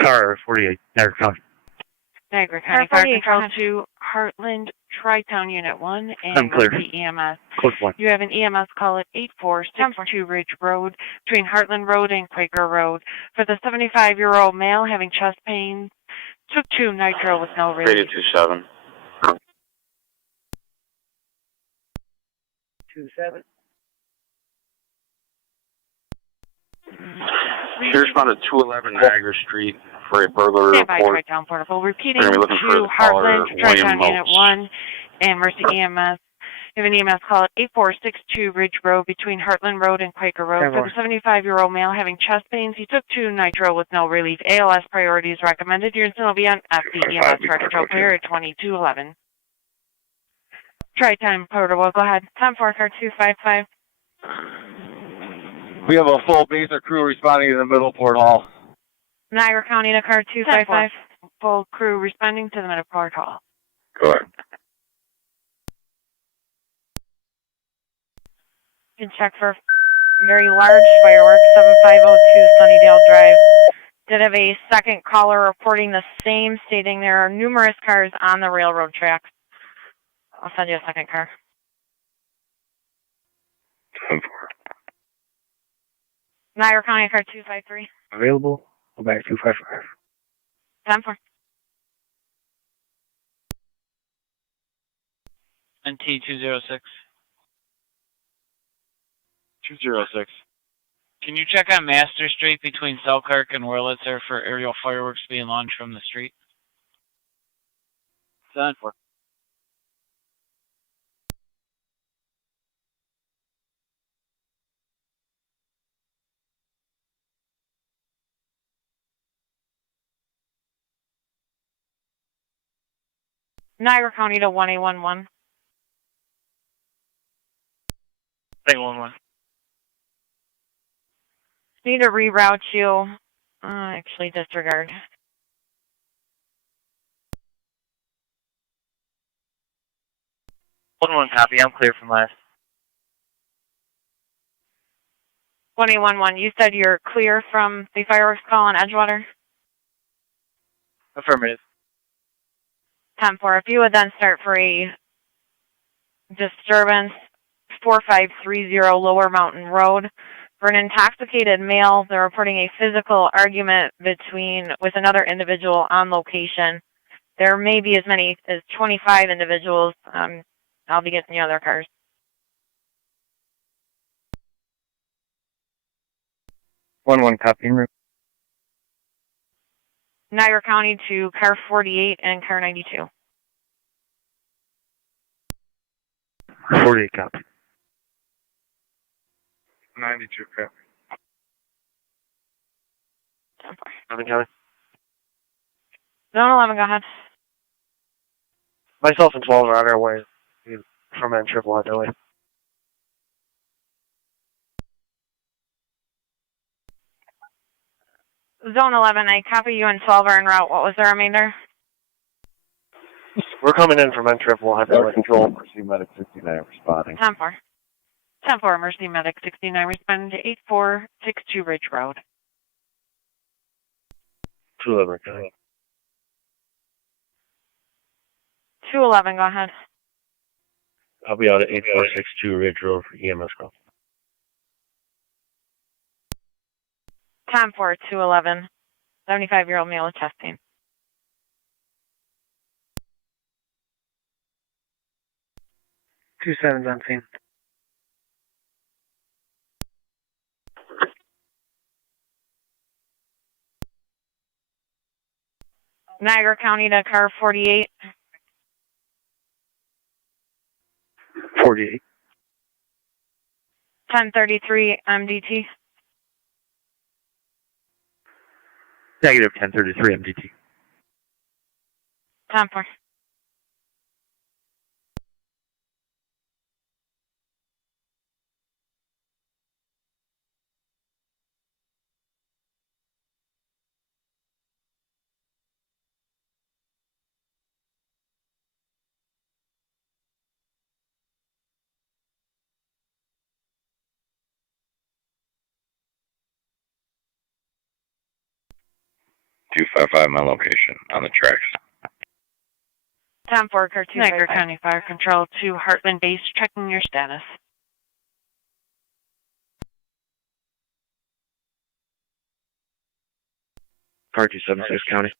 Car 48, Niagara County. Niagara County Fire Control 2, Heartland, Tri-Town Unit 1, and I'm clear. the EMS. Close 1. You have an EMS call at 8462 Ridge Road, between Heartland Road and Quaker Road, for the 75-year-old male having chest pain. Took 2 nitro with no relief. 8227. 27. She responded to 211 Niagara Street for a burglary Stand by report. Tri-Town Portable. Repeating We're gonna be looking for to the caller, Heartland, Tri-Town William Unit Moats. 1, and Mercy EMS. You have an EMS call at 8462 Ridge Road between Heartland Road and Quaker Road. For the 75-year-old male having chest pains, he took 2 nitro with no relief. ALS priority is recommended. Your incident will be on FD EMS for control clear at 2211. Try time, portable. Go ahead. Time for car 255. We have a full baser crew responding to the Middleport Hall. Niagara County to car 255. Full crew responding to the Middleport Hall. Go ahead. You can check for very large fireworks, 7502 Sunnydale Drive. Did have a second caller reporting the same, stating there are numerous cars on the railroad tracks. I'll send you a second car. 10-4. Niagara County car 253. Available. Go back 255. 10-4. NT 206. 206. Can you check on Master Street between Selkirk and Wurlitzer for aerial fireworks being launched from the street? 10-4. Niagara County to 1811. 811. Need to reroute you. Actually, disregard. One copy. I'm clear from last. 1811. You said you're clear from the fireworks call on Edgewater? Affirmative. 10-4. If you would then start for a disturbance, 4530 Lower Mountain Road. For an intoxicated male, they're reporting a physical argument with another individual on location. There may be as many as 25 individuals. I'll be getting the other cars. One copy en route. Niagara County to car 48 and car 92. 48 copy. 92 copy. 10-4. Nothing coming. Zone 11, go ahead. Myself and 12 are on our way from N-Triple on their way. Zone 11, I copy you and 12 are en route. What was the remainder? We're coming in from N-Triple on their way. Control, Emergency Medic 69 responding. 10-4. 10-4, Emergency Medic 69 responding to 8462 Ridge Road. 211 coming. 211, go ahead. I'll be out at 8462 Ridge Road for EMS call. 10-4, 211. 75-year-old male with chest pain. Two sevens on scene. Niagara County to car 48. 48. 1033 MDT. Negative 1033 MDT. 10-4. My location on the tracks. 10-4, car 2. Niagara County Fire Control to Heartland Base, checking your status. Car 276 County.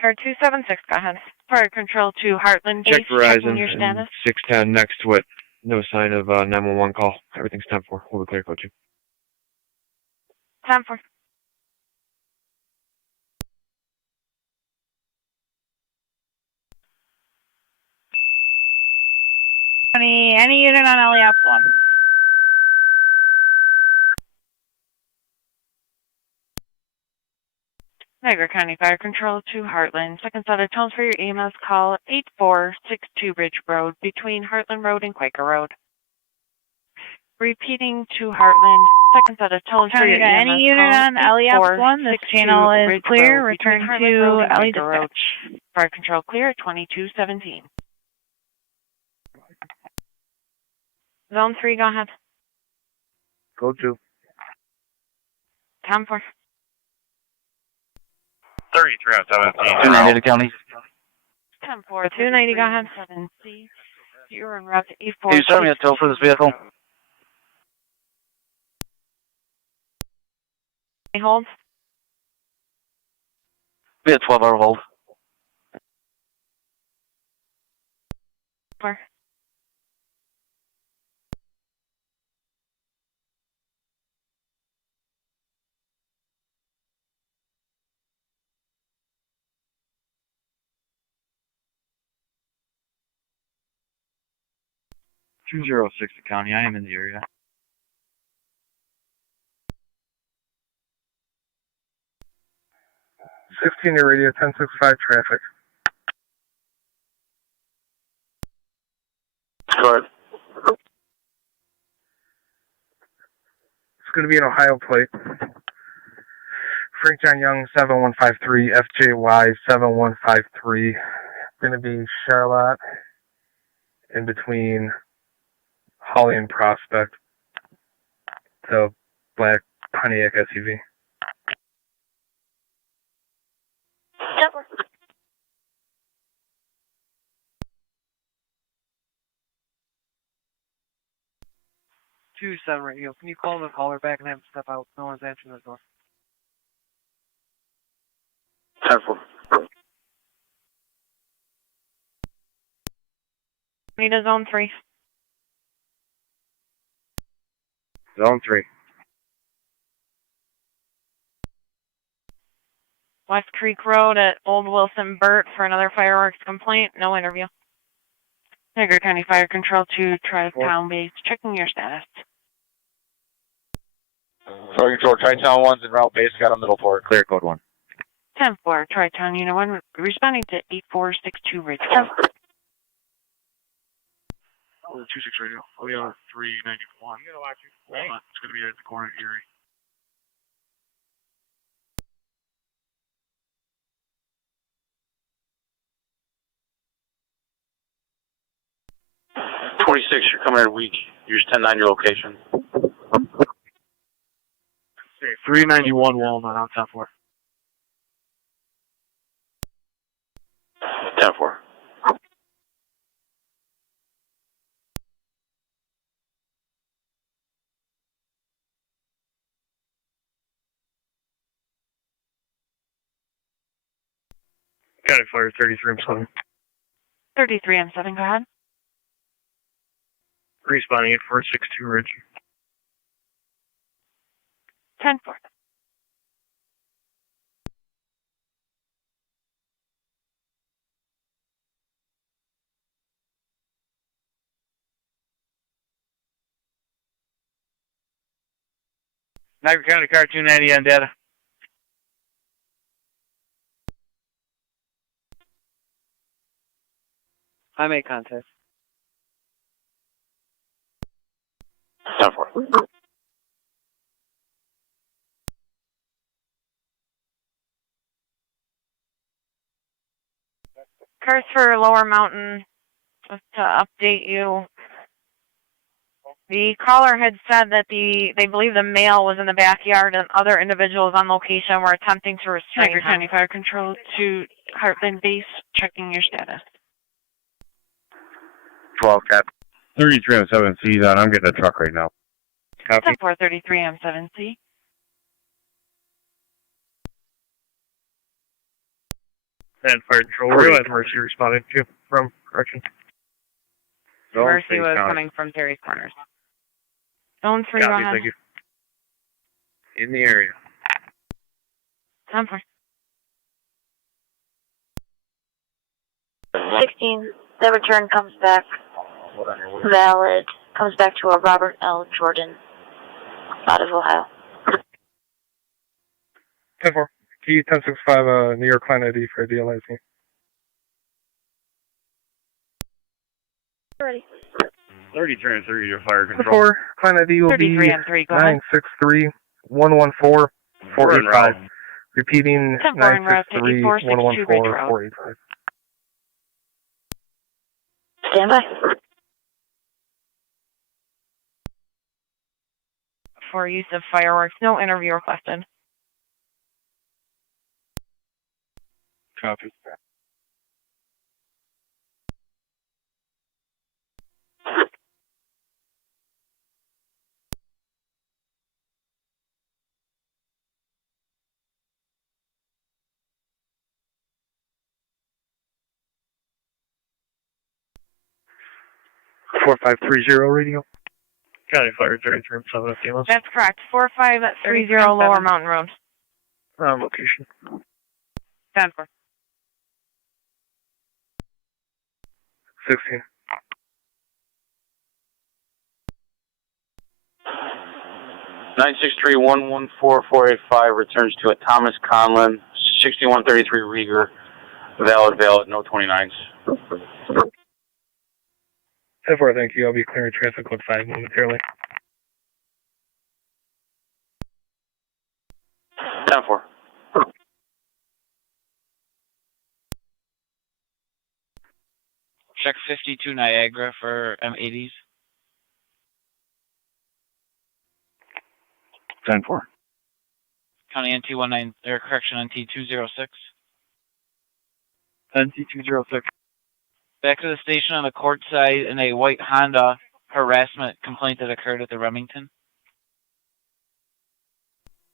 Car 276, go ahead. Fire Control to Heartland Base, Check checking Verizon your status. 610 next to it. No sign of 911 call. Everything's 10-4. We'll be clear, code 2. 10-4. any unit on LEOPS 1. Niagara County Fire Control to Heartland. Second set of tones for your EMS call 8462 Ridge Road between Heartland Road and Quaker Road. Repeating to Heartland. Second set of tones for your EMS any unit on LEOPS 1, this channel is Ridge clear. Road, Return between to Heartland Road and LE Quaker Road. dispatch. Fire Control clear at 2217. Zone 3, go ahead. Go to. Tom 4. 33 on 17. 290 to county. 10-4, 290, go ahead. 7C. You're en route to 84. Can you send me a tow for this vehicle? Hold. Be a 12-hour hold. 4. $206 to county. I am in the area. '16 radio 1065 traffic. Go ahead. It's going to be an Ohio plate. Frank John Young 7153 FJY 7153. Going to be Charlotte in between Holly and Prospect. The black Pontiac SUV. Two 7 radio. Can you call the caller back and have him step out? No one's answering the door. 10-4. Need a zone 3. Zone 3. West Creek Road at Old Wilson Burt for another fireworks complaint. No interview. Niagara County Fire Control to Tri-Town Base. Checking your status. Fire Control, Tri-Town 1's en route base, got a Middleport, clear code 1. 10-4, Tri-Town Unit 1, responding to 8462 Ridge. 26 radio. We are 391. It's going to be at the corner of Erie. You're coming in weak. Use 10-9 your location. 391 Walnut on 10-4. 10-4. County Fire 33 M7. 33 M7, go ahead. Responding at 462 Ridge. 10-4. Niagara County Car 290 on data. I make contact. 10-4. Cars for Lower Mountain, just to update you. The caller had said that they believe the male was in the backyard and other individuals on location were attempting to restrain Niagara him. County Fire Control to Heartland Base, checking your status. 12 cap. 33 M7C's on. I'm getting a truck right now. Copy. 433 M7C. And Fire Control, realize Mercy responded to from correction. Mercy was coming from Terry's Corners. Zone 3, go Copy, ahead. thank you. In the area. 10-4. 16, the return comes back valid. Comes back to a Robert L. Jordan out of Ohio. 10-4. Key 1065, New York client ID for DLIC. Ready. 33 and 3, your fire control. 4, client ID will be 963-114-485. Repeating 963-114-485. Stand by. For use of fireworks, no interview requested. Copy. Four 530 radio. County Fire 33 7 Steelers. That's correct. 4530 Lower Mountain Road. Location. 10-4. 16. Nine 963-114-485 returns to a Thomas Conlon, 6133 Rieger. Valid, no 29s. 10-4, thank you. I'll be clearing traffic code 5 momentarily. 10-4. Check 52 Niagara for M80s. 10-4. County NT19, or correction, NT206. NT206. Back to the station on the court side in a white Honda harassment complaint that occurred at the Remington.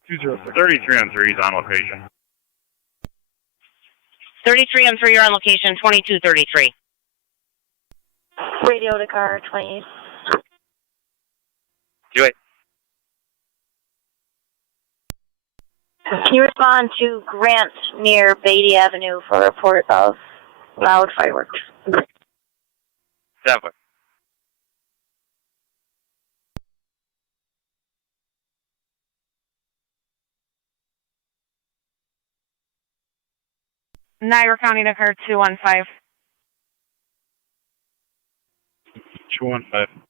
33 on 3 is on location. 33 on 3, you're on location, 2233. Radio to car 20. Do it. Can you respond to Grant near Beatty Avenue for a report of loud fireworks? 7. Niagara County to car 215. 215.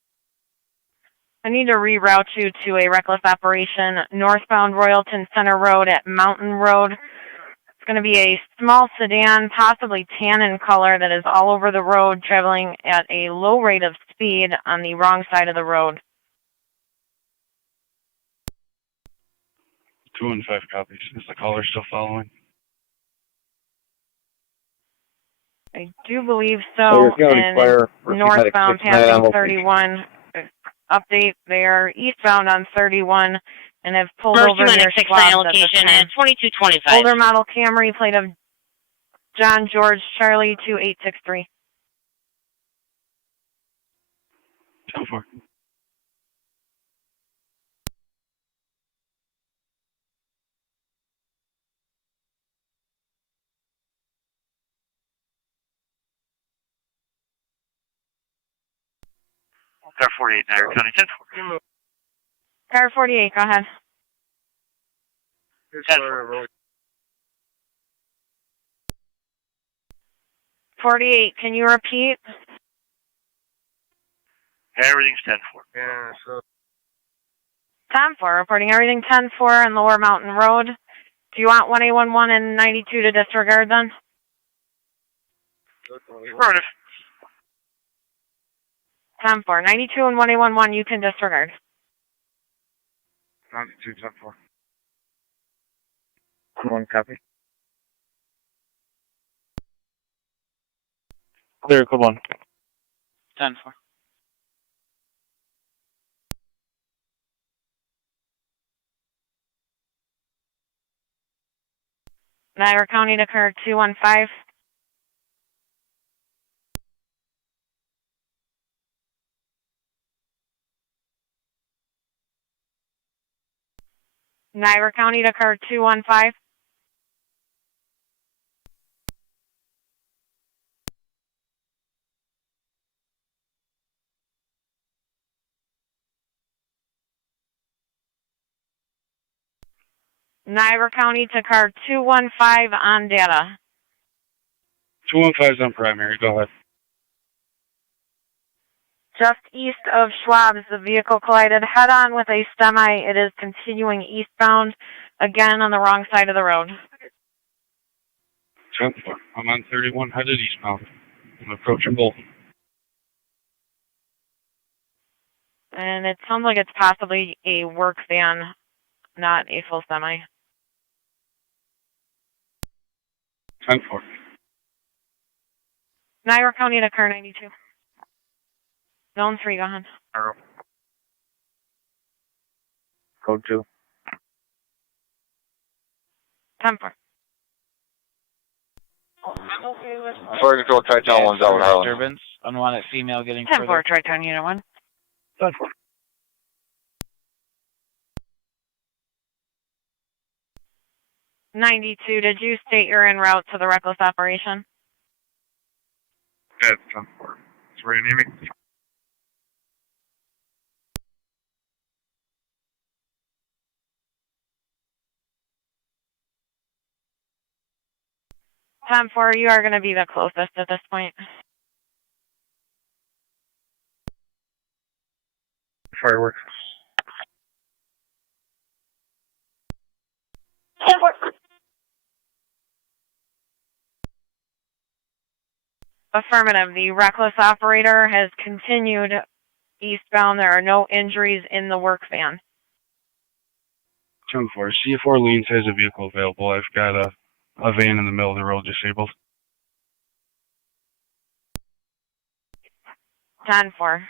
I need to reroute you to a reckless operation northbound Royalton Center Road at Mountain Road. It's going to be a small sedan, possibly tan in color, that is all over the road, traveling at a low rate of speed on the wrong side of the road. 215 copies. Is the caller still following? I do believe so. And northbound passing 31. Update, they are eastbound on 31 and have pulled over near Schwab's location at 2225. Older model Camry, plate of John George Charlie 2863. Go for it. Car 48, Niagara County 10-4. Car 48, go ahead. 48, can you repeat? Everything's 10-4. Yeah, so 10-4, reporting everything 10-4 on Lower Mountain Road. Do you want 1A11 and 92 to disregard then? Affirmative. 10-4, 92 and 1A11 you can disregard. 92, 10-4. one copy. Clear, code 1. 10-4. Niagara County to car 215. Niagara County to car 215. Niagara County to car 215 on data. 215 is on primary. Go ahead. Just east of Schwab's, the vehicle collided head-on with a semi. It is continuing eastbound, again on the wrong side of the road. 10-4. I'm on 31 headed eastbound. I'm approaching Bolton. And it sounds like it's possibly a work van, not a full semi. 10-4. Niagara County to car 92. Zone 3, go ahead. Arrow. Code 2. 10-4. Fire Control, Tri-Town 1's out, Harlan. Disturbance. Unwanted female getting 10-4, further. Tri-Town Unit 1. 10-4. .92, did you state you're en route to the reckless operation? Yeah, it's 10-4. It's right near me. Time 4, you are going to be the closest at this point. Fireworks. 10-4. Affirmative. The reckless operator has continued eastbound. There are no injuries in the work van. 10-4. See if Orleans has a vehicle available. I've got a van in the middle of the road disabled. 10-4.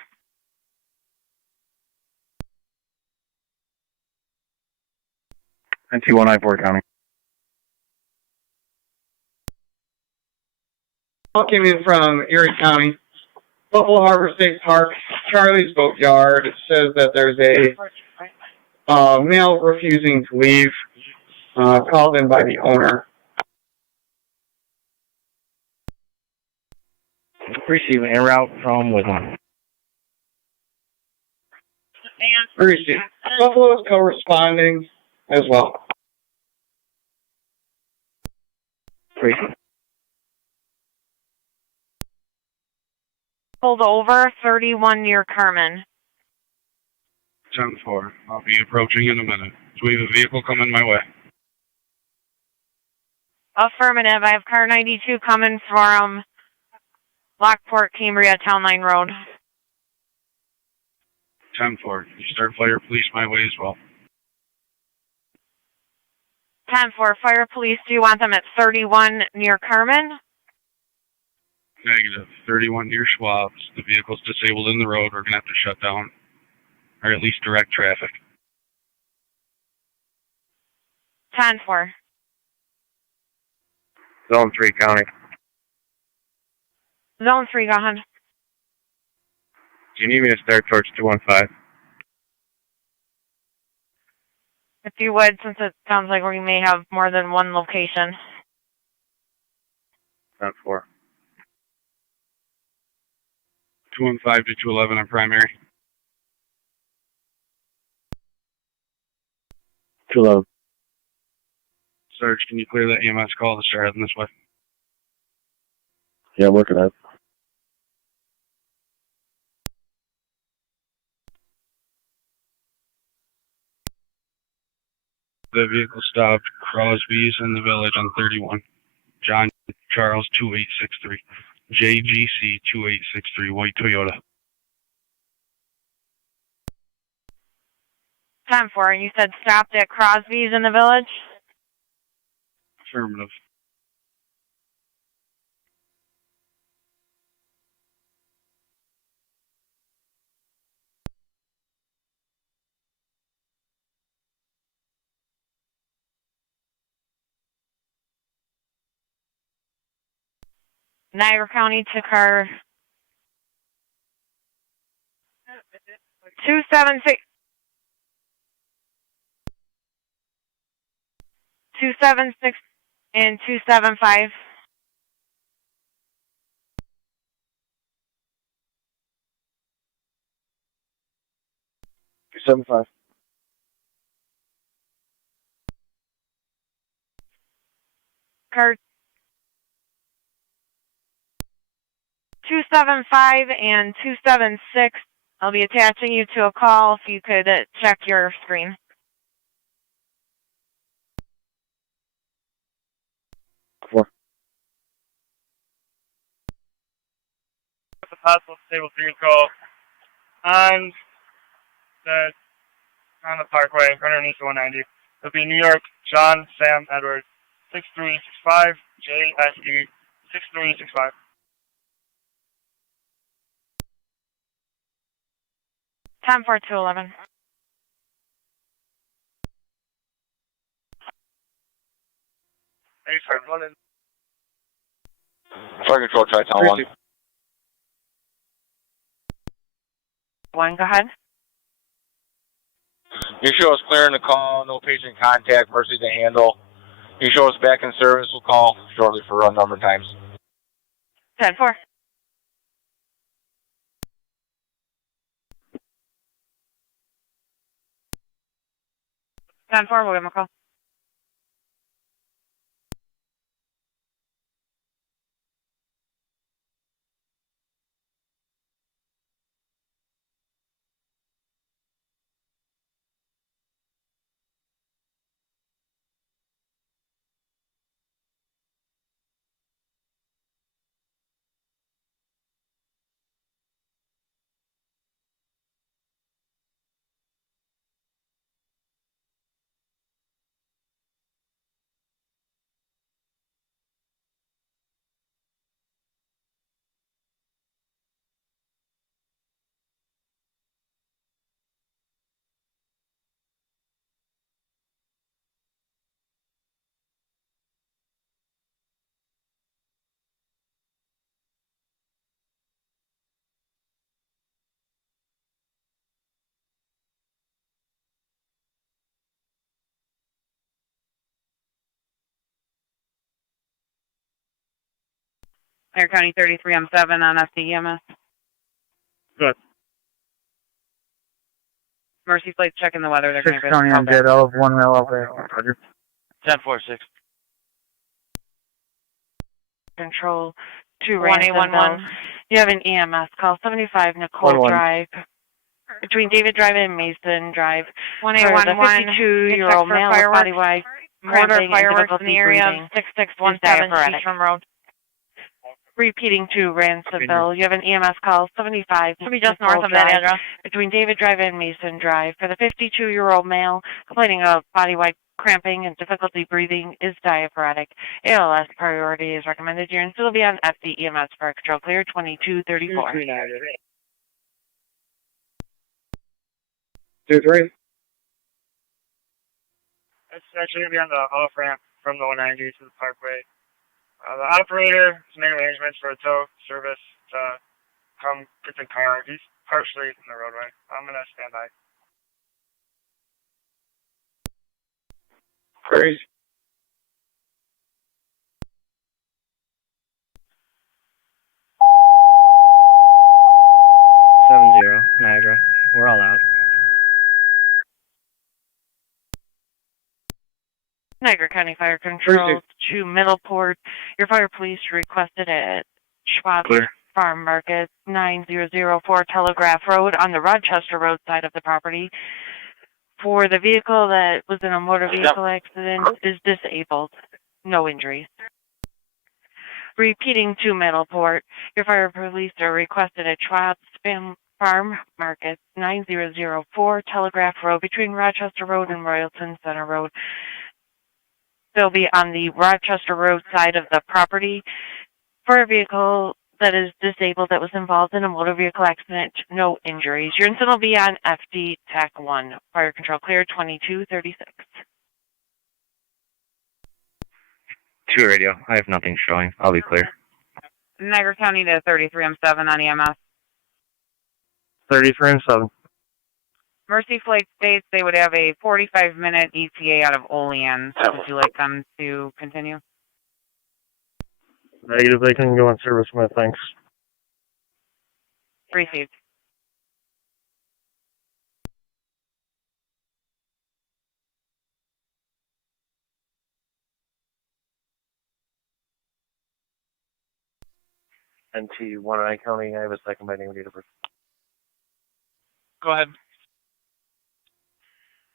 NT-194 County. Came in from Erie County, Buffalo Harbor State Park, Charlie's Boatyard. It says that there's a male refusing to leave, called in by the owner. Receive en route from Wisdom. Receive. Buffalo is corresponding as well. Receive. Pulled over, 31 near Carmen. 10-4. I'll be approaching in a minute. Do we have a vehicle coming my way? Affirmative. I have car 92 coming from Lockport, Cambria, Town Line Road. 10-4. You start fire police my way as well. 10-4. Fire police, do you want them at 31 near Carmen? Negative. 31 near Schwab's. The vehicle's disabled in the road. We're going to have to shut down, or at least direct traffic. 10-4. Zone 3 County. Zone 3, go ahead. Do you need me to start towards 215? If you would, since it sounds like we may have more than one location. 10-4. 215 to 211 on primary. 211. Sarge, can you clear that EMS call to start heading this way? Yeah, I'm working on it. The vehicle stopped Crosby's in the village on 31. John Charles 2863. JGC 2863, white Toyota. 10-4. And you said stopped at Crosby's in the village? Affirmative. Niagara County to car 276. 276 and 275. 275. car 275 and 276. I'll be attaching you to a call if you could check your screen. A possible disabled vehicle on the parkway underneath the 190. It'll be New York, John Sam Edward, 6365 JSE 6365. Time for 211. Thanks for running. Fire control, Tri-Town 1. 1, go ahead. You show us clearing the call, no patient contact, Mercy to handle. You show us back in service, we'll call shortly for unnumbered times. 10-4. We'll give him a call. Niagara County 33, I'm 7 on FDEMS. Good. Mercy Flight's checking the weather. They're 6 going to County, I'm dead. I'll have 1 rail out there. Roger. 10-4-6. Control 2 1811. You have an EMS call 75 Nicole 1-1. Drive. Between David Drive and Mason Drive. 1811. 52-year-old male with body wide Mortar cramping and fireworks in difficulty the area breathing. of 6617 Beachfront Road. Repeating to Ransomville. You have an EMS call 75. Should be just Nicole north of that Drive, address. Between David Drive and Mason Drive. For the 52-year-old male complaining of body-wide cramping and difficulty breathing is diaphoretic. ALS priority is recommended. Your will be on FD EMS Fire Control Clear 2234. 2-3. It's actually going to be on the off-ramp from the 190 to the parkway. The operator has made arrangements for a tow service to come get the car. He's partially in the roadway. I'm going to stand by. Crazy. Niagara. We're all out. Niagara County Fire Control to Middleport. Your fire police requested at Schwab's Farm Market 9004 Telegraph Road on the Rochester Road side of the property. For the vehicle that was in a motor vehicle accident is disabled. No injuries. Repeating to Middleport. Your fire police are requested at Schwab's Farm Market 9004 Telegraph Road between Rochester Road and Royalton Center Road. They'll be on the Rochester Road side of the property for a vehicle that is disabled that was involved in a motor vehicle accident. No injuries. Your incident will be on FD TAC 1. Fire Control Clear 2236. 2 radio. I have nothing showing. I'll be clear. Niagara County to 33, I'm 7 on EMS. 33 and 7. Mercy Flight states they would have a 45-minute ETA out of Olean. Would you like them to continue? Negative, they can go on service, my thanks. Received. NT, 109 County. I have a second by name and date of birth. Go ahead.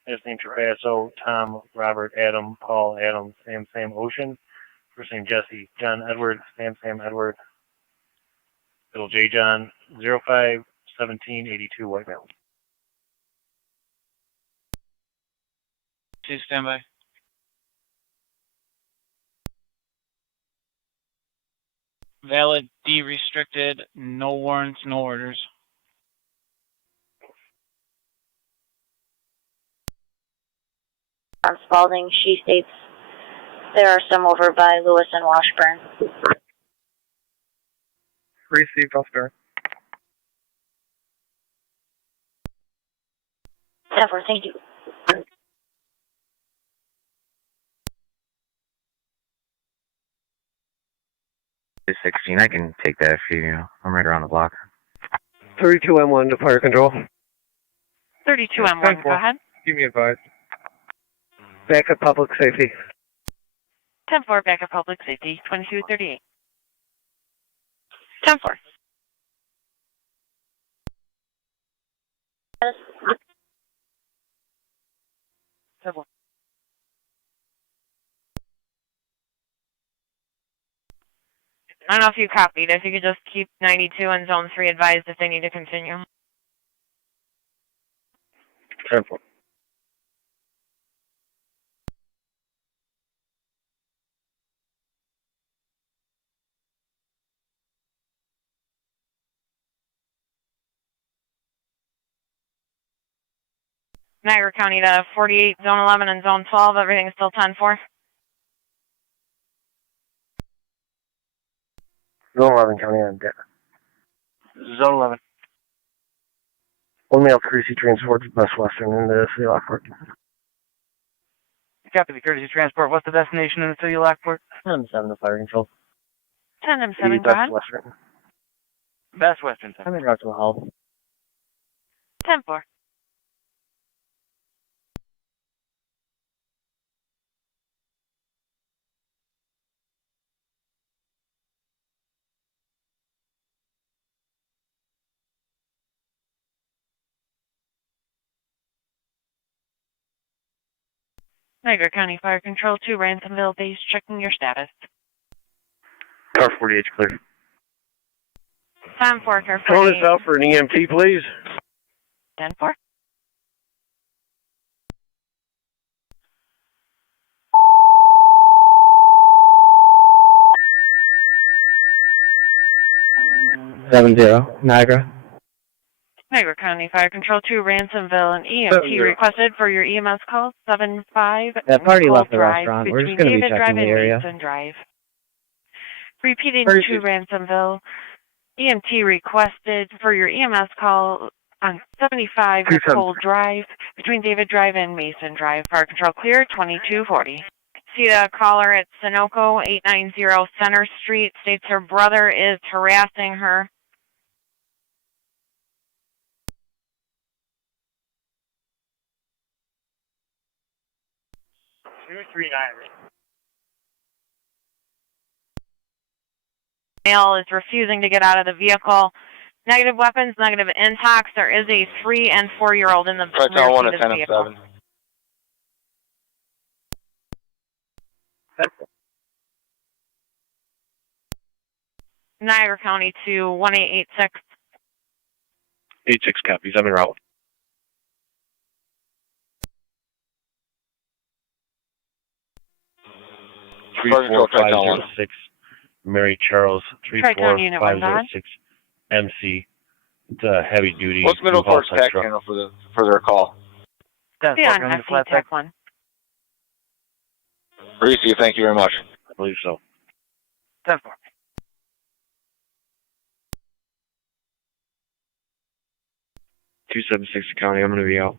Last name Trapasso, Tom, Robert, Adam, Paul, Adam, Sam, Ocean. First name Jesse, John, Edward, Sam, Edward. Little J. John, 05-1782, white male. 2 standby. Valid, D-restricted, no warrants, no orders. On Spalding, she states there are some over by Lewiston, Washburn. Received, Oscar. 10-4, thank you. It's 16. I can take that if you know. I'm right around the block. 32M1 to fire control. 32M1, go ahead. Give me advice. Backup public safety. 10-4, backup public safety, 2238. 10-4. I don't know if you copied. If you could just keep 92 and Zone 3 advised if they need to continue. 10-4. Niagara County to 48, Zone 11 and Zone 12. Everything is still 10-4. Zone 11 County on deck. Zone 11. One male courtesy transport Best Western into the city of Lockport. Copy the courtesy transport. What's the destination in the city of Lockport? 10-7 to fire control. 10-7, go ahead. Best Western. Best Western. I'm in route to the hull. 10-4. Niagara County Fire Control 2, Ransomville Base, checking your status. Car 48 clear. 10-4, car Phone 48. us out for an EMT, please. 10-4. Seven zero, Niagara. Niagara County Fire Control 2, Ransomville, and EMT requested for your EMS call 75 That party Gold left the Drive restaurant. We're between just going to be David checking Drive the and area. Lewiston Drive. Repeating First- to Ransomville, EMT requested for your EMS call on 75 Gold Drive between David Drive and Mason Drive. Fire Control clear, 2240. See the caller at Sunoco, 890 Center Street, states her brother is harassing her. Male is refusing to get out of the vehicle. Negative weapons, negative intox. There is a 3- and 4-year-old in the rear seat Town 1 of at the 10 vehicle. 7. Niagara County to 1886. 86 copies. I'm en route. Fire Control, Tri-Town 1. 34506 Mary Charles Tri-Town Unit 1, go ahead. 34506 MC. It's a heavy duty. What's Middleport's impulse TAC truck. channel for their call? See on SC Tech 1. Reese, thank you very much. I believe so. 10-4. County. I'm going to be out.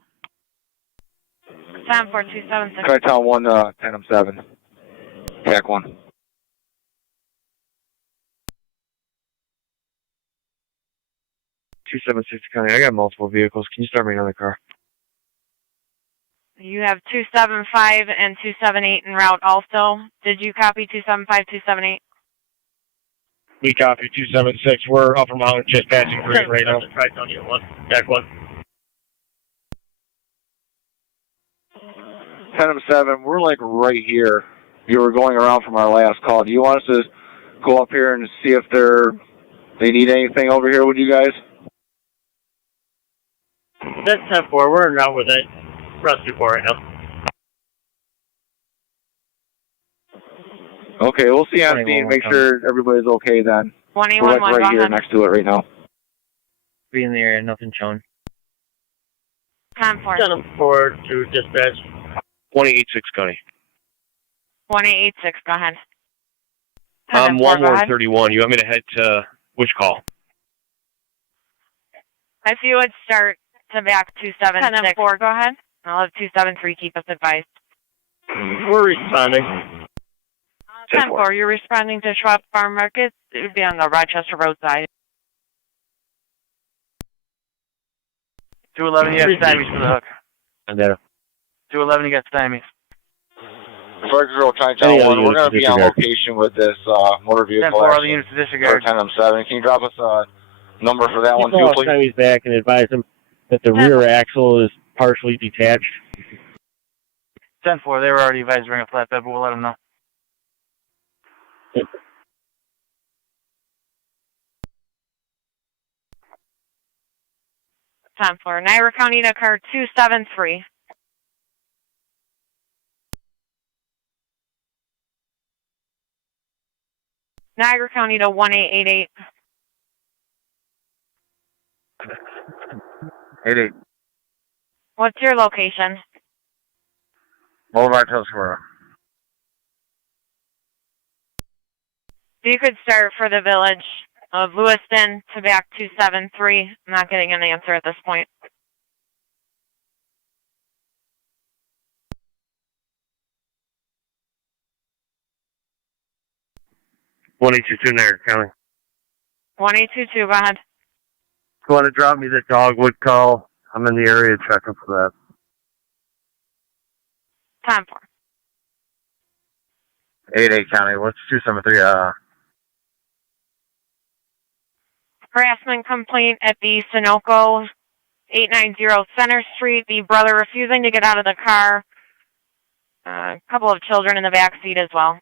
74276. Tri-Town 1, 10 7. TAC 1. 276 County. I got multiple vehicles. Can you start me another car? You have 275 and 278 en route also. Did you copy 275, 278? We copy 276. We're Upper Mountain just passing green right now. Right on you. Deck 1. 10-7, we're like right here. You were going around from our last call. Do you want us to go up here and see if they need anything over here with you guys? That's 10-4. We're not with it. Rescue 4 right now. Okay, we'll see on scene. Make sure everybody's okay then. 21-1, we're like right here next to it right now. Be in the area, nothing showing. 10-4. 10-4 to dispatch. 2086 County. 1886, go ahead. I'm 10-4, go ahead. 1131. You want me to head to which call? If you would start to back 276. 10-4, go ahead. I'll have 273 keep us advised. We're responding. 10-4, you're responding to Schwab Farm Market. It would be on the Rochester Road side. 211, you got stymies for the hook. And then 211, you got stymies. Fire Control Chinatown 1, we're going to be on location with this motor vehicle 10-4, all the action units to for disregard. 10-7. Can you drop us a number for that one too, Call please? Simon's back and advise him that the rear axle is partially detached. 10-4, they were already advised to bring a flatbed, but we'll let them know. Time for Niagara County to car 273. Niagara County to 1888. 88. What's your location? Boulevard Tuscarora. You could start for the village of Lewiston to back 273. I'm not getting an answer at this point. One 182 Niagara County. 1822, go ahead. If you want to drop me the Dogwood call, I'm in the area checking for Time for 88 County. What's 273? harassment complaint at the Sunoco 890 Center Street. The brother refusing to get out of the car. A couple of children in the back seat as well.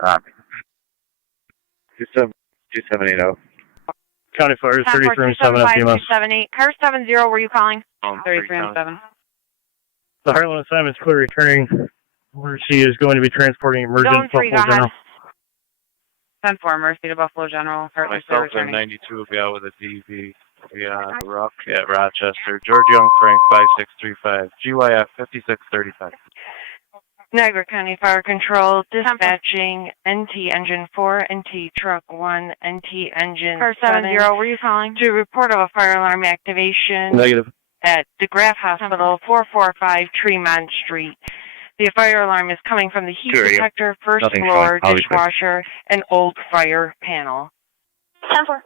2780. County Fire 33 and 7 FDMS. 278. Car 70, were you calling? 33 and 7. The Heartland assignment is clear returning. Mercy is going to be transporting emergent Zone 3, go Buffalo ahead. General. 10-4, Mercy to Buffalo General. Heartland Myself returning. 92 will be out with a DV. We got Rock at Rochester. George Young Frank 5635. GYF 5635. Niagara County Fire Control dispatching NT Engine 4, NT Truck 1, NT Engine Car 70, were you calling? to report of a fire alarm activation Negative. at DeGraff Hospital, 445 Tremont Street. The fire alarm is coming from the heat Sure, yeah. detector, first Nothing's floor, fine. I'll be quick. dishwasher, and old fire panel. 10-4.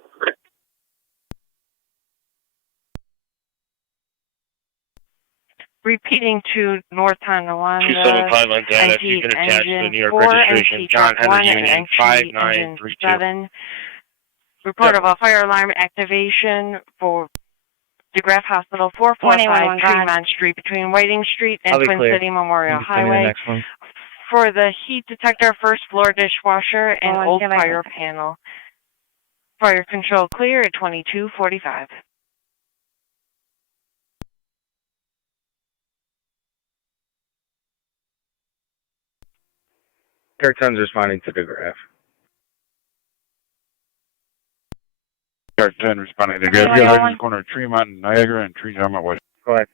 Repeating to North Tonawanda, 275 on data. If you can attach the New York registration. John Henry Union 5932. 7. Report of a fire alarm activation for DeGraff Hospital, 445 Tremont Street, between Whiting Street and I'll be Twin clear. City Memorial You can send me the Highway. next one. For the heat detector, first floor dishwasher, and Oh, old can I- fire panel. Fire control clear at 2245. Car 10's responding to the graph. Car 10 responding to Okay, Grab I got Hill one. corner of Tremont and Niagara and Tree Jump West. Go ahead.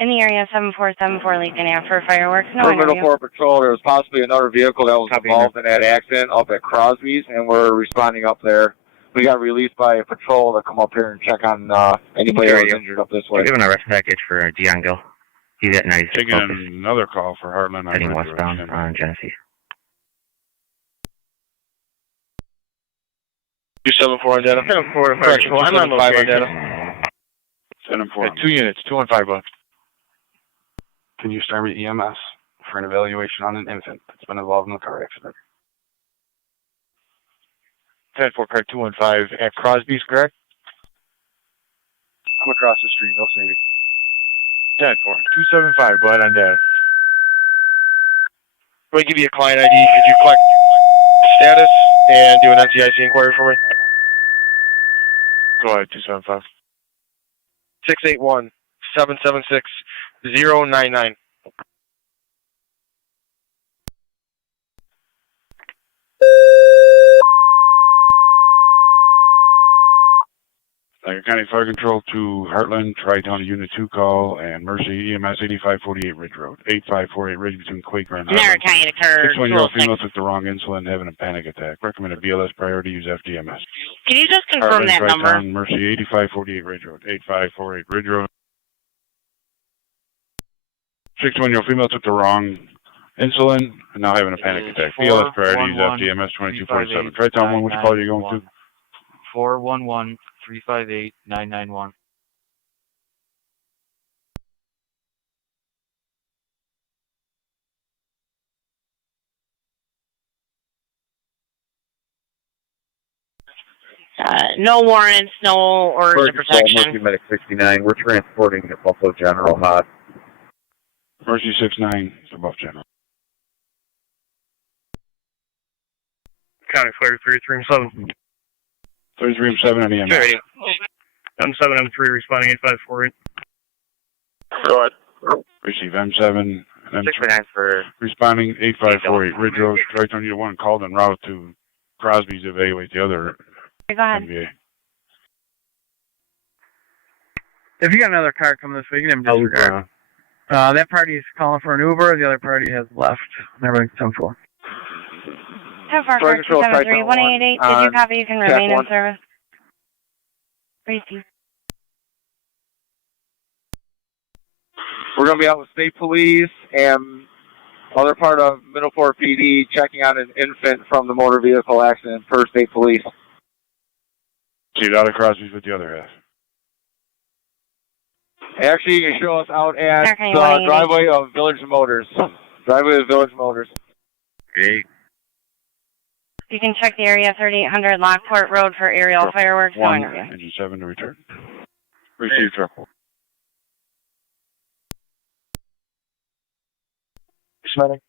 In the area, 7474 Legion after fireworks. No For interview. Middleport Patrol, there was possibly another vehicle that was involved in that accident up at Crosby's, and we're responding up there. We got released by a patrol to come up here and check on anybody that was injured up this way. We're giving a rest package for Dion Gill. He's at 96 Taking focus, another call for Heartland. heading westbound on Genesee. 274 on data. 74 Correction, I'm on 275 on location. data. 7-4. 2 units, 2 on 5 bucks. Can you start with EMS for an evaluation on an infant that's been involved in a car accident? 10-4 car 215 at Crosby's, correct? I'm across the street. They'll see me. 10-4, 275, go ahead on down. Let me give you a client ID. Could you collect status and do an NCIC inquiry for me? Go ahead, 275. 681-776-099. Niagara County Fire Control to Heartland, Tri-County Unit 2 call, and Mercy EMS 8548 Ridge Road. 8548 Ridge between Quaker and Niagara Heartland. County occurred. 61-year-old female took the wrong insulin, having a panic attack. Recommended BLS priority, use FDMS. Can you just confirm Heartland, that Tri-Town, number? Mercy 8548 Ridge Road. 8548 Ridge Road. 61-year-old female took the wrong insulin, and now having a panic attack. BLS priority, use FDMS 2247. Tri-Town 1, which call are you going to? 411-358-991. No warrants, no orders of protection. Mercy Medic 69. We're transporting the Buffalo General hot. Mercy 69, it's above General. County Fire 337. 33M7 on EMS. M7, M3 responding 8548. Go ahead. Receive M7, M3 for responding 8548 Ridge Road. Tri-Town Unit 1 called en route to Crosby's to evaluate the other Go ahead. MVA. If you got another car coming this way, you can have them disregard. That party is calling for an Uber. The other party has left. Everything's 10-4. 10-4 car 273-188. Did you copy? You can remain in service. Receive. We're going to be out with state police and other part of Middleport PD checking on an infant from the motor vehicle accident per state police. See it out of Crosby's with the other half. Actually, you can show us out at the driveway of Village Motors. Driveway of Village Motors. Great. You can check the area 3800 Lockport Road for aerial fireworks. No 1, interview. engine 7 to return. Receive triple. Medic.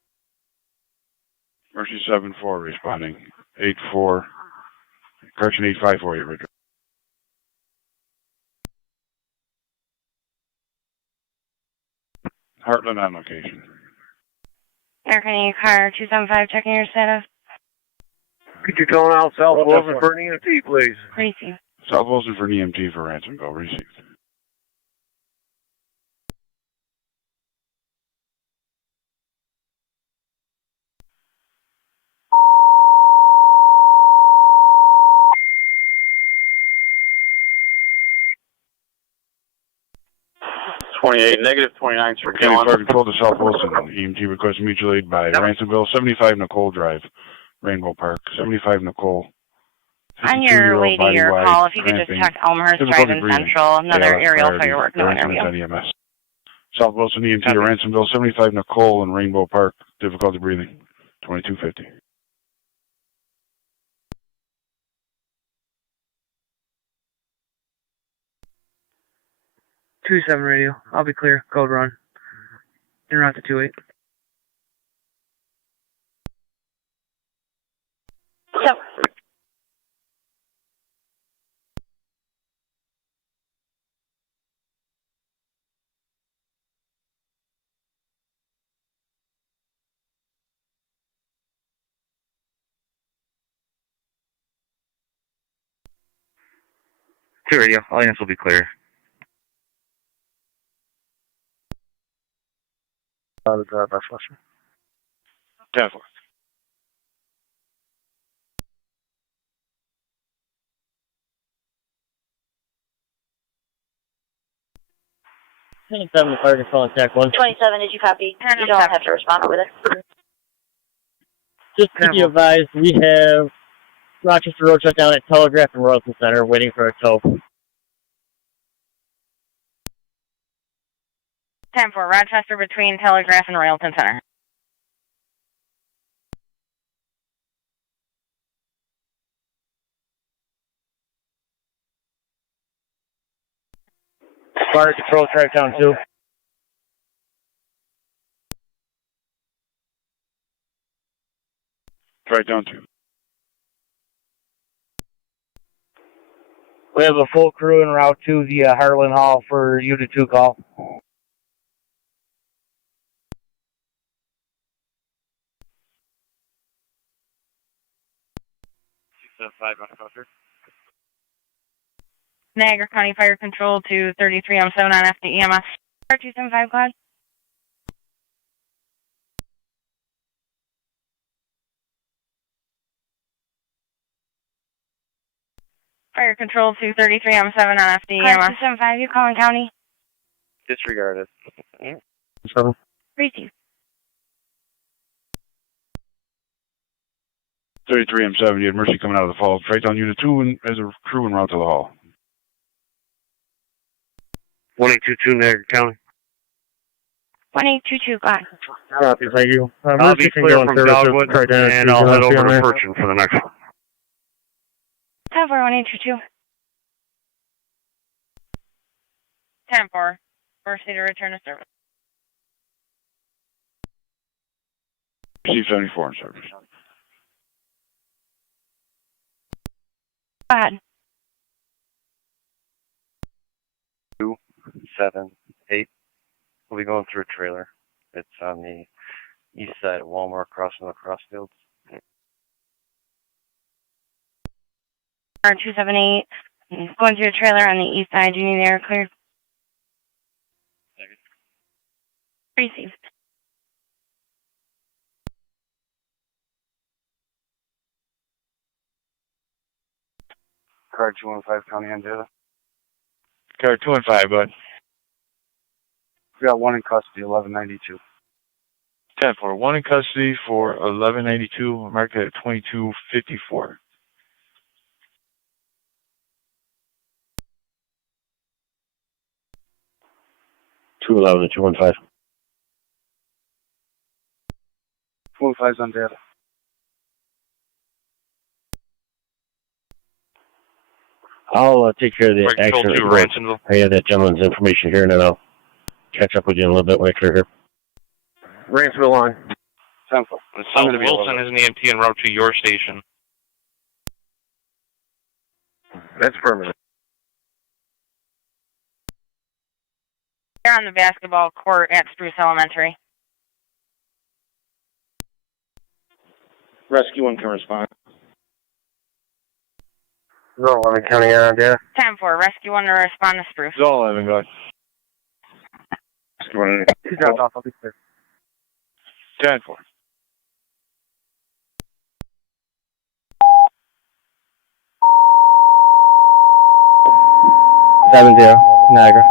Mercy 7-4 responding 8-4. Correction 8548 Ridge Road. Heartland on location. American car 275 checking your status. Could you tone out South Wilson for an EMT, please? Receive. South Wilson for an EMT for Ransomville. Received. -29 for County Fire Control to South Wilson. EMT request mutual aid by Ransomville. 75 Nicole Drive, Rainbow Park. 75 Nicole. On your way to your call, if you could just check Elmhurst Drive in Central, another aerial firework, no interview. EMS. South Wilson EMT to Ransomville. 75 Nicole in Rainbow Park. Difficulty breathing. 2250. Two 7 radio. I'll be clear. Code run. En route to 28. So, Two radio. All units will be clear. The drive by Fletcher. 10-4. Fire Control Attack 1. 27, did you copy? You don't have to respond over there. Just to be advised, we have Rochester Road shut down at Telegraph and Royalton Center waiting for a tow. 10-4 Rochester between Telegraph and Royalton Center. Fire control, Tri-Town 2. Tri-Town 2. We have a full crew en route to the Harlan Hall for Unit 2 call. Niagara County Fire Control to 33 on 7 on FD EMS. 275, go ahead. Fire Control to 33 on 7 on FD EMS. 275, you calling county? Disregarded. 7. Receive. 33 M7, you had Mercy coming out of the fall. Tri-Town Unit 2 and as a crew en route to the hall. 1822 Niagara County. 1822, go ahead. Copy, thank you. I'll be clear from Dogwood, and I'll head over to Fortune for the next one. 10-4, 1822. 10-4, Mercy to return to service. C-74 in service. Go ahead. 278. We'll be going through a trailer. It's on the east side of Walmart, crossing the crossfields. 278, going through a trailer on the east side. Do you need the air cleared? Receive. Car 215 County on data. Car 215, bud. We got one in custody, 1192. 10-4, one in custody for 1192, marked at 2254. Two 11 and 215. 215's on data. I'll take care of the Right, control accident two, report. Ransomville. I have that gentleman's information here, and then I'll catch up with you in a little bit when I clear here. Ransomville on. 10-4. South Wilson is an EMT en route to your station. That's permanent. They're on the basketball court at Spruce Elementary. Rescue 1 can respond. 11 County on data. 10-4, Rescue 1 to respond to Spruce. Zone 11, go ahead. Rescue 1. He's dropped off, I'll be clear. 10-4. 70, Niagara.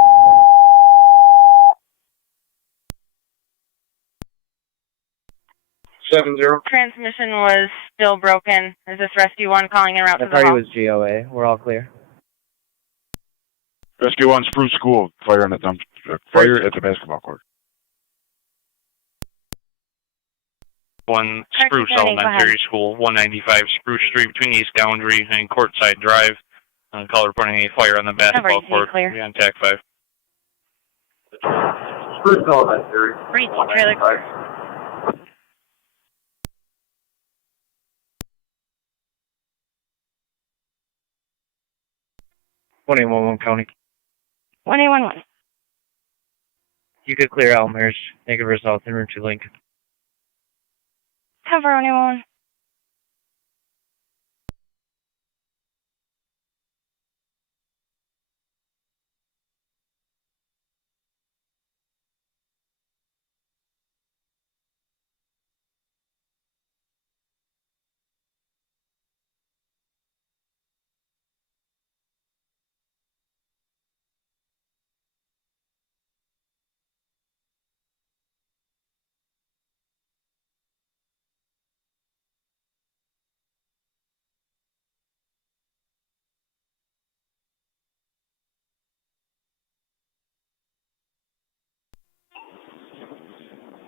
Transmission was still broken. Is this Rescue 1 calling en route to The the hall? party was GOA. We're all clear. Rescue 1, Spruce School. Fire on the dump. Fire at the basketball court. 1 Correct, Spruce County, go Elementary ahead. School, 195 Spruce Street between East Boundary and Courtside Drive. Call reporting a fire on the basketball Covered, court. clear. Be on TAC 5. Spruce Elementary. Reach trailer clear. 21 County. 1811. You could clear Elmhurst, Niagara South, and route to Lincoln. 10-4, 1811.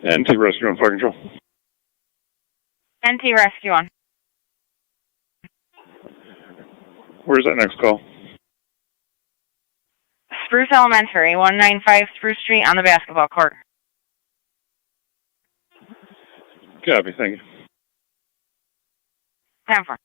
NT Rescue and Fire Control. NT Rescue 1. Where's that next call? Spruce Elementary, 195 Spruce Street on the basketball court. Copy, thank you. 10-4.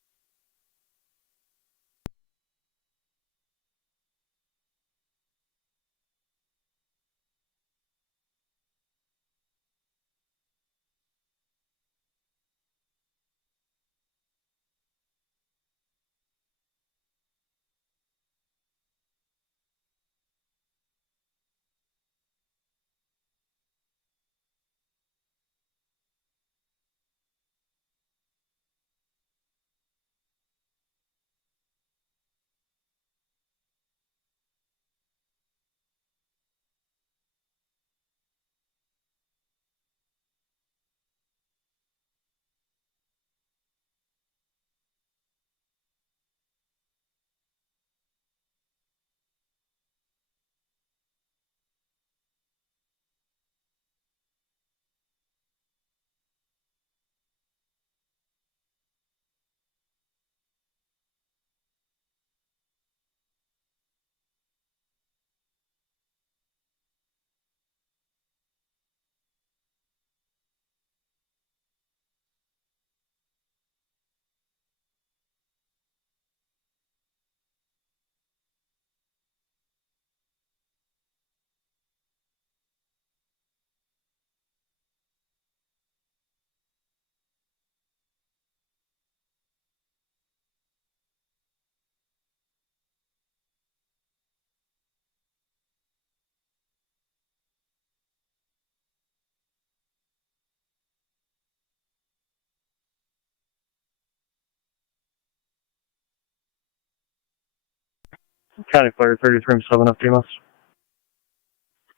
County Fire 33-7 up to us.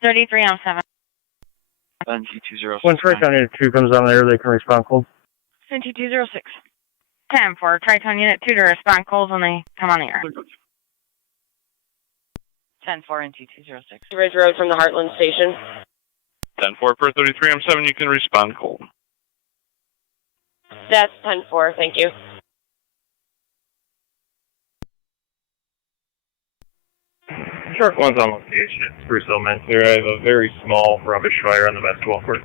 33 on 7. NT206. When Tri-Town Unit 2 comes on there, they can respond cold. NT206. 10-4. Tri-Town Unit 2 to respond calls when they come on the air. 10-4 NT206. Ridge Road from the Heartland Station. 10-4 per 33M7, you can respond cold. That's 10-4, thank you. Shark 1's on location at Spruce Elementary. I have a very small rubbish fire on the basketball court.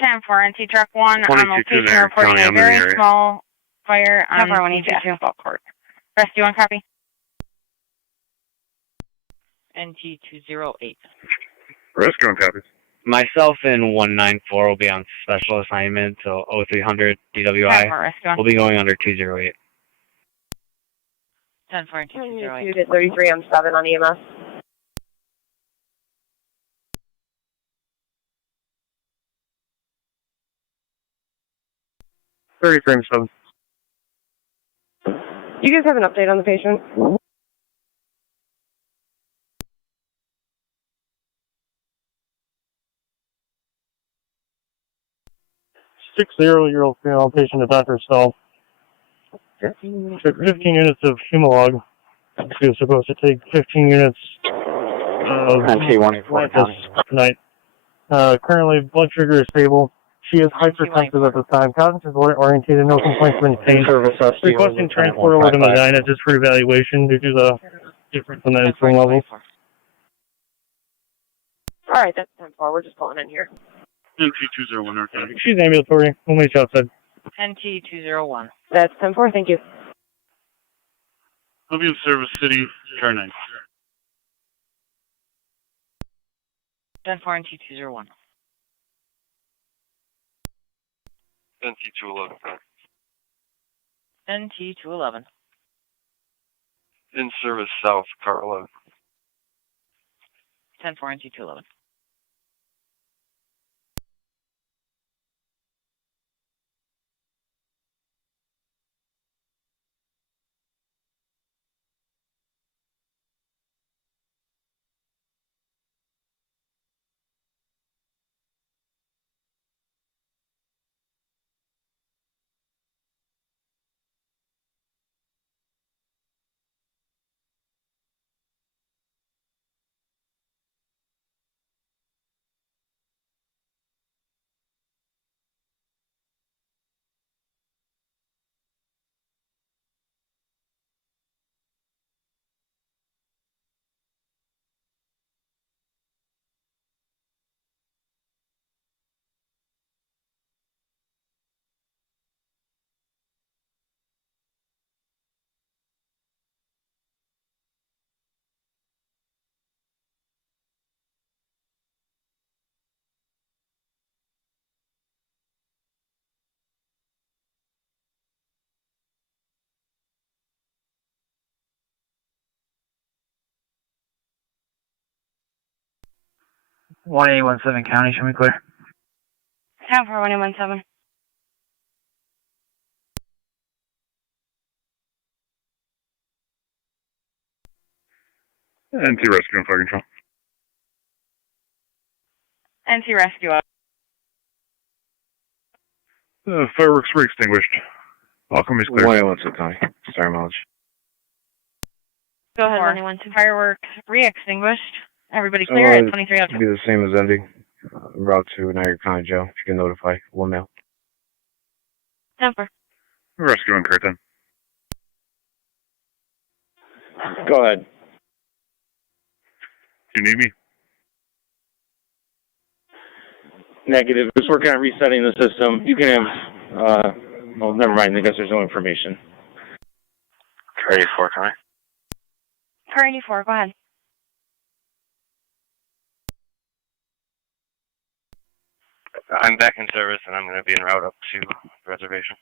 10-4 NT Truck 1 on location there, reporting County, a I'm in the very area. small fire on 10-4 the basketball court. Rescue 1 copy. NT208. Rescue on copies. Myself and 194 will be on special assignment, so 0300 DWI. Rescue 1. We'll be going under 208. 10-4 NT208. 2 to 33 on 7 on EMS. $33M7. Do you guys have an update on the patient? 60-year-old female patient at Dr. Stall. Took 15 units of Humalog. She was supposed to take 15 units of Lantus tonight. Currently, blood sugar is stable. She is hypertensive at this time. Cognitive orientated, no complaints of any pain. Requesting transport over to Medina just for evaluation due to the difference in the insulin levels. Alright, that's 10-4. We're just pulling in here. NT201, North County. She's ambulatory. We'll meet you outside. NT201. That's 10-4, thank you. I'll be in Service City, car 9. 10-4 NT201. NT211. NT211. In Service South, car 11. 10-4 NT211. 1817 County, show me clear. 10-4, 1817. NT Rescue and Fire Control. NC Rescue up. Fireworks were extinguished. Welcome is clear. 1817 County. Sorry, mileage. Go ahead, 112. Fireworks re-extinguished. Everybody clear at 2302. Be the same as ending. Route to Niagara County Jail. If you can notify one male. 10-4. Rescue and Curtin. Go ahead. Do you need me? Negative. Just working on resetting the system. You can have, well, never mind. I guess there's no information. Car 84, County. Car 84, go ahead. I'm back in service, and I'm going to be en route up to the reservation.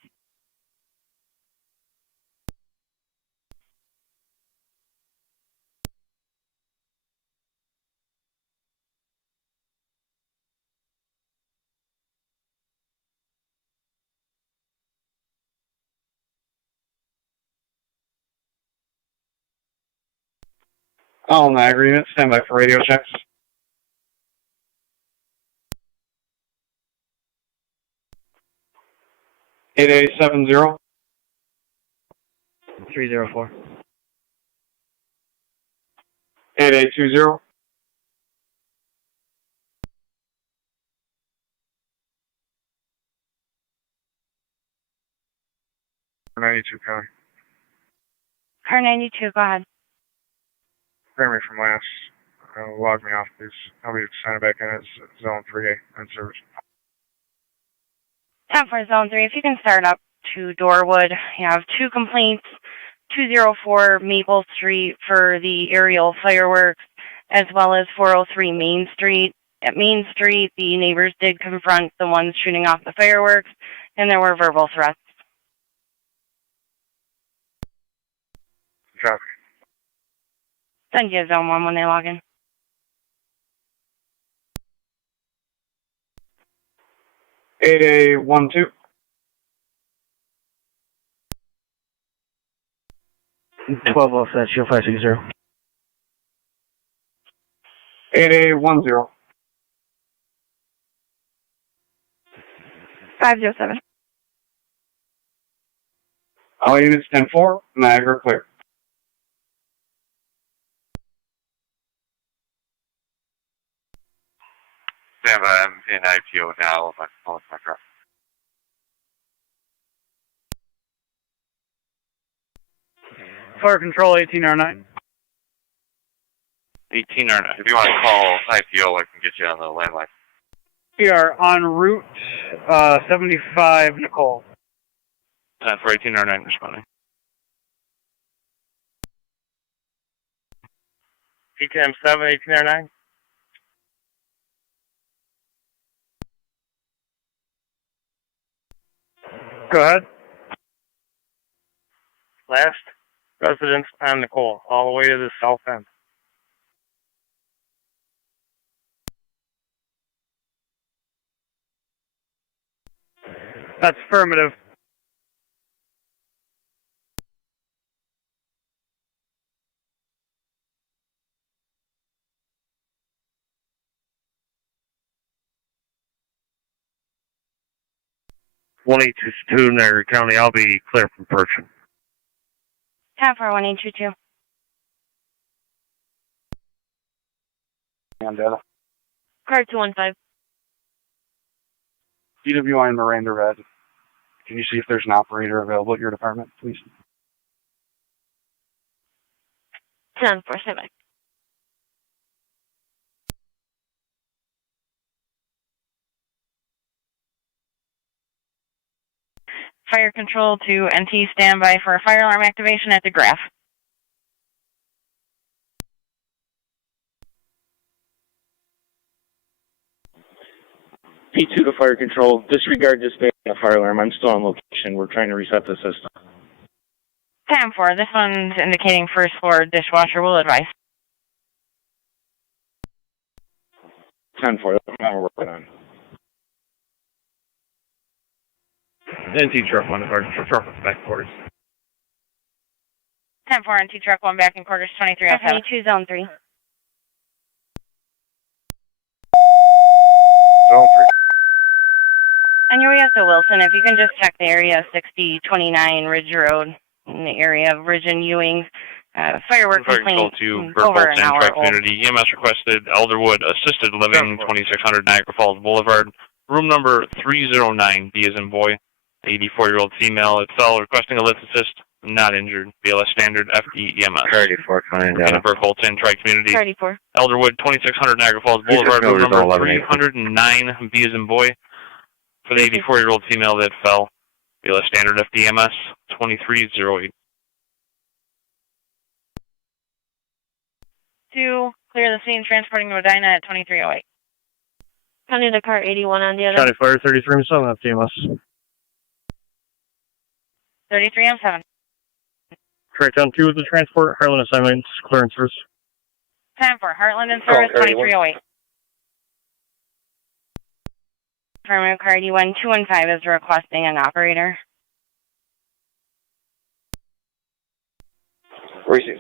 All Niagara units, stand by for radio checks. Eight 70. 304. 8820. 92 County. Car 92, go ahead. Primary from last. Log me off, please. I'll be signing back in. It's Zone 3A on service. 10-4, Zone 3. If you can start up to Dorwood, you have 2 complaints. 204 Maple Street for the aerial fireworks, as well as 403 Main Street. At Main Street, the neighbors did confront the ones shooting off the fireworks, and there were verbal threats. Copy. Send you a Zone 1 when they log in. Eight 12. 12 offset, shield 560. 8810. 507. All units 10-4, Niagara clear. Stand by. I'm in IPO now. My truck. Fire Control 1809. 1809. If you want to call IPO, I can get you on the landline. We are en route 75 Nicole. 10 for 1809 responding. PTM 7, 1809. Go ahead. Last residence on Nicole, all the way to the south end. That's affirmative. One 1822 Niagara County, I'll be clear from Perch. 10-4, 1822. And data. Car 215. DWI Miranda Red. Can you see if there's an operator available at your department, please? 10-4, stand by. Fire control to NT standby for a fire alarm activation at the graph. P2 to fire control, disregard dispatching a fire alarm. I'm still on location. We're trying to reset the system. 10-4, this one's indicating first floor dishwasher, will advise. 10-4, that's what we're working on. NT truck 1, truck back quarters. 10-4 NT truck 1 back in quarters 2307. 2 zone 3. Zone 3. On your way up to Wilson, if you can just check the area 6029 Ridge Road in the area of Ridge and Ewing. Firework complaint over an hour old. Community EMS requested Elderwood Assisted Living, 2600 Niagara Falls Boulevard. Room number 309, B as in boy. 84-year-old female at cell requesting a lift assist, not injured. BLS standard FE EMS. 34, Jennifer Colton, Tri-Community. 34. Elderwood, 2600 Niagara Falls Boulevard. Room number 309, B as in boy. For the 84-year-old female that fell. BLS standard FDMS 2308. 2, clear the scene, transporting Medina at 2308. County to car 81 on the other. County Fire 33 7 FTMS. 33M7. Track down 2 with the transport, Harlan assignments, clearance first. 10-4, Heartland in service, 2308. Affirmative car 81, 215 is requesting an operator. Receive.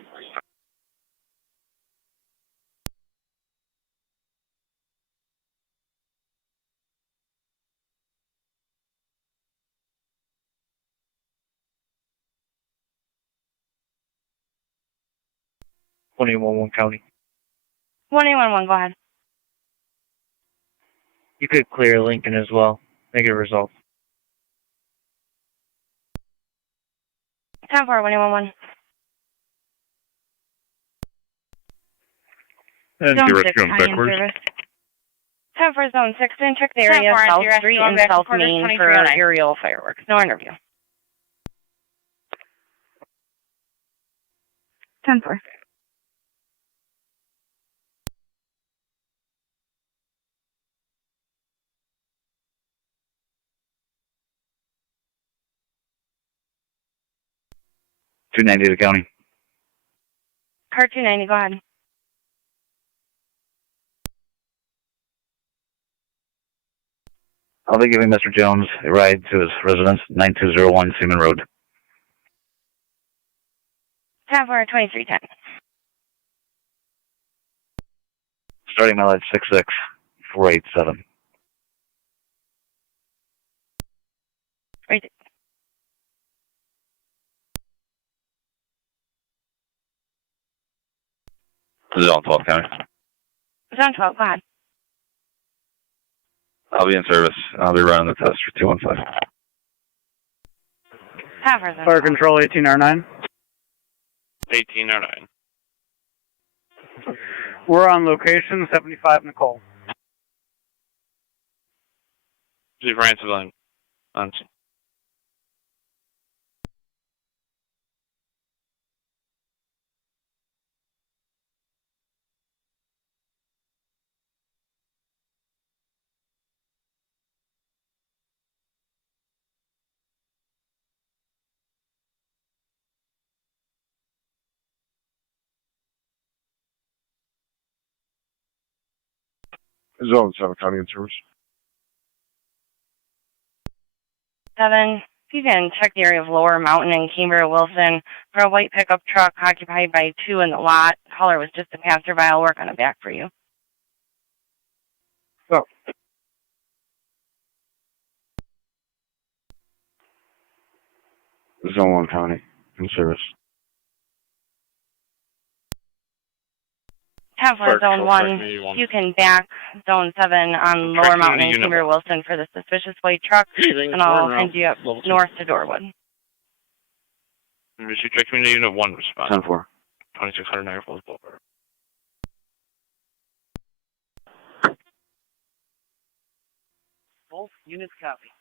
One County. 1811, go ahead. You could clear Lincoln as well. Negative results. 10-4, 1811. And Zone you're 6, rescuing County in backwards. service. 10-4, Zone 6, and check the area 10-4, South anti-rescue, Street I'm and back in South quarters, Main for 2309. aerial fireworks. No interview. 10-4. $290 to county. Car 290, go ahead. I'll be giving Mr. Jones a ride to his residence, 9201 Seaman Road. 10-4, 2310. Starting mileage 66487. Right. Zone 12 county. Zone 12, go ahead. I'll be in service. I'll be running the test for 215. 10-4, Zone Fire 12. control 1809. 1809. We're on location 75 Nicole. See Francis on. Zone 7, County in service. 7, you can check the area of Lower Mountain and Cambria Wilson for a white pickup truck occupied by 2 in the lot. Caller was just a passerby. I'll work on it back for you. Oh. Zone 1, County in service. 10 for Zone 1. You can back Zone 7 on Lower Mountain and Cambria Wilson for the suspicious white truck, and I'll send you up north to Dorwood. Receive Check Community Unit 1 response. 10-4. 2600 Niagara Falls Boulevard. Both units copy.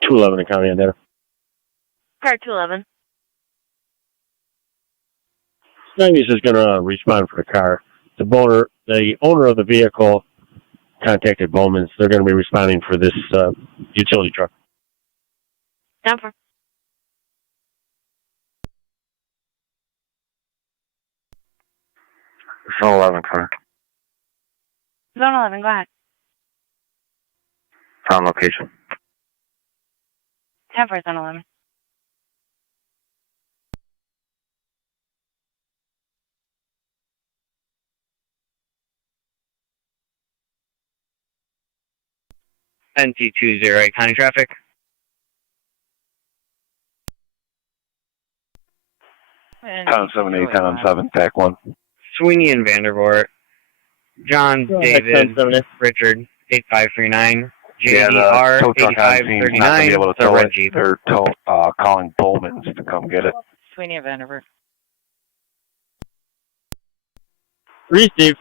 211 in County Andetta. Car 211. 90s is going to respond for the car. The owner of the vehicle contacted Bowman's. They're going to be responding for this utility truck. 10-4. Zone 11, car. Zone 11, go ahead. Found location. 10-4, Zone 11. NT208 County Traffic. Town 78, Town 7, TAC 1. Sweeney and Vandervoort. John, David, Richard, 8539. Yeah, the JDR, tow truck on scene's not going to be able to tow it. Jeep. They're calling Bowman's to come get it. Sweeney and Vandervoort. Steve.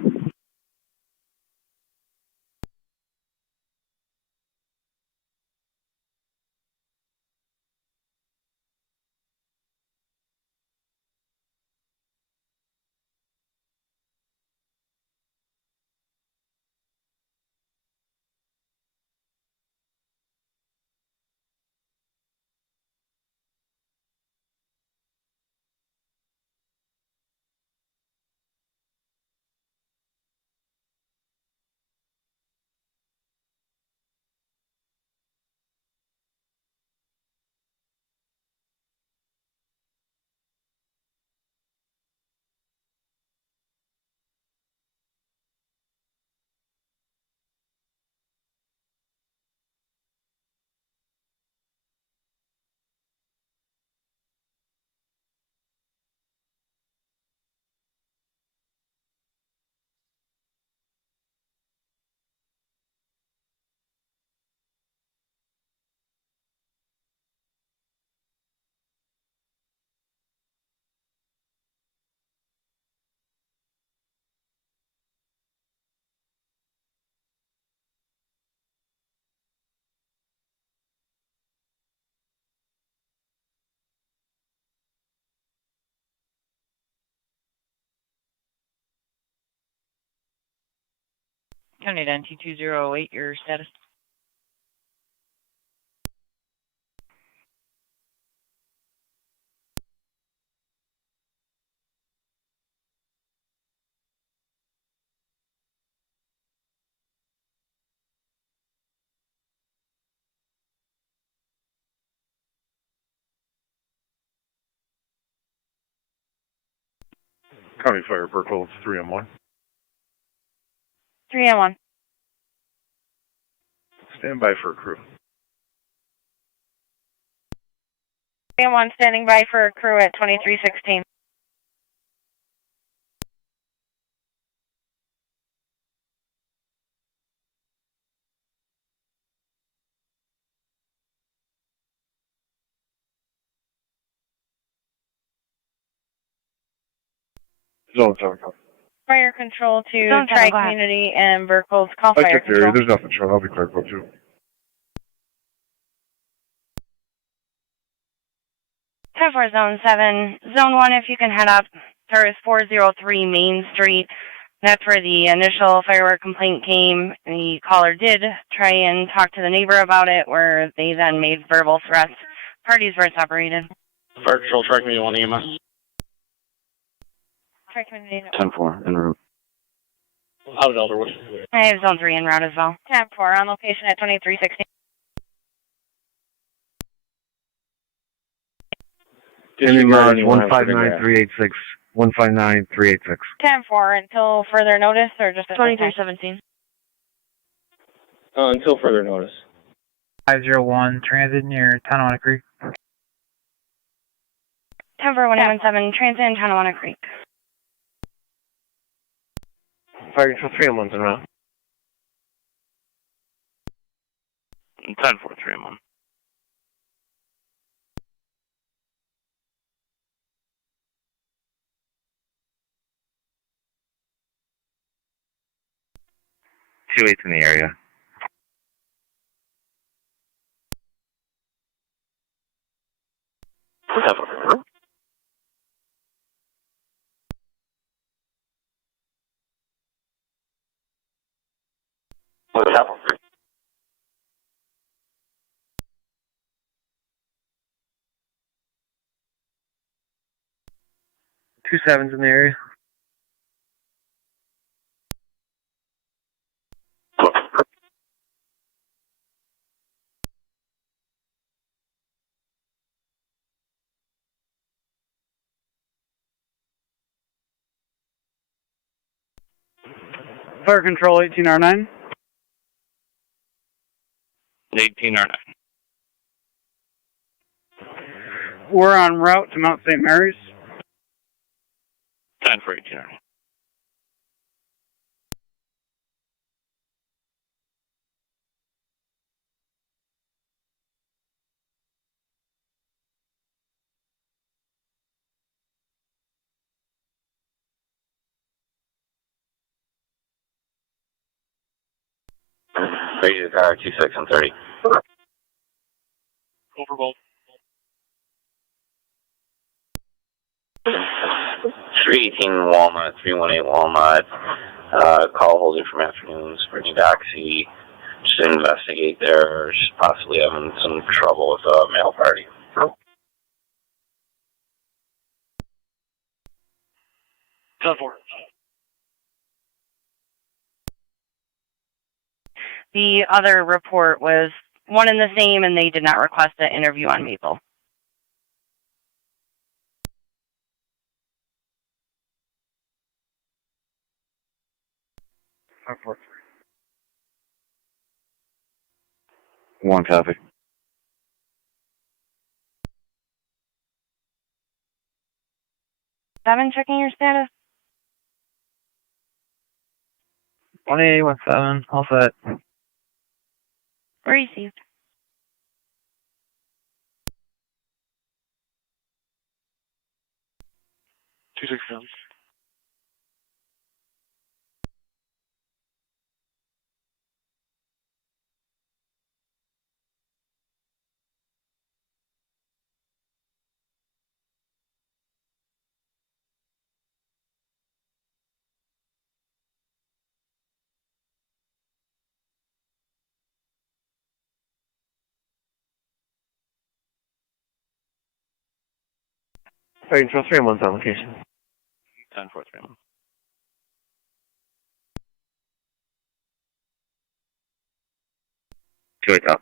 County NT208, your status. County Fire Burkle, it's 3 and 1. 3 and 1. Stand by for a crew. 3 and 1, standing by for a crew at 2316. Zone 7, copy. Fire control to Zone 7, go ahead. Tri-Community and Burkles. Call I fire checked the area. control. There's nothing showing. I'll be clear for 2. 10-4, Zone 7. Zone 1, if you can head up. Service 403 Main Street. That's where the initial firework complaint came. The caller did try and talk to the neighbor about it, where they then made verbal threats. Parties were separated. Fire Control, track me 1 EMS. Tri-Community. 10-4, en route. How's Elderwood? I have Zone 3 en route as well. 10-4, on location at 2316. Enemy mileage 159386. 159386. 10-4, until further notice, or just 2317. Until further notice. 501, transit near Tonawanda Creek. 10-4, 1817, transit in Tonawanda Creek. Fire Control 3 and 1's en route. 10-4, 3 and 1. Two 8's in the area. Two sevens in the area. Fire Control 18R9. 18R9. We're en route to Mount St. Mary's. 10 for 18R9. Ready to car 26 and 30. Overbold. 318 Walnut, 318 Walnut. Call holding from afternoons for Doxy. Just investigate there. Just possibly having some trouble with a male party. The other report was one and the same, and they did not request an interview on Maple. One copy. Seven, checking your status. 1817, all set. Received. Two six seven. Fire Control 3-1's on location. 10 for 3. Good up.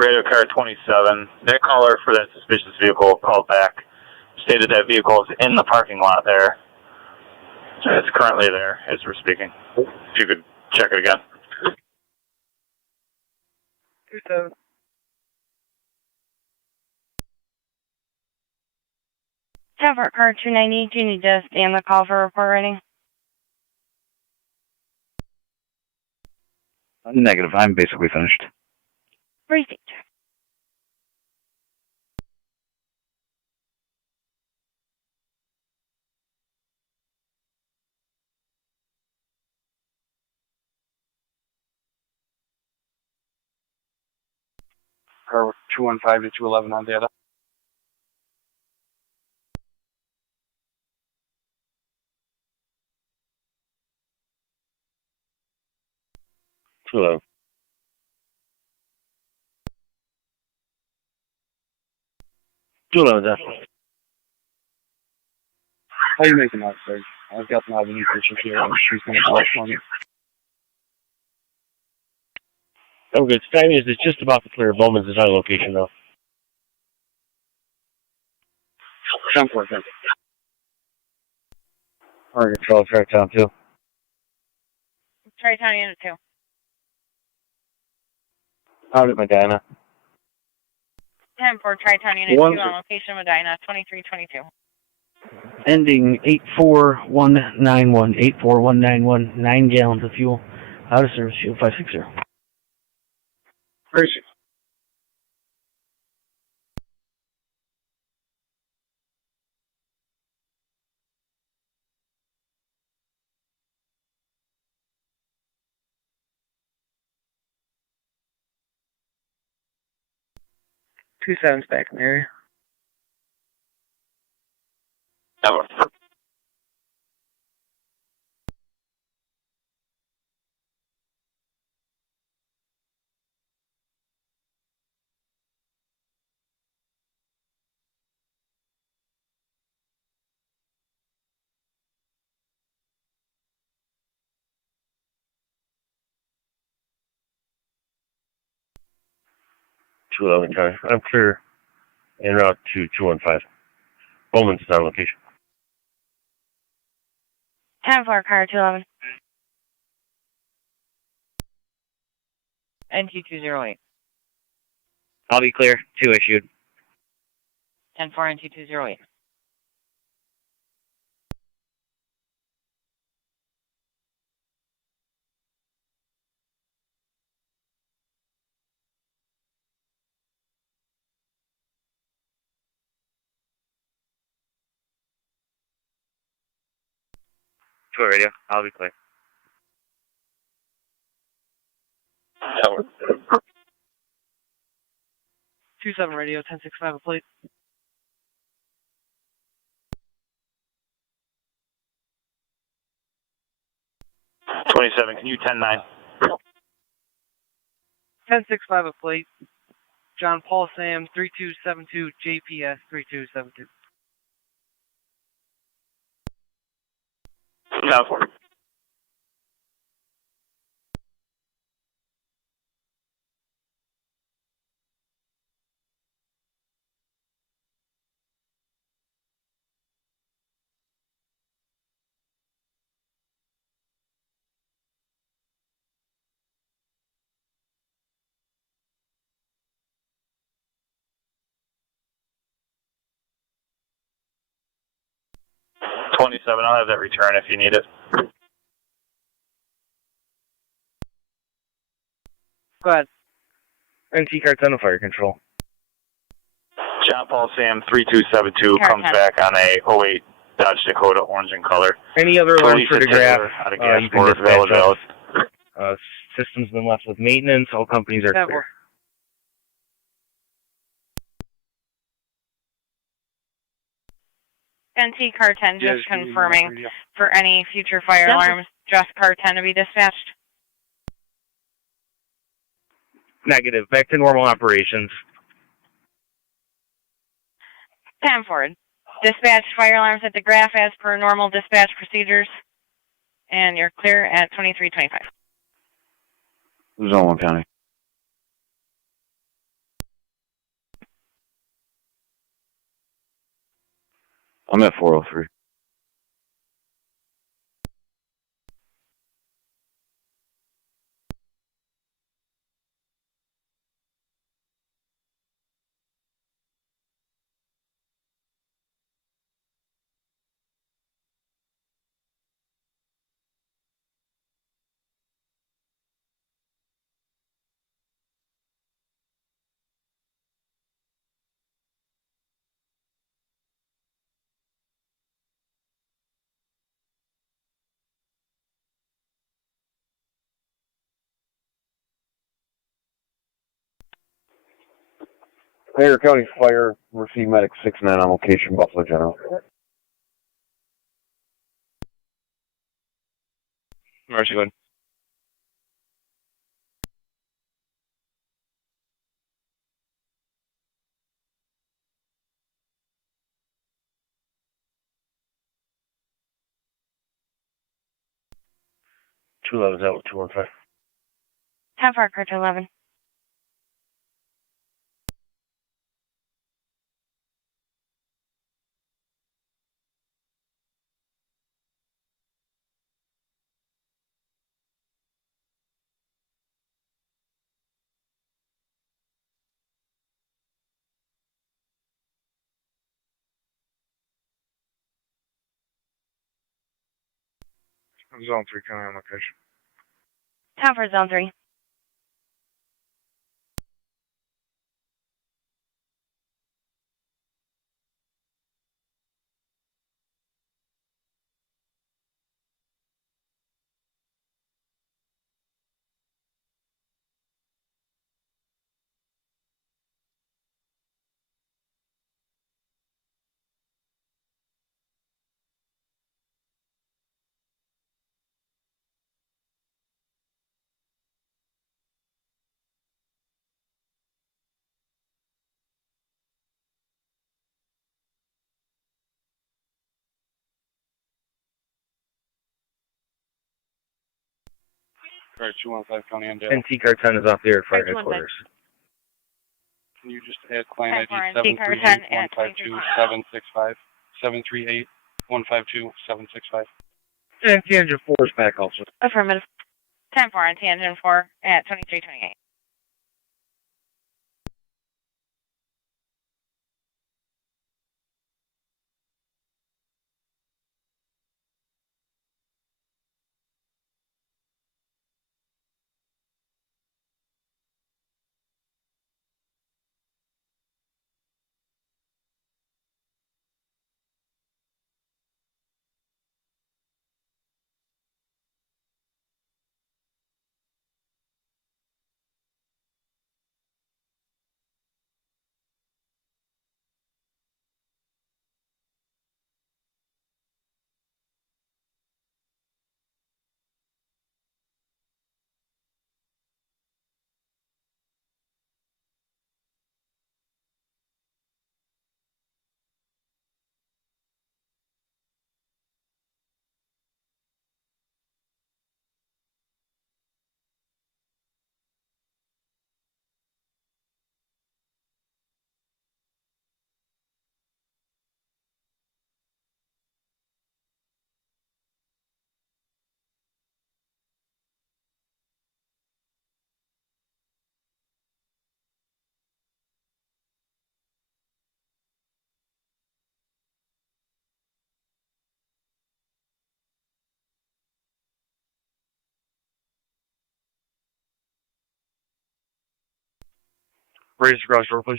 Radio car 27. That caller for that suspicious vehicle called back, stated that vehicle is in the parking lot there. It's currently there as we're speaking. If you could check it again. 27. Temper car 290, do you need to stay on the call for report writing? Negative. I'm basically finished. Received. Car 215 to 211 on data. Hello. Hello, definitely. How are you making that, sir? I've got an avenue patient here, and she's going to call for me. Oh, good. Time is it's just about to clear. Bowman's is our location, though. 10 for 10. Fire Control, track down, too. Tri-Town Unit 2. Out at Medina. 10 for Tri-Town Unit 2 on location Medina, 2322. Ending 84191, 84191, 9 gallons of fuel. Out of service, fuel 560. Appreciate it. Two sevens back in the area. Over. 211 County. I'm clear en route to 215. Bowman's on location. 10-4, car 211. NT208. I'll be clear. 2 issued. 10-4, NT208. Radio. I'll be clear. Over. 27 radio, 1065 a plate. '27. Can you 10-9? 1065 a plate. John Paul Sam 3272 JPS 3272. No, 4. '27. I'll have that return if you need it. Go ahead. NT car 10 fire control. John Paul Sam 3272 Car comes 10. back on a '08 Dodge Dakota, orange in color. Any other alarms for the graph? Out of You can Gasport, dispatch valid. us. System's been left with maintenance. All companies are clear. NT car 10 Yes, just confirming for any future fire Yeah. alarms, just car 10 to be dispatched. Negative. Back to normal operations. 10-4. Dispatch fire alarms at the graph as per normal dispatch procedures. And you're clear at 2325. Zone 1 County. I'm at 403. Niagara County Fire, receive medic 69 on location, Buffalo General. Mercy, go ahead. Two levels out with 215. 10-4, car 211. Zone 3 County on location. 10-4, zone 3. Alright, 215 County and Dale. And T-Car 10 is off there at fire 215. headquarters. Can you just add client ID 10-4 and T-Car 10 at 738-152-765? 738-152-765. And Tangent 4 is back also. Affirmative. 10-4 on tangent 4 at 2328. Raise the garage door, please.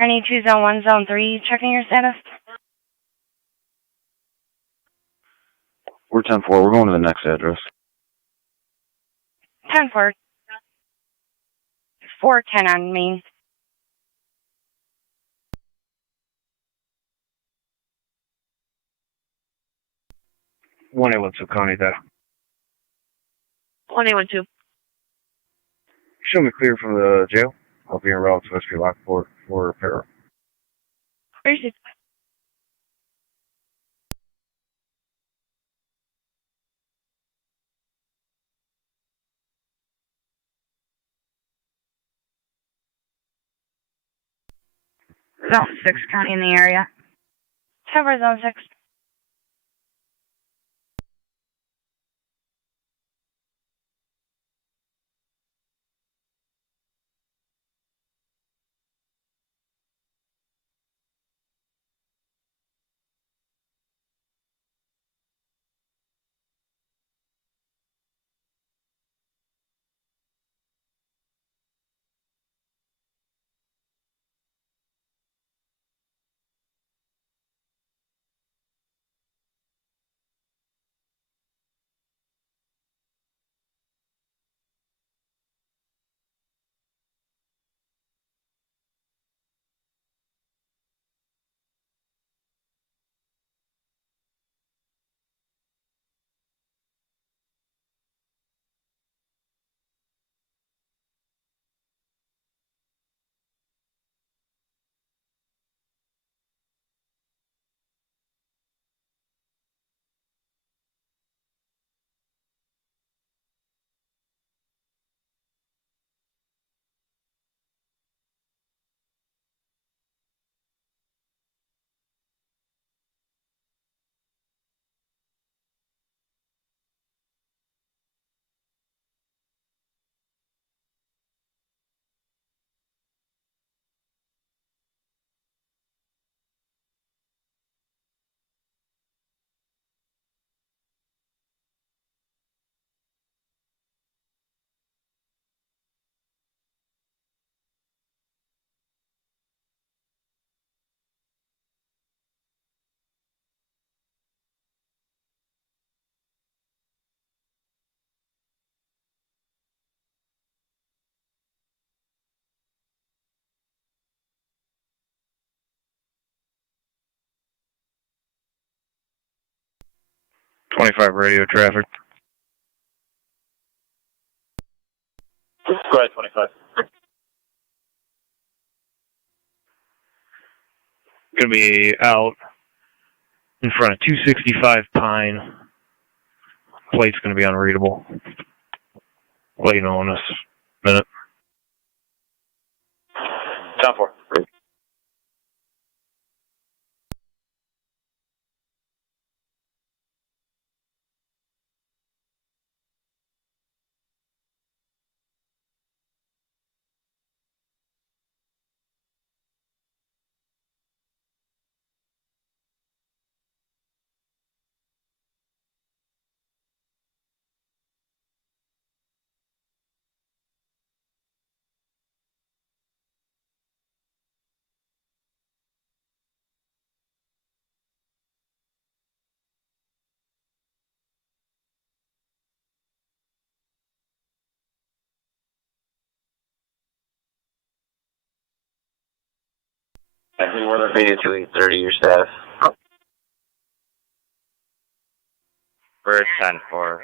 I need 2 zone 1, zone 3, checking your status. We're 10-4. We're going to the next address. 10-4. 410 on Main. One 112 County there. 1812. Show me clear from the jail. I'll be en route to Westby Lockport for repair. Received. Zone 6 county in the area. 10-4 zone 6. 25 radio traffic. Go ahead, 25. Gonna be out in front of 265 Pine. Plate's gonna be unreadable. Let you know in a minute. 10-4. Weather radio 2830, your status. Bird 10-4.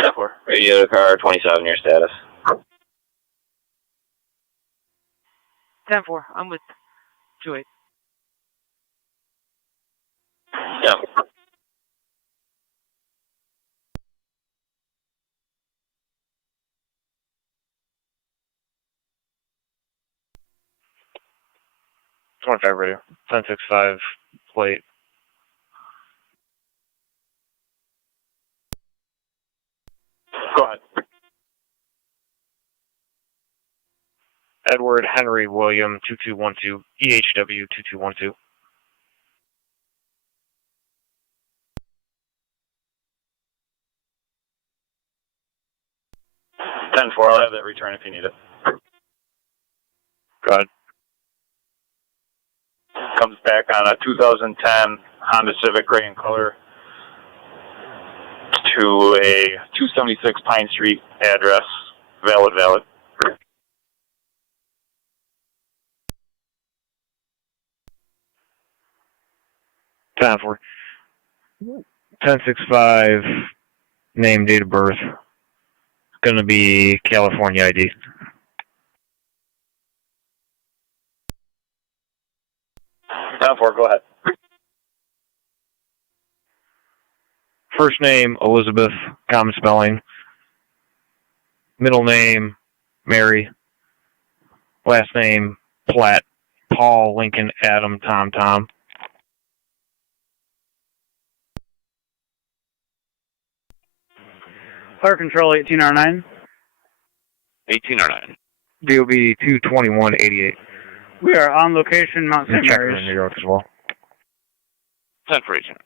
10-4. Radio to car 27, your status. 10-4. I'm with 28. Yep. .25 radio. 1065 plate. Go ahead. Edward Henry William 2212 EHW 2212. I'll have that return if you need it. Go ahead. Comes back on a 2010 Honda Civic gray in color to a 276 Pine Street address. Valid. 10-4. 1065 name, date of birth. Gonna be California ID. 10-4, go ahead. First name Elizabeth, common spelling. Middle name Mary. Last name Platt, Paul, Lincoln, Adam, Tom. Fire Control 18R9. 1809. DOB 22188. We are on location, Mount St. Checker in Mary's. New York as well. 10 for 18.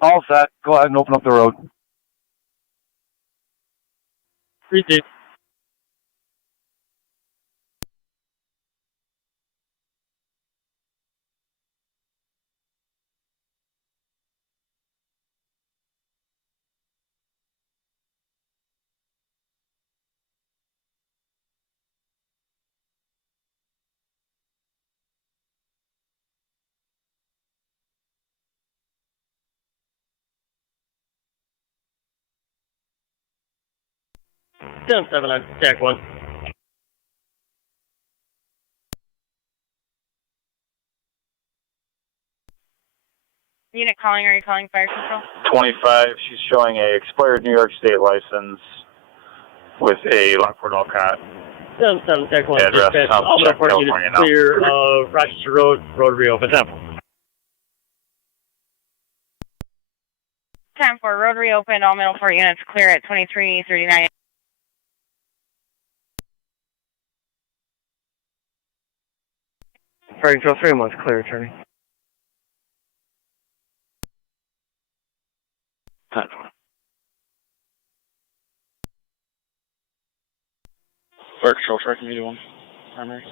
All set. Go ahead and open up the road. 3-2. Down 7 on TAC 1. Unit calling, are you calling fire control? 25, she's showing a expired New York State license with a Lockport Alcott Down 7 TAC 1. address. Dispatch. All South report California units now. clear of Rochester Road reopen. 10-4, road reopened, all Middleport units clear at 2339. Fire Control 3 months clear, attorney. 10 Fire Control, track committee 1. Primary.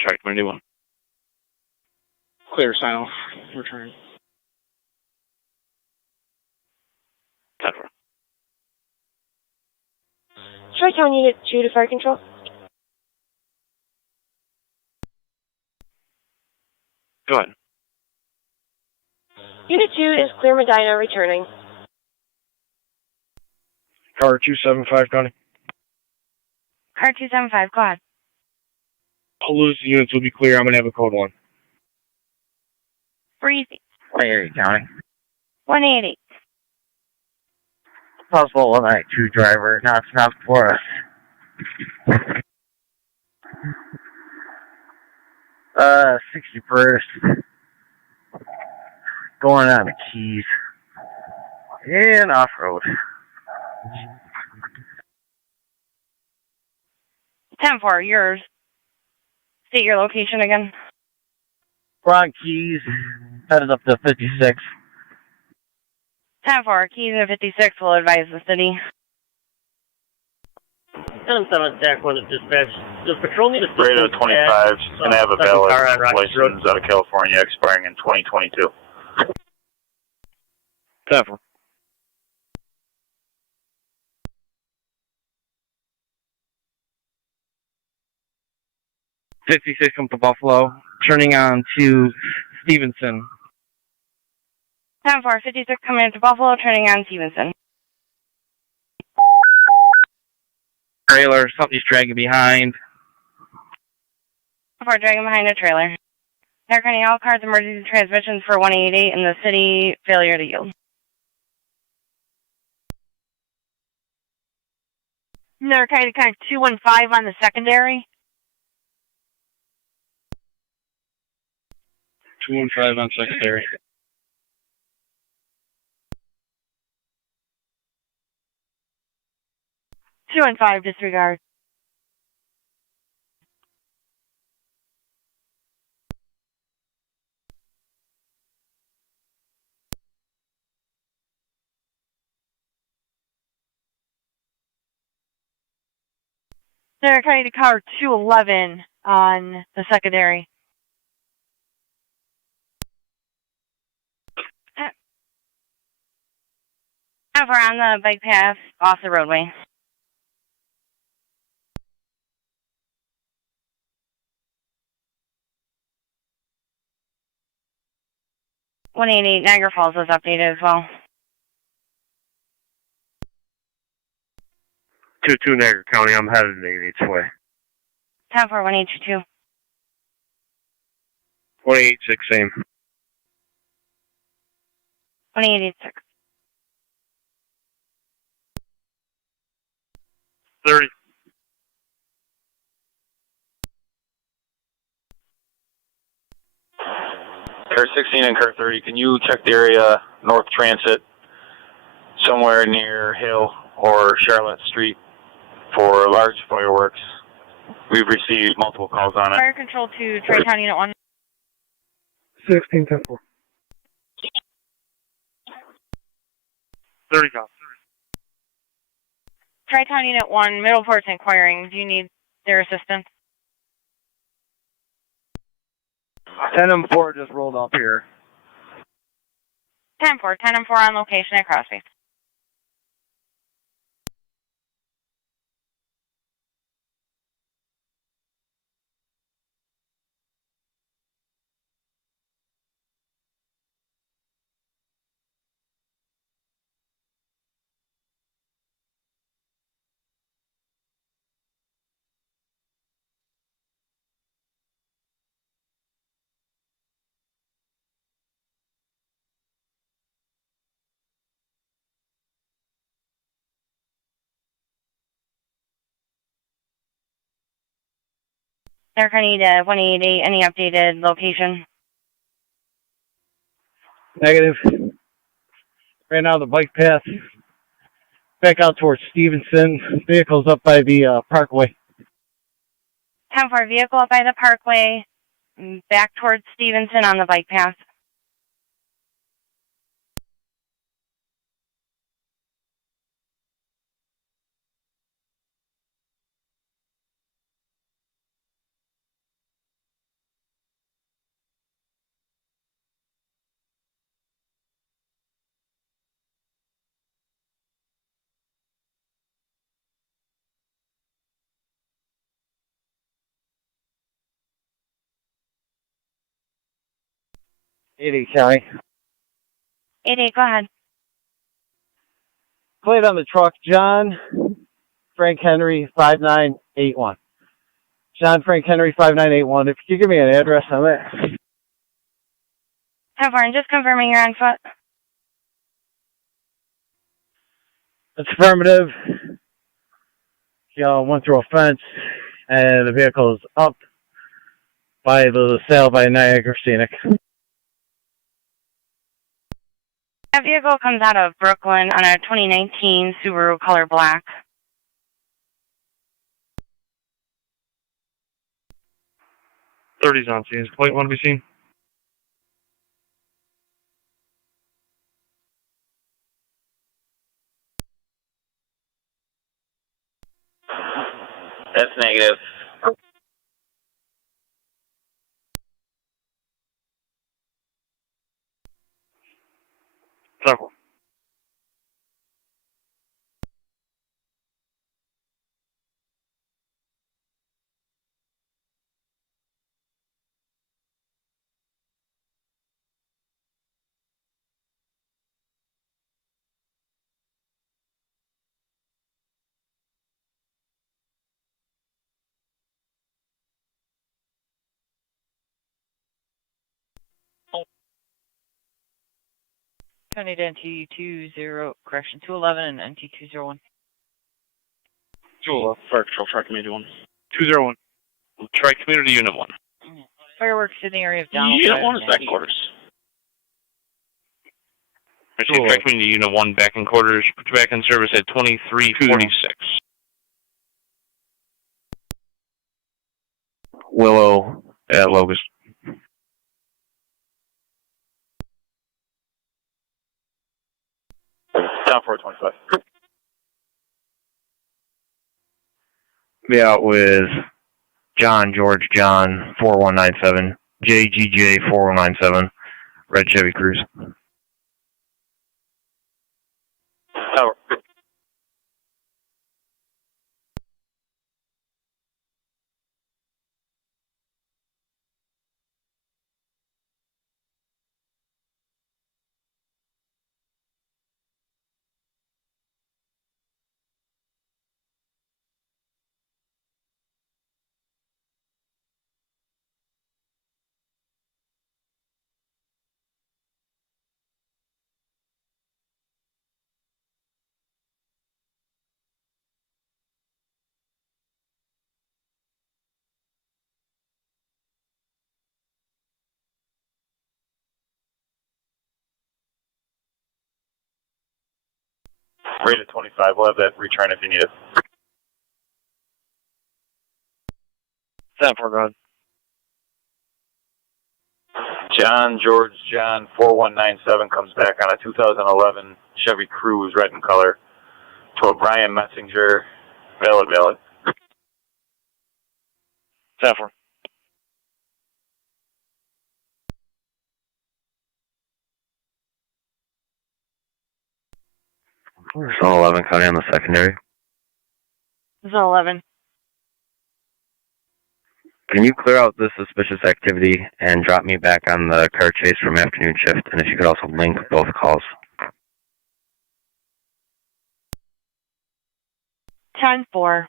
Track committee 1. Clear, sign off. Return. 10 4. Tri-Town Unit 2 to Fire Control. Go ahead. Unit 2 is clear Medina returning. Car 275, Connie. Car 275, go ahead. All those units will be clear. I'm going to have a code 1. Breezy. Erie County. 180. Possible 192 driver, not enough for us. 61st. Going on the Keys. And off-road. 10-4, yours. State your location again. Wrong Keys. Headed up to 56. 10-4, Keys and 56 will advise the city. 10-7 Jack 1 dispatch. Does patrol need assistance? Radar 25 is going to have a valid car on Rocky Road. license out of California expiring in 2022. 10-4. '56 come to Buffalo, turning on to Stevenson. 10-4, 56 coming into Buffalo, turning on Stevenson. Trailer, something's dragging behind. 10-4, dragging behind a trailer. Niagara, all cars, emergency transmissions for 188 in the city, failure to yield. Niagara, kind of 215 on the secondary. 215 on secondary. Two and 5 disregard. They're kind of car 211 on the secondary. Over on the bike path off the roadway. .188 Niagara Falls was updated as well. 2-2 Niagara County. I'm headed to 88's way. 10-4, 182. 186 same. 186. 30. Car 16 and car 30, can you check the area North Transit somewhere near Hill or Charlotte Street for large fireworks? We've received multiple calls on it. Fire control to Tri-Town Unit 1. 16, 10-4. 30 cops. Tri-Town Unit 1, Middleport's inquiring. Do you need their assistance? 10-4 just rolled up here. 10-4, 10-4 on location at Crossface. They're going to need a 188, any updated location? Negative. Right now the bike path. Back out towards Stevenson. Vehicles up by the Parkway. 10-4, vehicle up by the Parkway, back towards Stevenson on the bike path. 88 County. 88, go ahead. Plate on the truck, John Frank Henry 5981. John Frank Henry 5981. If you could give me an address on that. 10-4, and just confirming you're on foot. That's affirmative. Went through a fence, and the vehicle is up by the sale by Niagara Scenic. That vehicle comes out of Brooklyn on a 2019 Subaru color black. '30's on scene. Is plate one to be seen? That's negative. Several. County to NT20, correction, 211 and NT201. 211. Fire Control, Tri Community 1. 201. Tri Community Unit 1. Fireworks in the area of Donald. Unit 1 is back in quarters. Tri Community Unit 1 back in quarters. Put you back in service at 2346. Willow at Locust. Down 425. Be out with John George John 4197, JGJ 4197, red Chevy Cruze. Tower. Rated 25. We'll have that return if you need it. 7-4, go ahead. John George John 4197 comes back on a 2011 Chevy Cruze, red in color, to a Brian Metzinger, valid. 7-4. Zone 11, County on the secondary. Zone 11. Can you clear out this suspicious activity and drop me back on the car chase from afternoon shift? And if you could also link both calls. 10-4.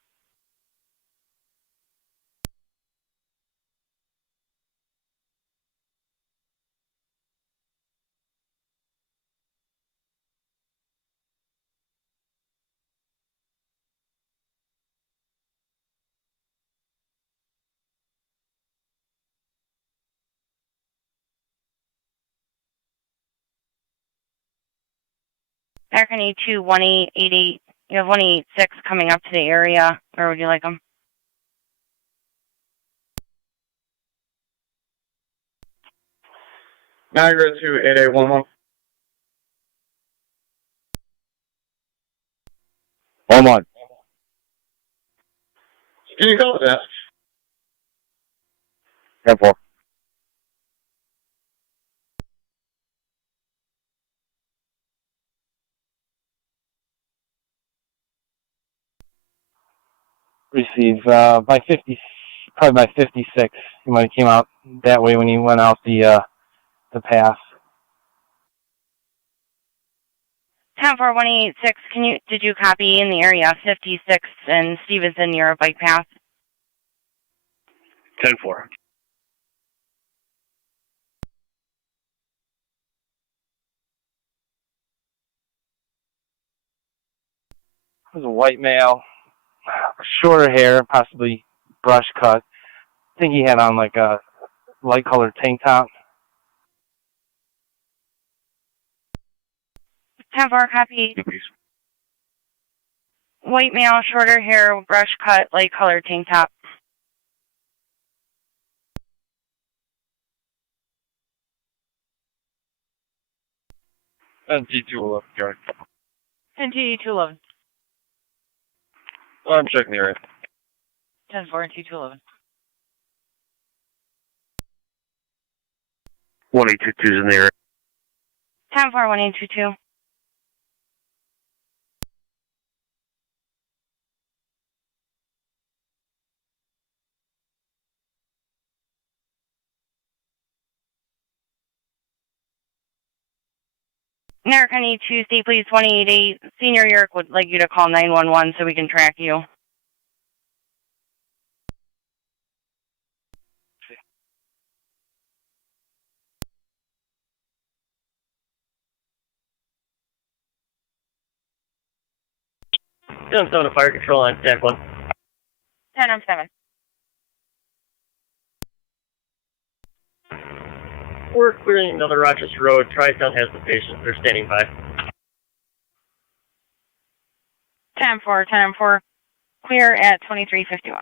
American E2 1888. You have 186 coming up to the area. Where would you like them? Niagara to 8811. Hold on. Can you call that? 10-4. Receive by 50, probably by 56. He might have came out that way when he went out the to pass. 10186, did you copy in the area 56 and Stevenson near a bike path? 10-4. It was a white male, shorter hair, possibly brush cut. I think he had on like a light colored tank top. 10-4, copy. White male, shorter hair, brush cut, light colored tank top. NT211, guard. NT211. I'm checking the area. 10-4, NT211. 1822 is in the area. 10-4, 1822. America, I need Tuesday, please, 288. Senior York would like you to call 911 so we can track you. Doing 7 to fire control on TAC 1. 10-7. We're clearing another Rochester Road. Tri-Town has the patient. They're standing by. 10-4, 10-4. Clear at 2351.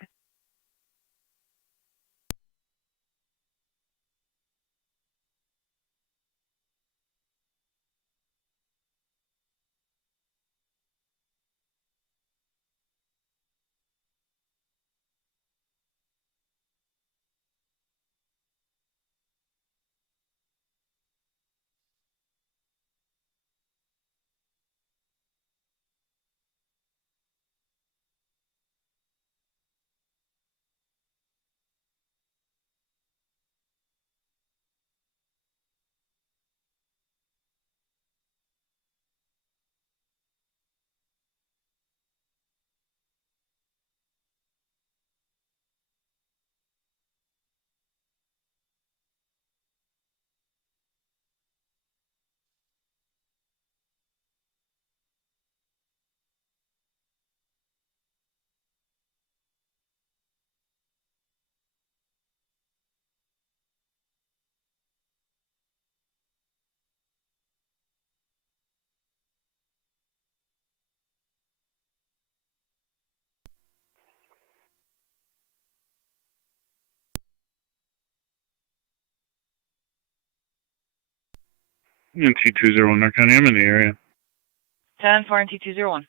NT201, North County, I'm in the area. 10-4, NT201.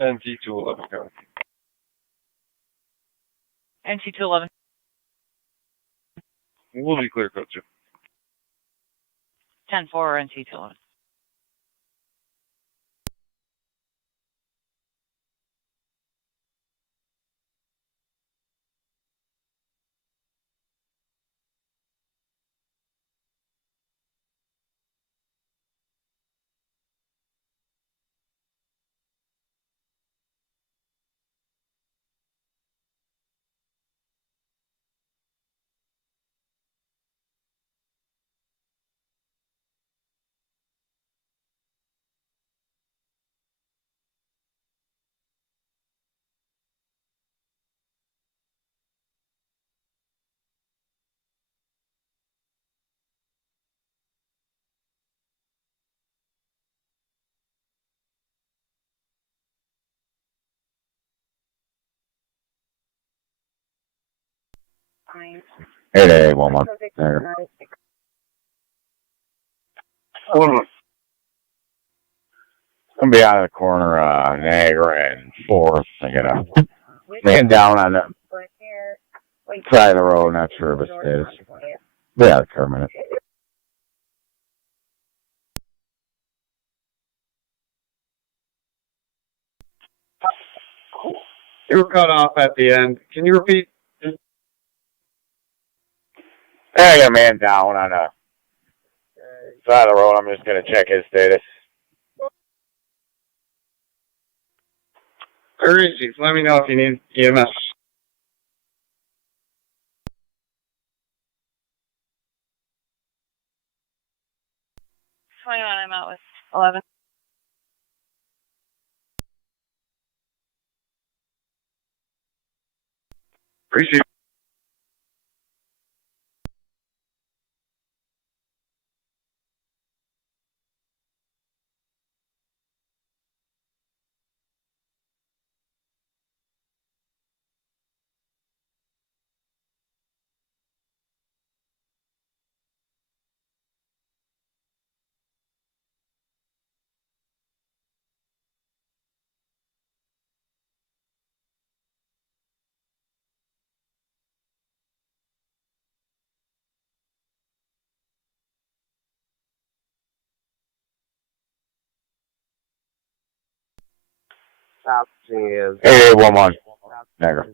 NT211, guard. NT211. We'll be clear code, too. 10-4, NT211. 8 Walmart. There. I'm gonna be out of the corner, Niagara and 4th. I got a man down on the side of the road, not sure of his status. Be out of the car a minute. You were cut off at the end. Can you repeat? I got a man down on the side of the road. I'm just gonna check his status. Very easy. Let me know if you need EMS. I'm out with 11. Appreciate it. Hey, Walmart. Niagara.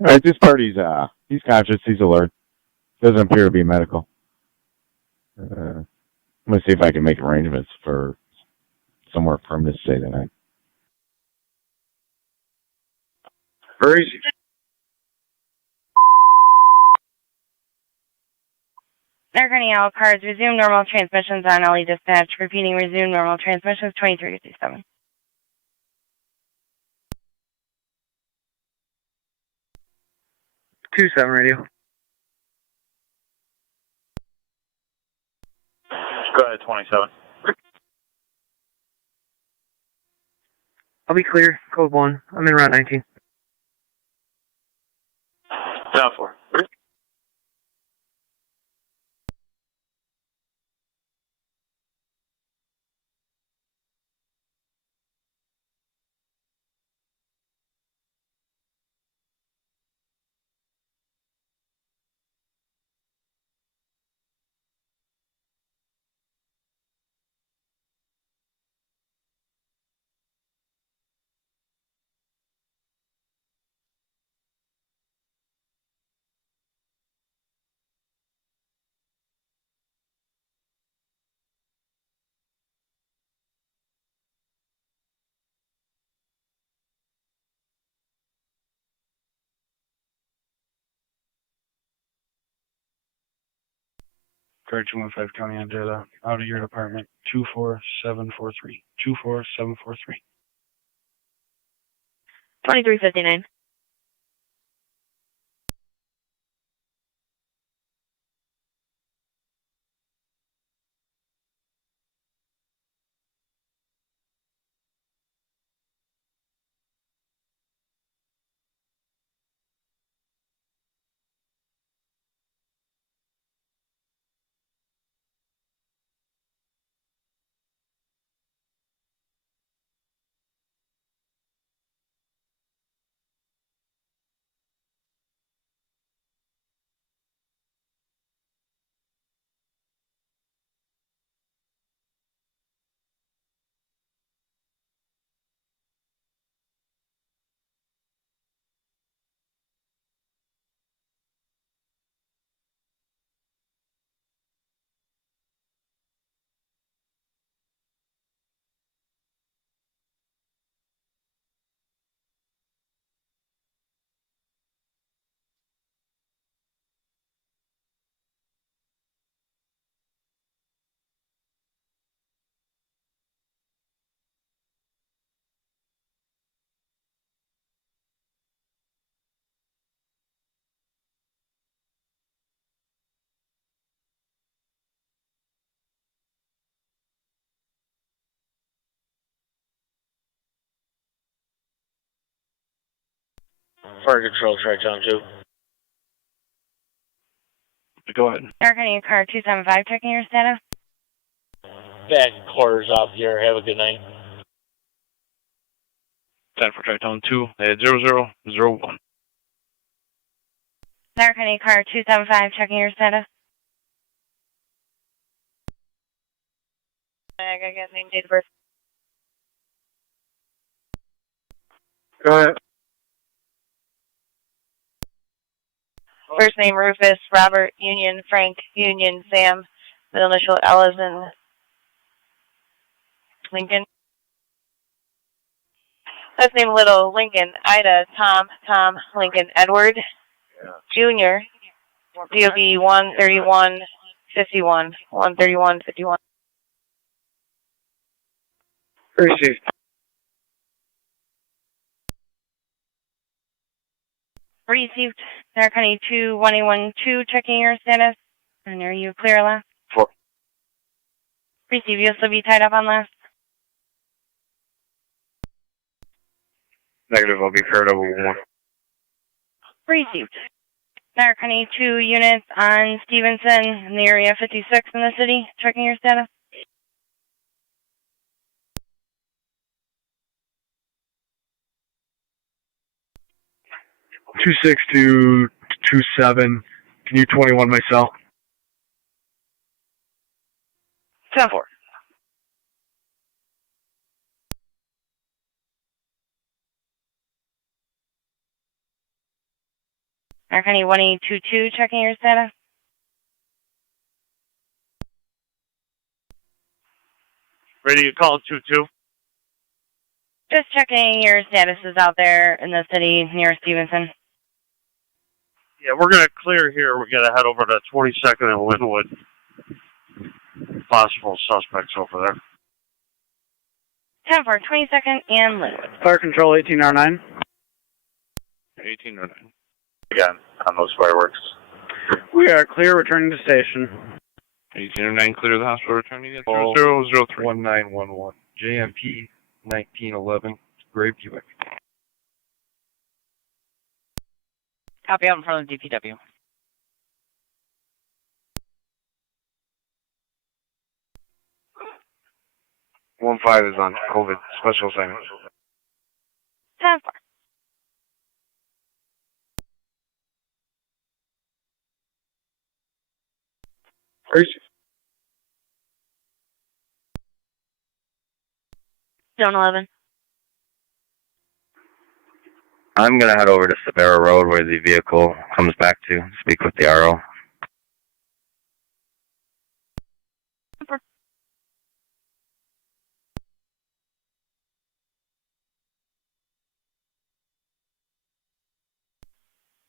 Alright, this party's, he's conscious, he's alert. Doesn't appear to be medical. I'm gonna see if I can make arrangements for somewhere for him to stay tonight. Very easy. Niagara and Yellow cars, resume normal transmissions on LE dispatch. Repeating, resume normal transmissions, 2357. Radio. Go ahead, 27. I'll be clear. Code 1. I'm in Route 19. Down 4. Car 215 County Angela, out of your department, 24743. 24743. 2359. Fire Control, Tri-Town 2. Go ahead. Niagara County car 275 checking your status. Back quarters off here. Have a good night. 10 for Tri-Town 2 at 0001. Niagara County car 275 checking your status. I gotta get name, date of birth. Go ahead. First name Rufus, Robert, Union, Frank, Union, Sam. Middle initial L is in Lincoln. Last name Little, Lincoln, Ida, Tom, Lincoln, Edward, Junior, DOB 13151, 13151. Received. Received. Niagara County 21812 checking your status. And are you clear last? 4. Received. You'll still be tied up on last. Negative, I'll be paired up with 1. Received. Niagara County 2 units on Stevenson in the area 56 in the city checking your status. 26227. Can you 21 myself? 10-4. Niagara County 1822 checking your status. Ready to call 22? Just checking your statuses out there in the city near Stevenson. Yeah, we're going to clear here. We got to head over to 22nd and Linwood. Possible suspects over there. 10-4, 22nd and Linwood. Fire Control 1809. 1809. Again, on those fireworks. We are clear, returning to station. 1809, clear the hospital, returning at 0003. 1911. JMP 1911. Gray Buick. Copy out in front of the DPW. One 5 is on COVID special assignment. 10-4. Zone 11. I'm going to head over to Sabera Road where the vehicle comes back to speak with the RO.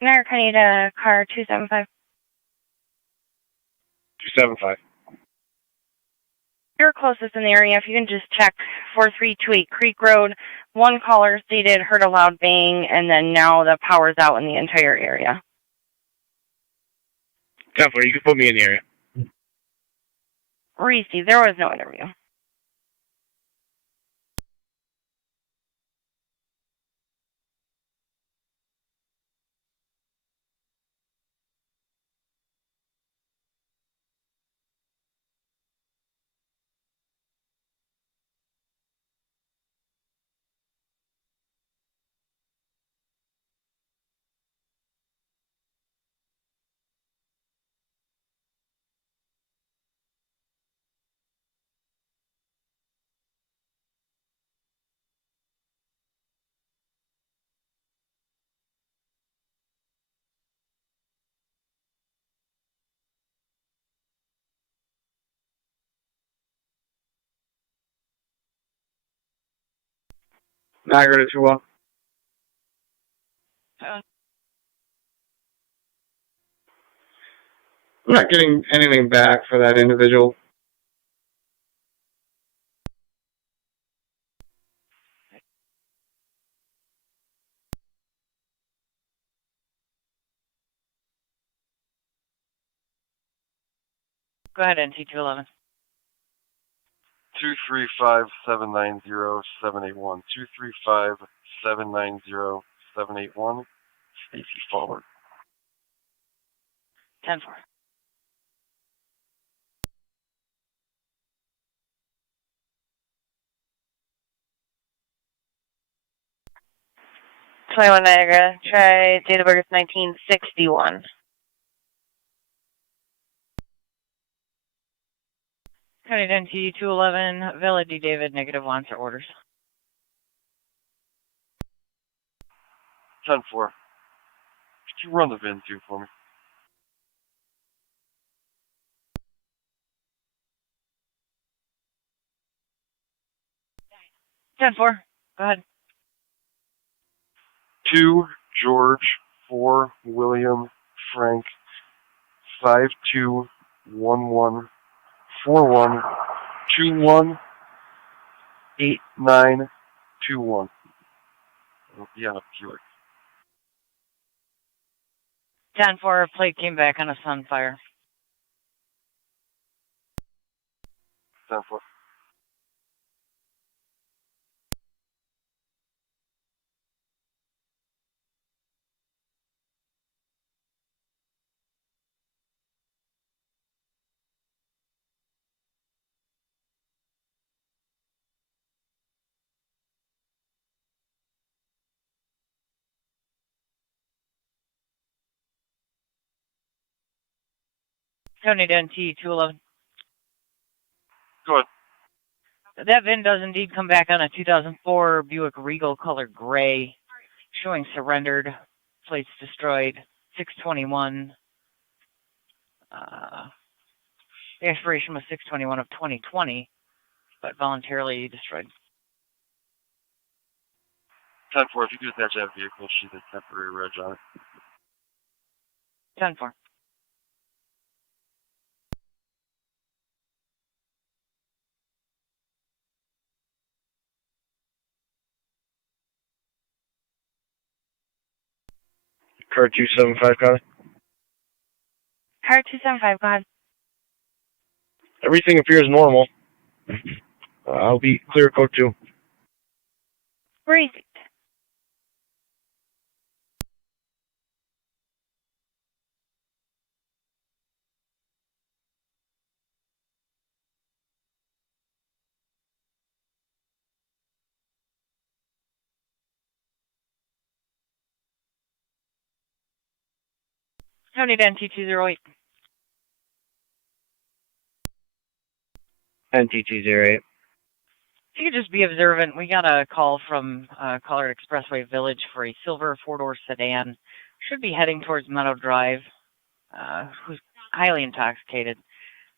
Niagara County to car 275. 275. You're closest in the area. If you can just check 4328 Creek Road. One caller stated heard a loud bang, and then now the power's out in the entire area. 10-4, you can put me in the area. Received. There was no interview. Niagara to 2-1. I'm not getting anything back for that individual. Go ahead, NT211. 235-790-781. 235-790-781. Stacy forward. 10-4. Niagara. Try date of birth 1961. County Identity 211, Villa D. David, -1, answer orders. 10-4. Could you run the VIN through for me? Ten four. Go ahead. 2 George 4 William Frank 521141218921. Yeah, sure. 10-4, plate came back on a Sunfire. 10-4. County Identity 211. Go ahead. That VIN does indeed come back on a 2004 Buick Regal color gray, showing surrendered, plates destroyed, 621. The expiration was 6/21 of 2020, but voluntarily destroyed. 10-4, if you could attach that vehicle, she's a temporary reg on it. 10-4. Car 275, copy. Car 275, go ahead. Everything appears normal. I'll be clear code 2. Breathe. County Identity 208. NT208. If you could just be observant, we got a call from Colorado Expressway Village for a silver four-door sedan. Should be heading towards Meadow Drive, who's highly intoxicated.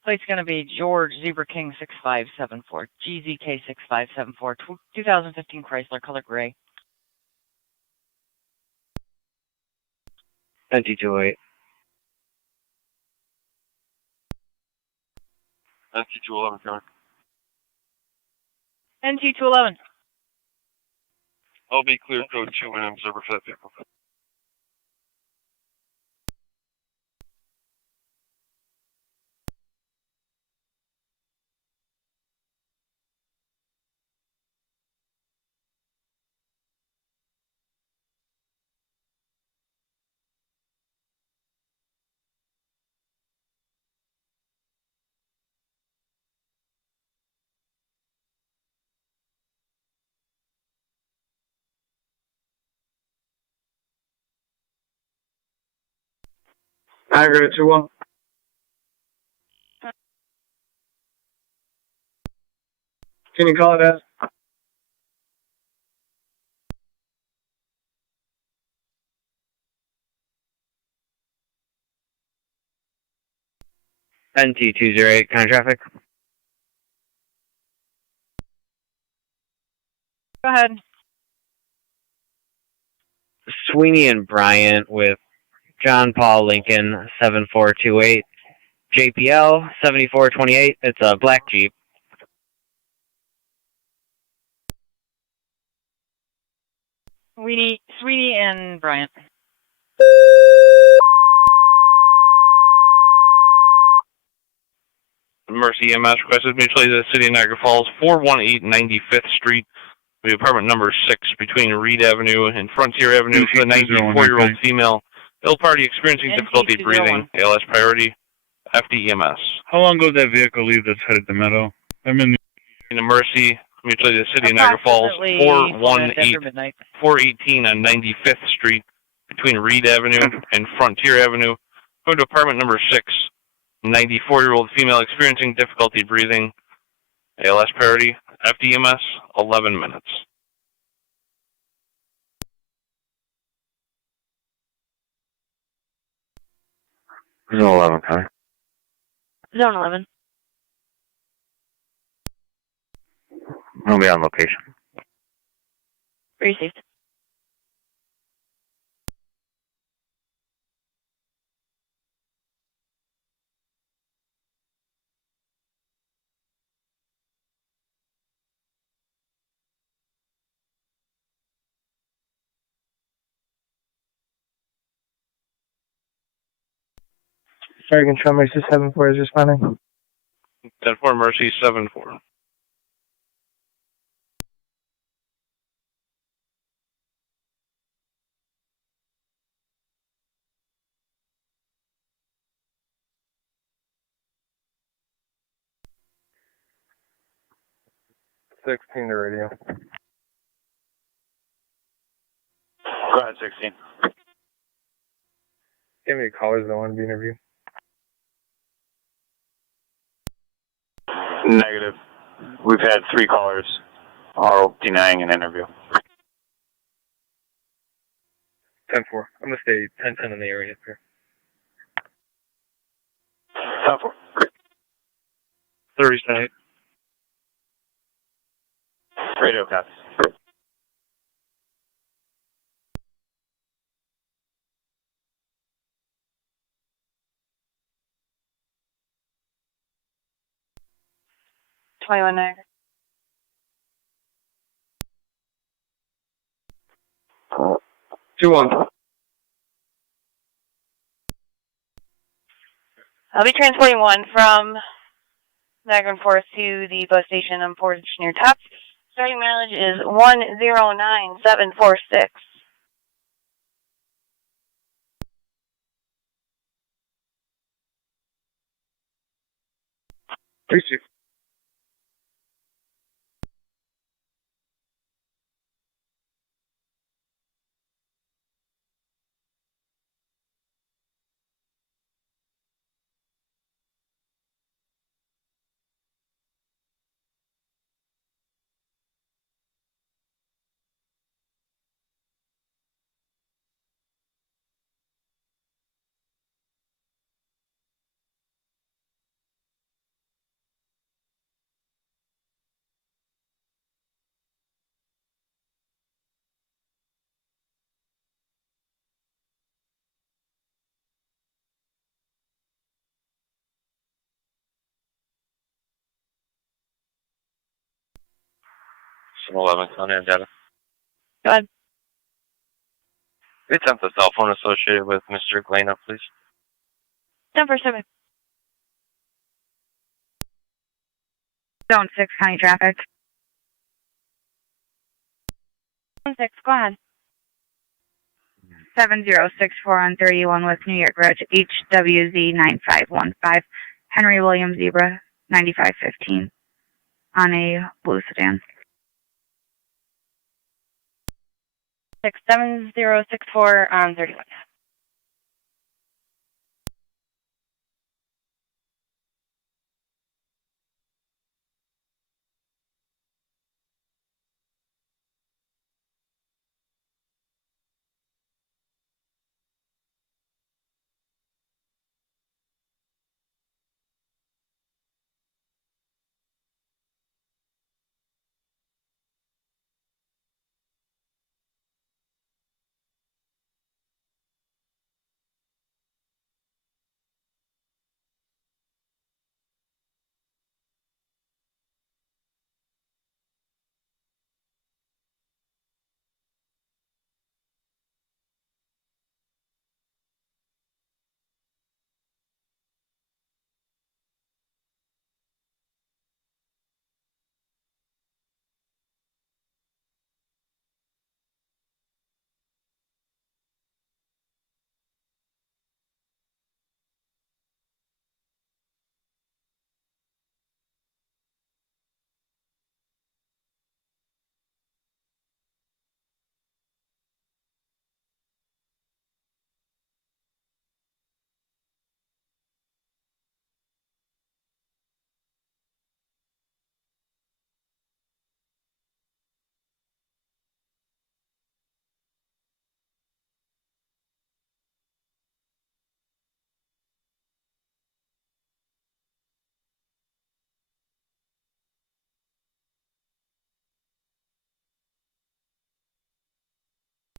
Plate's going to be George Zebra King 6574, GZK 6574, 2015 Chrysler, color gray. NT208. NT211 coming. NT211. I'll be clear code 2 and observer for that vehicle. Niagara 2-1. Can you call it that? NT208, kind of traffic. Go ahead. Sweeney and Bryant with John Paul Lincoln 7428, JPL 7428. It's a black Jeep. Sweeney and Bryant. Mercy EMS requested mutually to the City of Niagara Falls, 418 95th Street. The apartment number 6 between Reed Avenue and Frontier Avenue for the 94-year-old female. Ill party experiencing difficulty breathing. ALS priority. FDEMS. How long ago did that vehicle leave that's headed to Meadow? I'm in the Mercy, mutually the city of Niagara Falls, 418 on 95th Street between Reed Avenue and Frontier Avenue. Go to apartment number 6. 94-year-old female experiencing difficulty breathing. ALS priority. FDEMS, 11 minutes. Zone 11, Connie. Zone 11. I'll be on location. Received. Sorry, Control Mercy 7-4 is responding. 10-4 Mercy, 7-4. To radio. Go ahead, 16. Give me callers that want to be interviewed. Negative. We've had 3 callers, all denying an interview. 10-4. I'm going to stay 10-10 in the area here. 10-4. 30 Radio copies. Niagara. 2-1. I'll be transporting one from Niagara Forest to the bus station on Portage near Top. Starting mileage is 109746. Receive. Zone 11, Connie and data. Go ahead. We attempt the cell phone associated with Mr. Glena, please. 10-7. Zone 6, county traffic. Zone 6, go ahead. 7064 on 31 West New York Road, HWZ 9515. Henry William Zebra 9515 on a blue sedan. 67064 on 31.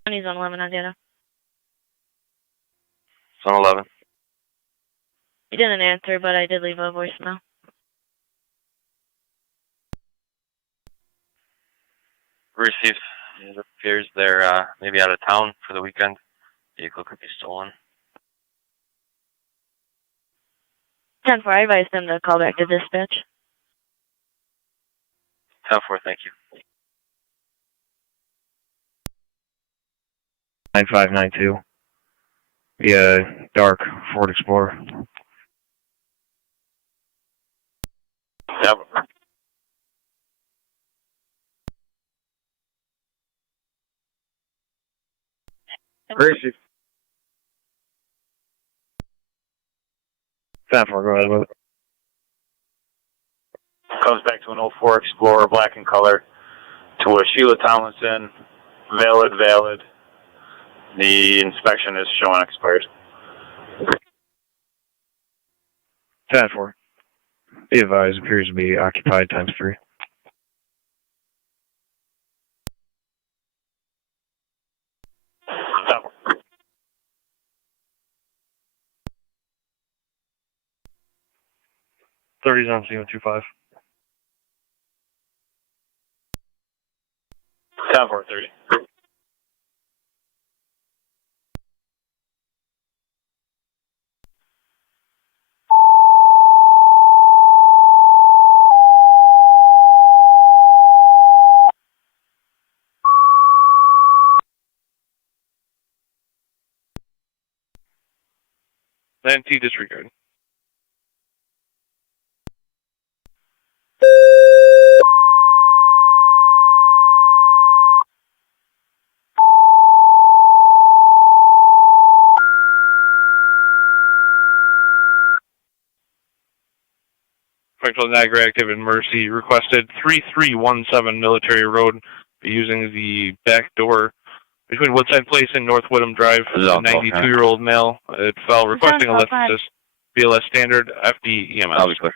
He's on 11 on data. It's on 11. He didn't answer, but I did leave a voicemail. Received. It appears they're maybe out of town for the weekend. Vehicle could be stolen. 10-4, I advised them to call back to dispatch. 10-4, thank you. 9592. Yeah, dark Ford Explorer. Yep. Received. 10-4, go ahead with it. Comes back to an 04 Explorer, black in color, to a Sheila Tomlinson, valid. The inspection is showing expired. 10-4. Be advised, appears to be occupied ×3. '30's on CO25. 10-4-30. NT disregard. Franklin Niagara active and Mercy requested 3317 Military Road, be using the back door between Woodside Place and North Woodham Drive. A 92-year-old male. It fell requesting a lift assist. BLS standard FD EMS. I'll be clear.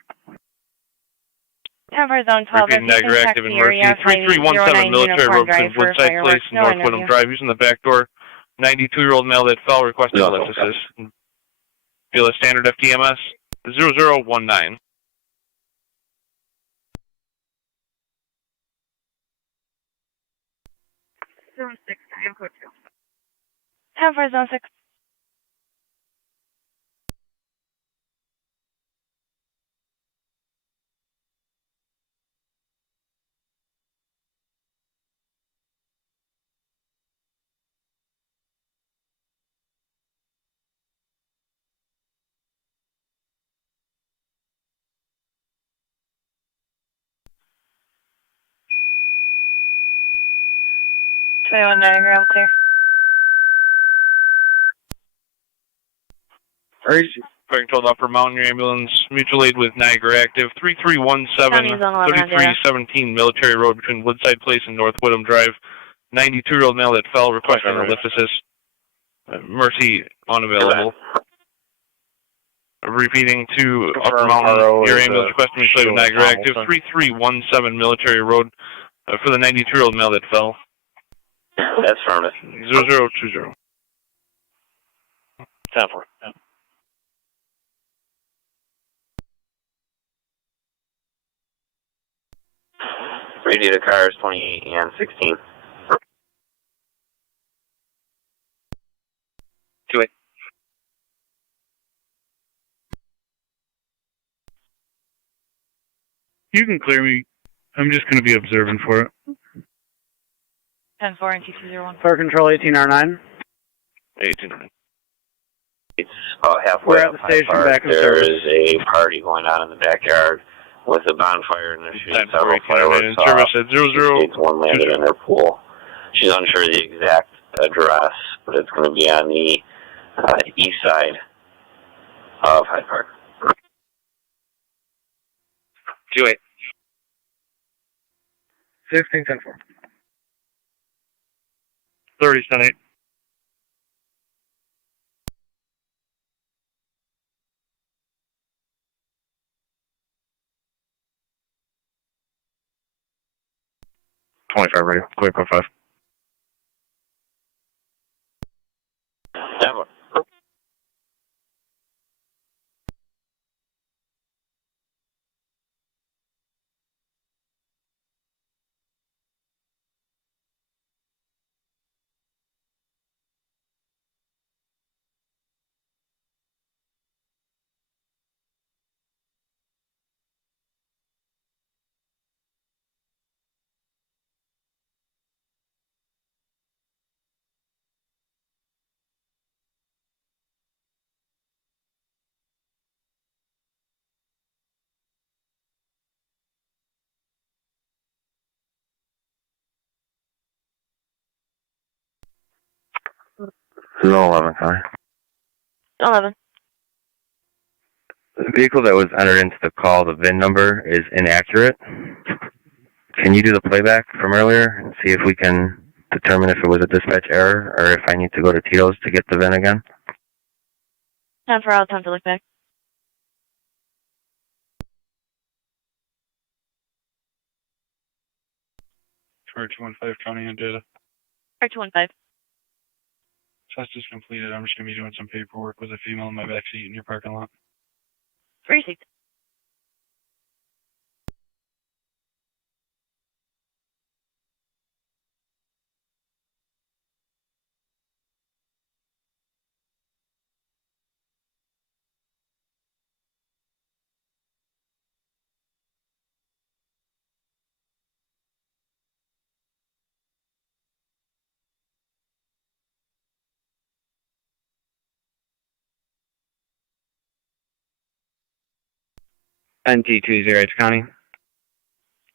Cover zone 12. Repeating Niagara active and Mercy 3317 Military Road between Woodside Place and North Woodham Drive, using the back door. 92-year-old male that fell requesting a lift assist. BLS standard FD EMS 0019. Zone 6, I am code 2. 10-4, zone 6. One diagram clear. Frank told Upper Mountain Ambulance, mutual aid with Niagara active 3317, 3317 Military Road between Woodside Place and North Woodham Drive. 92-year-old male that fell requesting a lift assist. Mercy unavailable. Repeating to Upper Mountain, your ambulance requesting mutual aid with Niagara active 3317 Military Road for the 92-year-old male that fell. That's affirmative. 0020. 10-4. Radio to cars 28 and 16. 2-8. You can clear me. I'm just going to be observing for it. 10-4 and T201. Fire control 18R9. 18R9. It's about halfway We're at up the High station, Park. back in There service. is a party going on in the backyard with a bonfire and they're shooting 10-4, several 18R9 fireworks in off. service at 00. States one landed in their pool. She's unsure of the exact address, but it's going to be on the east side of Hyde Park. 2-8. 16, 10-4. 30, 10-8. 25 radio. Clear code 5. 011, County. 11. The vehicle that was entered into the call, the VIN number, is inaccurate. Can you do the playback from earlier and see if we can determine if it was a dispatch error or if I need to go to Tito's to get the VIN again? 10 for out, time to look back. Charge 215 County and data. Charge 215. Test is completed. I'm just going to be doing some paperwork with a female in my back seat in your parking lot. 3 seats. NT208 County.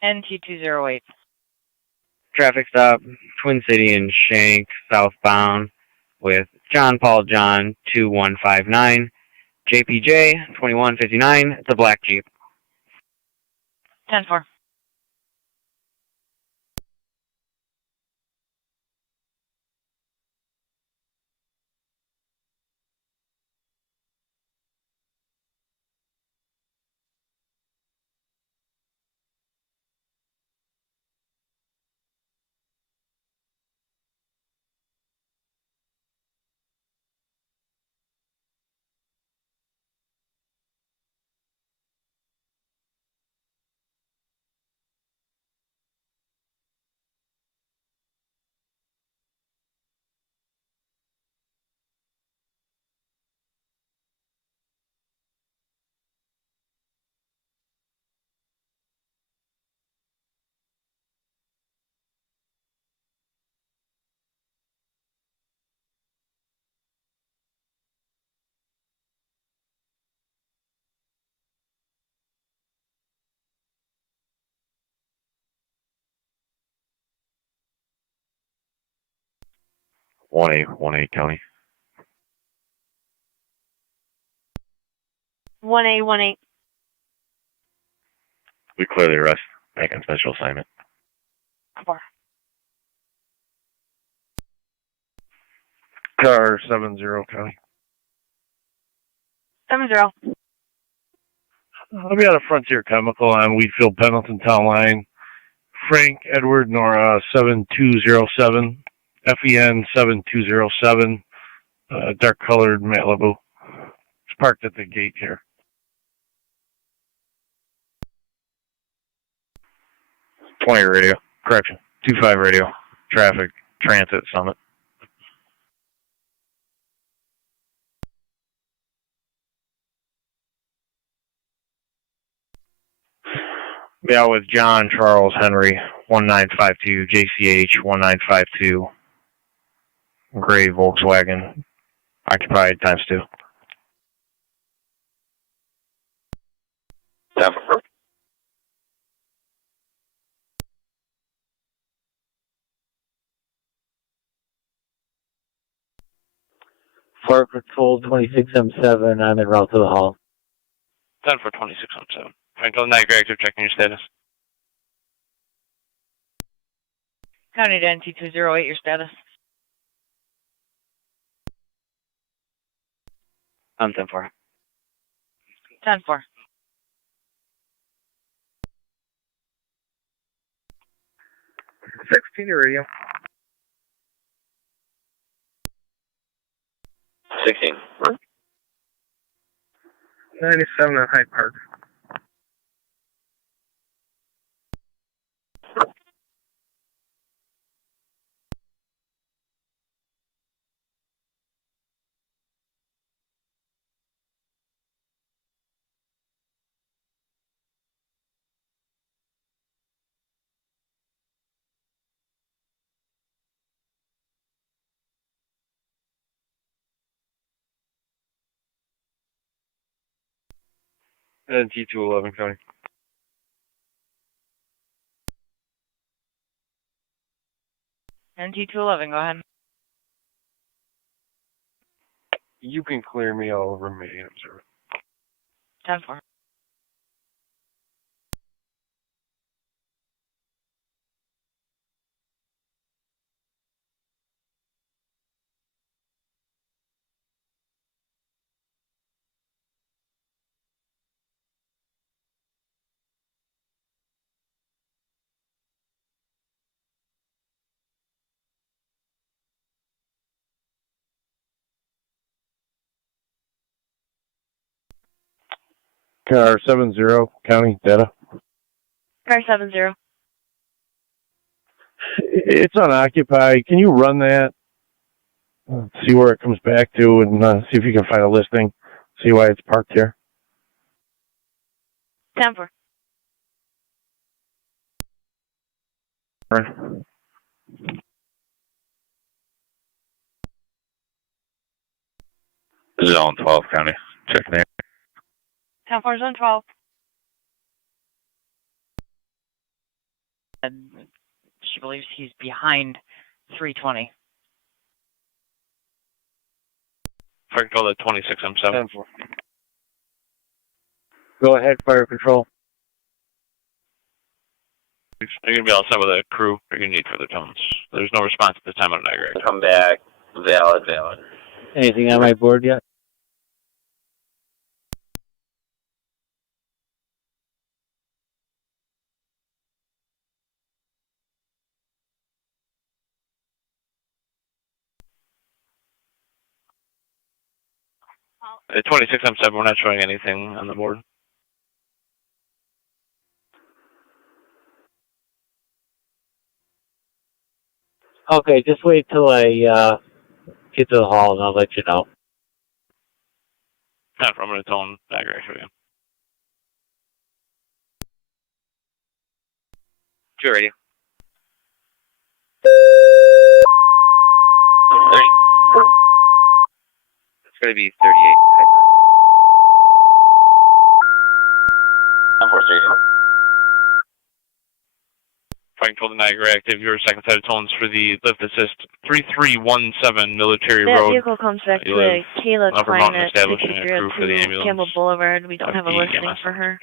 NT208. Traffic stop, Twin City and Shank, southbound, with John Paul John 2159, JPJ 2159. It's a black Jeep. 10-4. One eight County. 1A18. We clear the arrest. Making special assignment. 4. Car 70 County. 70. I'll be out of Frontier Chemical on Wheatfield Pendleton Town Line. Frank Edward Nora 7207. FEN 7207. Dark colored Malibu. It's parked at the gate here. 20 radio. Correction. 25 radio. Traffic. Transit Summit. Be out with John Charles Henry 1952 JCH 1952. Gray Volkswagen. Occupied ×2. Fire Patrol 26M7, I'm en route to the hall. 10 for 2617. Franklin, Niagara active, checking your status. County to NT208, your status. I'm 10-4. 10-4. Radio. 16. 97 at Hyde Park. NT211 County. NT211, go ahead. You can clear me, I'll remain observer. 10-4. Car 70, county data. Car 70. It's unoccupied. Can you run that? See where it comes back to and see if you can find a listing. See why it's parked here. 10-4. Zone 12 County. Check there. 10-4, Zone 12. And she believes he's behind 320. Fire control at 26M7. Go ahead, fire control. You're going to be all set with a crew. You're going to need further tones. There's no response at this time on Niagara. Come back. Valid. Anything on my board yet? At 26M7, we're not showing anything on the board. Okay, just wait till I get to the hall and I'll let you know. I'm going to tone Niagara for you. Sure, radio. It's going to be 38. Fire control to Niagara active. Your second set of tones for the lift assist 3317 Military That Road. vehicle comes back to a Kayla Upper Klein Mountain at establishing a crew for the 5302 ambulance. Campbell Boulevard. We don't have a listing EMS. for her.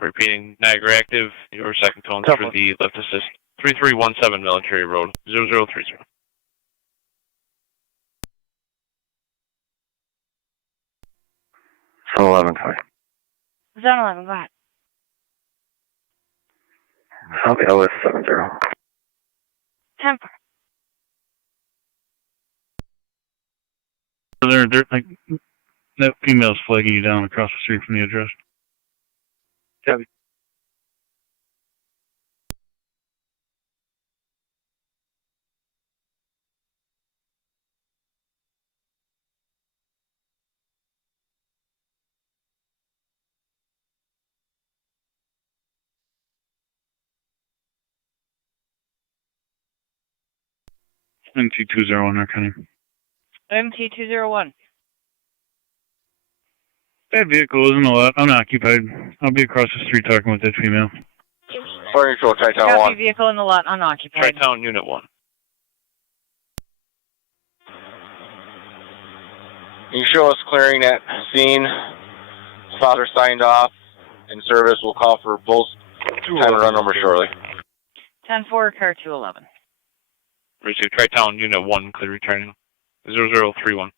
Repeating, Niagara active. Your second tones for the lift assist 3317 Military Road 0030. Zone 11, county. Zone 11, go ahead. South LS 70. 10-4. They're like, that female's flagging you down across the street from the address. Copy. MT201, County. MT201. That vehicle isn't a lot. Unoccupied. I'll be across the street talking with that female. Fire control, Tri-Town Copy 1. vehicle in the lot, unoccupied. Tri-Town Unit 1. Can you show us clearing that scene? Father signed off, and service will call for both time and run number shortly. 10-4, car 211. Receive Tri-Town Unit 1, clear returning 0031.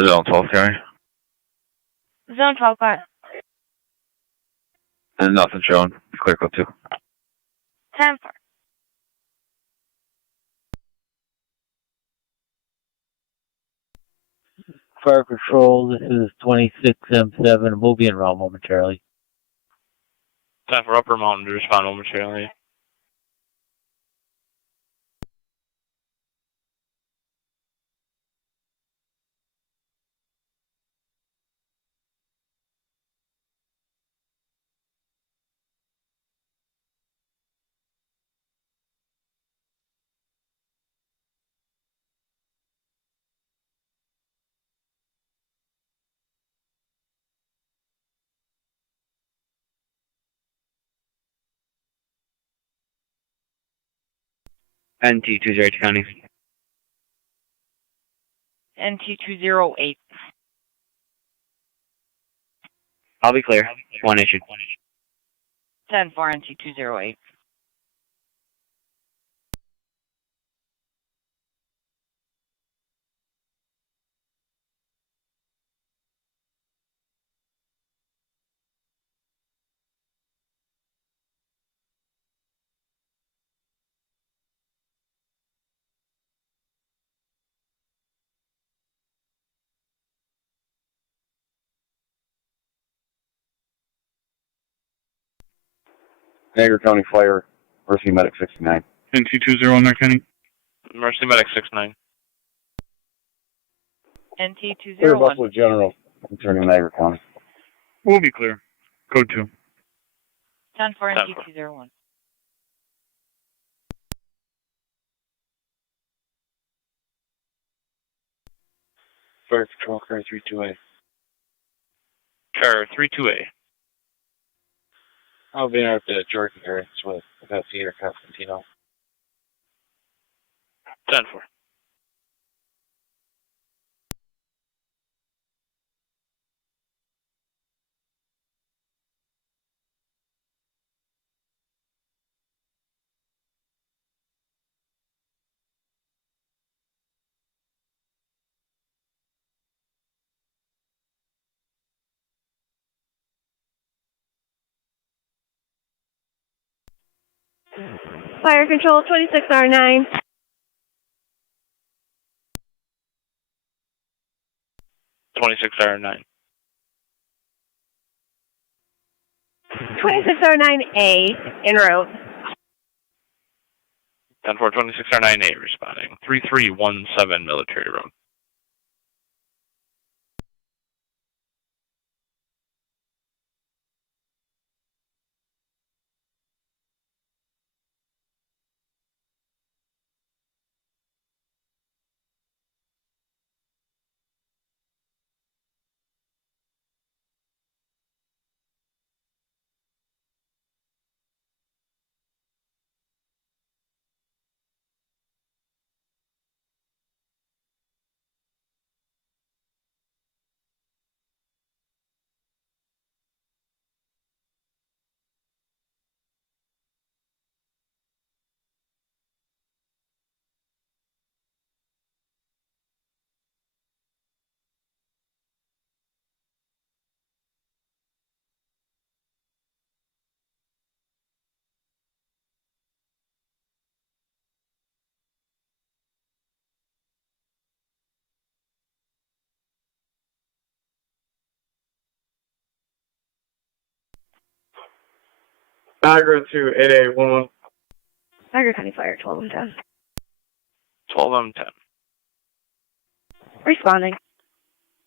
Zone 12 County. Zone 12, go ahead. And nothing showing. Clear code 2. 10-4. Fire Control, this is 26M7. We'll be en route momentarily. 10 for Upper Mountain to respond momentarily. NT20 County. NT208. I'll be clear. One issued. 10 for NT208. Niagara County Fire, Mercy Medic 69. NT20 County. Mercy Medic 69. Clear NT201. Buffalo General, concerning Niagara County. We'll be clear. Code 2. 10 for NT201. Fire Control, Car 32A. Car 32A. I'll be out at the Jordan area with Theater Constantino. 10 for. Fire Control 26R9. 26R9. 26R9A, en route. 10 for 26R9A responding. 3317 Military Road. Niagara to 8A11. Niagara County Fire 12M10. 12M10. Responding.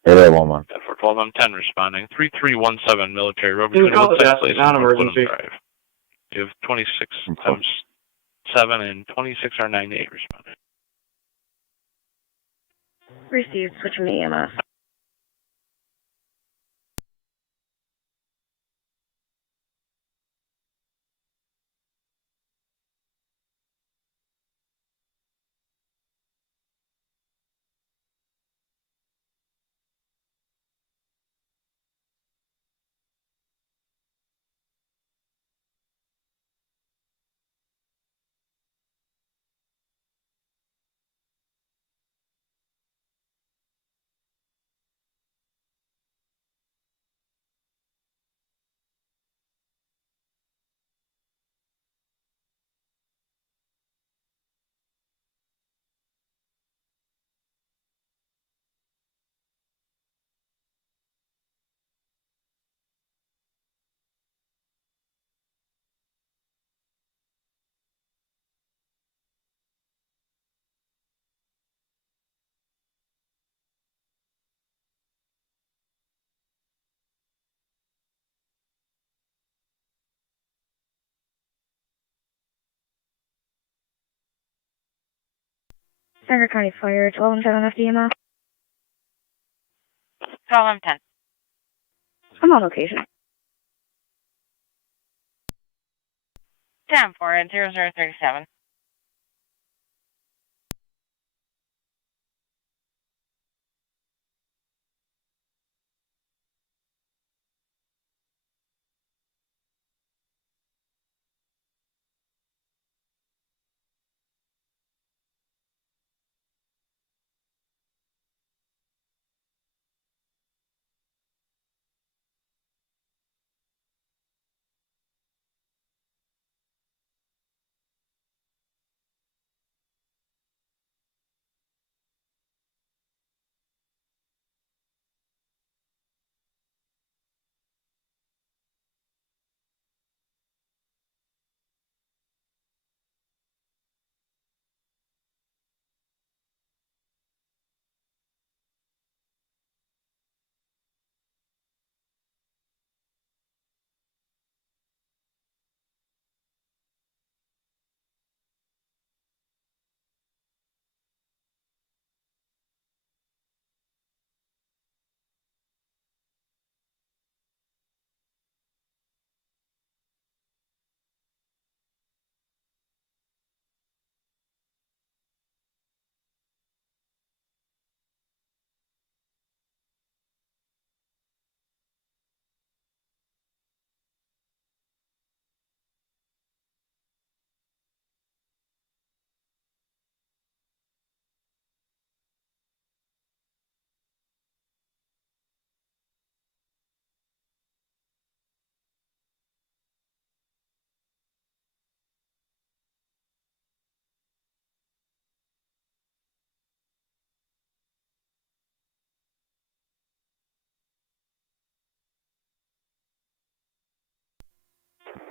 8A11. 10 for 12M10 responding. 3317 Military Road between call Woodland that, Place and non-emergency. Woodland Drive. You have 26M7 and 26R98 responding. Received. Switching to EMS. Niagara County Fire, 12 and 10 on FDMS. 12 and 10. I'm on location. 10-4 at 0037.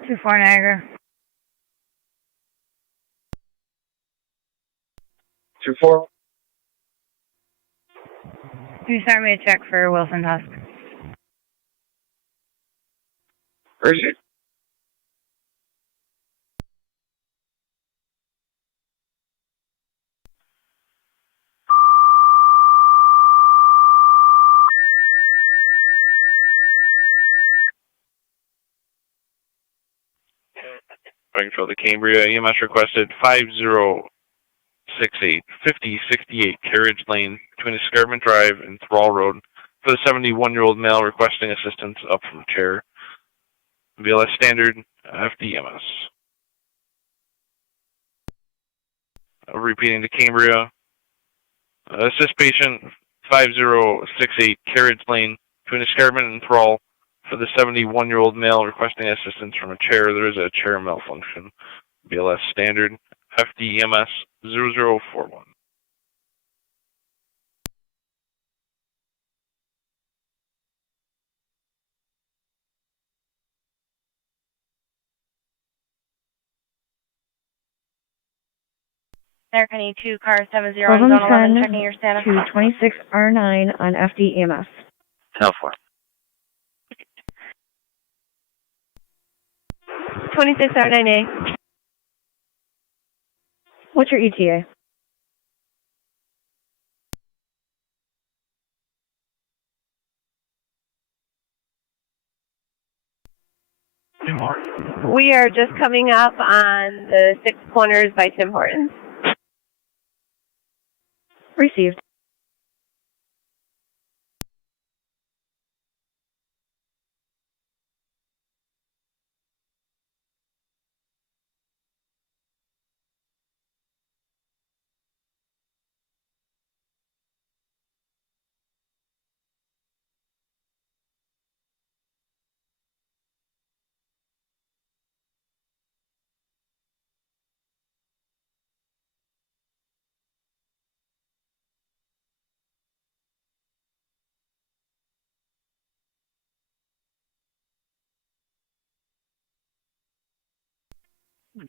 Two 4 Niagara. 2-4. Can you start me a check for Wilson Tusk? Received. Fire Control to Cambria. EMS requested 5068, 5068 Carriage Lane between Escarpment Drive and Thrall Road for the 71-year-old male requesting assistance up from the chair. VLS standard, FDMS. Repeating to Cambria. Assist patient 5068 Carriage Lane between Escarpment and Thrall for the 71-year-old male requesting assistance from a chair. There is a chair malfunction. BLS standard, FDMS 0041. Niagara County 2, car 70 12 on and zone 11, 10 checking your status. to 26 R9 on FDMS. 10-4. 26 R9A. What's your ETA? We are just coming up on the 6 corners by Tim Hortons. Received.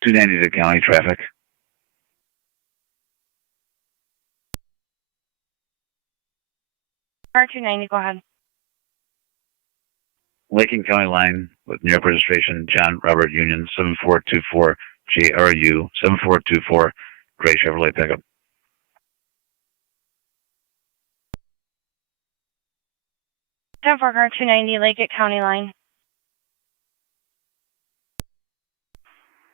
.290 to county traffic. Car 290, go ahead. Laking County line with New York registration, John Robert Union, 7424 JRU, 7424 Gray Chevrolet pickup. 10-4 car 290, Lake at County Line.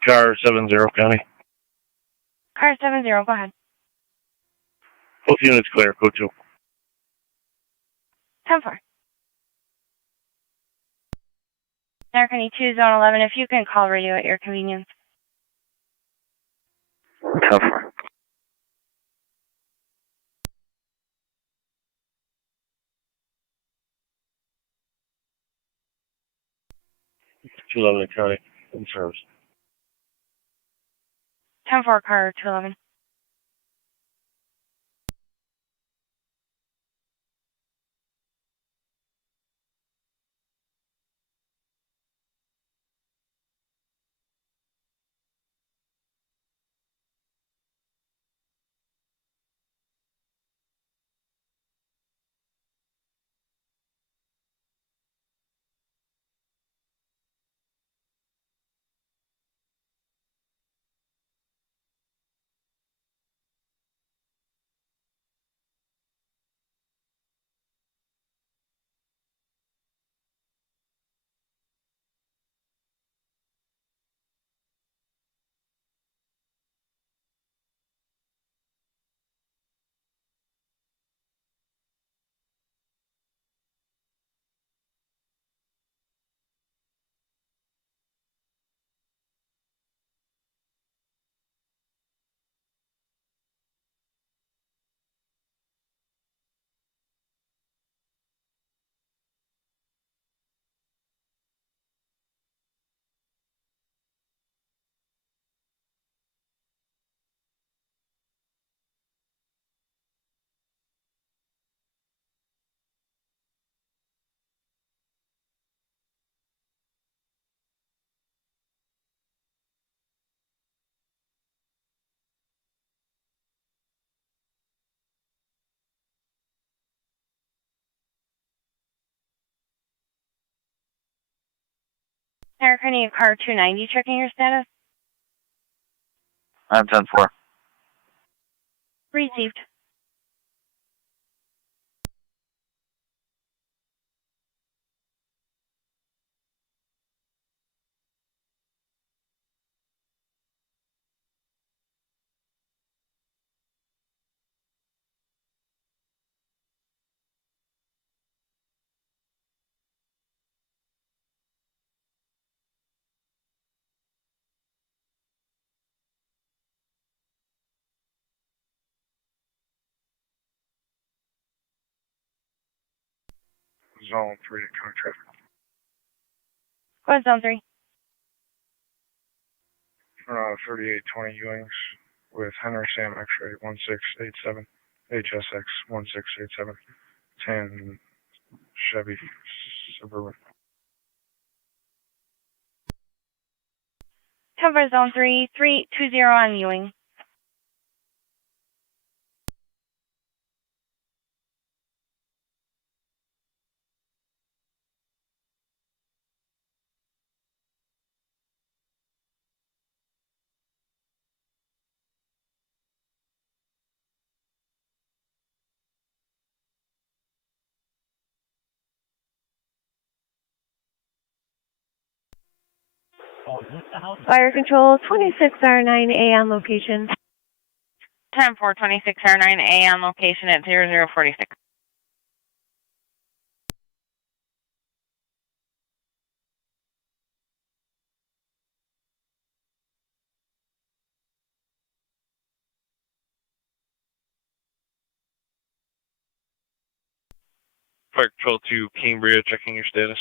Car 70 County. Car 70, go ahead. Both units clear, code 2. 10-4. American 2, Zone 11, if you can call radio at your convenience. 10-4. Lewiston County in service. 10-4 car 211. American car 290, checking your status. I'm 10-4. Received. Zone 3 car traffic. Go ahead, Zone 3. 3820 Ewings with Henry Sam X-ray 1687, HSX 1687, 10 Chevy Suburban. 10-4 Zone 3, 320 on Ewing. Fire control 26R9A on location. 10-4, 26R9A on location at 0046. Fire Control to Cambria, checking your status.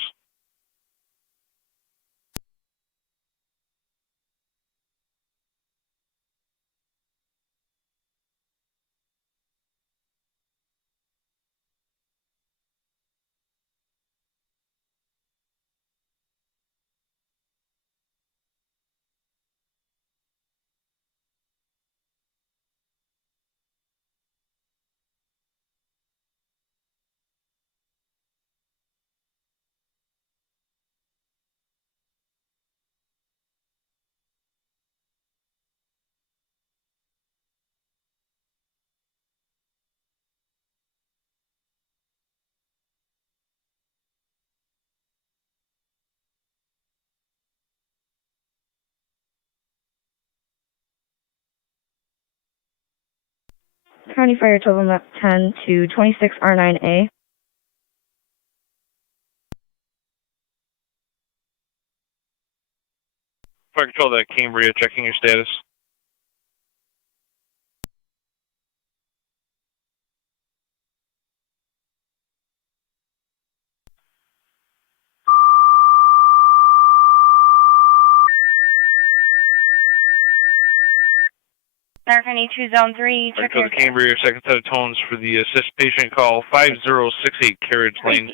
County Fire total map 10 to 26R9A. Fire Control to Cambria, checking your status. American 2 Zone 3, Fire check Control your to Cambria, second set of tones for the assist patient call 5068 Carriage Lane.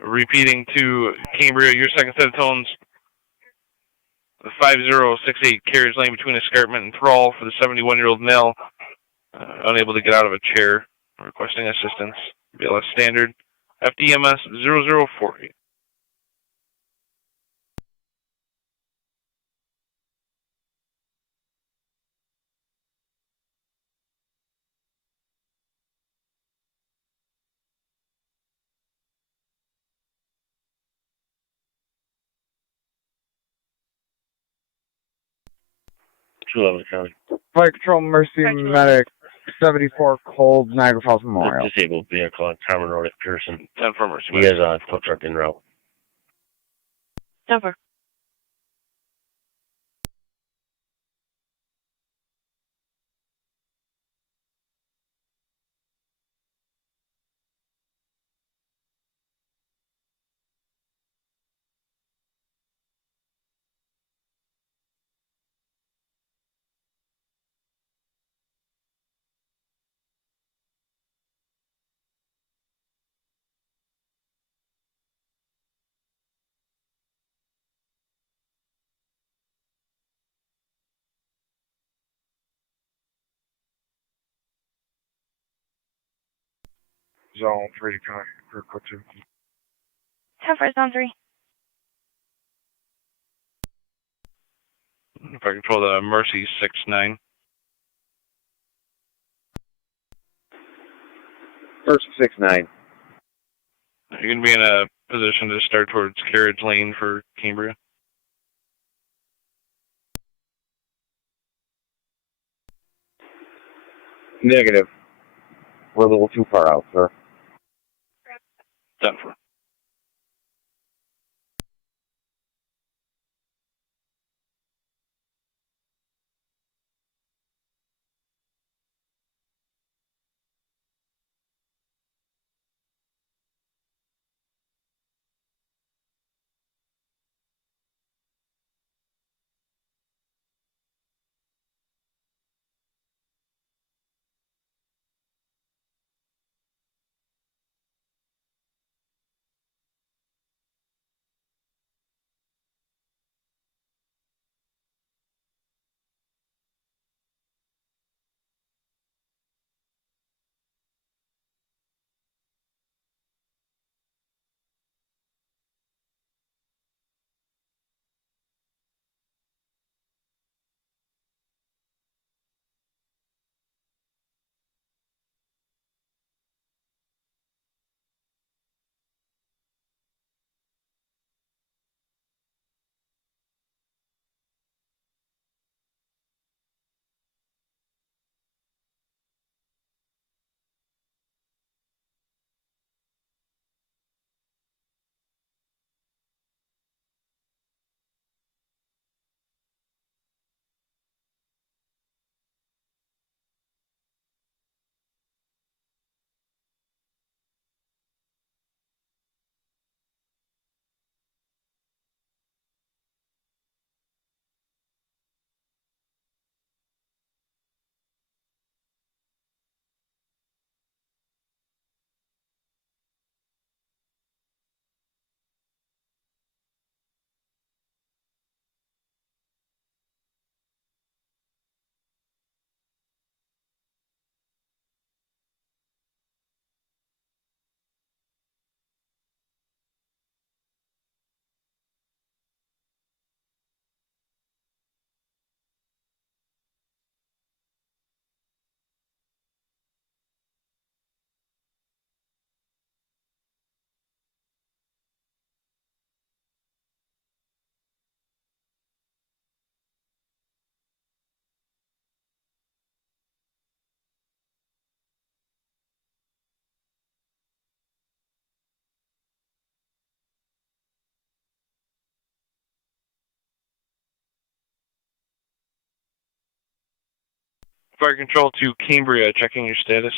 Repeating to Cambria, your second set of tones 5068 Carriage Lane between escarpment and thrall for the 71-year-old male unable to get out of a chair, requesting assistance. BLS standard FDMS 0048. Fire Control, Mercy Medic, 74 Cold, Niagara Falls Memorial. Disabled vehicle on Common Road at Pearson. 10 for Mercy. He has a tow truck en route. Over. Zone 3, County, Critical 2. 10 for Zone 3. Fire Control to Mercy 69. Mercy 69. You're going to be in a position to start towards Carriage Lane for Cambria. Negative. We're a little too far out, sir. 10 for. Fire Control to Cambria, checking your status.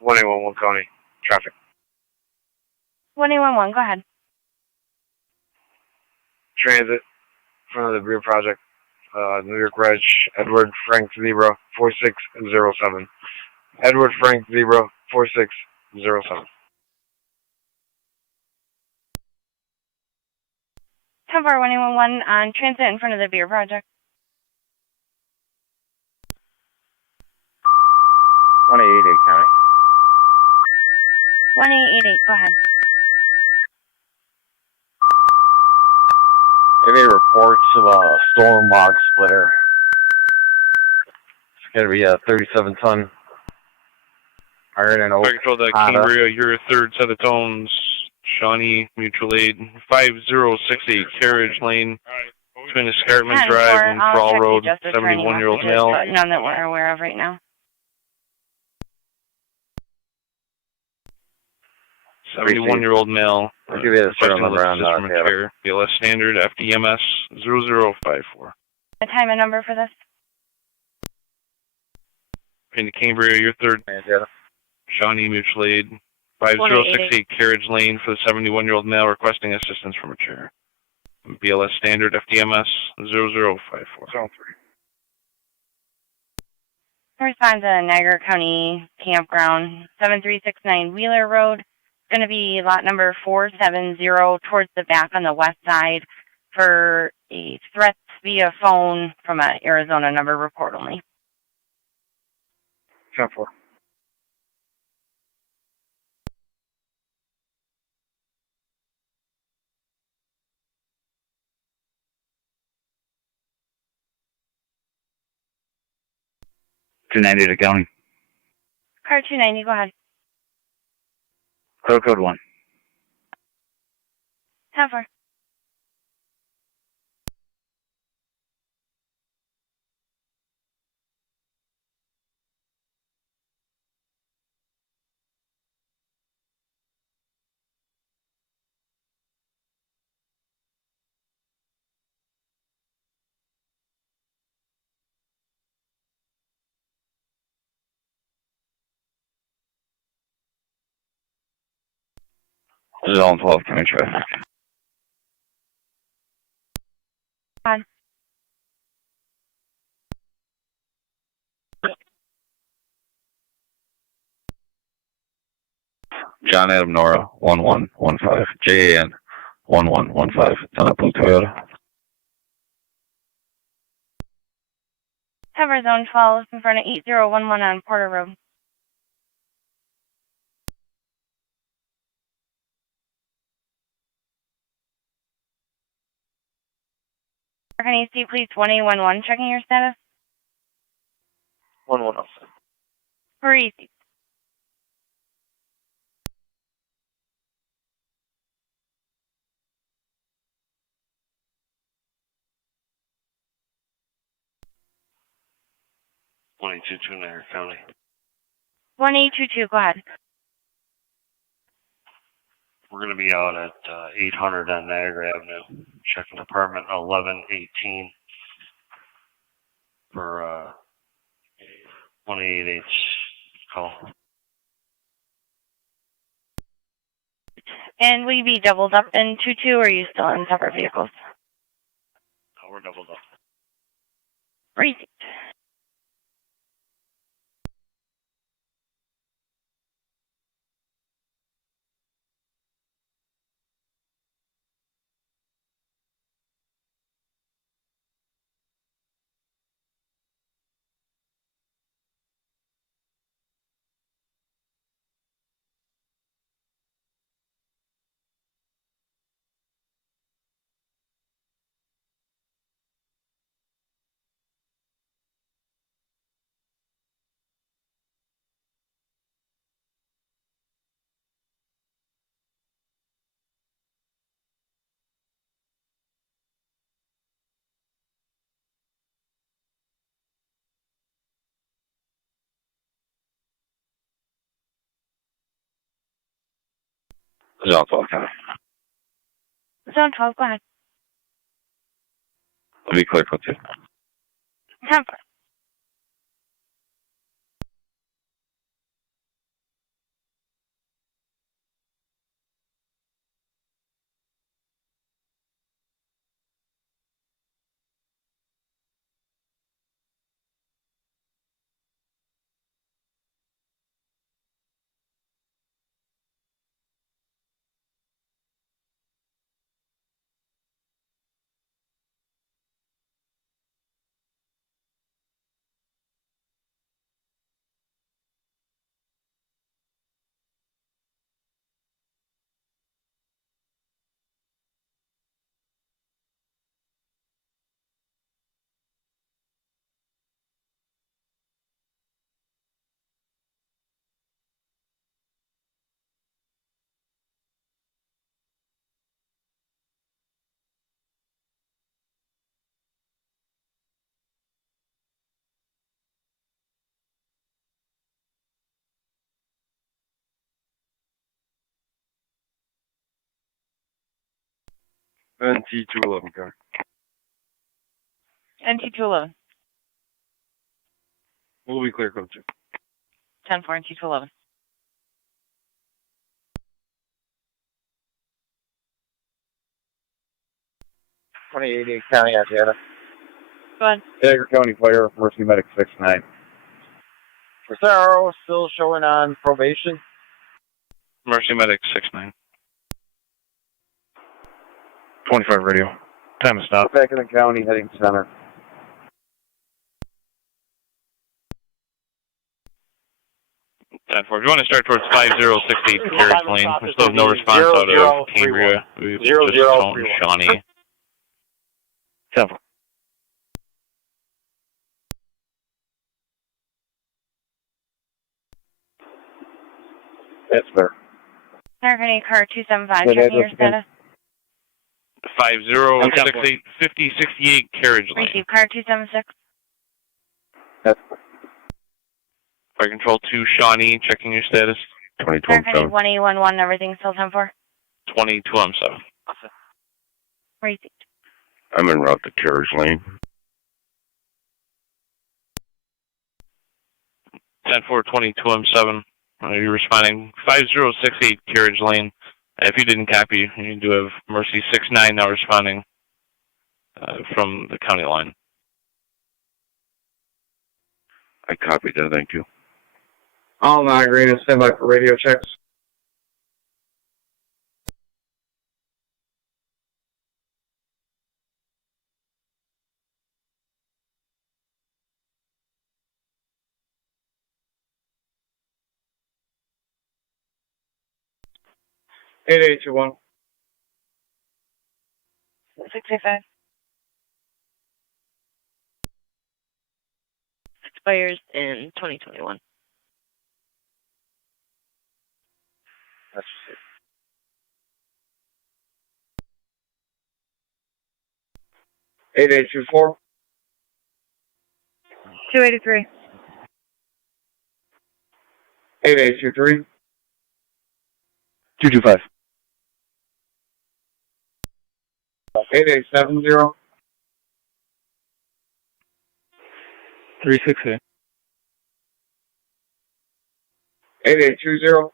1811 County. Traffic. 1811, go ahead. Transit, front of the beer project. New York Reg, Edward Frank Zebra, 4607. Edward Frank Zebra, 4607. 10-4, 1811 on transit in front of the beer project. 1888 County. 1888, go ahead. Any reports of a storm log splitter? It's going to be a 37-ton iron and oak. Fire Control to Cambria, your third set of tones. Shawnee, mutual aid, 5068 Carriage Lane, between Escarpment Drive and Crawl Road, 71-year-old male. None that we're aware of right now. 71-year-old male. I'll give you the serial number on chair. BLS standard FDMS 0054. A time and number for this? Into Cambria, your third. Shawnee, mutual aid, 5068 Carriage Lane for the 71-year-old male requesting assistance from a chair. BLS standard FDMS 0054. Zone 3. Respond to Niagara County Campground, 7369 Wheeler Road. It's going to be lot number 470 towards the back on the west side for a threat via phone from an Arizona number, report only. 10-4. $290 to County. Car 290, go ahead. Code 1. 10-4. Zone 12 County traffic. On. John Adam Nora 1115. JAN 1115. Tonawanda Toyota. 10-4, zone 12 in front of 8011 on Porter Road. Can you see please 1811 checking your status? 1107. For easy. Niagara County. 1822, go ahead. We're going to be out at 800 on Niagara Avenue, checking apartment 1118 for 188 call. And will you be doubled up in 22 or are you still in separate vehicles? Oh, we're doubled up. Receipt. Zone 12 County. Zone 12, go ahead. I'll be clear for 2. 10-4. NT211 car. NT211. We'll be clear, code 2. 10-4, NT211. County, Indiana. Go ahead. Niagara County Fire, Mercy Medic 69. Rosaro still showing on probation. Mercy Medic 69. 25 radio. Time to stop. Back in the county, heading center. If you want to start towards 5068 Carriage Lane, we still have no response out of Cambria. We've just phoned Shawnee. 10-4. That's fair. American car 275, Yeah, checking your that's okay. status. 5068 5068 Carriage Lane. Receive car 276. Fire Control 2 Shawnee, checking your status. 22-7. 1811, everything still 10-4. 22-7. Receive. I'm en route to Carriage Lane. 10-4, 22-7. You're responding 5068 Carriage Lane. If you didn't copy, you do have Mercy 69 now responding from the county line. I copied that, thank you. All Niagara to stand by for radio checks. Eight 8821. 685. Expires in 2021. That's 8824. 283. 8823. 225. 8870. 368. 8820.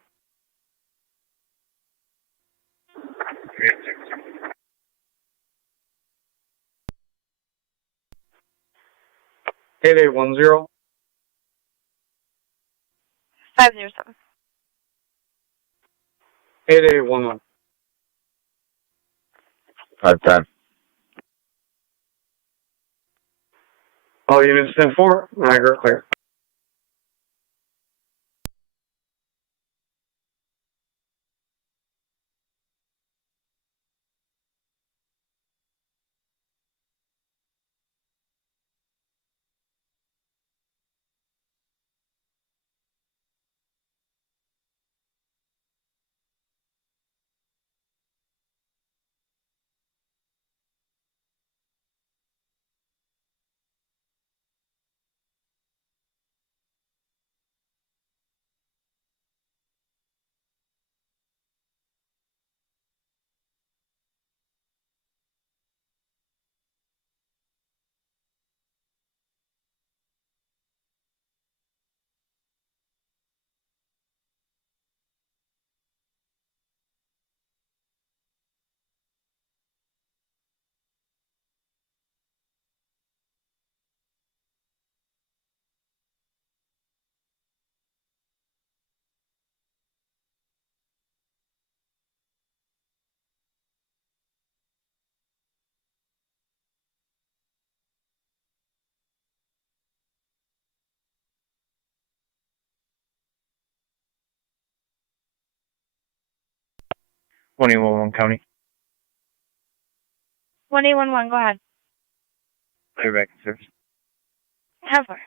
8810. 507. 8811. 510. All units 10-4. Niagara clear. 21 County. 21-1, go ahead. Clear back in service. Have her.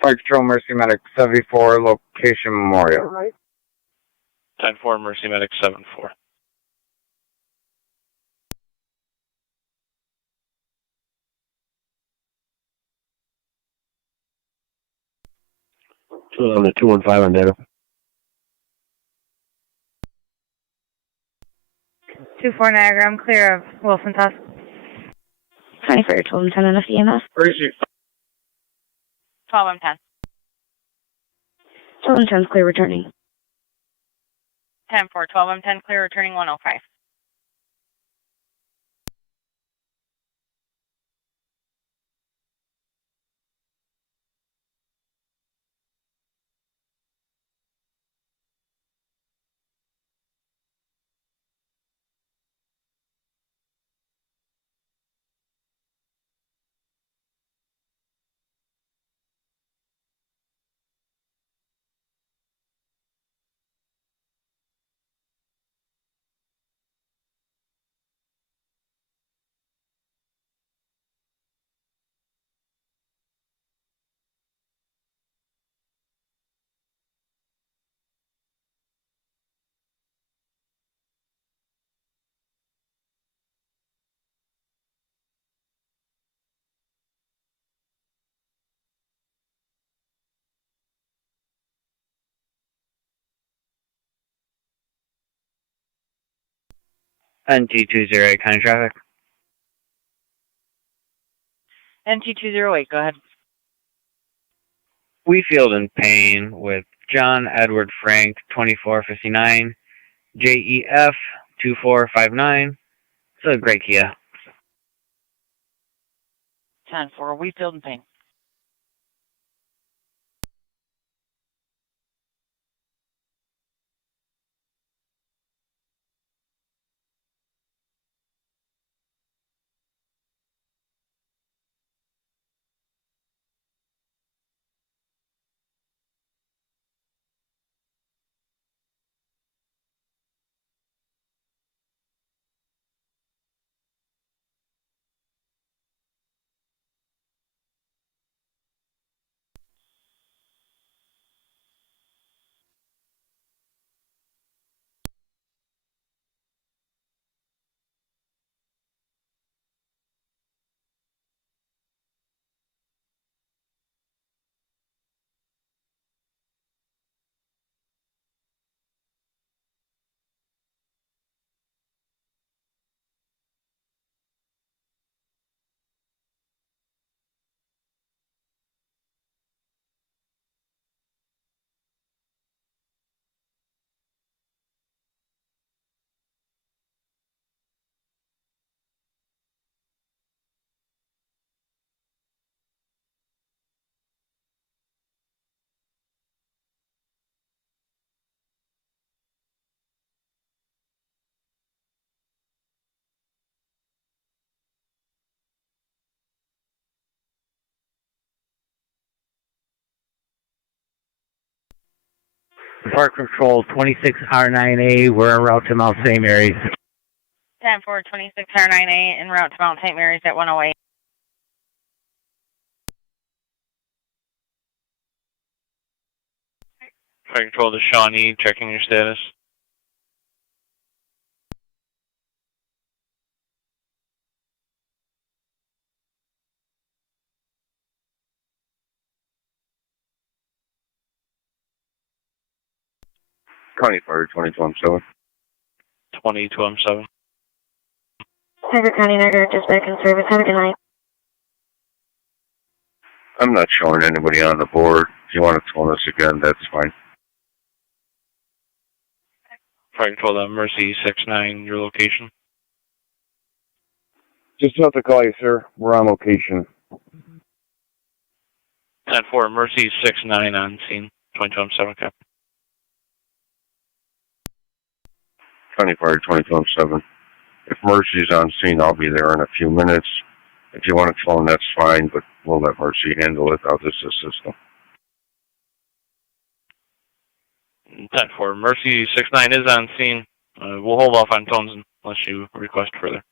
Fire Control Mercy Medic 74, location Memorial. 10-4, Mercy Medic 7-4. On the 215 on data. 2-4 Niagara, I'm clear of Wilson's house. County Fire 12 and 10 on FEMS. Where is you? 12 and 10. 12 and 10 is clear returning. 10-4, 12 and 10, clear returning 105. NT208, county traffic. NT208, go ahead. Wheatfield in Payne with John Edward Frank 2459, JEF 2459. It's a great Kia. 10-4, Wheatfield and Payne. Park Control 26R9A, we're en route to Mount St. Mary's. 10-4, 26R9A, en route to Mount St. Mary's at 108. Fire Control to Shawnee, checking your status. County Fire 2217. 22M7. Niagara County, Niagara, dispatch in service. Have a good night. I'm not showing anybody on the board. If you want to phone us again, that's fine. Fire control that Mercy 69, your location. Just about to call you, sir. We're on location. 10-4, Mercy 69 on scene, 22M7, cap. County Fire 22M7. If Mercy's on scene, I'll be there in a few minutes. If you want to phone, that's fine, but we'll let Mercy handle it. I'll just assist them. 10-4, Mercy 69 is on scene. We'll hold off on tones unless you request further.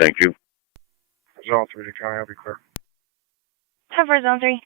Thank you. Zone 3 to County, I'll be clear. 10-4, Zone 3.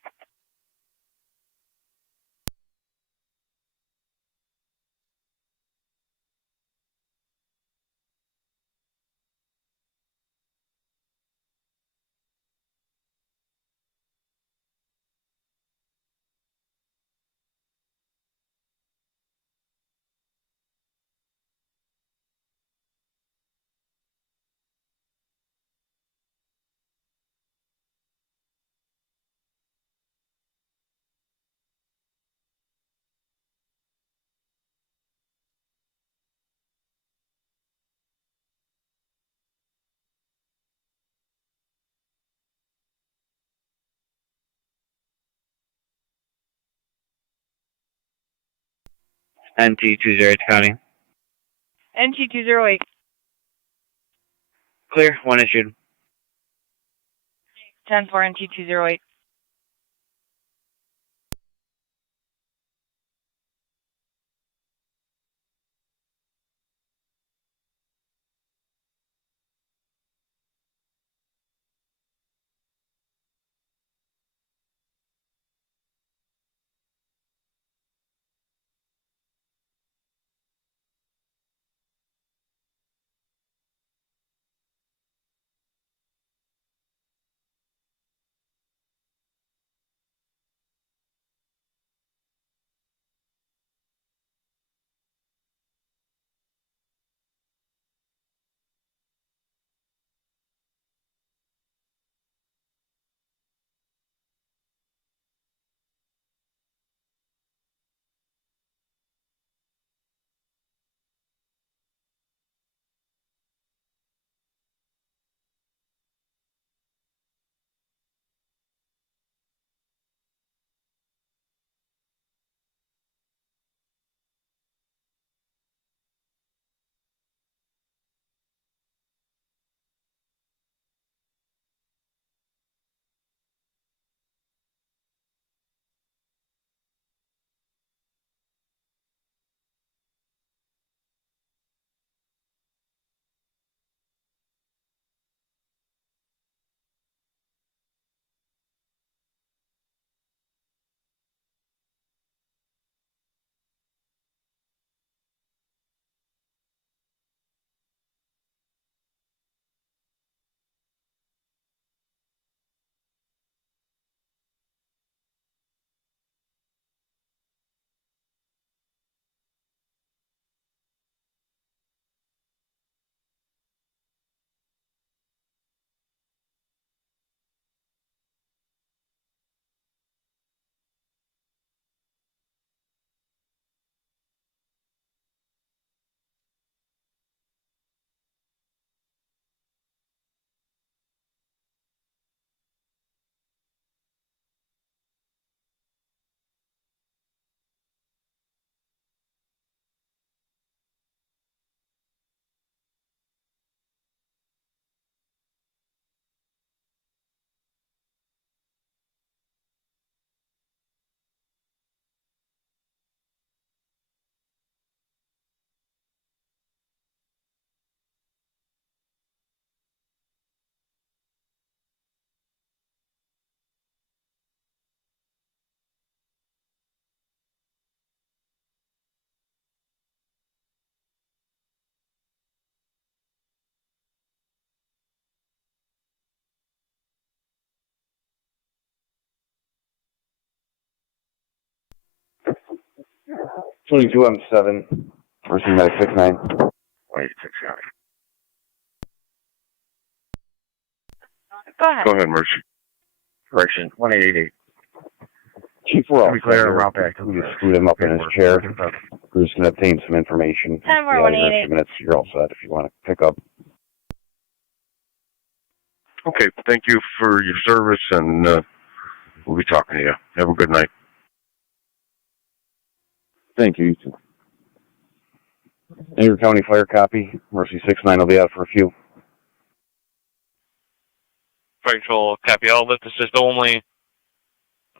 NT20 County. NT208. Clear, one issued. 10-4, NT208. 22M7. Mercy Medic 69. 186, got it. Go ahead. Go ahead, Mercy. Correction, 1888. Chief, we're all clear, set here. route back to We just screwed him up in his chair. We're just going to obtain some information. 10-4-188. Minutes. You're all set if you want to pick up. Okay, thank you for your service, and we'll be talking to you. Have a good night. Thank you, you too. Niagara County Fire copy. Mercy 69 will be out for a few. Fire Control, copy all. Lift assist only.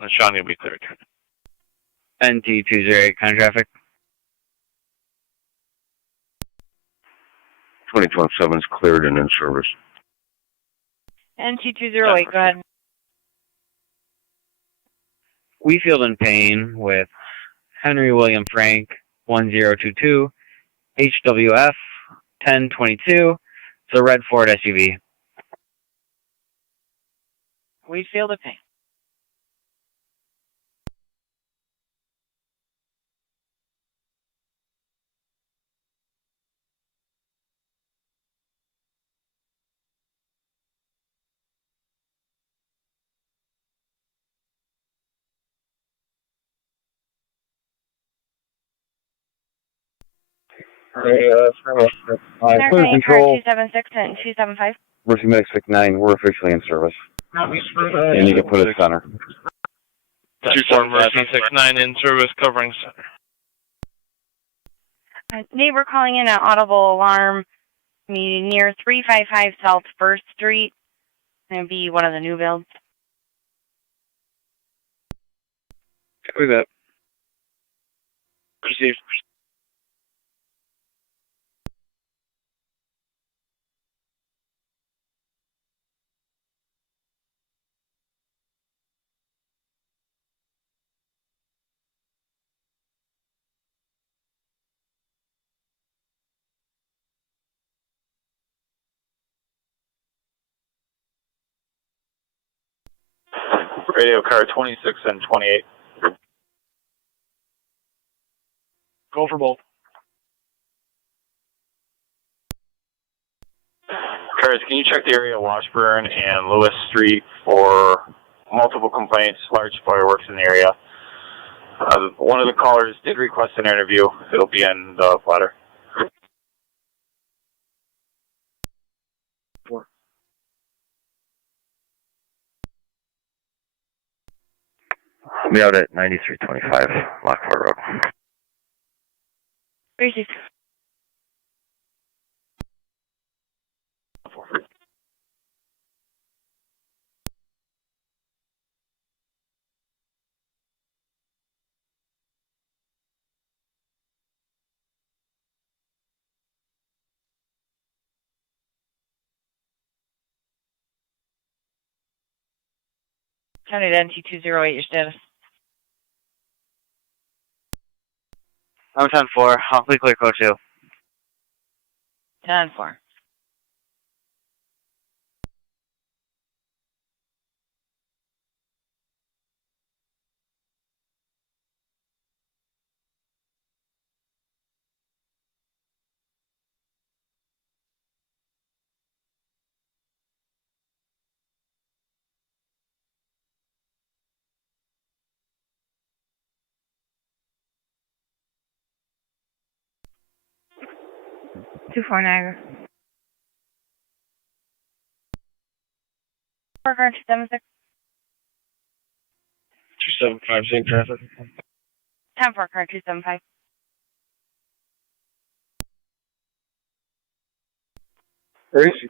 And Shawnee will be cleared. NT208, kind of traffic. 2217 is cleared and in service. NT208, go ahead. Wheatfield and Payne with Henry William Frank 1022, HWF 1022. It's a red Ford SUV. Wheatfield and Payne. Clear control. 276 and 275. Mercy Medic 69, we're officially in service. And you can put it center. 24 Mercy 69 in service, covering center. Neighbor calling in an audible alarm near 355 South 1st Street. It's going to be one of the new builds. Copy that. Received. Radio car 26 and 28. Go for both. Cars, can you check the area of Washburn and Lewis Street for multiple complaints, large fireworks in the area? One of the callers did request an interview. It'll be in the letter. I'll be out at 9325 Lockport Road. Received. County to NT208, your status. I'm 10-4. I'll be clear code 2. 10-4. Two four Niagara. 4 car 276. 275, same traffic. 10-4 car 275. Where is she?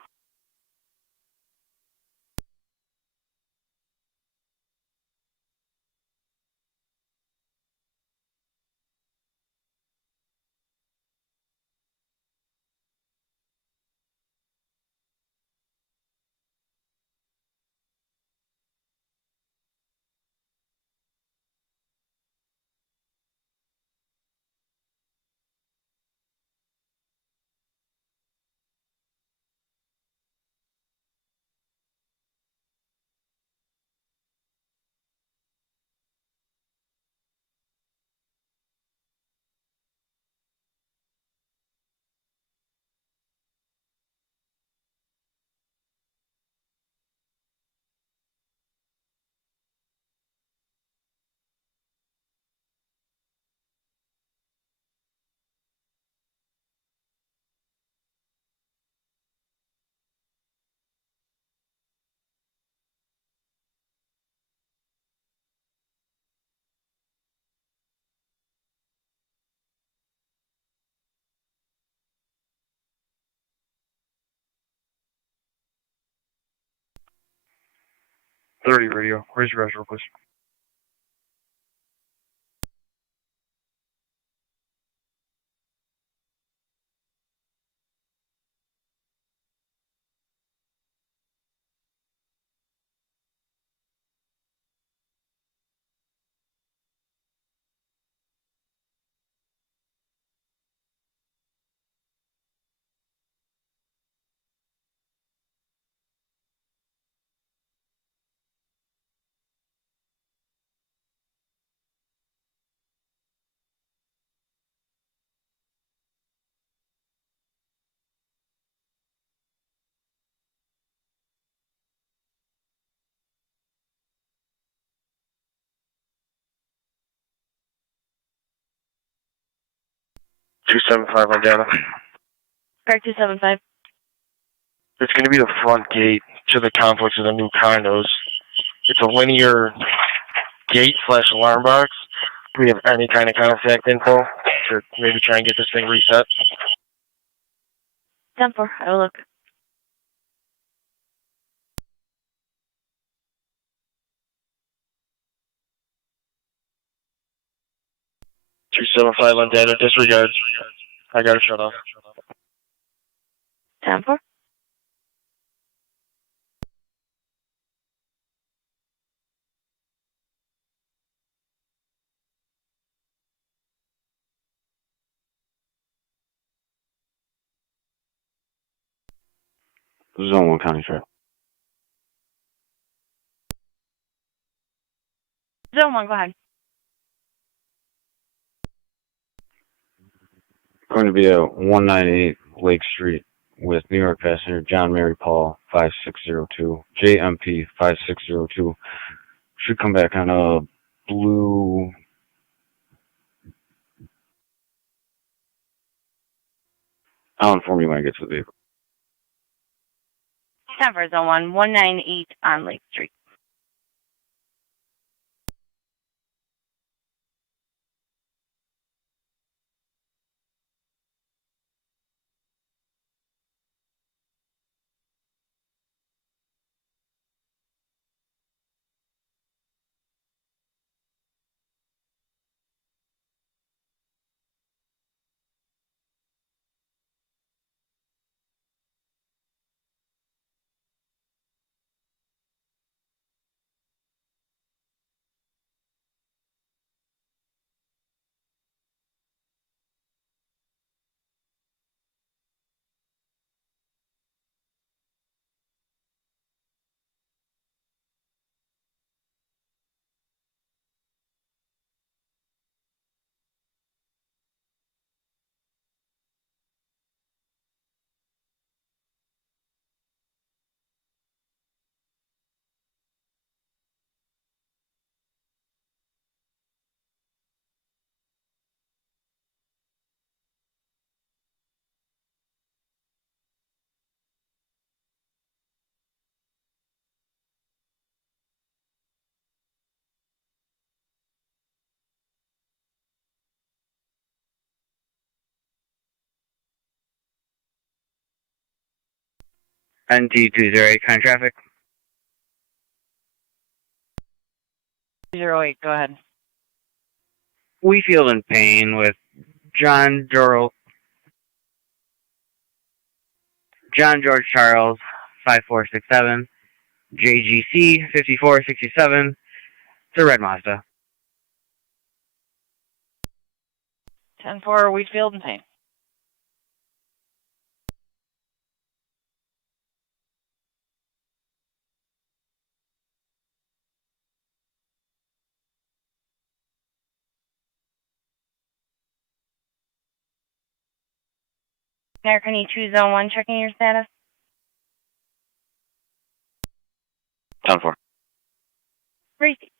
30 radio. Raise your guys real please. $275 Montana. Car 275. It's going to be the front gate to the complex of the new condos. It's a linear gate / alarm box. Do we have any kind of contact info to maybe try and get this thing reset? 10-4, I will look. $275 Montana, disregard. I got to shut off. 10-4. Zone 1 County Sheriff. Zone 1, go ahead. Going to be a 198 Lake Street with New York passenger John Mary Paul 5602, JMP 5602. Should come back on a blue. I'll inform you when I get to the vehicle. 10-4, Zone 1, 198 on Lake Street. NT208, kind of traffic. 208, go ahead. Wheatfield and Payne with John George Charles 5467, JGC 5467 to Red Mazda. 10-4, Wheatfield and Payne. American E2 Zone 1, checking your status. 10-4. Received.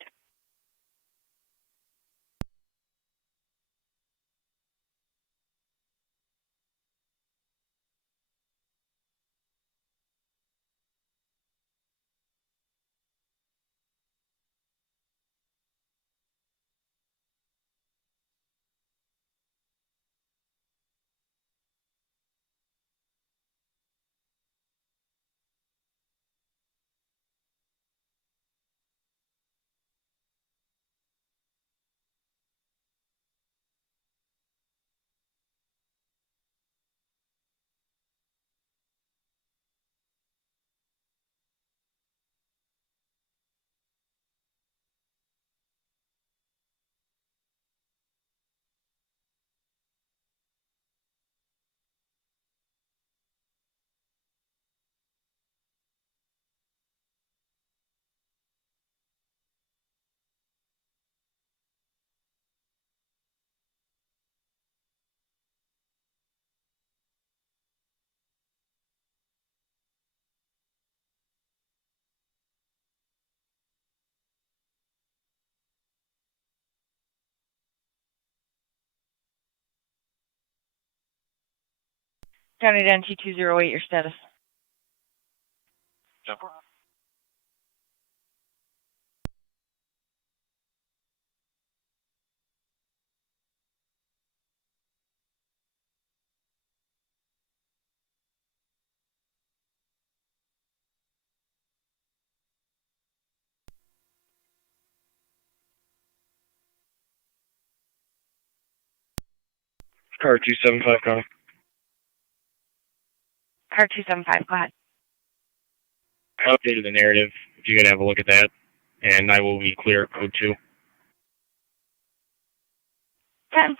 County Den 2208, your status. Car 275, County. Car 275, go ahead. I updated the narrative. If you could have a look at that, and I will be clear at code 2. 10-4.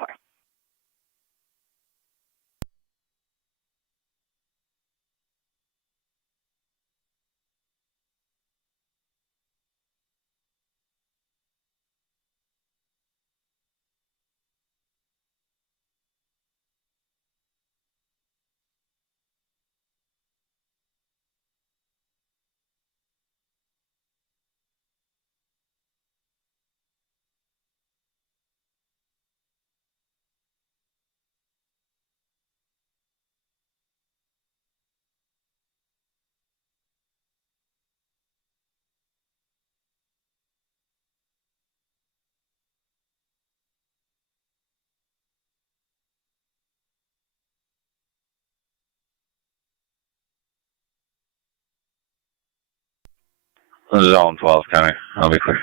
Zone 12, County. I'll be clear.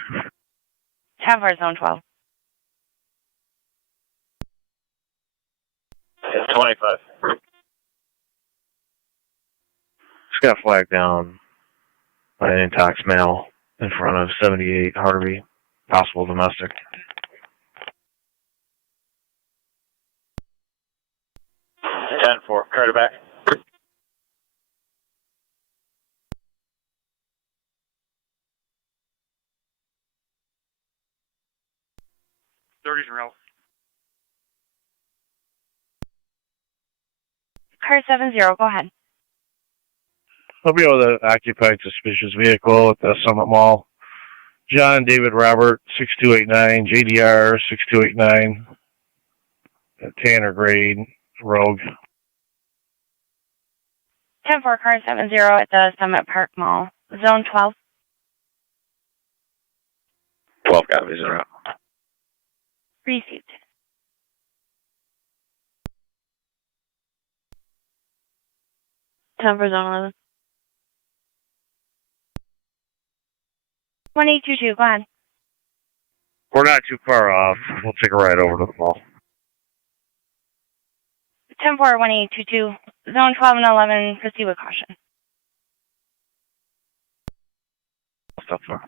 10-4, zone 12. 25. Just got flagged down by an intox male in front of 78 Harvey. Possible domestic. 10-4. Carter back. Route. Car 70, go ahead. I'll be able to occupy suspicious vehicle at the Summit Mall. John David Robert, 6289, JDR 6289, Tanner Grade, Rogue. 10-4, car 70 at the Summit Park Mall. Zone 12. 12 copies are out. Received. Time for zone 11. 1822, go ahead. We're not too far off. We'll take a ride over to the mall. 10-4, 1822. Zone 12 and 11, proceed with caution. Stop far.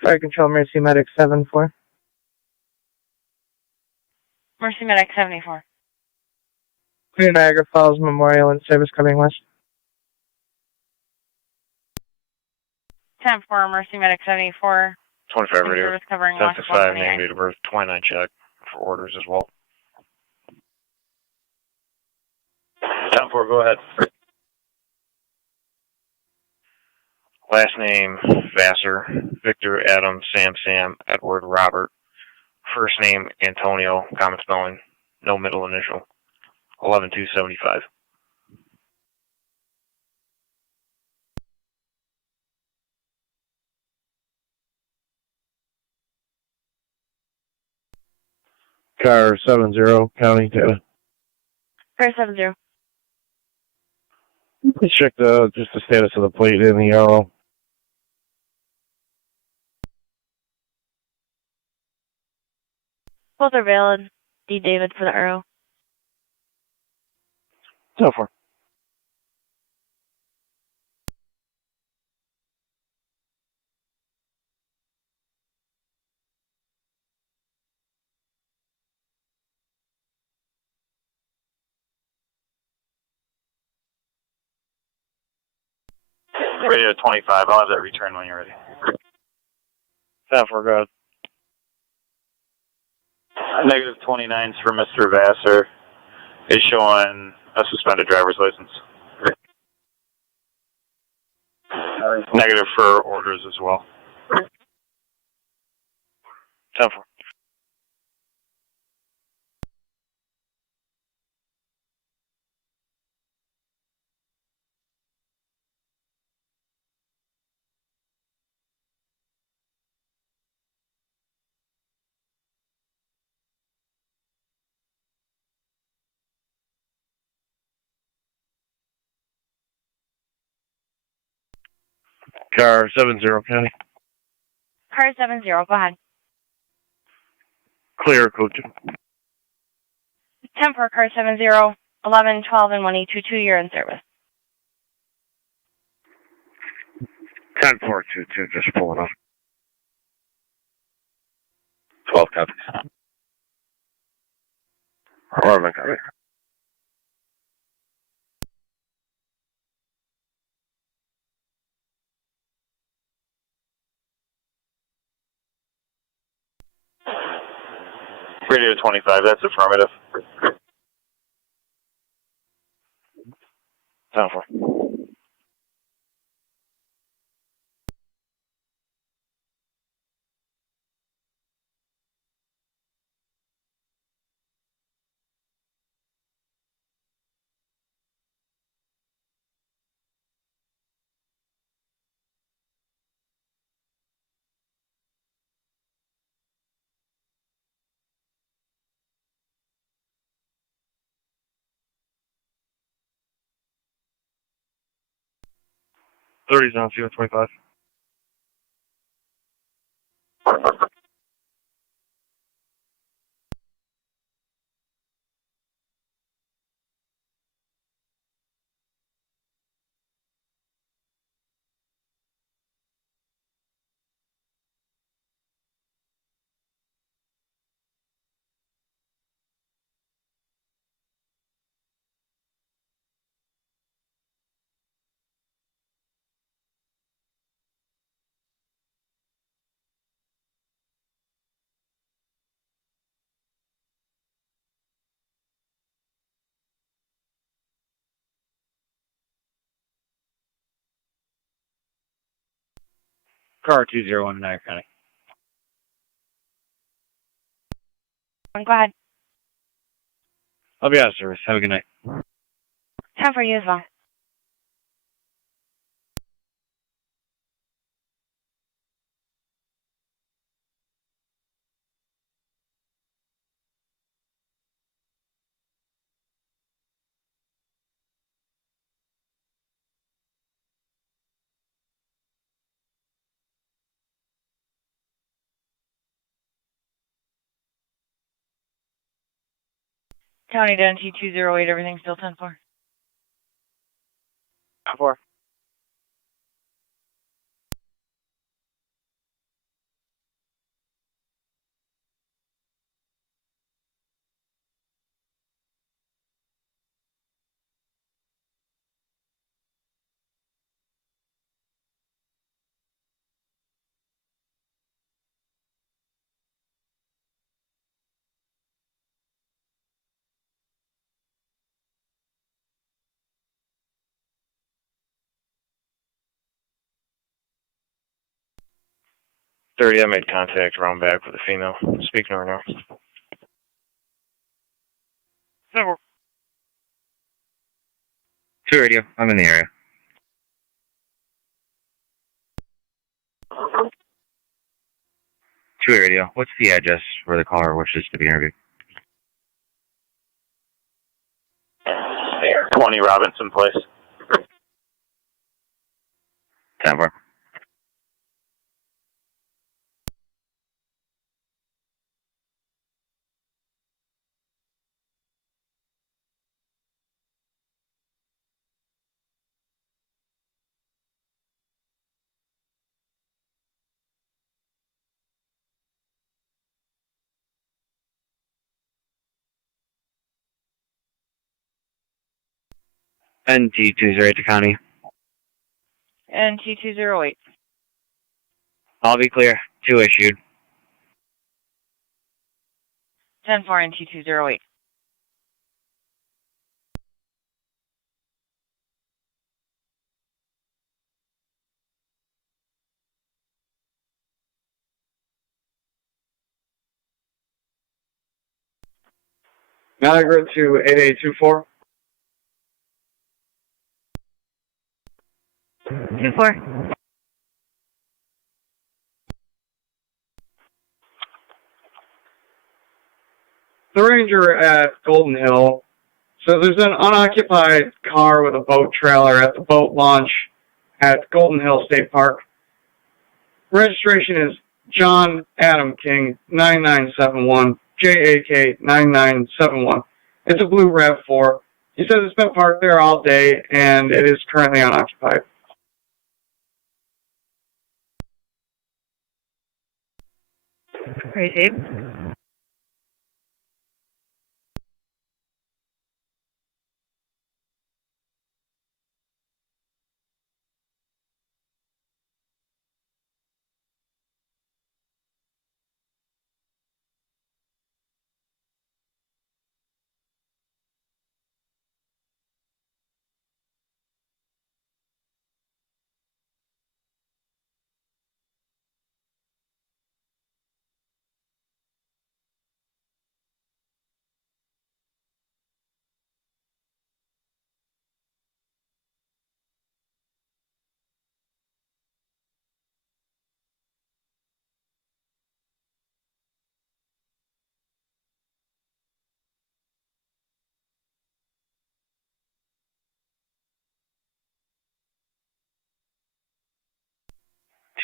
Fire Control Mercy Medic 7-4. Mercy Medic 74. Clear Niagara Falls Memorial and service coming west. 10-4, Mercy Medic 74. 25 radio. Service covering 10 west to 5, 128. name, date of birth, 29 check for orders as well. 10-4, go ahead. Last name, Vassar, Victor, Adam, Sam, Edward, Robert. First name, Antonio, common spelling, no middle initial. 11275. Car 70, County Data. Car 70. Please check just the status of the plate in the arrow. Both are valid. D. David for the arrow. So far. Radio 25. I'll have that return when you're ready. 10-4, go ahead. Negative 29s for Mr. Vassar is showing a suspended driver's license. Negative for orders as well. 10-4. Car 70, County. Car 70, go ahead. Clear, code 2. 10 for car 70, 11, 12, and 1822, you're in service. 10-4, 2-2, just pulling up. 12 copies. 11 copy. Radio 25, that's affirmative. 10-4. Thirty's on CO 25. Car 201, Niagara County. Go ahead. I'll be out of service. Have a good night. 10 for you as well. County to NT208, everything's still 10-4. 4. I made contact around back with a female. Speaking to her now. 2 radio. I'm in the area. 2 radio. What's the address where the caller wishes to be interviewed? 20 Robinson Place. 10-4. NT208 to County. NT208. I'll be clear. 2 issued. 10-4 NT208. Niagara to 8824. 2-4. The Ranger at Golden Hill. So there's an unoccupied car with a boat trailer at the boat launch at Golden Hill State Park. Registration is John Adam King 9971, JAK 9971. It's a blue RAV4. He says it's been parked there all day and it is currently unoccupied. Crazy.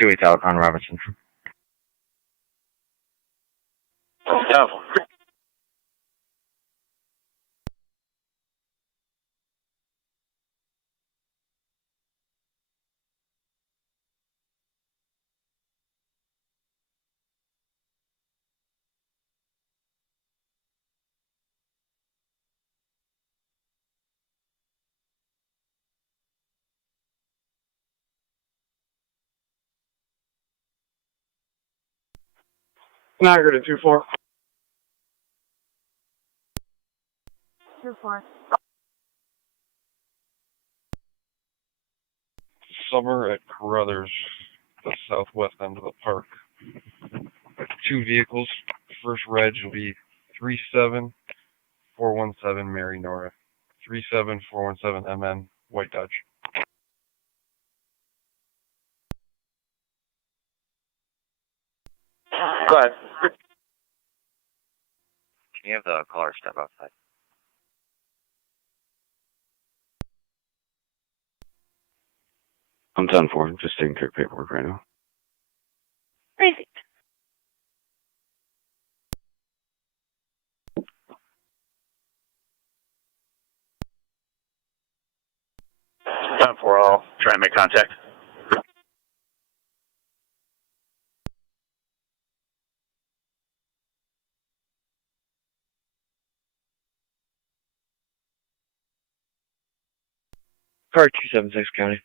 Two eight Telecon Robinson. Yeah. Niagara to 2-4. 2-4. Summer at Carruthers, the southwest end of the park. Two vehicles. First reg will be 37417 Mary Nora. 37417 MN White Dodge. Go ahead. Can you have the caller step outside? I'm 10-4. Just taking care of paperwork right now. Crazy. Time for all. Try and make contact. Car 276 County.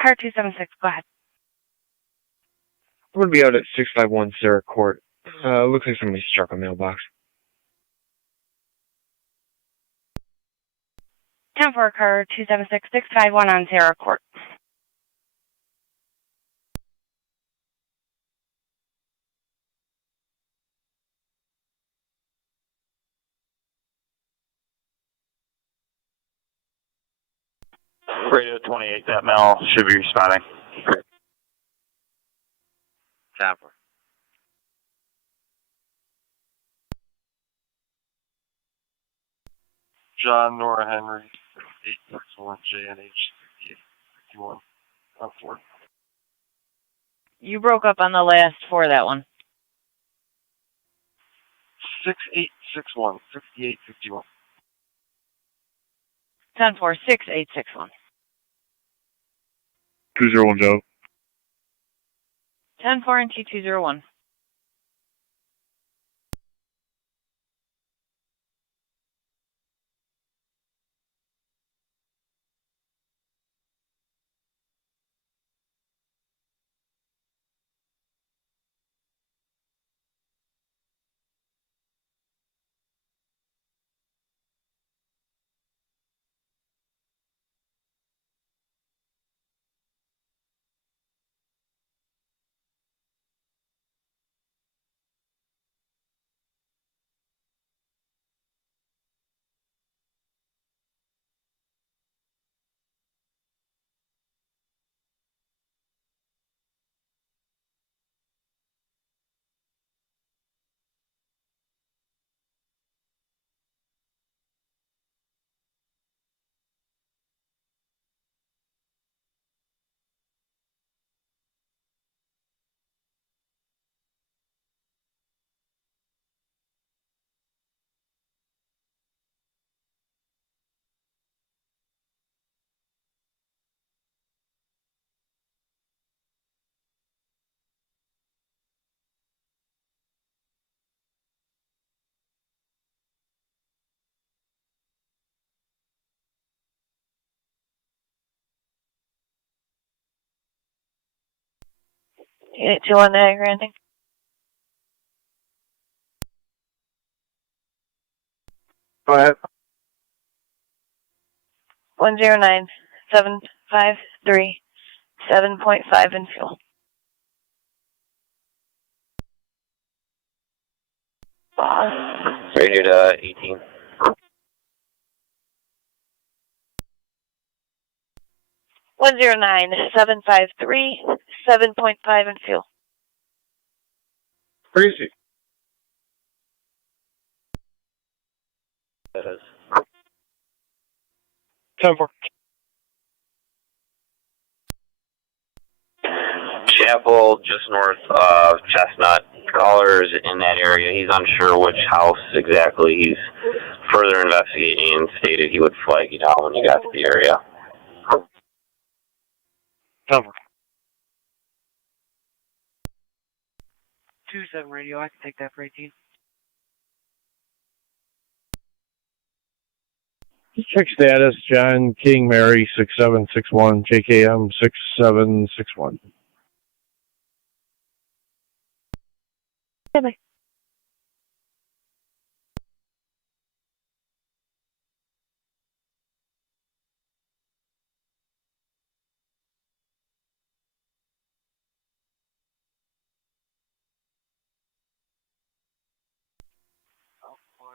Car 276, go ahead. I'm going to be out at 651 Sarah Court. Looks like somebody struck a mailbox. 10-4, car 276, 651 on Sarah Court. Radio 28, that Mel should be responding. Tapper. John Nora Henry, 861 JNH 51. Up 4. You broke up on the last for that one. 6861, 6851. 10-4, 6861. 201 Joe. 10-4 and T201. Unit 2 on Niagara ending. Go ahead. 109753, 7.5 in fuel. Radio to 18. 109753, 7.5 in fuel. Crazy. That is. 10-4. Chapel, just north of Chestnut. Caller's in that area. He's unsure which house exactly. He's further investigating and stated he would flag you down when you got to the area. 10-4. 27 radio, I can take that for 18. Check status, John King Mary 6761, JKM 6761. Bye-bye.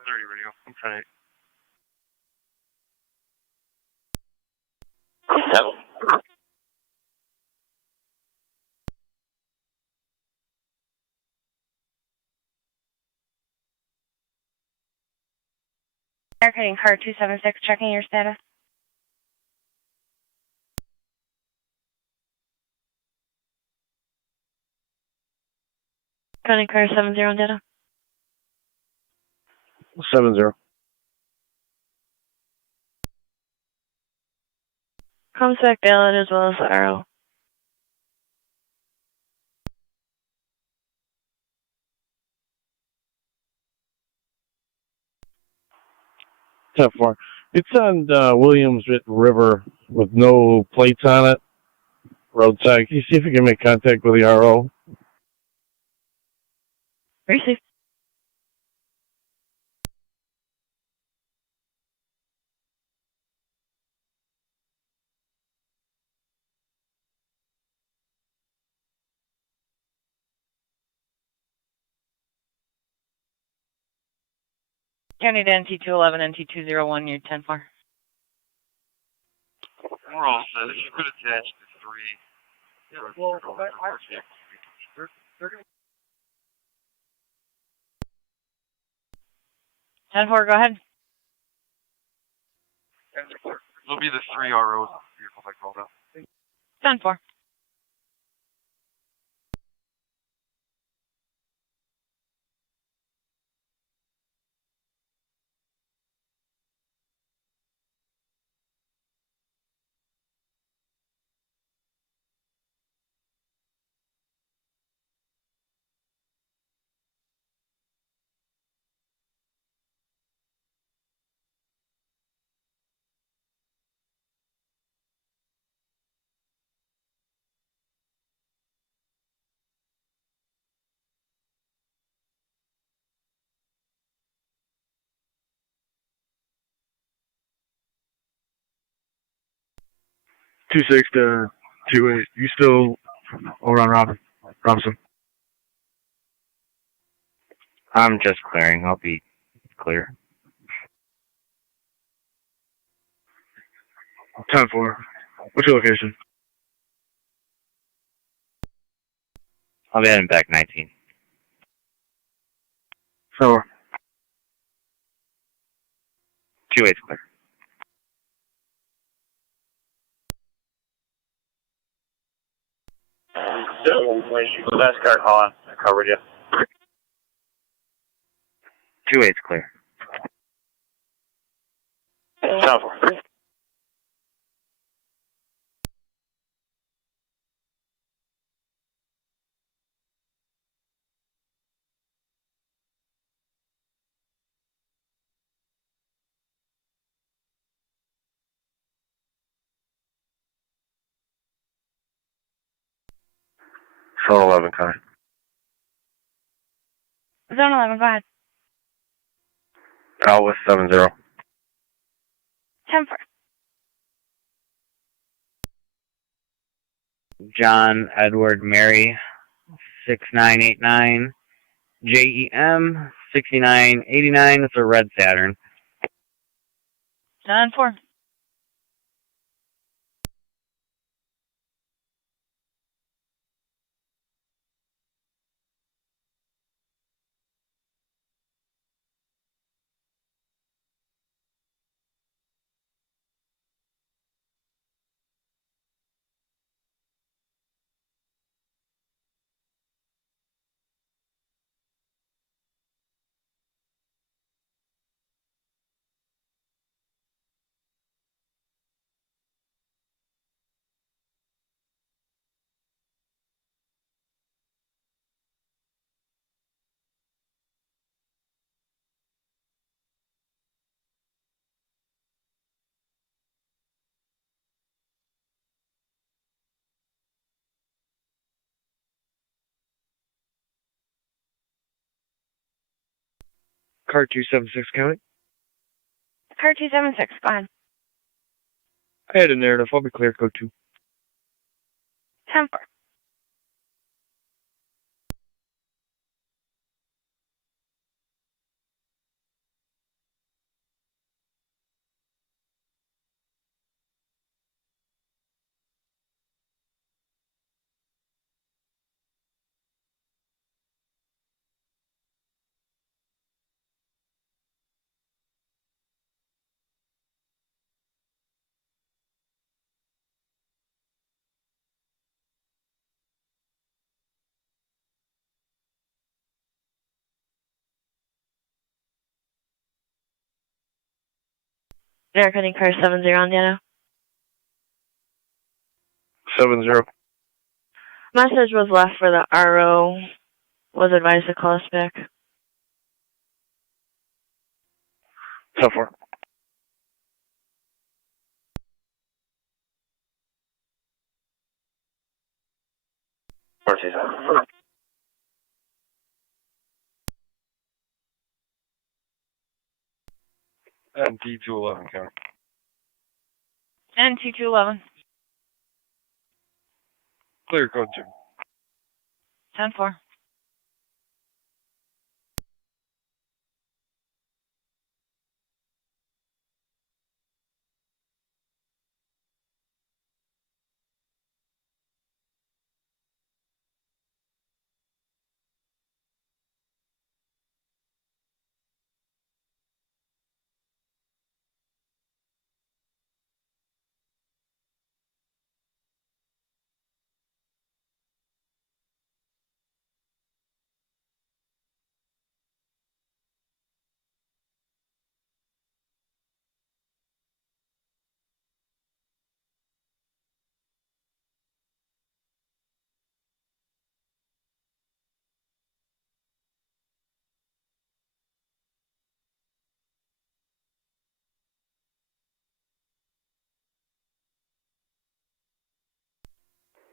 Radio. I'm trying to. No. American car 276, checking your status. County car 70 data. 70. Comsec valid as well as the RO. Tough one. It's on Williams River with no plates on it. Roadside. Can you see if you can make contact with the RO? Receive. County to NT211, NT201, you're 10-4. We're all set. You could attach the 3. Yeah, well, they're 10-4, go ahead. It'll be the 3 ROs vehicles I called out. 10-4. Two 6 to 2-8. You still over on Robinson? I'm just clearing. I'll be clear. 10-4. What's your location? I'll be heading back 19. So 2-8's clear. The best car calling. I covered you. 2-8's clear. 10-4. Zone 11, Connor. Zone 11, go ahead. Out with 70. 10-4. John Edward Mary 6989. JEM 6989. It's a red Saturn. 10-4. Car 276 county. Car 276, go ahead. I had a narrative. I'll be clear, code 2. 10-4. American car 70 on Dano. 70. Message was left for the RO. Was advised to call us back. 10-4. NT 211 county. NT 211. Clear, code 2. 10-4.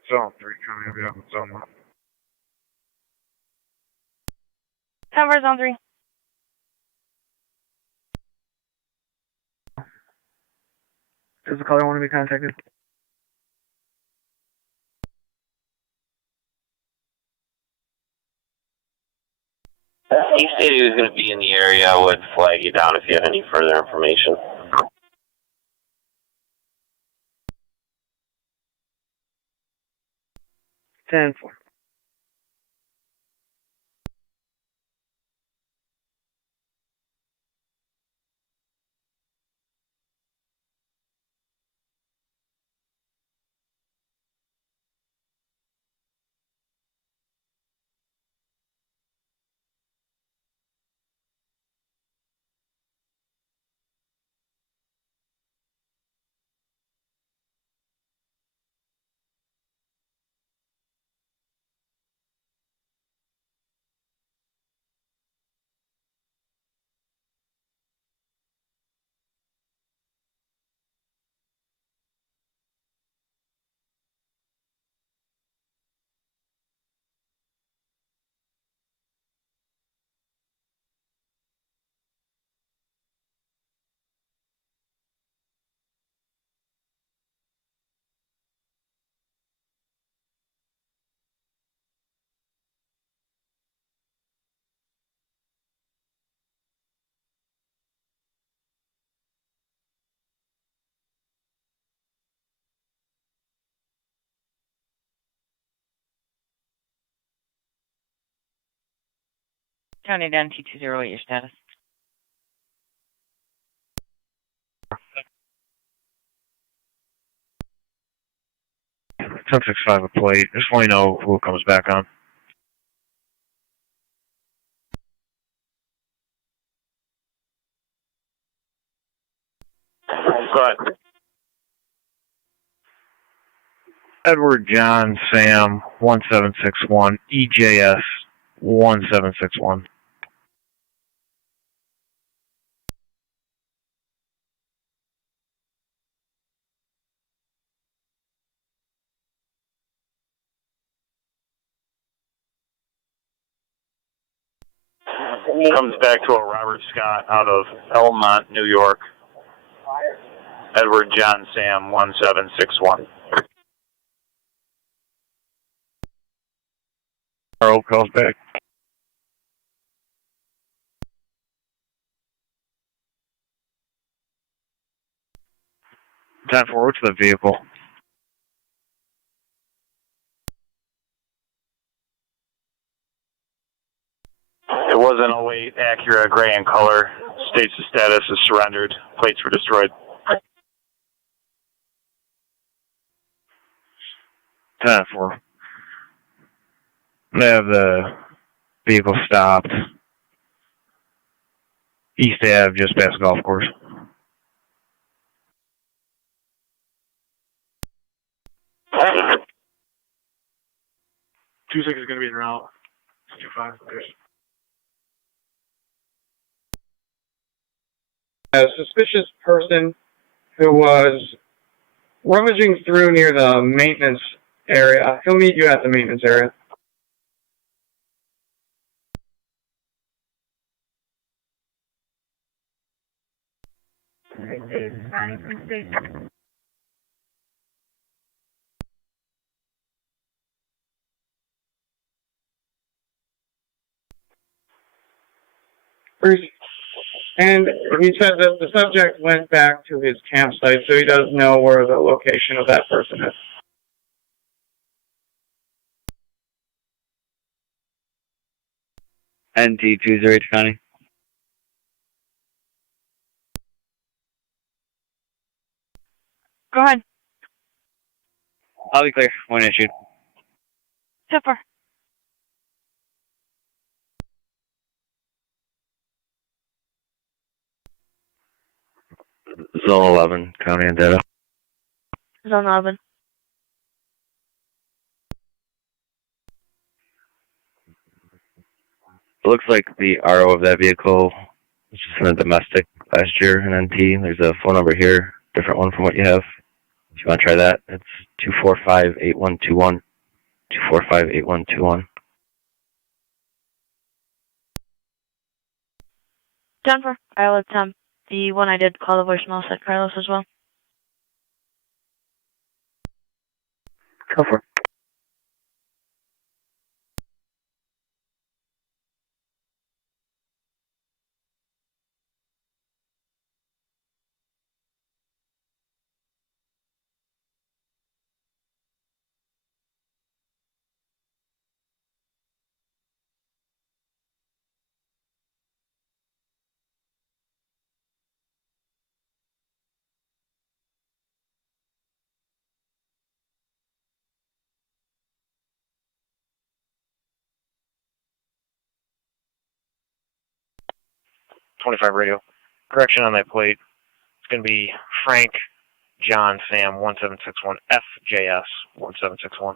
Zone 3 county. I'll be out with zone 1. 10-4, zone 3. Does the caller want to be contacted? He stated he was going to be in the area. I would flag you down if you have any further information. Ten 4. County down T208, your status. 1065 a plate. Just want to know who it comes back on. Go ahead. Edward John Sam 1761 EJS 1761. Comes back to a Robert Scott out of Elmont, New York. Edward John Sam 1761. Carl calls back. Time for what's the vehicle? It was an 08 Acura gray in color. States the status is surrendered. Plates were destroyed. 10-4. They have the vehicle stopped. East Ave, just past the golf course. Two six is going to be en route. 25. A suspicious person who was rummaging through near the maintenance area. He'll meet you at the maintenance area. And he said that the subject went back to his campsite, so he does know where the location of that person is. NT208 County. Go ahead. I'll be clear when issued. Super. Zone 11, County and data. Zone 11. It looks like the RO of that vehicle was just in a domestic last year in NT. There's a phone number here, different one from what you have. If you want to try that, it's 245-8121. 245-8121. Denver, Iowa 10. The one I did call the voicemail said Carlos as well. Cover. Radio. Correction on that plate. It's going to be Frank John Sam 1761 FJS 1761.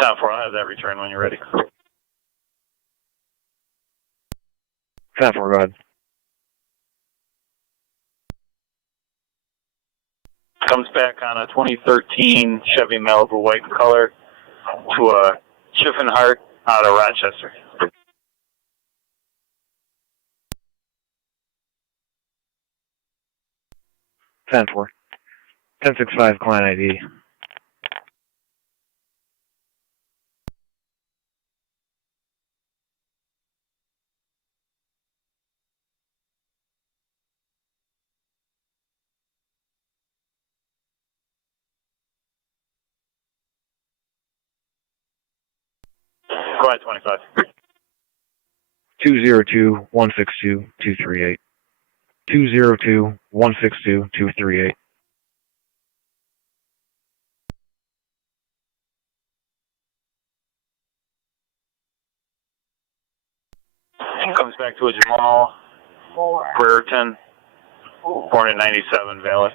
Time for I'll have that return when you're ready. Time for go ahead. Comes back on a 2013 Chevy Malibu white in color to a Chiffenhart out of Rochester. 10-4. 1065 client ID. Go ahead, 25. 202-162-238. 202-162-238. Comes back to a Jamal Brereton, born in 97, valid.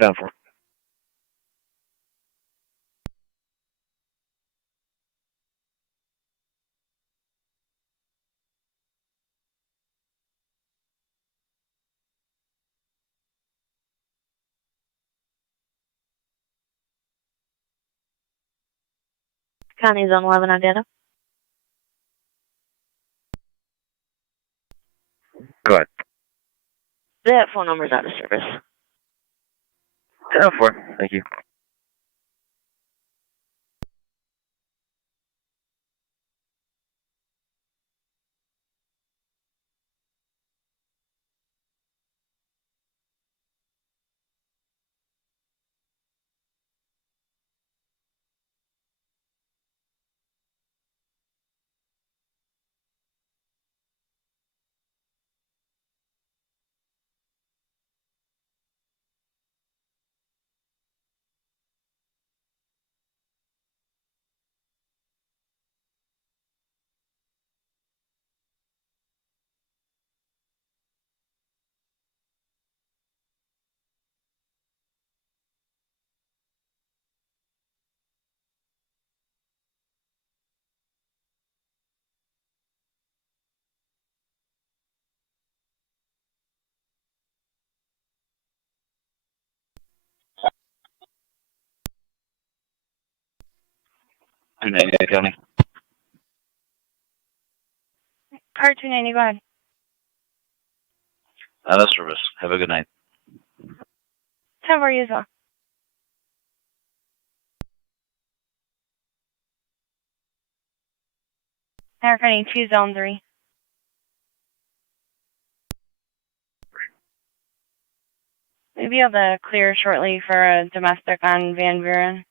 Down for. County Zone 11 on data. Go ahead. That phone number's out of service. Down for. Thank you. County. Car 290, go ahead. Out of service. Have a good night. 10 for you as well. Niagara 2, Zone 3. We'll be able to clear shortly for a domestic on Van Buren.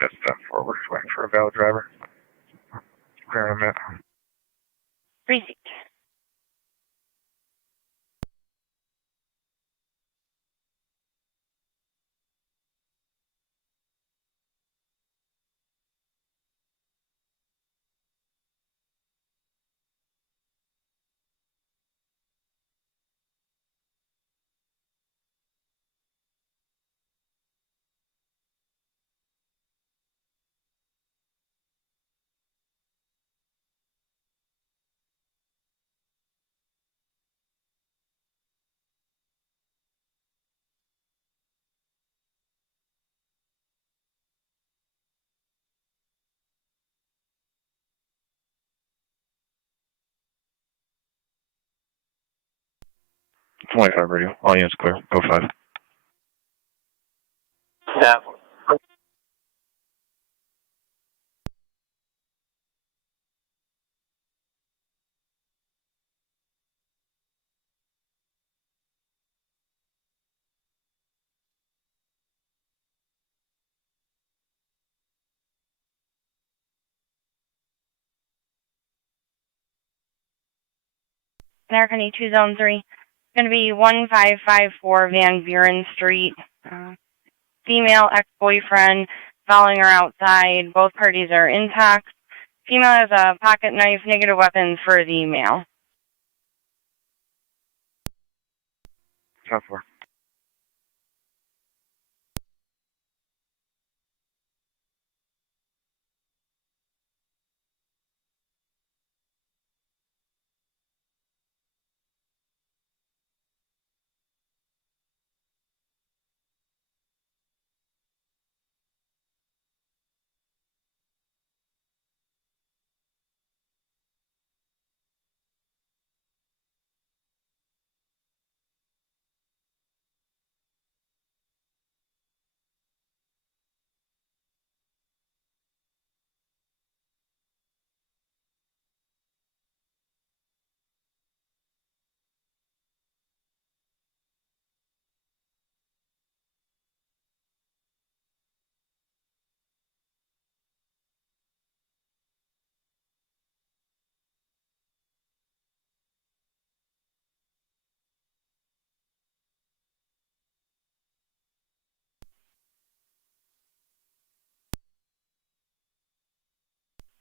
That's not forward. Waiting for a valid driver. Where I'm at. Receipt. .25 radio. All units clear. Go 5. Yeah. Niagara 2, Zone 3. It's going to be 1554 Van Buren Street. Female ex-boyfriend following her outside. Both parties are intact. Female has a pocket knife, negative weapons for the male. Down for.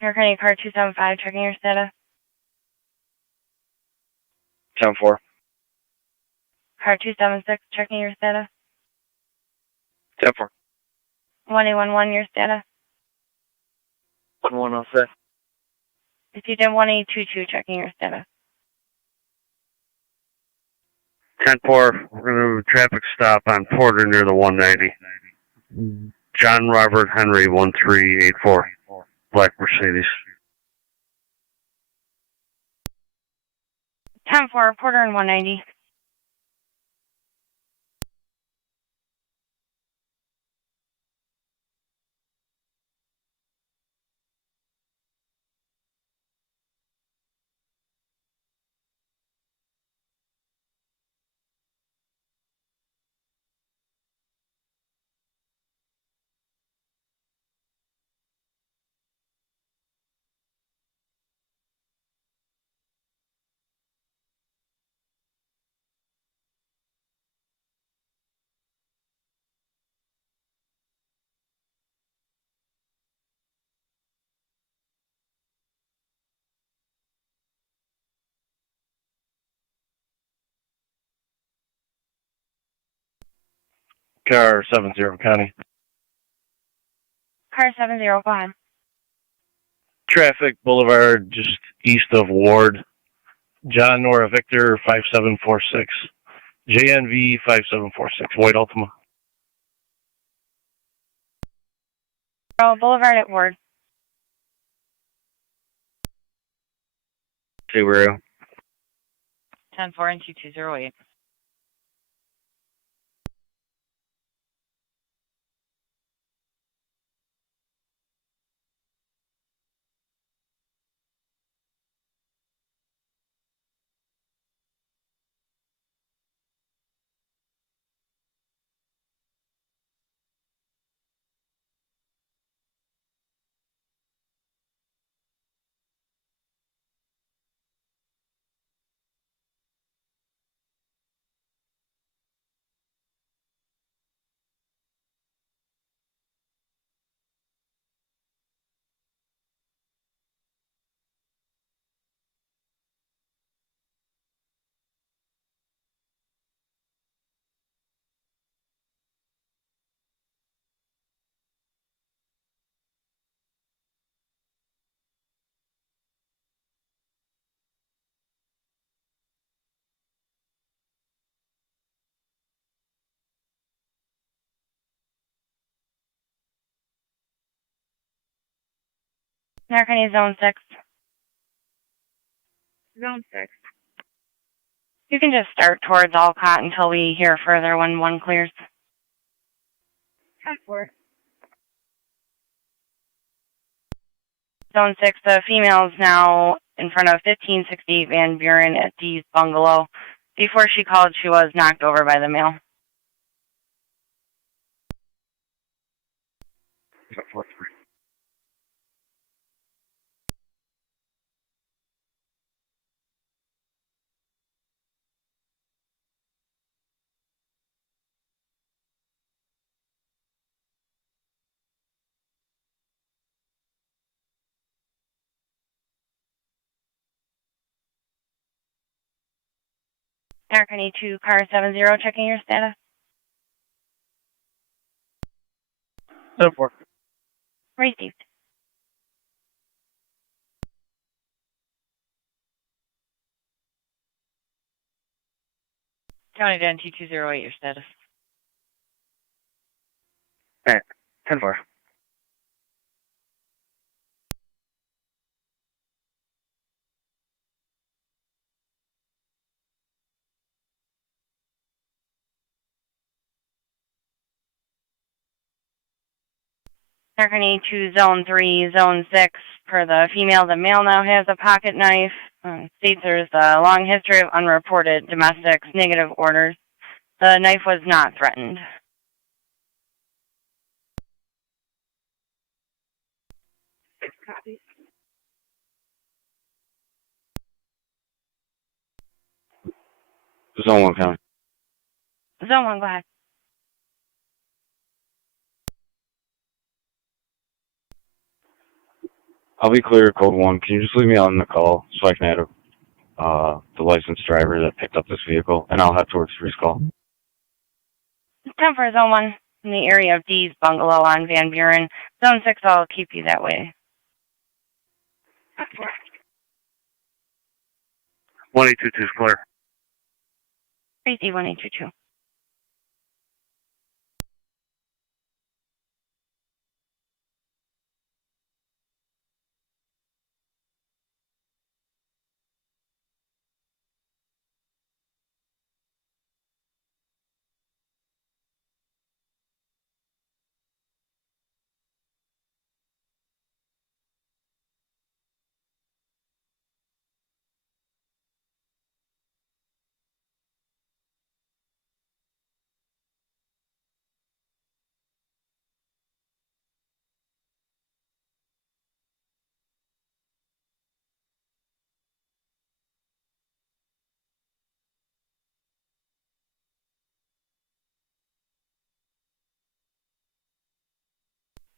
New York car 275, checking your status. 10-4. Car 276, checking your status. 10-4. 1811, your status. 1106. If you did 1822, checking your status. 10-4, we're going to do a traffic stop on Porter near the 190. John Robert Henry 1384, Black Mercedes. 10-4, Porter and 190. Car 70, County. Car 70, go ahead. Traffic Boulevard, just east of Ward. John Nora Victor 5746. JNV 5746, White Ultima. Boulevard at Ward. Subaru. 10-4 and 2208. Narcany Zone 6. Zone 6. You can just start towards Alcott until we hear further when one clears. 10-4. Zone 6, the female is now in front of 1568 Van Buren at Dee's bungalow. Before she called, she was knocked over by the male. 4-3. Narcany 2, car 70, checking your status. 10-4. Received. County Den 2208, your status. Alright, 10-4. Narcany 2, Zone 3, Zone 6. Per the female, the male now has a pocket knife. States there's a long history of unreported domestics, negative orders. The knife was not threatened. Copy. Zone 1, County. Zone 1, go ahead. I'll be clear, code 1. Can you just leave me on the call so I can add the licensed driver that picked up this vehicle, and I'll head towards Freeze Call. 10 for Zone 1 in the area of D's Bungalow on Van Buren. Zone 6, I'll keep you that way. 1822 is clear. Crazy 1822.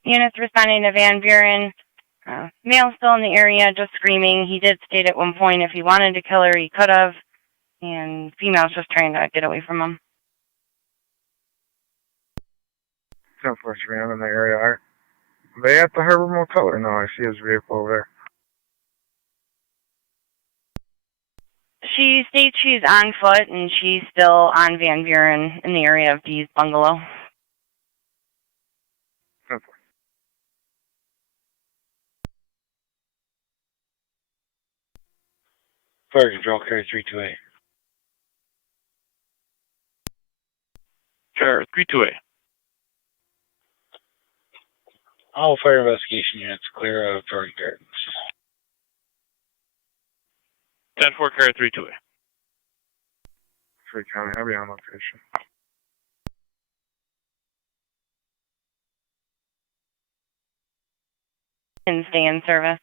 Units responding to Van Buren. Male still in the area, just screaming. He did state at one point if he wanted to kill her, he could have. And female's just trying to get away from him. 10-4 I'm in the area. Are they at the Harbor Motel or no? I see his vehicle over there. She states she's on foot and she's still on Van Buren in the area of D's Bungalow. Fire control, carry 328. Chair 328. All fire investigation units clear of target gardens. 10-4, carry 328. Free County, I'll be on location. And stay in service.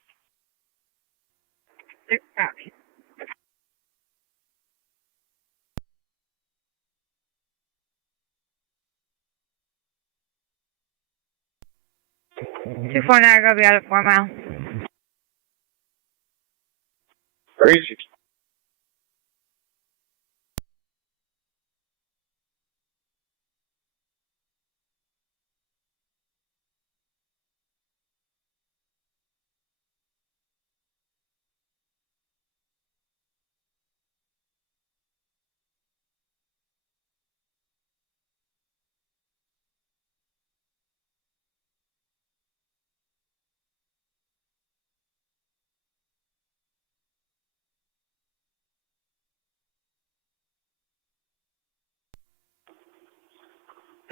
Two 4 Niagara, I'll be out at 4 Mile. Crazy.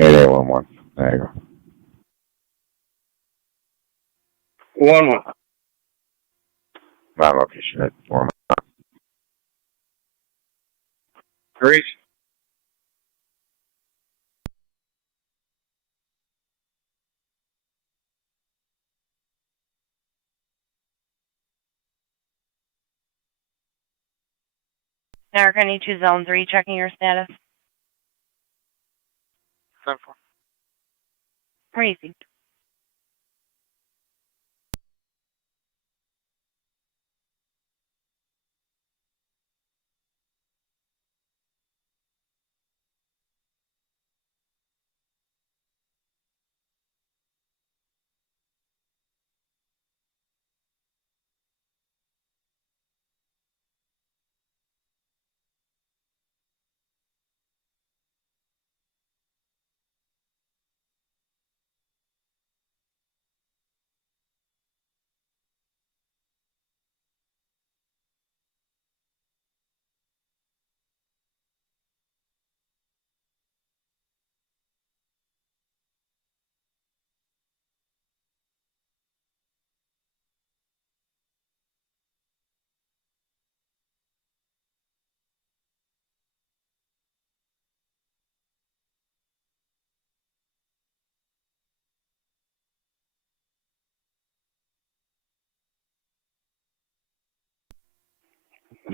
Hey there, 1-1. There you go. 1-1. My location at 4 miles. Great. Niagara, need 2 Zone 3, checking your status. 10-4. Received.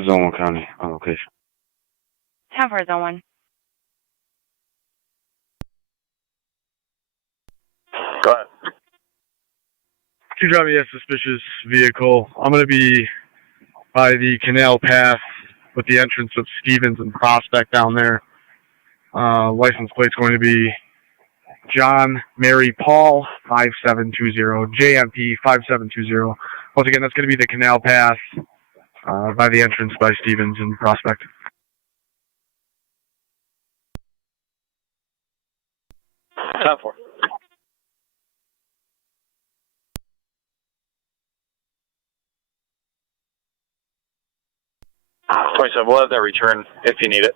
Zone 1 County, on location. 10 for Zone 1. Go ahead. Two driving a suspicious vehicle. I'm going to be by the canal path with the entrance of Stevens and Prospect down there. License plate's going to be John Mary Paul 5720, JMP 5720. Once again, that's going to be the canal path by the entrance by Stevens and Prospect. Top 4. So we'll have that return if you need it.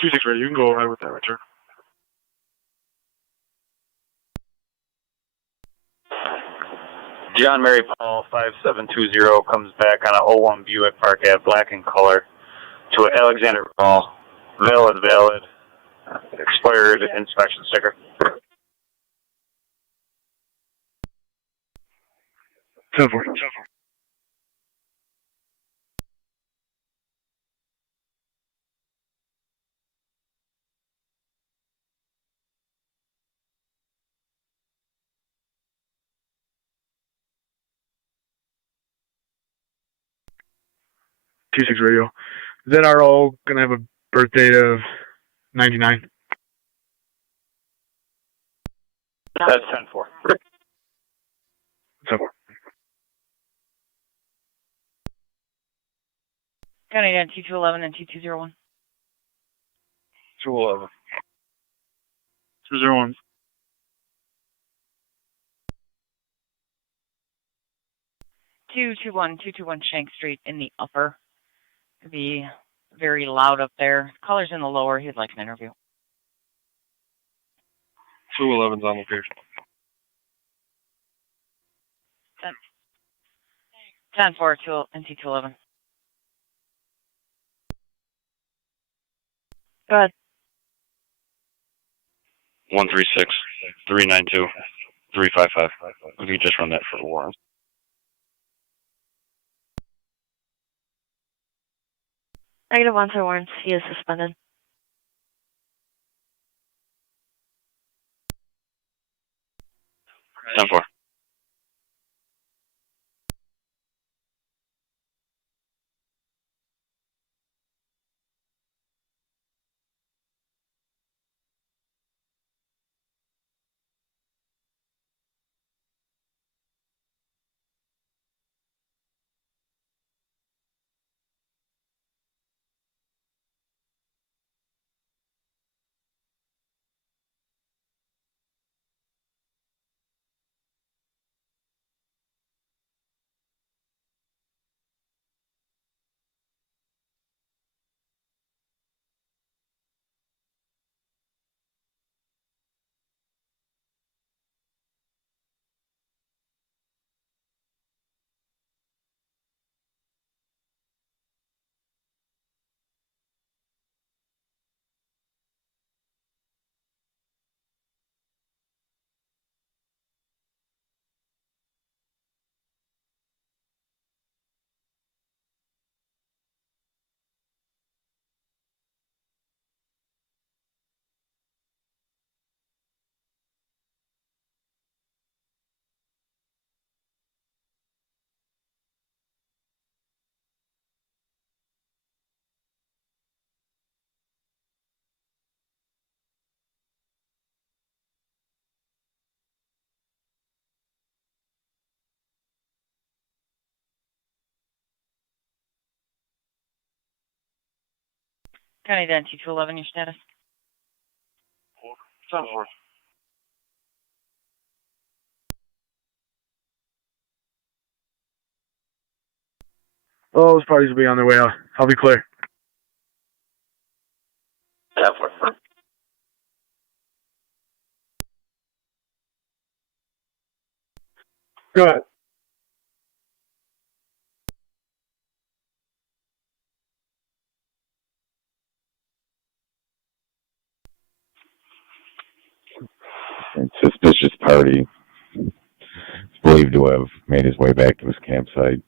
Two six ready. You can go right with that return. John Mary Paul 5720 comes back on a 01 Buick Park Ave, black in color, to an Alexander Paul, valid, expired inspection sticker. 10-4. Two six radio. ZRO gonna have a birth date of 99. That's 10-4. 10-4. County 2211 and 2201. 211. 201. 221 Shank Street in the upper. It'd be very loud up there. Caller's in the lower. He'd like an interview. 211's on location. 10-4 and 211. Go ahead. 136-392-355. If you just run that for the warrant. -1 for warrants. He is suspended. Ten four. County then 2211, your status. 10-4. Oh, those parties will be on their way out. I'll be clear. 10-4. Go ahead. A suspicious party is believed to have made his way back to his campsite.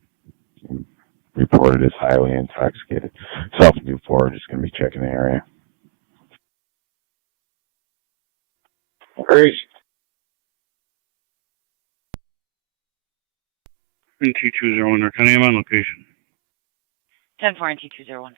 Reported as highly intoxicated. Self-4, just going to be checking the area. Great. NT201, can I am on location? 10-4 and T201.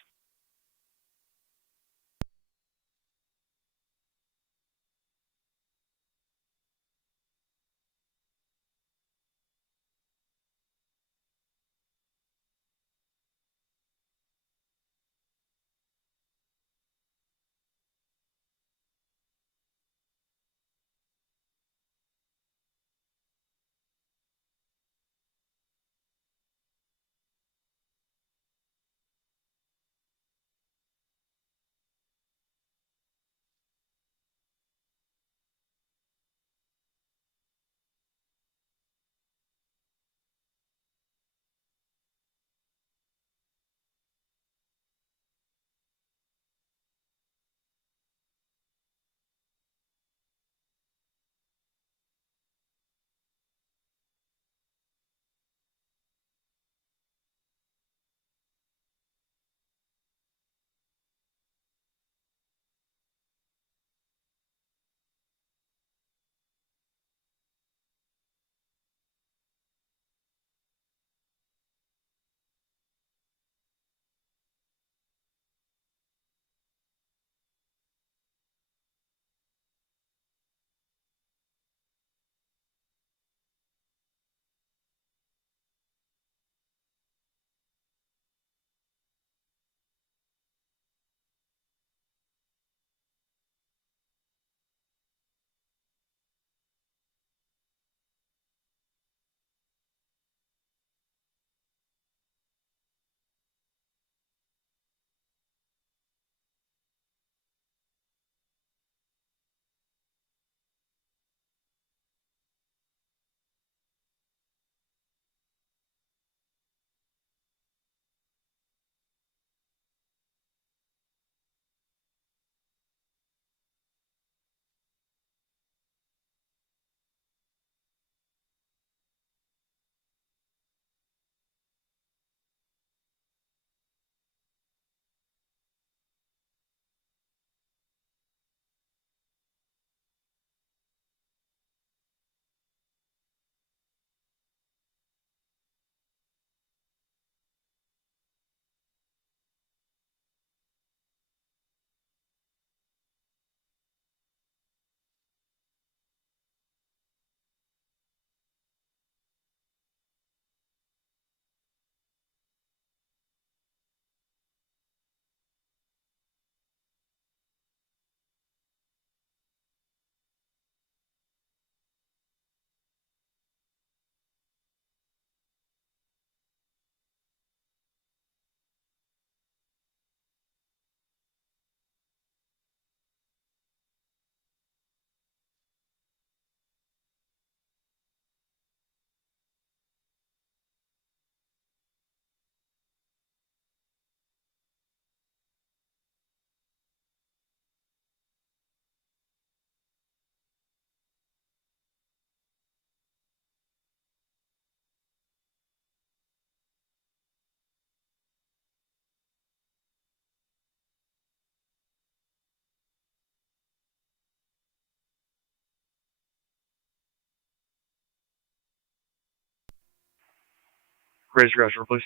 Raise your eyes, please.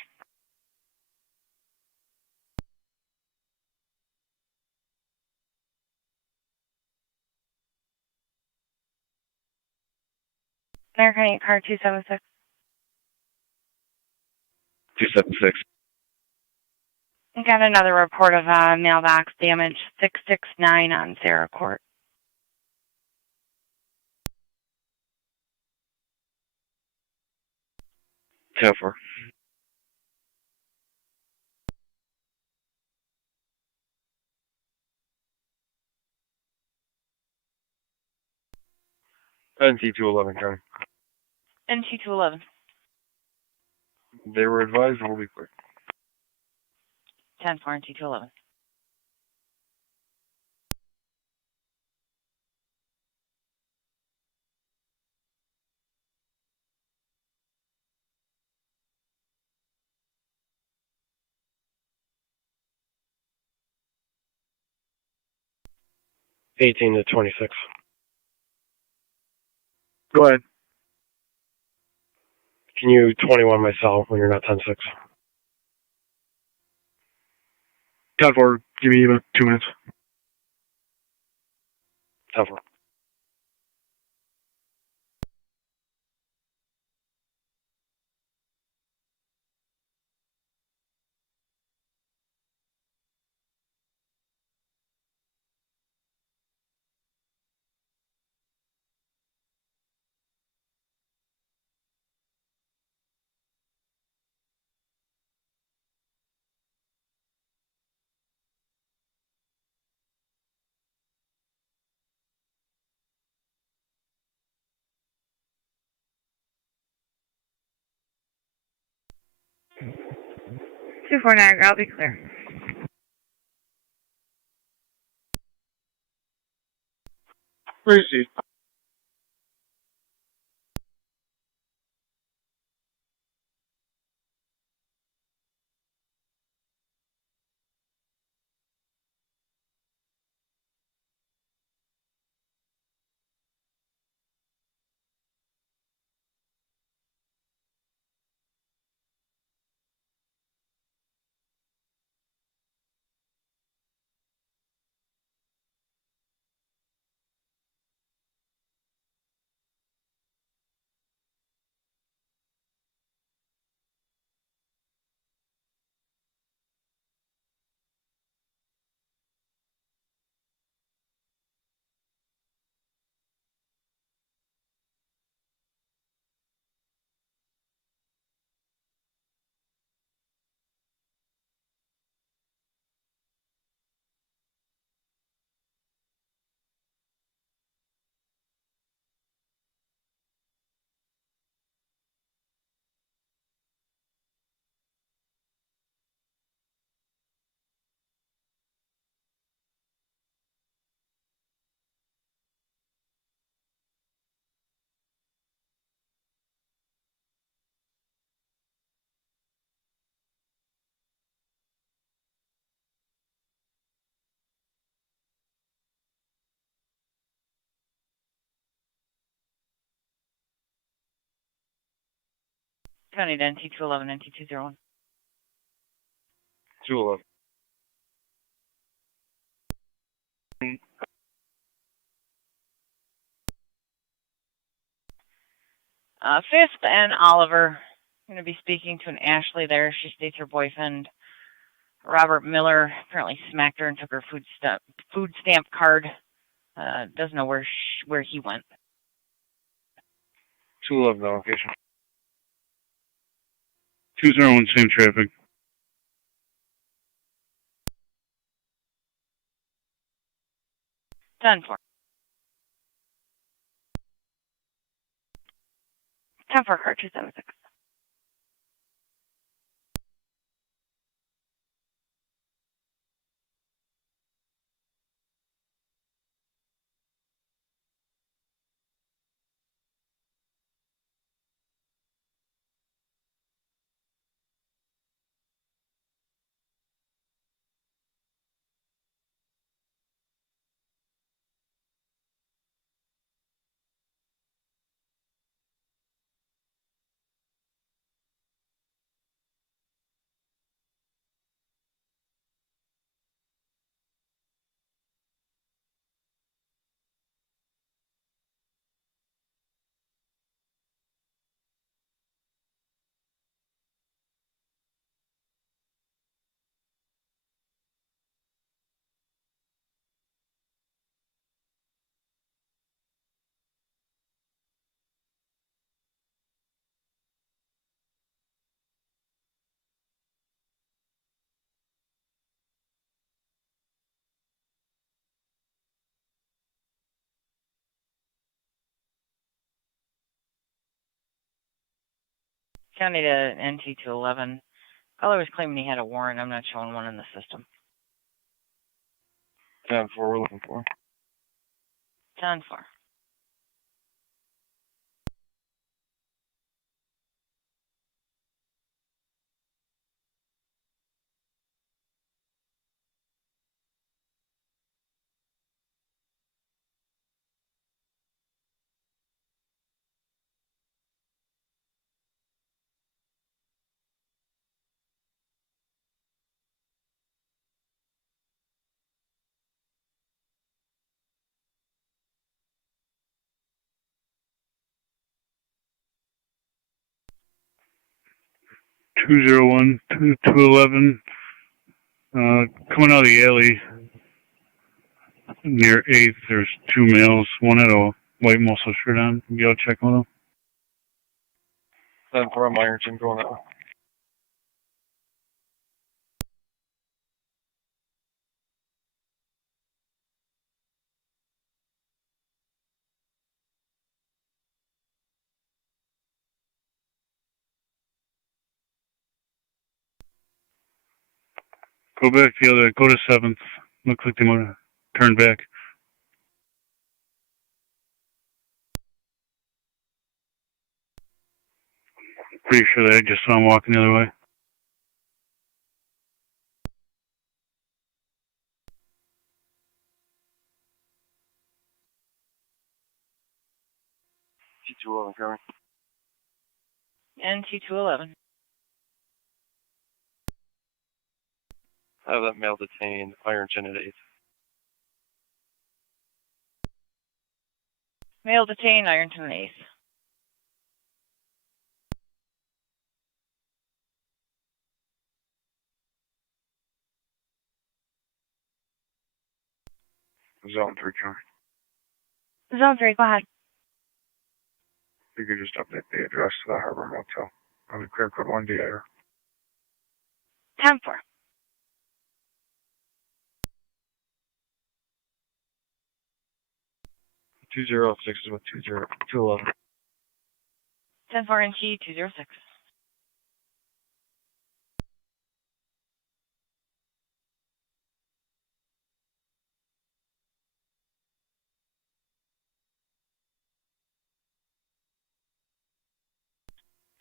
American 8 car 276. 276. I got another report of mailbox damage, 669 on Sarah Court. Tougher. NT211, County. NT211. They were advised and will be clear. 10-4 NT211. $18 to $26. Go ahead. Can you 21 myself when you're not 10-6? 10-4, give me about 2 minutes. 10-4. Two four Niagara, I'll be clear. Where is he? County to NT211, NT201. 211. Fifth and Oliver. I'm going to be speaking to an Ashley there. She states her boyfriend, Robert Miller, apparently smacked her and took her food stamp card. Doesn't know where he went. 211 location. 201, same traffic. Done for. 10-4 car 276. County to NT211. Caller was claiming he had a warrant. I'm not showing one in the system. 10-4, we're looking for. 10-4. Two 211, coming out of the alley near 8th, there's two males. One had a white muscle shirt on. You go check with them. 10-4 on Ironton, going that way. Go back the other, go to 7th. Looks like they might have turned back. Pretty sure that I just saw him walking the other way. T211 coming. NT211. I have that male detained, Ironton at 8th. Male detained, Ironton 8th. Zone 3 coming. Zone 3, go ahead. You could just update the address to the Harbor Motel. On the clear code 1 DIR. 10-4. 206 is with 211. 10-4 NT206.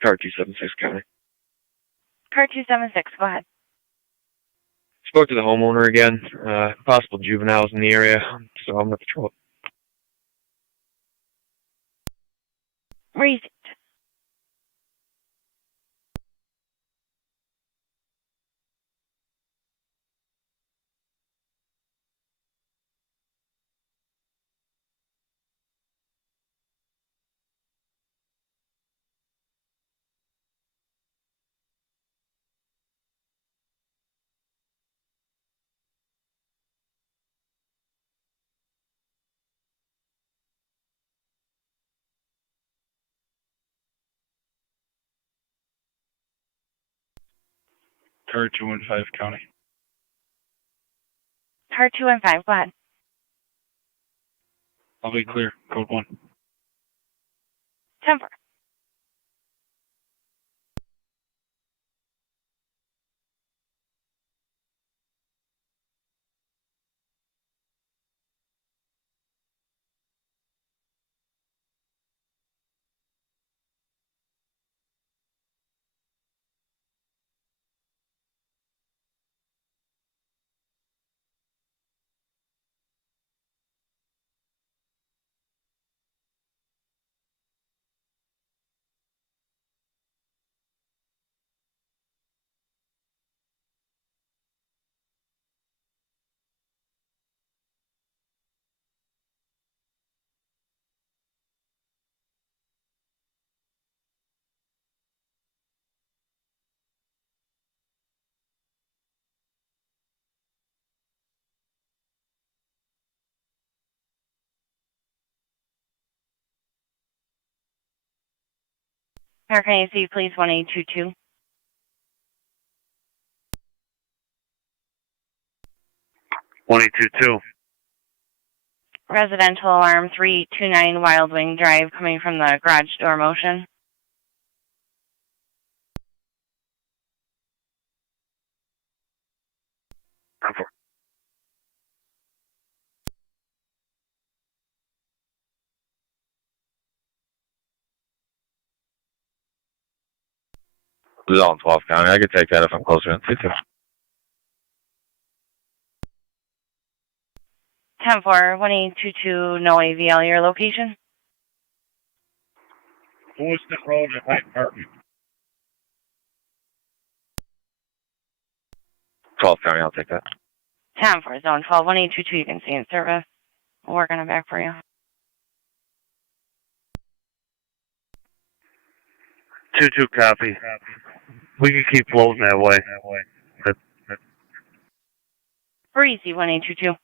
Car 276 coming. Car 276, go ahead. Spoke to the homeowner again. Possible juveniles in the area, so I'm gonna patrol it. Received. Car 215 County. Car 215, go ahead. I'll be clear. Code 1. 10-4. American AC, please, 1822. Residential alarm 329 Wild Wing Drive, coming from the garage door motion. It was all in 12 County. I could take that if I'm closer than 2. 10-4, 1822, no AVL, your location? Lewiston Road at Hyde Park. 12 County, I'll take that. 10-4, zone 12, 1822, you can stay in service. We'll work on it back for you. 2-2 copy. We can keep floating that way. Breezy, 1822.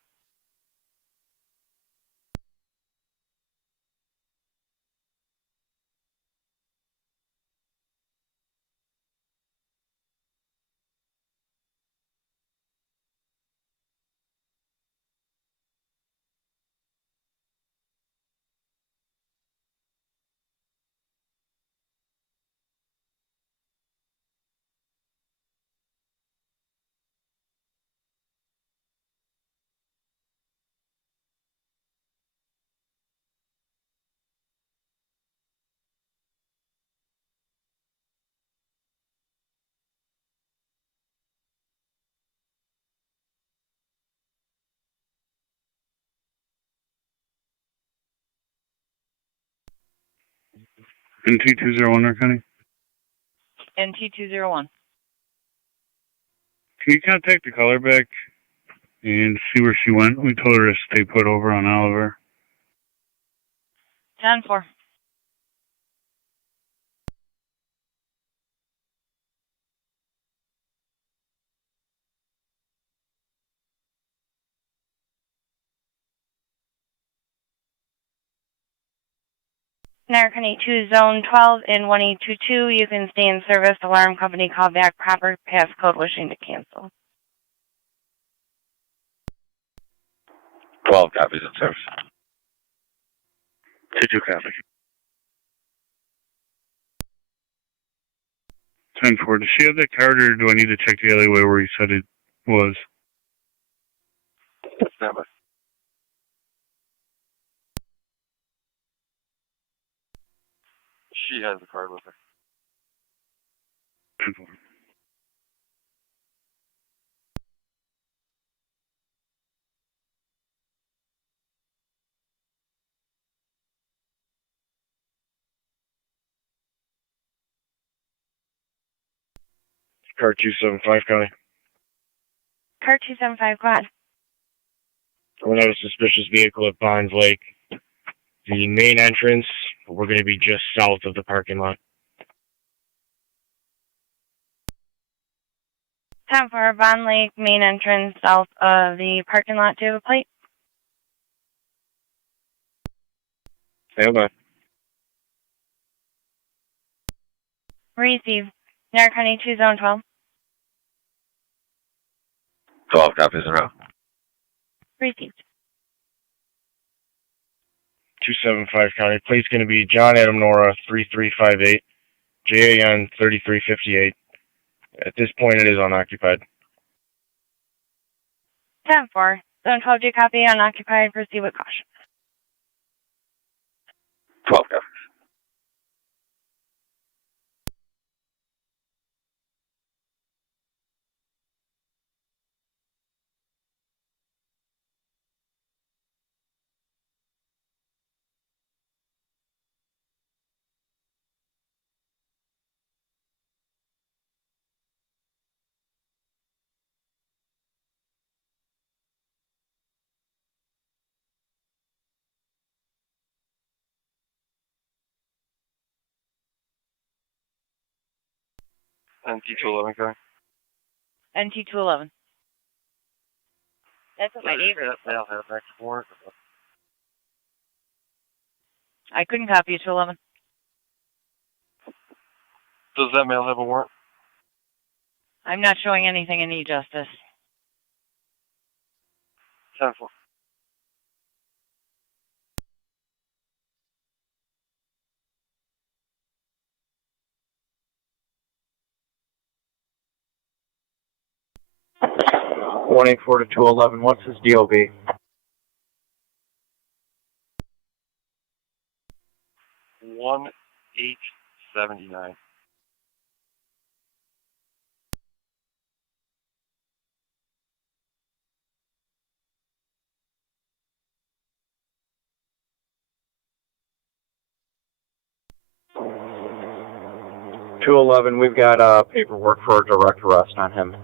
NT201, County. NT201. Can you contact the caller back and see where she went? We told her to stay put over on Oliver. 10-4. American 82, zone 12 in 1822, you can stay in service. Alarm company call back, proper passcode wishing to cancel. 12 copies in service. 2-2 copy. 10-4, does she have that card or do I need to check the alleyway where you said it was? Stand by. She has the card with her. 10-4. Car 275 County. Car 275, go ahead. We have a suspicious vehicle at Bonds Lake. The main entrance, we're going to be just south of the parking lot. 10-4, Bond Lake, main entrance, south of the parking lot. Do you have a plate? Stand by. Receive. American 82, zone 12. 12 copies in a row. Received. 275 County. Plate's going to be John Adam Nora 3358, JAN 3358. At this point, it is unoccupied. 10-4, zone 12, do you copy? Unoccupied, proceed with caution. 12 copies. NT211, County. NT211. That's what my neighbor. They'll have next warrant. I couldn't copy you 211. Does that mail have a warrant? I'm not showing anything in e-justice. 10-4. One 84 to 211. What's his DOB? 1879. 211, we've got paperwork for a direct arrest on him.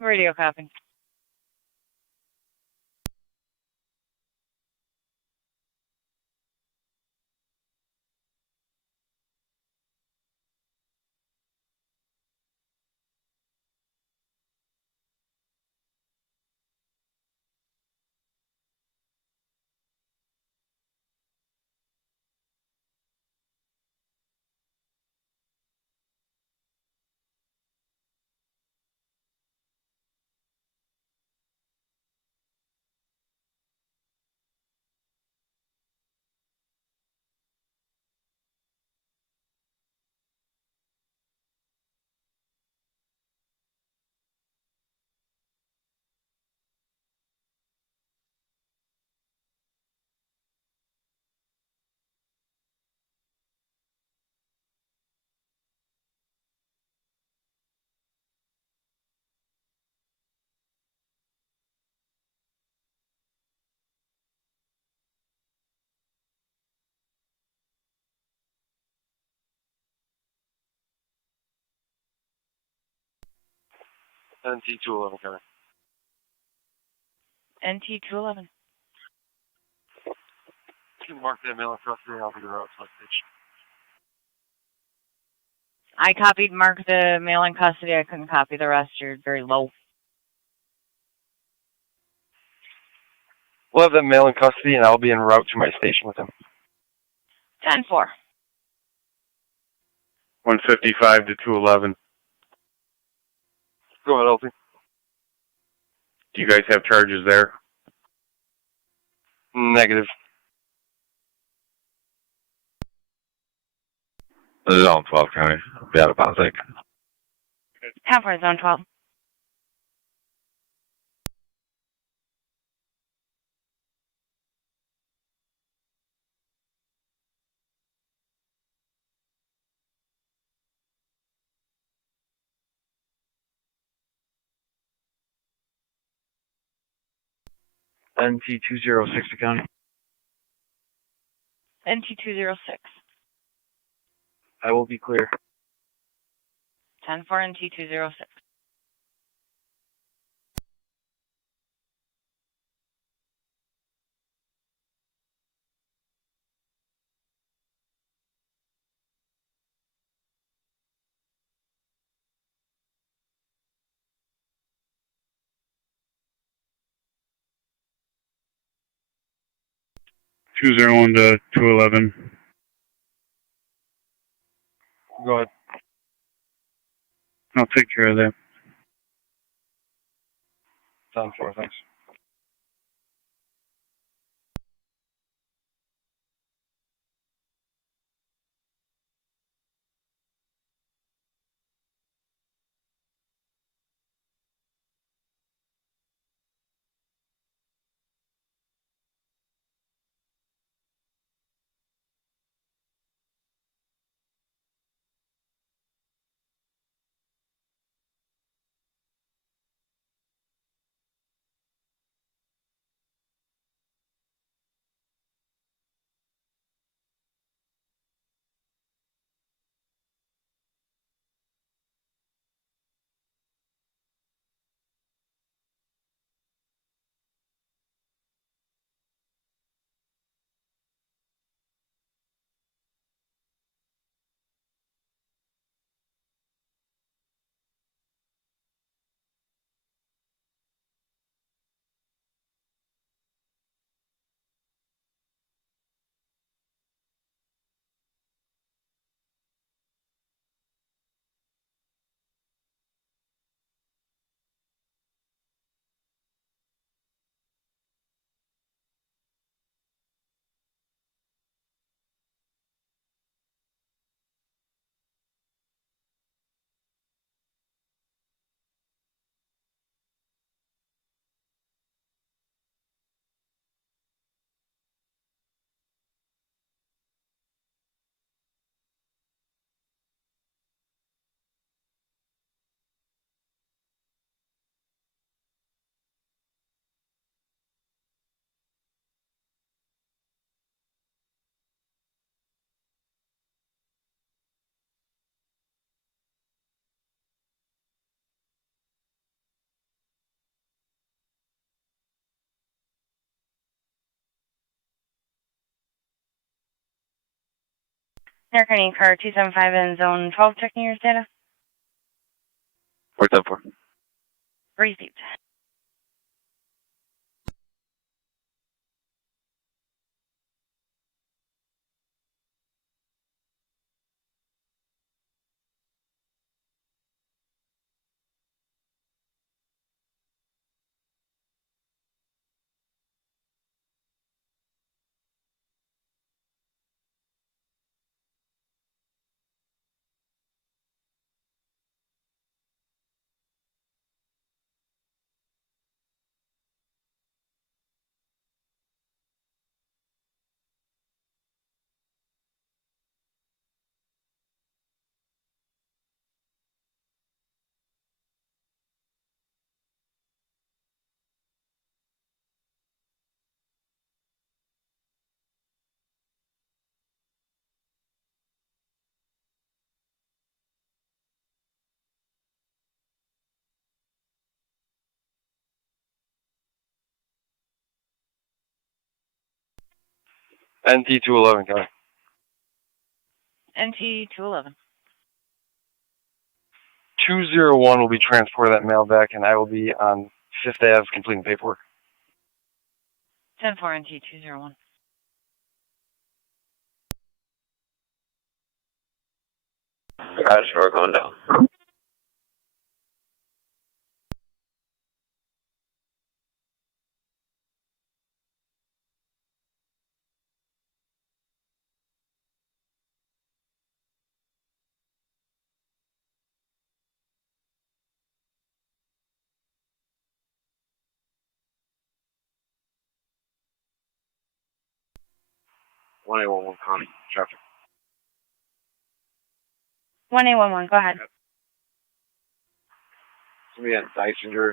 Radio copy. NT211 coming. NT211. You can mark that mail across the out of the road station. I copied Mark the male in custody. I couldn't copy the rest. You're very low. We'll have that male in custody, and I'll be en route to my station with him. 10-4. 155 to 211. Go ahead, LT. Do you guys have charges there? Negative. Zone 12 County. Be out of bounds. 10-4, Zone 12. NT206 to county. NT206. I will be clear. 10-4 NT206. (201 to 211). Go ahead. I'll take care of that. 10-4, thanks. Narcotic car 275 in zone 12, checking your status. What's up for? Received. NT 211, Kelly. NT 211. 201 will be transported that mail back, and I will be on 5th Ave completing paperwork. 10-4 NT 201. Garage door going down. One 811 Connie, traffic. 1811, go ahead. Somebody at Dysinger,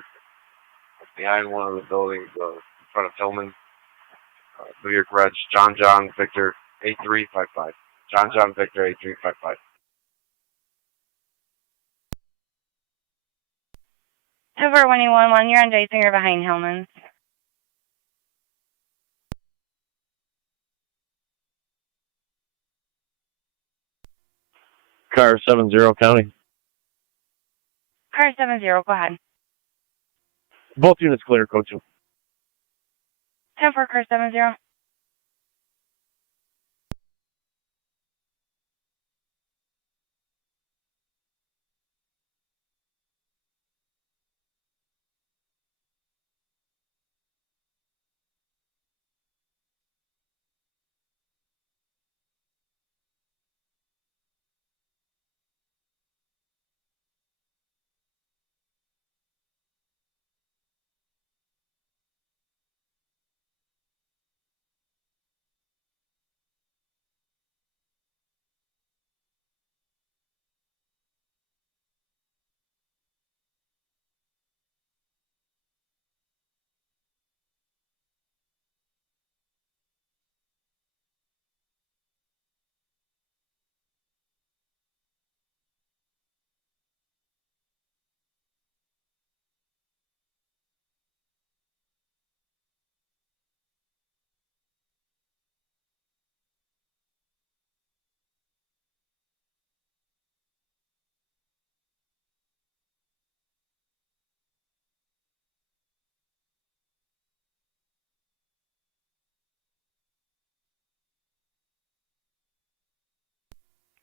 behind one of the buildings, in front of Tillman. New York Reg, John Victor 8355. John Victor 8355. Over 1811, you're on Dysinger behind Hillman's. Car 70 County. Car 70, go ahead. Both units clear, code 2. 10-4, car 70.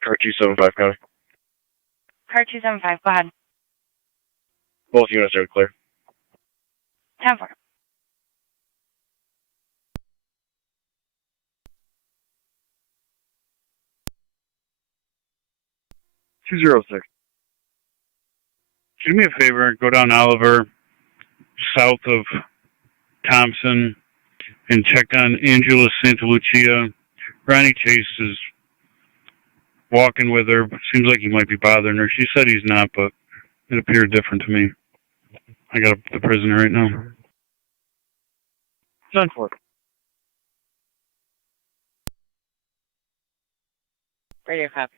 Car 275 County. Car 275, go ahead. Both units are clear. 10-4. Two 206. Do me a favor, go down Oliver, south of Thompson, and check on Angela Santa Lucia. Ronnie Chase is walking with her. Seems like he might be bothering her. She said he's not, but it appeared different to me. I got the prisoner right now. 10-4. Radio copy.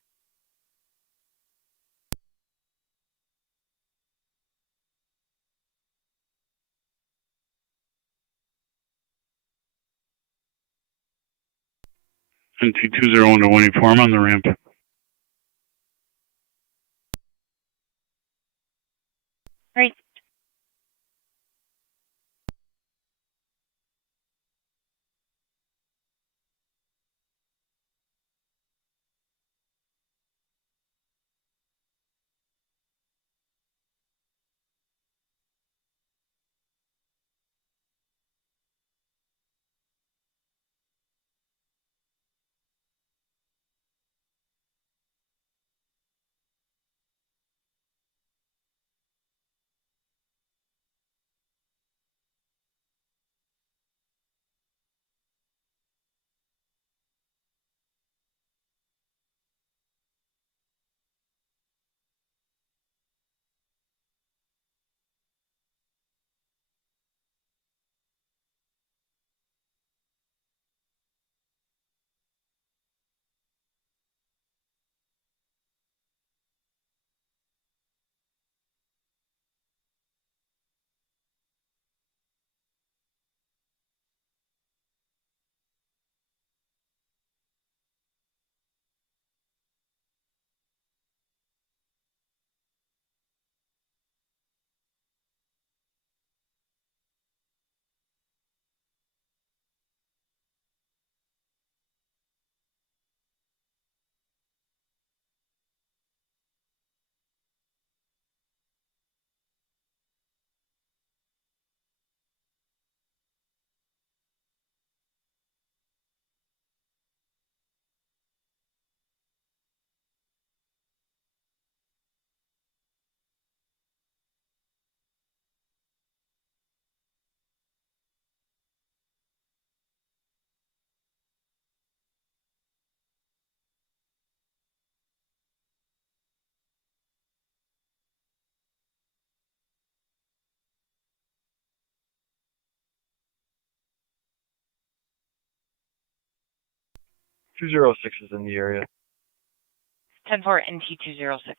NT 201 to 184. I'm on the ramp. 206 is in the area. 10-4 NT206.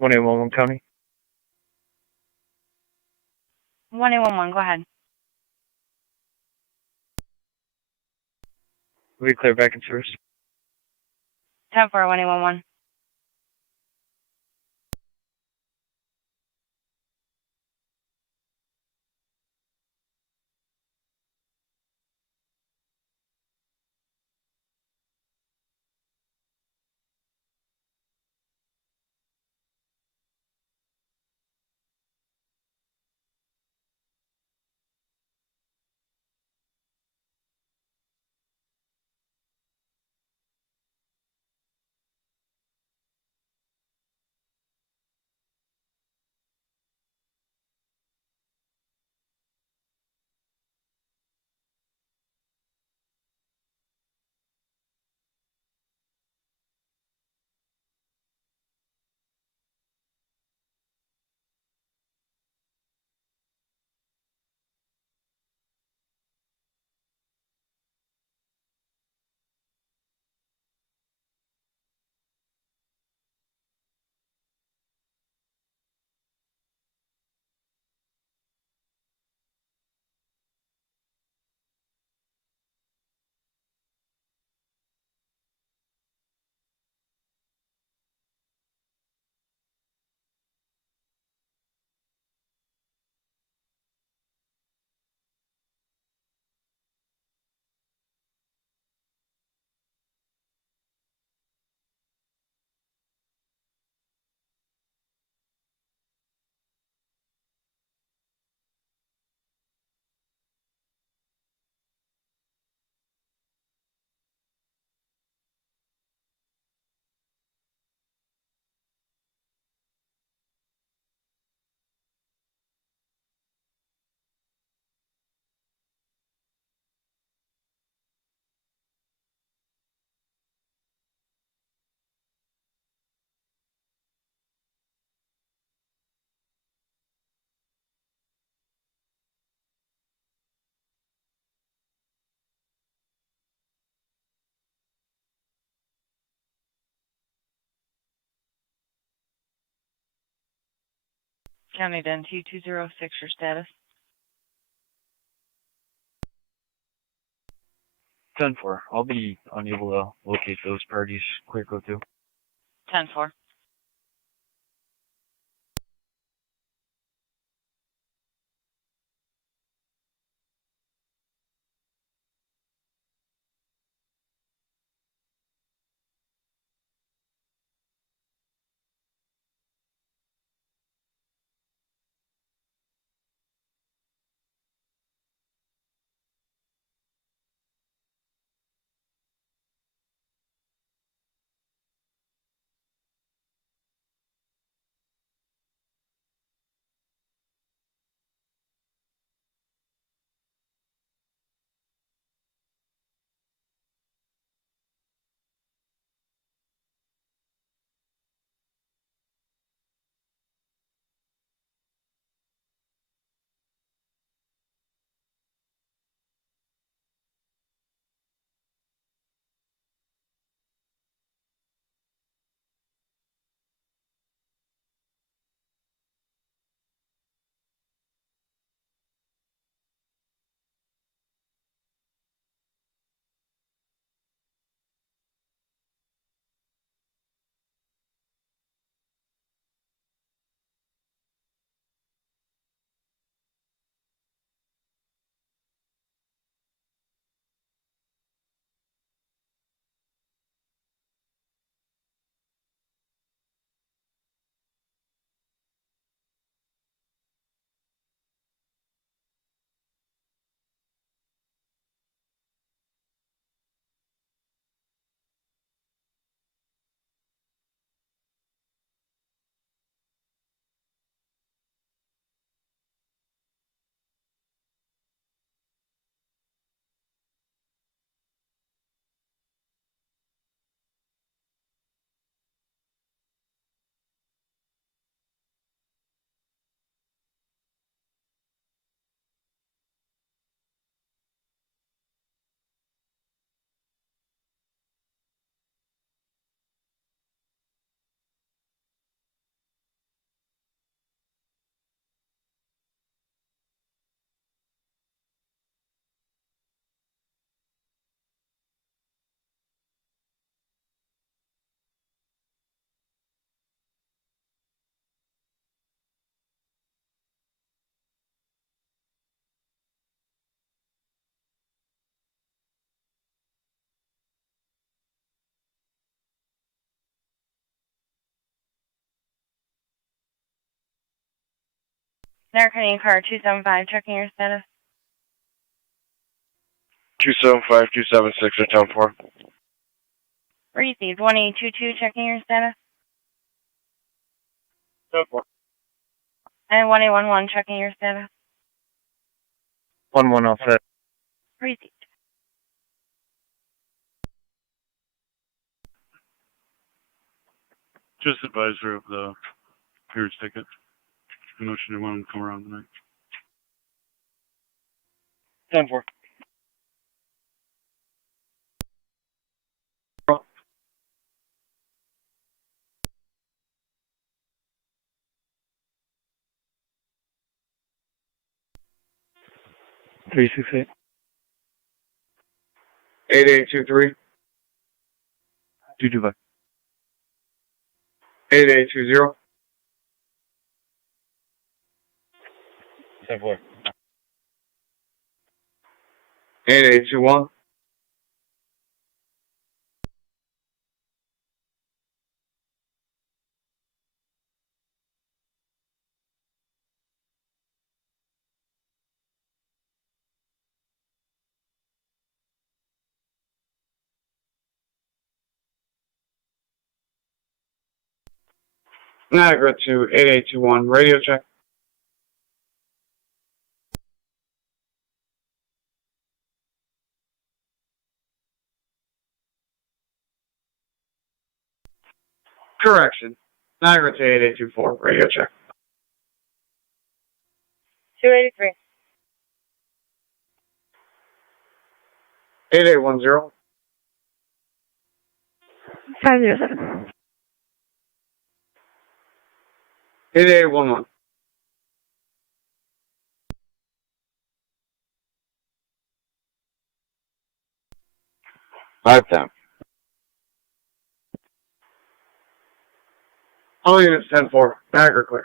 One eight one County. 1811, go ahead. We clear back in service. 10-4 1811. County Identity 206, your status. 10-4. I'll be unable to locate those parties. Clear code 2. 10-4. Niagara car 275, checking your status. 275, 276, or 10-4. Received 1822, checking your status. 10-4. And 1811, checking your status. 1-1 all set. Received. Just advisory of the peerage ticket. I know she didn't want him to come around tonight. 10-4. Three 6-8. 8823. 225. 8820. 10-4. 8821. 'Niagara to 8821. Radio check. Correction. Niagara to 8824. Radio check. 283. 8810. 507. 8811. 510. All units 10-4. Niagara clear.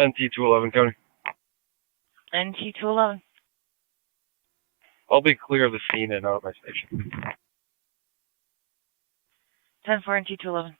NT 211 County. NT 211. I'll be clear of the scene and out of my station. 10-4 NT 211.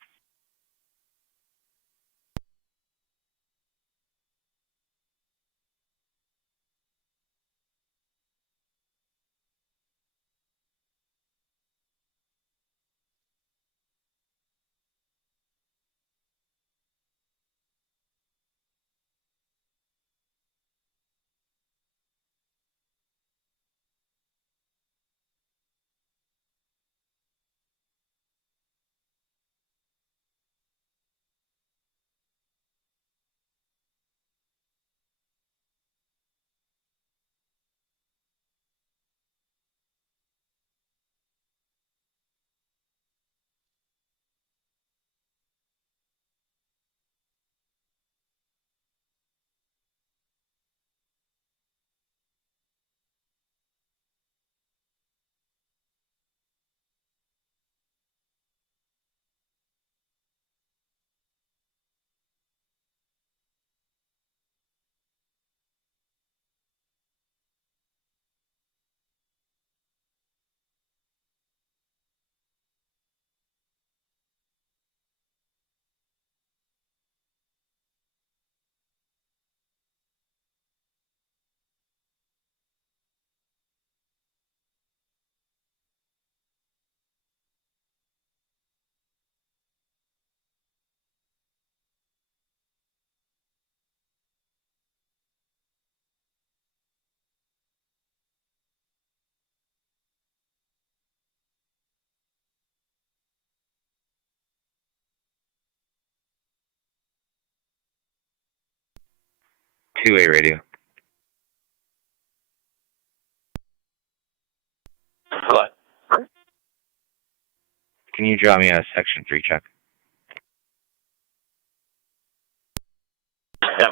Two-way radio. What? Can you draw me a section 3 check? Yeah.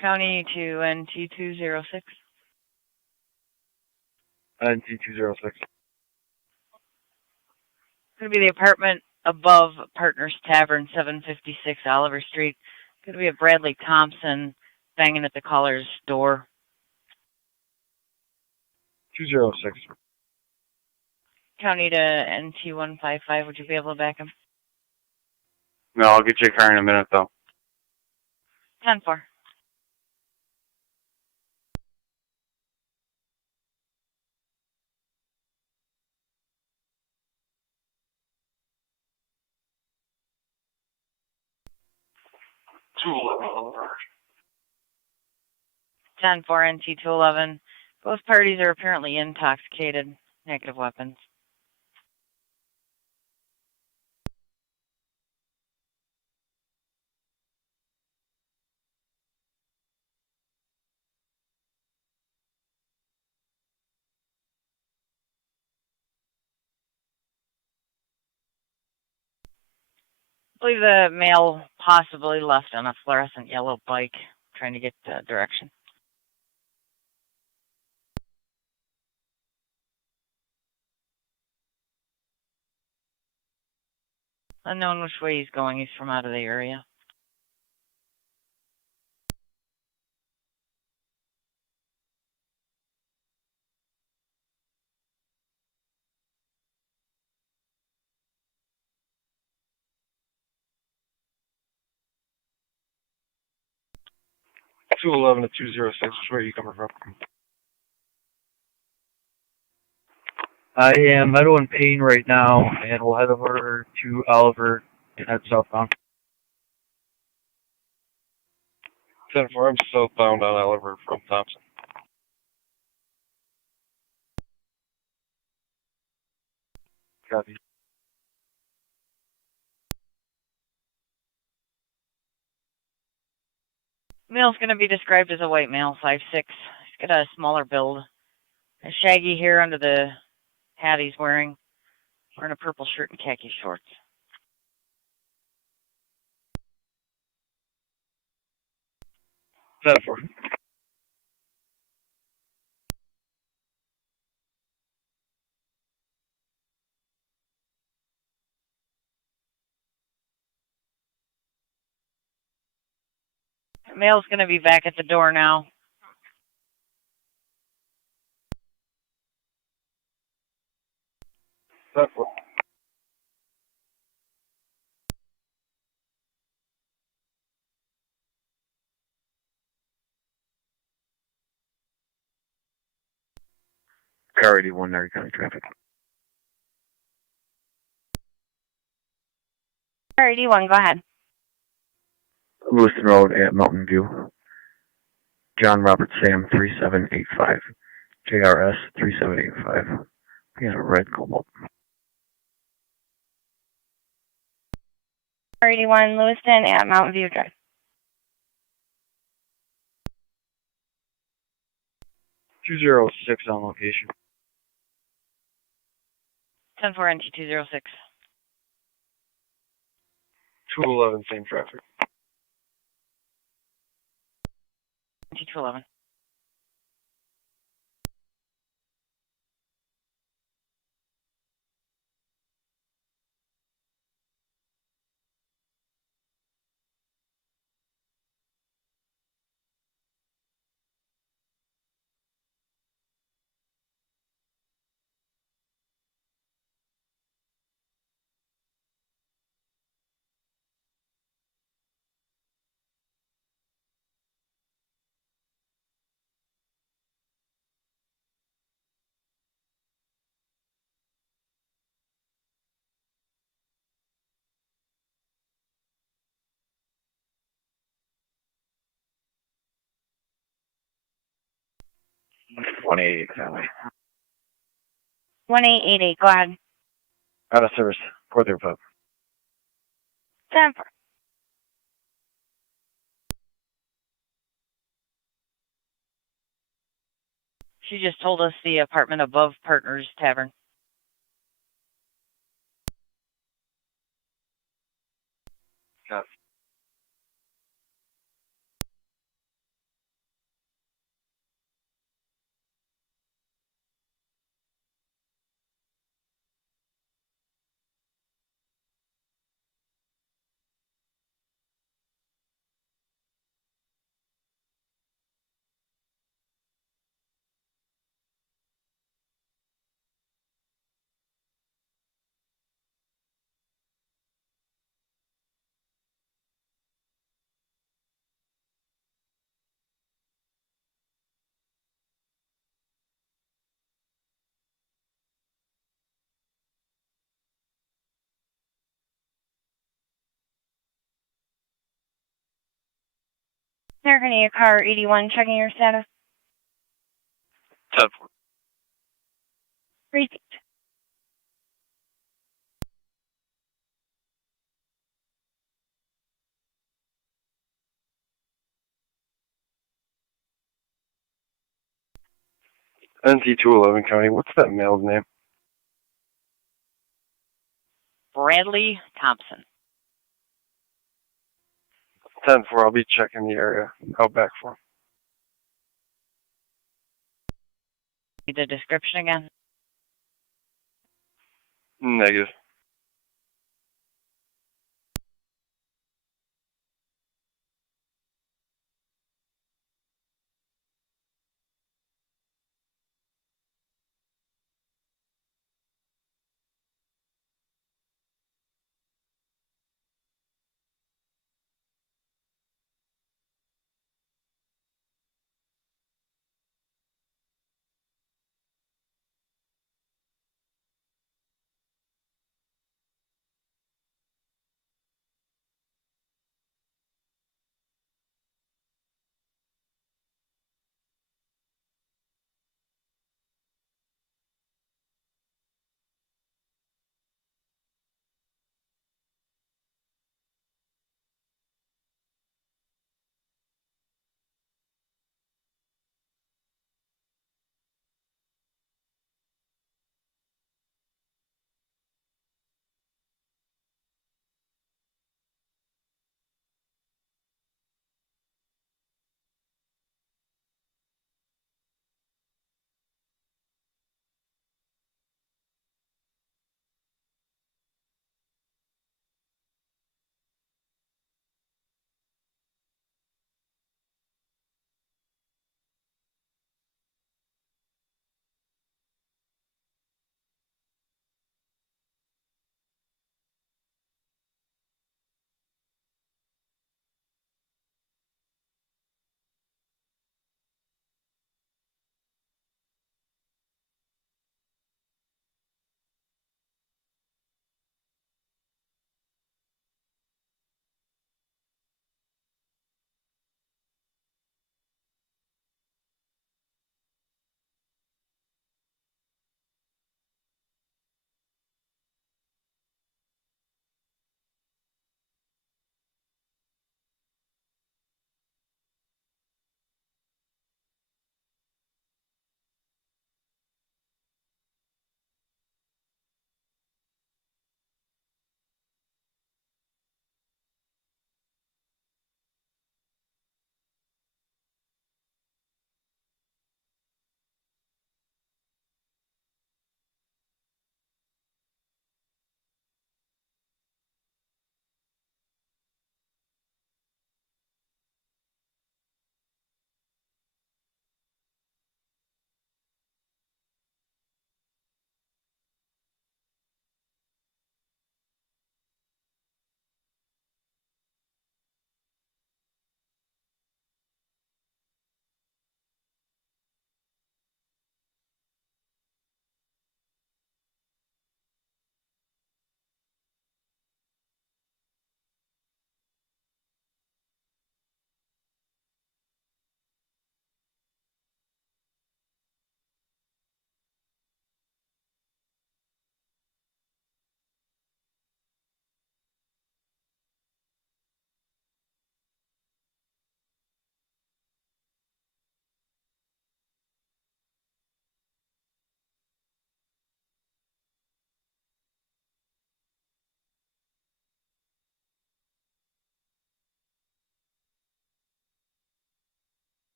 County to NT206. NT206. Going to be the apartment above Partners Tavern, 756 Oliver Street. Going to be a Bradley Thompson banging at the caller's door. 206. County to NT155. Would you be able to back him? No, I'll get you a car in a minute, though. 10-4. $211. 10-4 NT211. Both parties are apparently intoxicated. Negative weapons. I believe the male possibly left on a fluorescent yellow bike, trying to get direction. Unknown which way he's going. He's from out of the area. $211 to 206. Where are you coming from? I am Meadow and Payne right now, and we'll head over to Oliver and head southbound. 10-4. I'm southbound on Oliver from Thompson. Copy. Male's going to be described as a white male, 5'6". He's got a smaller build. A shaggy hair under the hat he's wearing. Wearing a purple shirt and khaki shorts. Set for. Male's going to be back at the door now. Set for. Car 81, Niagara County traffic. Car 81, go ahead. Lewiston Road at Mountain View. John Robert Sam 3785. JRS 3785. We got a red Cobalt. Car 81, Lewiston at Mountain View Drive. 206 on location. 10-4 NT206. 211, same traffic. NT211. Family. 1888, go ahead. Out of service. Port their pub. 10-4. She just told us the apartment above Partners Tavern. Got American car 81, checking your status. 10-4. Repeat. NT211 County, what's that male's name? Bradley Thompson. 10-4, I'll be checking the area out back for him. Need the description again? Negative.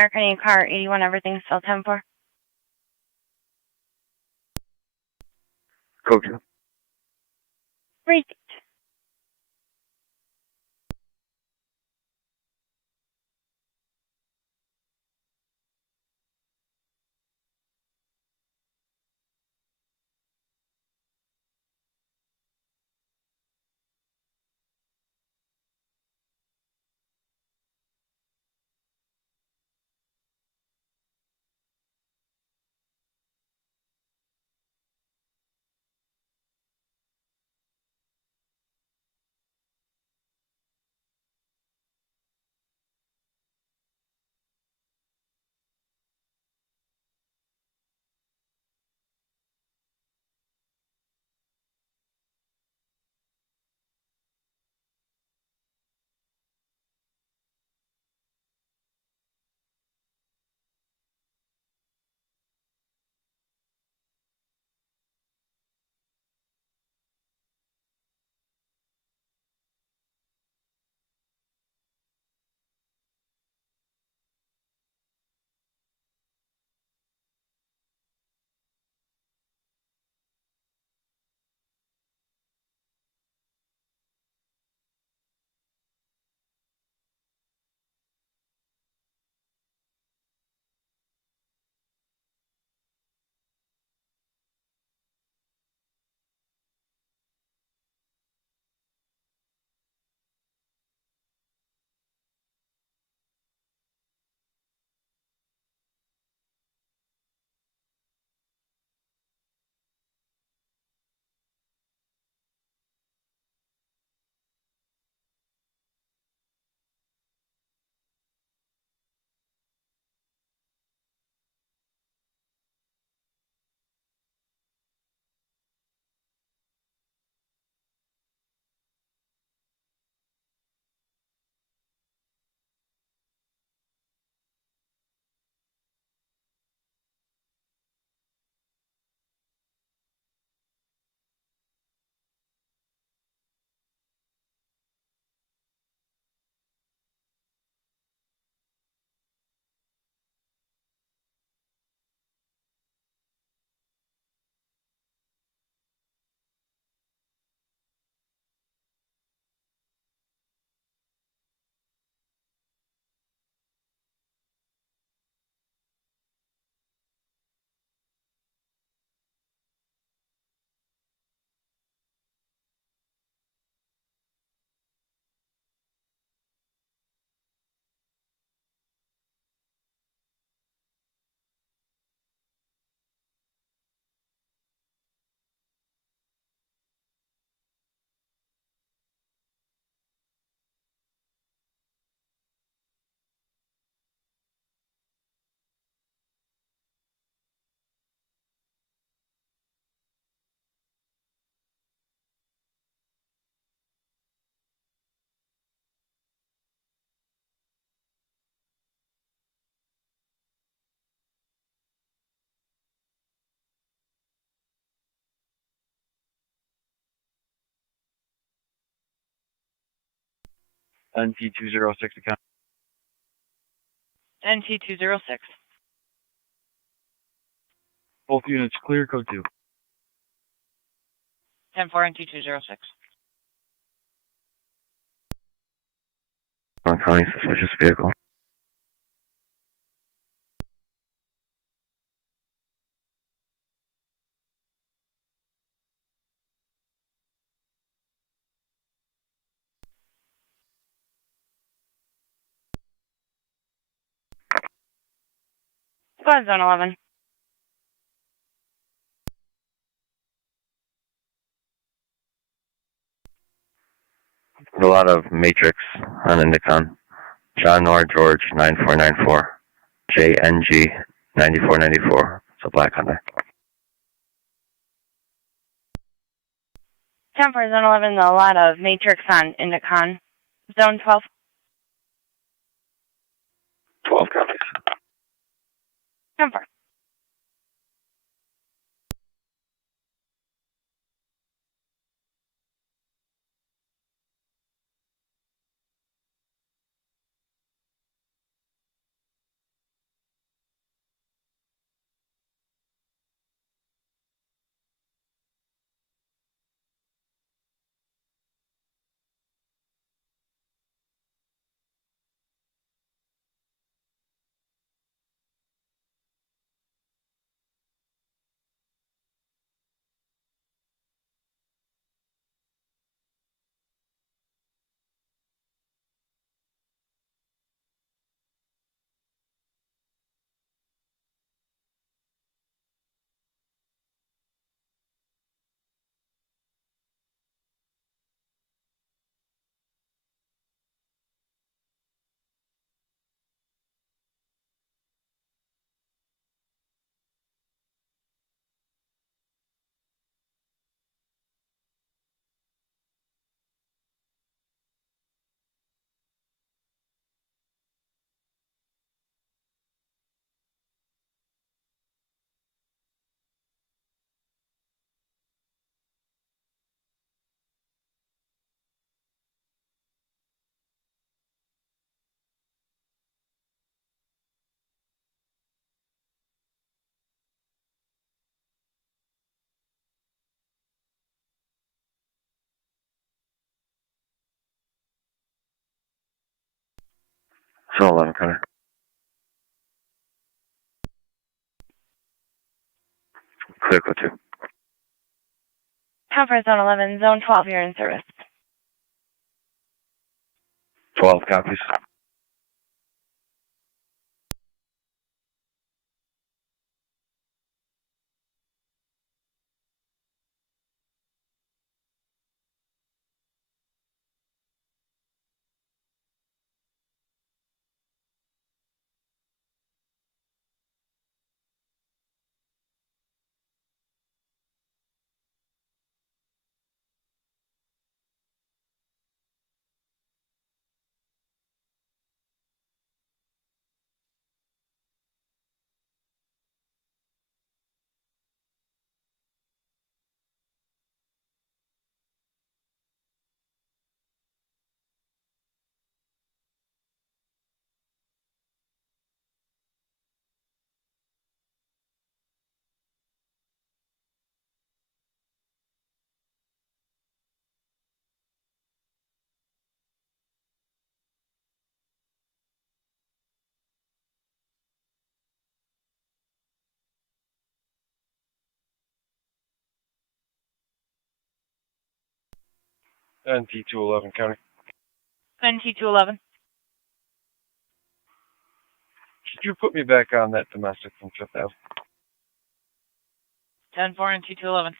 American car 81, everything still 10-4. Code 2. Great. NT206 account. NT206. Both units clear, code 2. 10-4, NT206. County suspicious vehicle. Go ahead, Zone 11. A lot of Matrix on Indicon. John Nor George 9494. JNG 9494. It's a black Honda. 10-4, Zone 11, a lot of Matrix on Indicon. Zone 12. 12 copies. 10-4. Zone 11, Connor. Clear code 2. 10 for Zone 11, Zone 12, you're in service. 12 copies. NT 211 County. NT 211. Could you put me back on that domestic from Fifth Ave? 10-4 NT 211.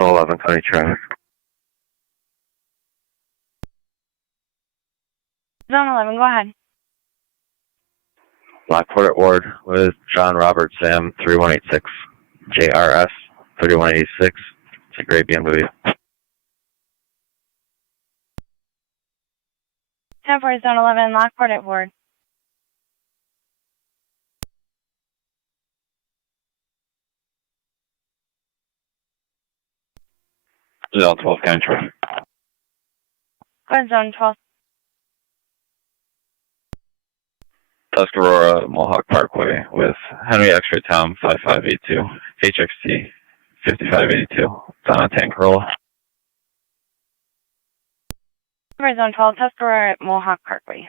Zone 11 County traffic. Zone 11, go ahead. Lockport at Ward with John Robert Sam 3186. JRS 3186. It's a gray BMW. 10 for Zone 11, Lockport at Ward. Zone 12 County traffic. Go ahead, Zone 12. Tuscarora Mohawk Parkway with Henry X-Ray Tom 5582. HXT 5582. Donna Tancarola. For Zone 12, Tuscarora at Mohawk Parkway.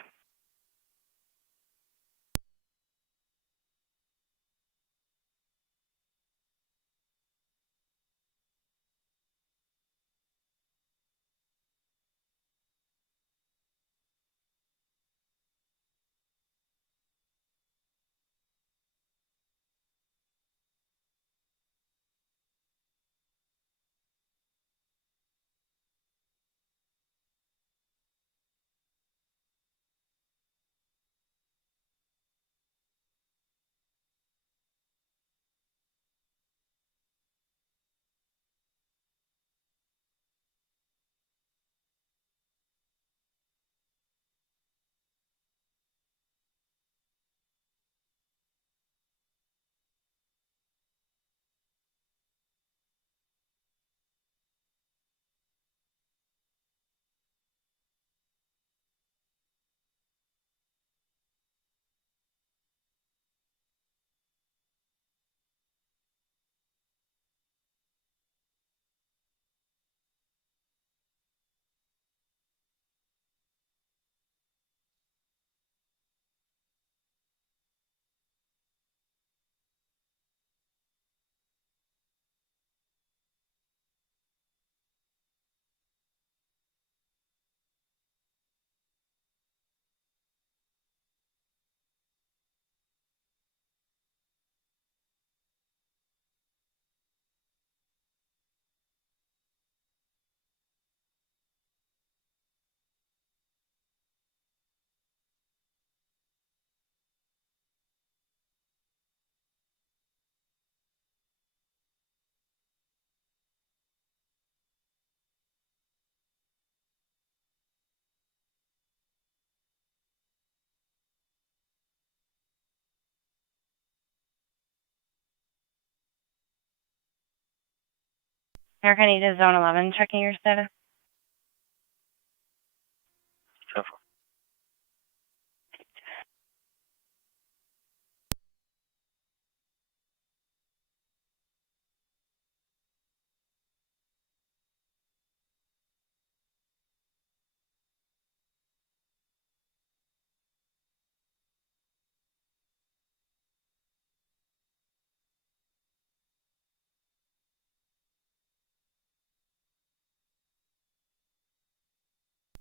American 8 to Zone 11, checking your status.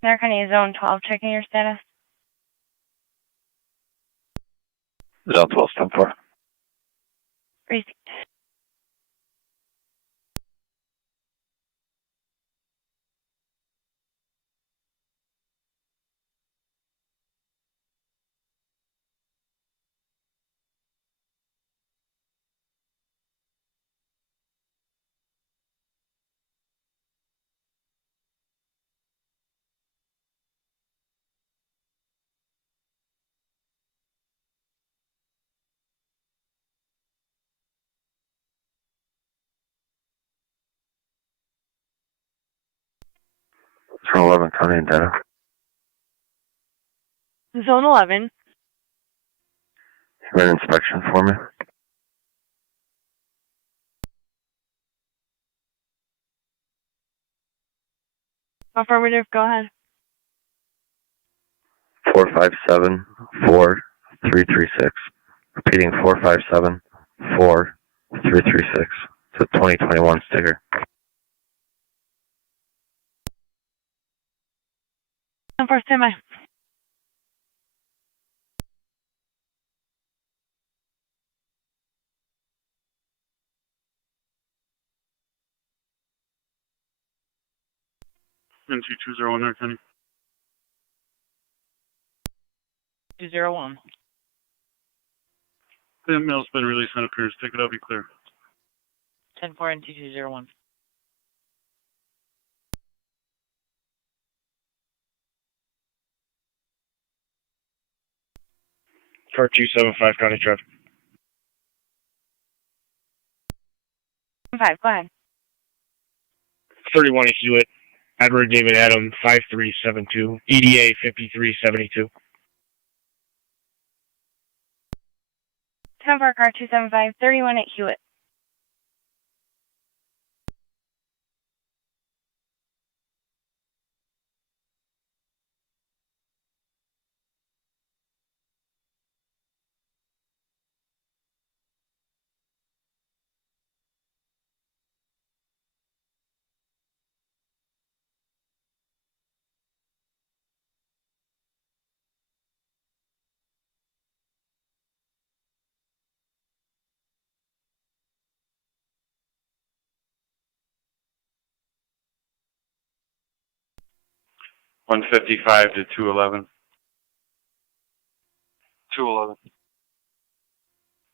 American 8 Zone 12, checking your status. Zone 12, stand for. Received. Zone 11, County and data. Zone 11. Have an inspection for me. Affirmative, go ahead. 457-4336. Repeating 457-4336. It's a 2021 sticker. First standby. NC201, American. 201. The mail's been released on appearance. Take it out, be clear. 10-4 and 2201. Car 275, County traffic. 5, go ahead. 31 Hewitt, Edward David Adam, 5372, EDA 5372. 10 for car 275, 31 at Hewitt. One 155 to 211. 211.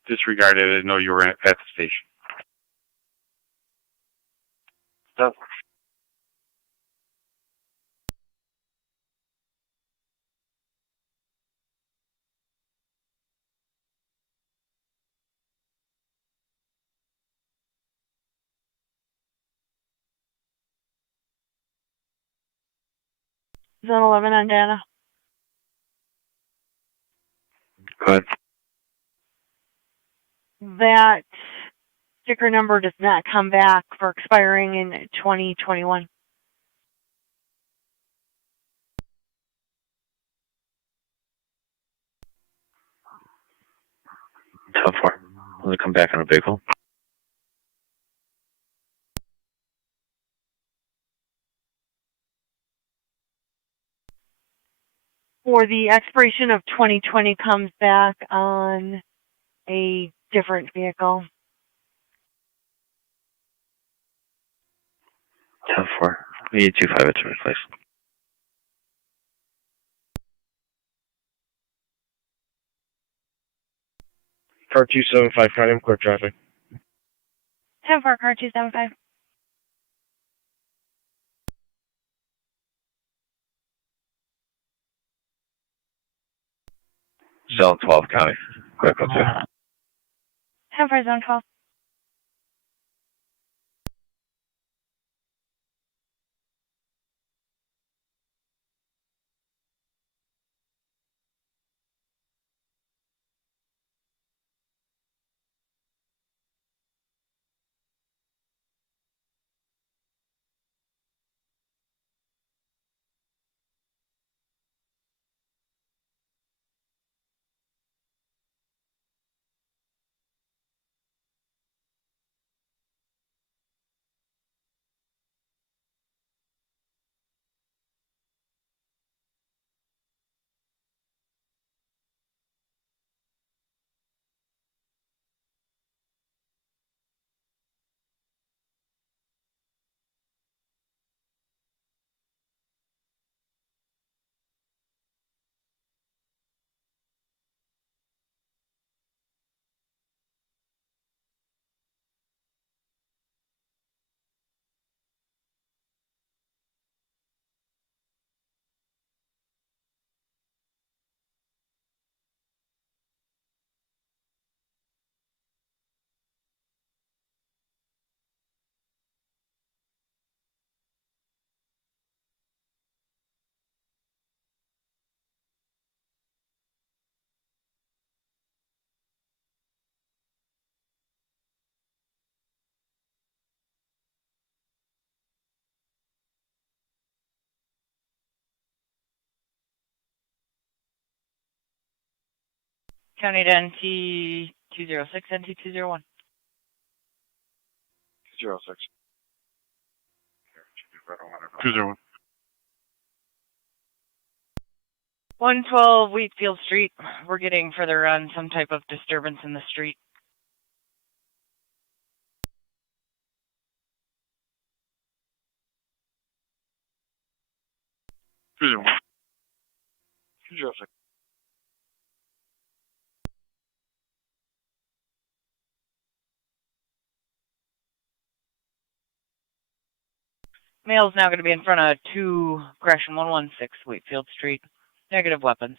Disregard it. I didn't know you were at the station. Stop. Zone 11 on data. Go ahead. That sticker number does not come back for expiring in 2021. Tough for. Will it come back on a vehicle? For the expiration of 2020 comes back on a different vehicle. Tough for. We need 25 to replace. Car 275, County Court traffic. 10 for car 275. Zone 12, County. Quick, go 2. 10 for zone 12. County to NT 206, NT 201. 206. 201. 112 Wheatfield Street. We're getting further on some type of disturbance in the street. Male's now going to be in front of 2 Gresham 116 Wheatfield Street. Negative weapons.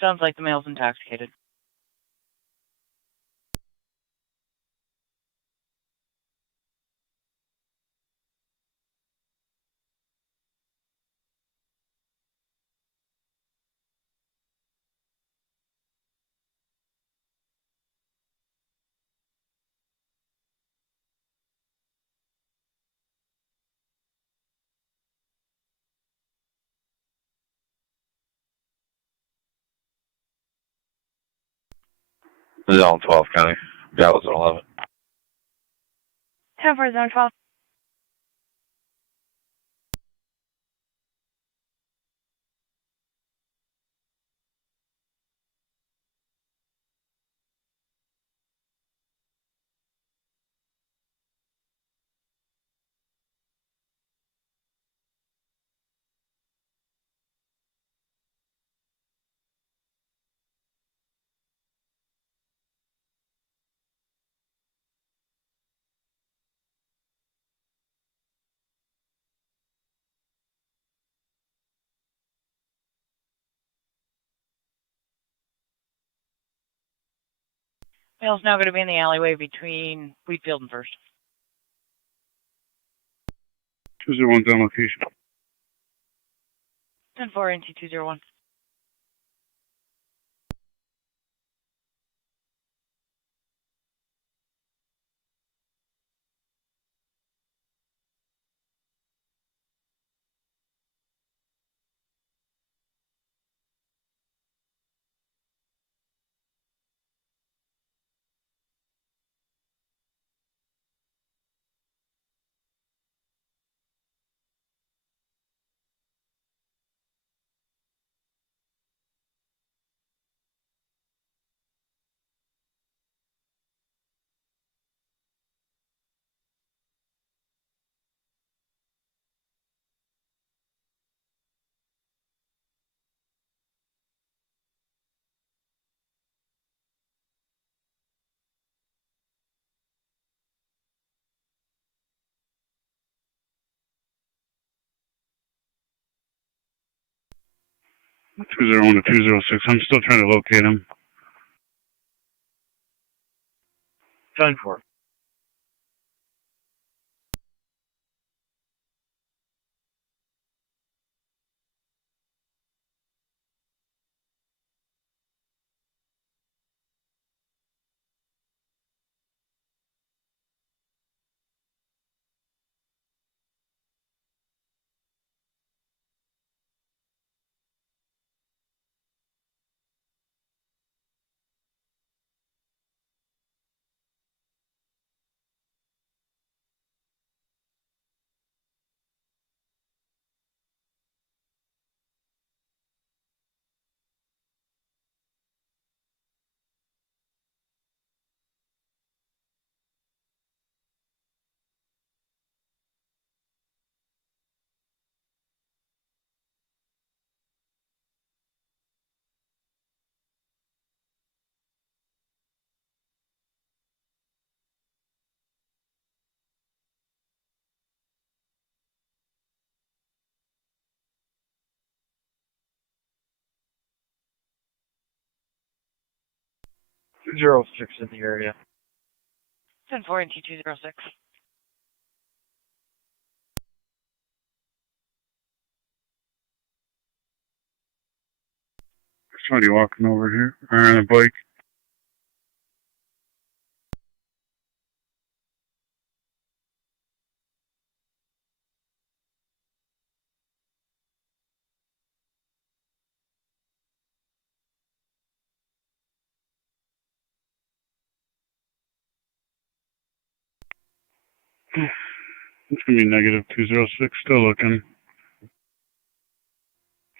Sounds like the male's intoxicated. Zone 12 County. That was 11. 10 for zone 12. Male's now going to be in the alleyway between Wheatfield and First. 201's on location. 10-4 NT 201. Two 201 to 206. I'm still trying to locate him. 10-4. Zero 06 in the area. 10-4 NT 206. Somebody walking over here, or on a bike. It's going to be negative 206, still looking.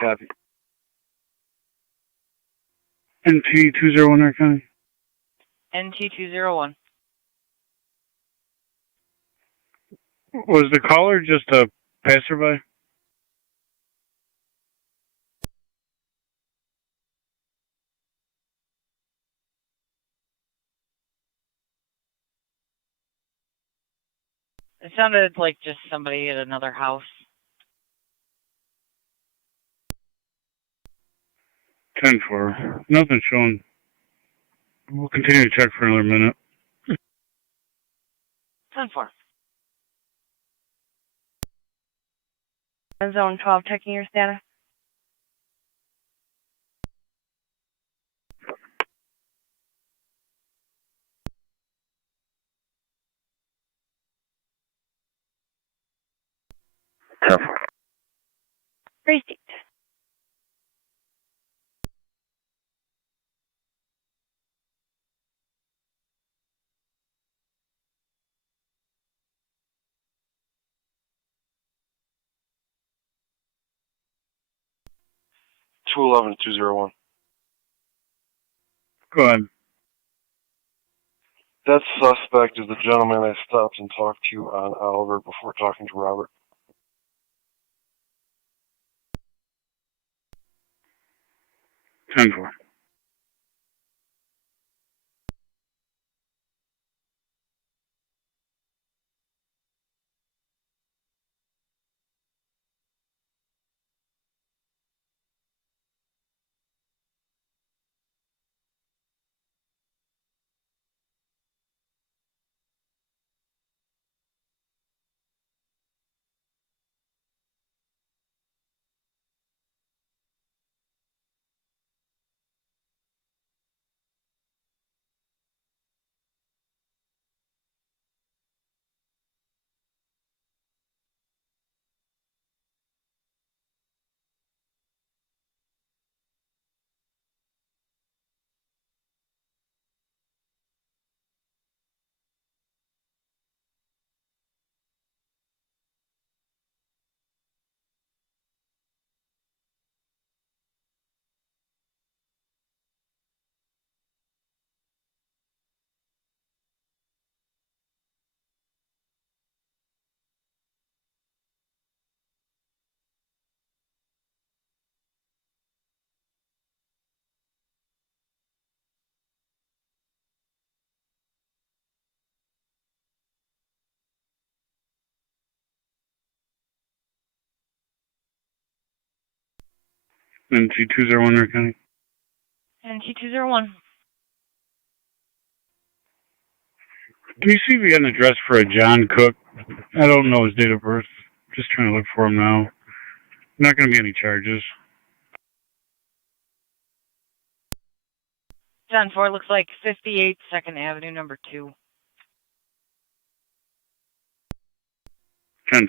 Copy. NT 201 Air County. NT201. Was the caller just a passerby? It sounded like just somebody at another house. 10-4. Nothing showing. We'll continue to check for another minute. 10-4. Zone 12, checking your status. Tough. Receipt. Two 201. Go ahead. That suspect is the gentleman I stopped and talked to on Oliver before talking to Robert. 10-4. NT201 Air County. NT201. Can you see if you got an address for a John Cook? I don't know his date of birth. Just trying to look for him now. Not going to be any charges. John 4 looks like 58 2nd Avenue, number 2. 10-4.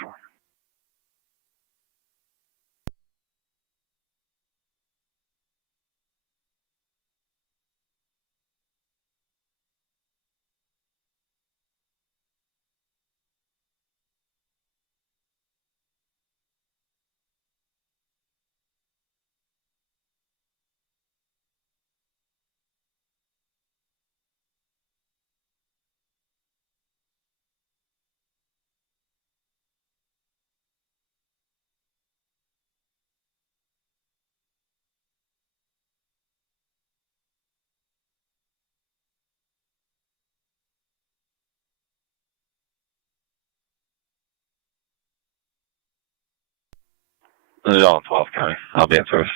Zone 12, County. I'll be in service.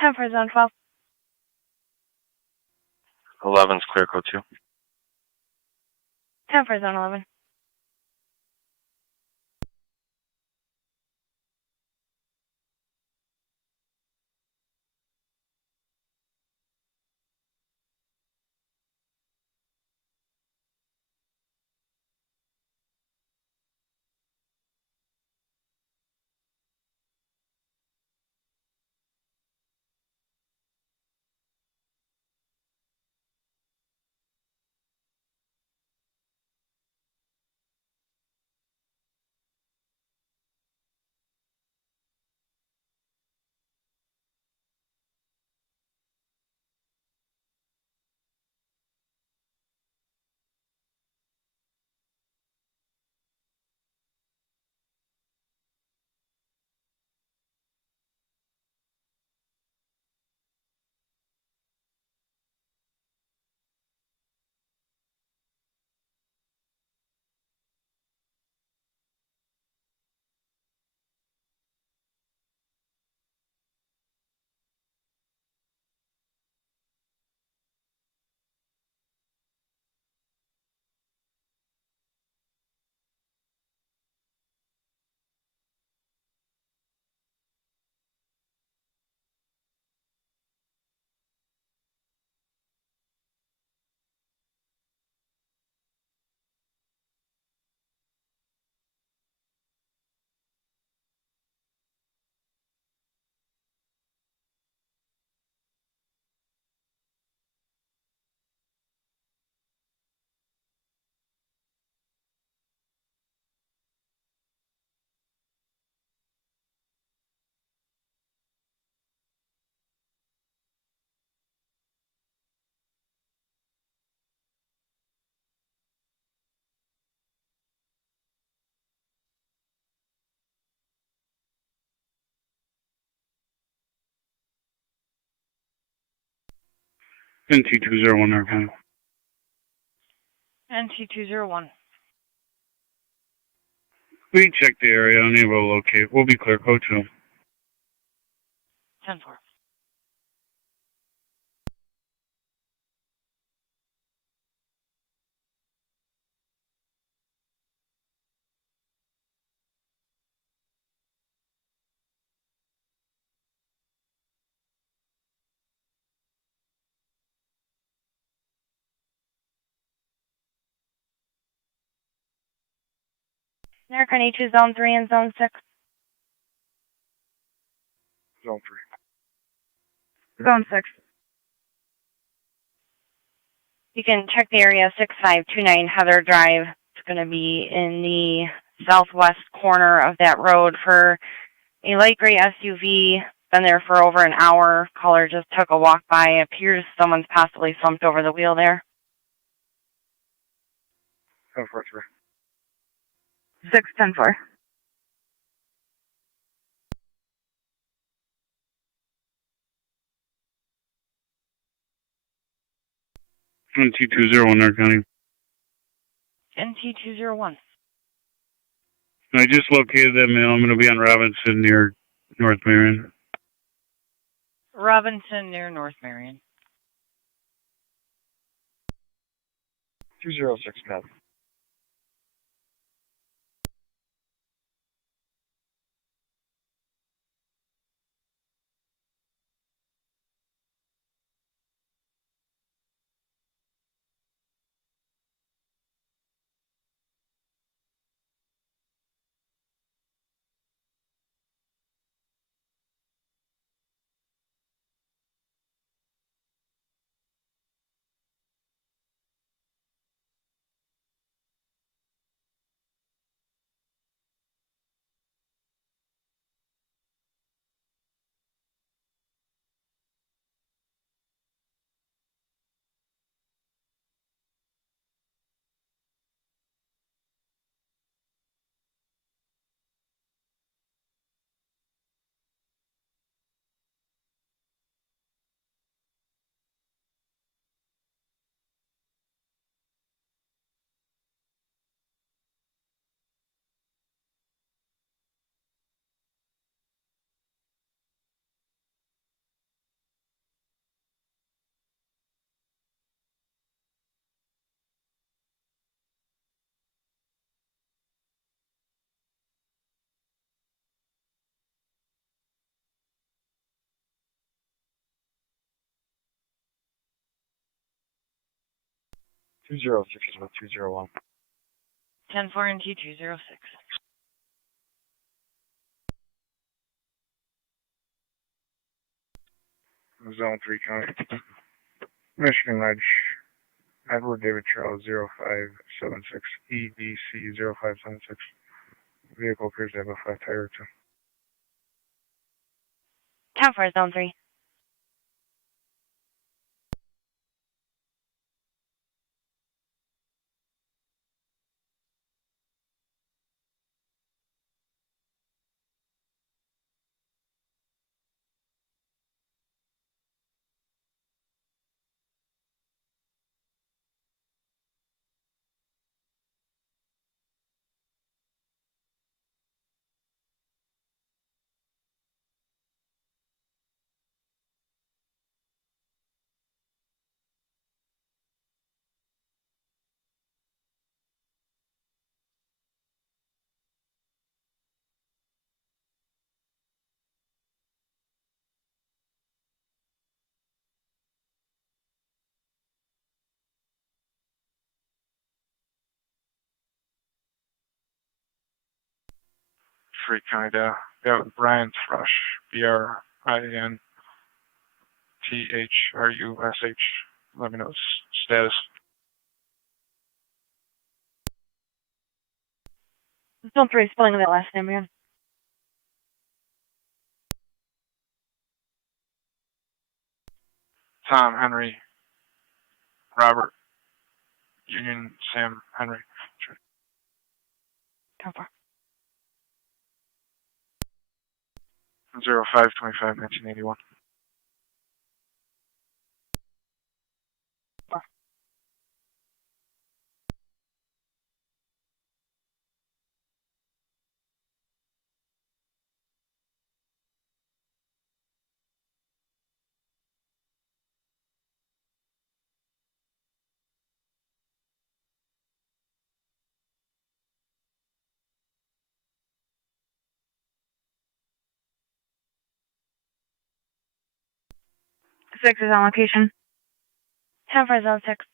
10 for Zone 12. 11's clear code 2. 10 for Zone 11. NT201 Arcana. NT201. We checked the area, unable to locate. We'll be clear, code 2. 10-4. American 82 Zone 3 and Zone 6. Zone 3. Zone 6. You can check the area 6529 Heather Drive. It's going to be in the southwest corner of that road for a light gray SUV. Been there for over an hour. Caller just took a walk by. Appears someone's possibly slumped over the wheel there. 10-4-3. 6-10-4. NT201 Arcana. NT201. I just located that male. I'm going to be on Robinson near North Marion. Robinson near North Marion. 206 Med. Two 206 is with 201. 10-4 NT206. Zone 3 County. Michigan Ledge. Edward David Charles 0576 EDC 0576. Vehicle appears to have a flat tire or two. 10-4 Zone 3. Free County Data. We have Brian Thrush. BRINTHRUSH. Let me know status. Zone 3 spelling of that last name again. Tom Henry. Robert Union Sam Henry. 10-4. 0525 1981. 6 is on location. 10-4 zone 6.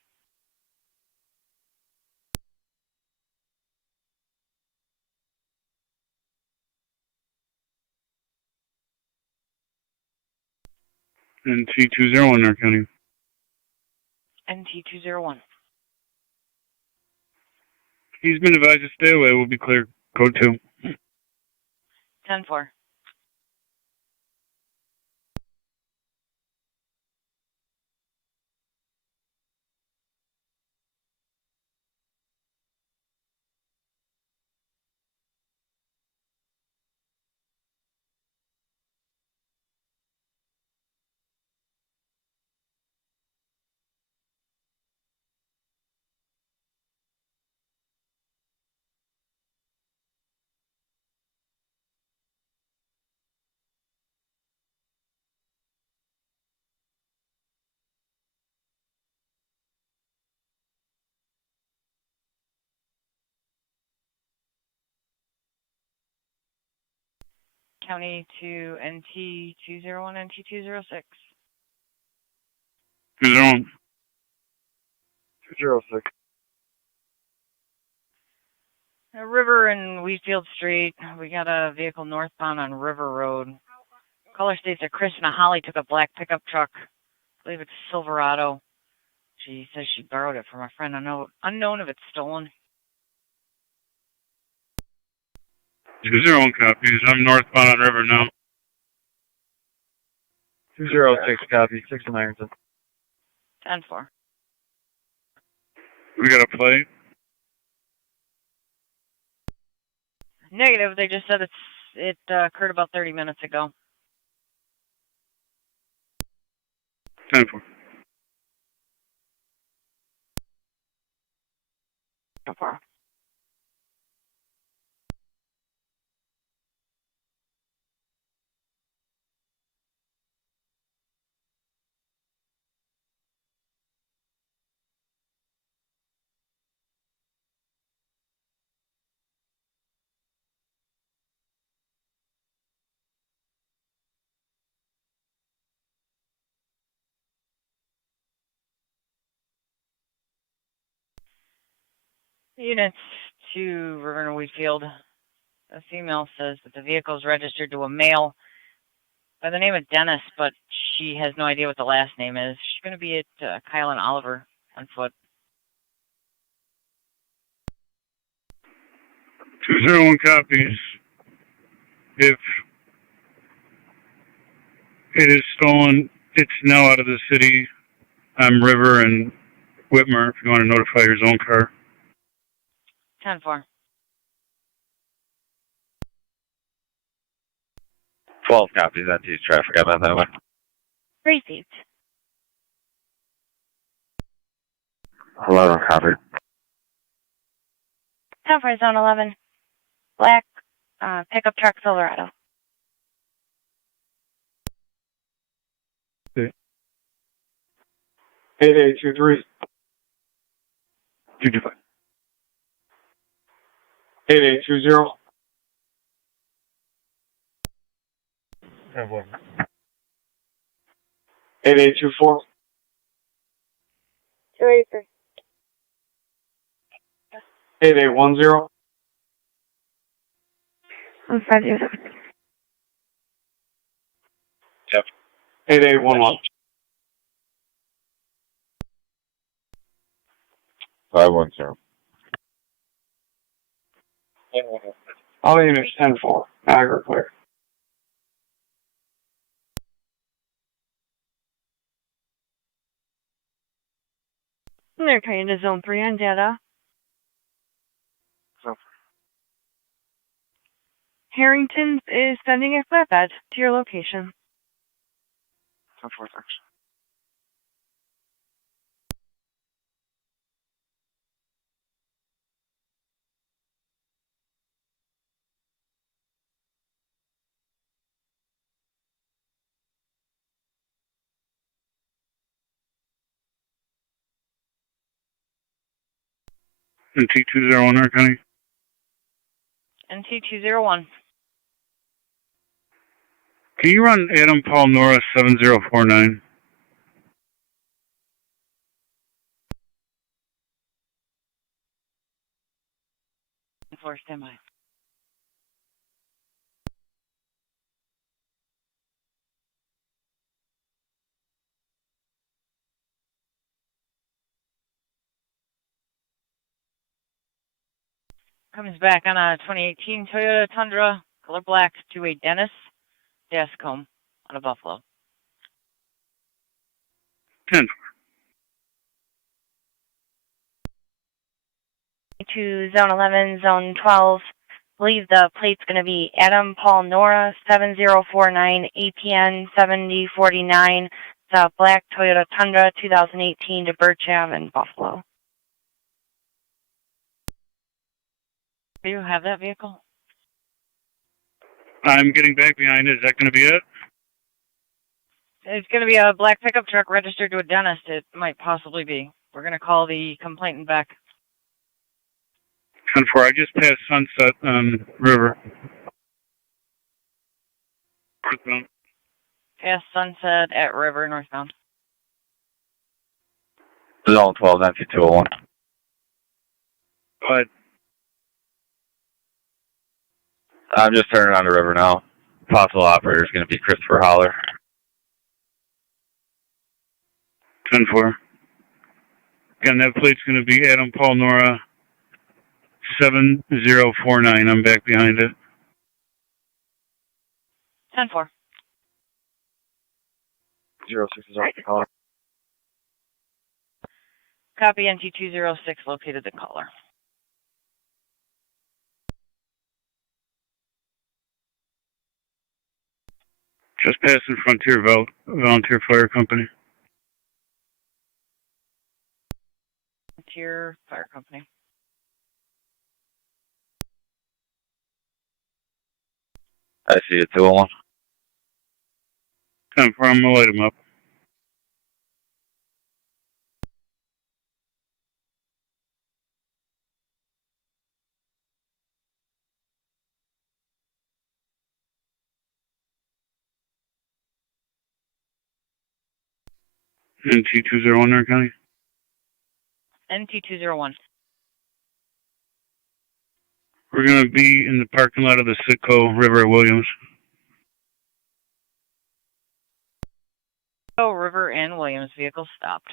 NT201, North County. NT201. He's been advised to stay away. We'll be clear. Code 2. 10-4. County to NT201, NT206. 201. 206. River and Wheatfield Street. We got a vehicle northbound on River Road. Caller states that Chris and Holly took a black pickup truck. I believe it's Silverado. She says she borrowed it from a friend. Unknown if it's stolen. 201 copies. I'm northbound on River now. 206 copy. 6 in Ironton. 10-4. We got a plate. Negative. They just said it occurred about 30 minutes ago. 10-4. 10-4. Units to River and Wheatfield. A female says that the vehicle is registered to a male by the name of Dennis, but she has no idea what the last name is. She's going to be at Kyle and Oliver on foot. 201 copies. If it is stolen, it's now out of the city. I'm River and Whitmer, if you want to notify your zone car. 10-4. 12 copies. That's east traffic. About that way. Received. 11 copy. 10-4 zone 11. Black pickup truck Silverado. 8823. 225. 8820. 8824. 283. 8810. 507. Yep. 8811. 510. All units 10-4. Niagara clear. They're coming to zone 3 on data. Harrington is sending a flatbed to your location. 10-4, thanks. NT201, North County. NT201. Can you run Adam Paul Nora 7049? 10-4, stand by. Comes back on a 2018 Toyota Tundra, color black, to a Dennis Dascombe out of Buffalo. 10-4. To zone 11, zone 12. Believe the plate's going to be Adam Paul Nora 7049 APN 7049. It's a black Toyota Tundra 2018 to Birch Ave in Buffalo. Do you have that vehicle? I'm getting back behind it. Is that going to be it? It's going to be a black pickup truck registered to a dentist. It might possibly be. We're going to call the complainant back. 10-4. I just passed Sunset on River. Northbound. Past Sunset at River, northbound. Zone 12, 9201. Go ahead. I'm just turning on the river now. Possible operator is going to be Christopher Holler. 10-4. Again, that plate's going to be Adam Paul Nora 7049. I'm back behind it. 10-4. 06 is off the caller. Copy NT206 located the caller. Just passing Frontier Volunteer Fire Company. Frontier Fire Company. I see it, 201. 10-4. I'm going to light him up. NT201 there, County. NT201. We're going to be in the parking lot of the Sitco River Williams. Oh, River and Williams vehicles stopped.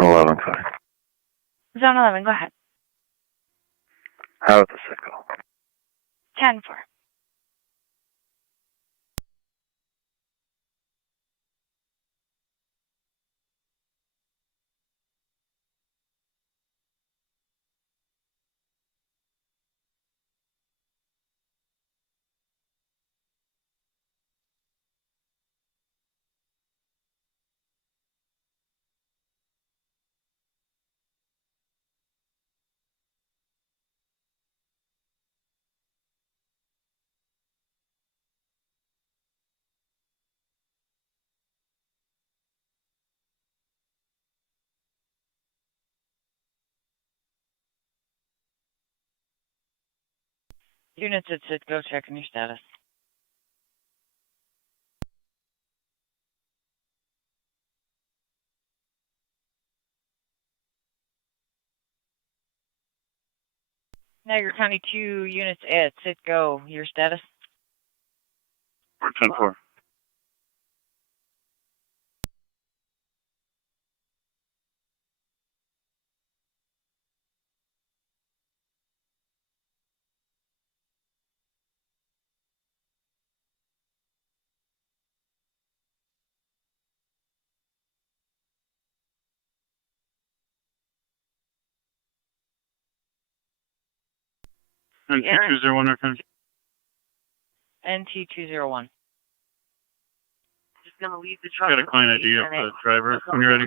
Zone 11, sorry. Zone 11, go ahead. How about the Sitco? 10-4. Units at Sitco, checking your status. Niagara County 2 units at Sitco, your status? 10-4. NT201 North County. NT201. Just gonna leave the truck. Got a client ID of the driver when you're ready.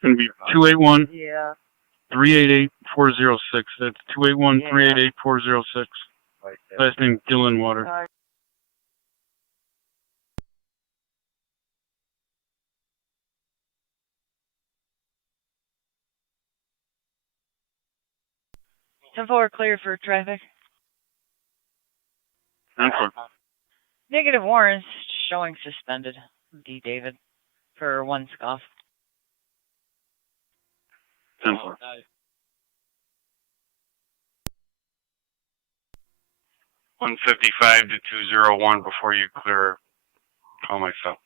It's going to be 281 Yeah. 388 406. That's 281 388 406. Last name Dylan Water. Tempo clear for traffic. 10-4. Negative warrants showing suspended. D. David for one scuff. 10-4. 155 to 201 before you clear. Call myself.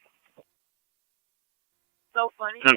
So funny. 10-4.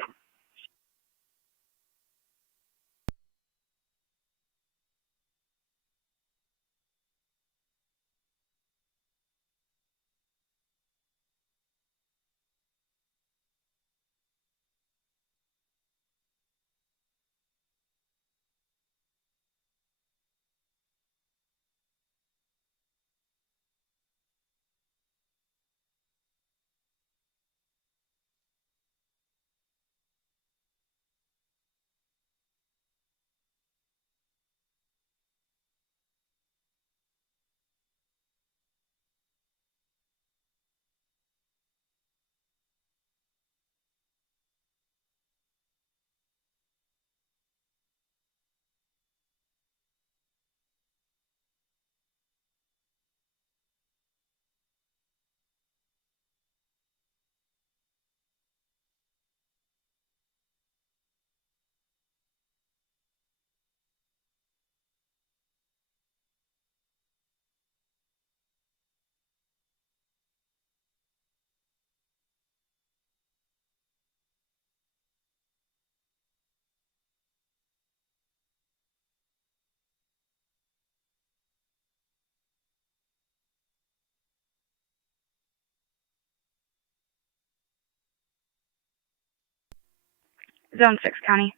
Zone 6 County.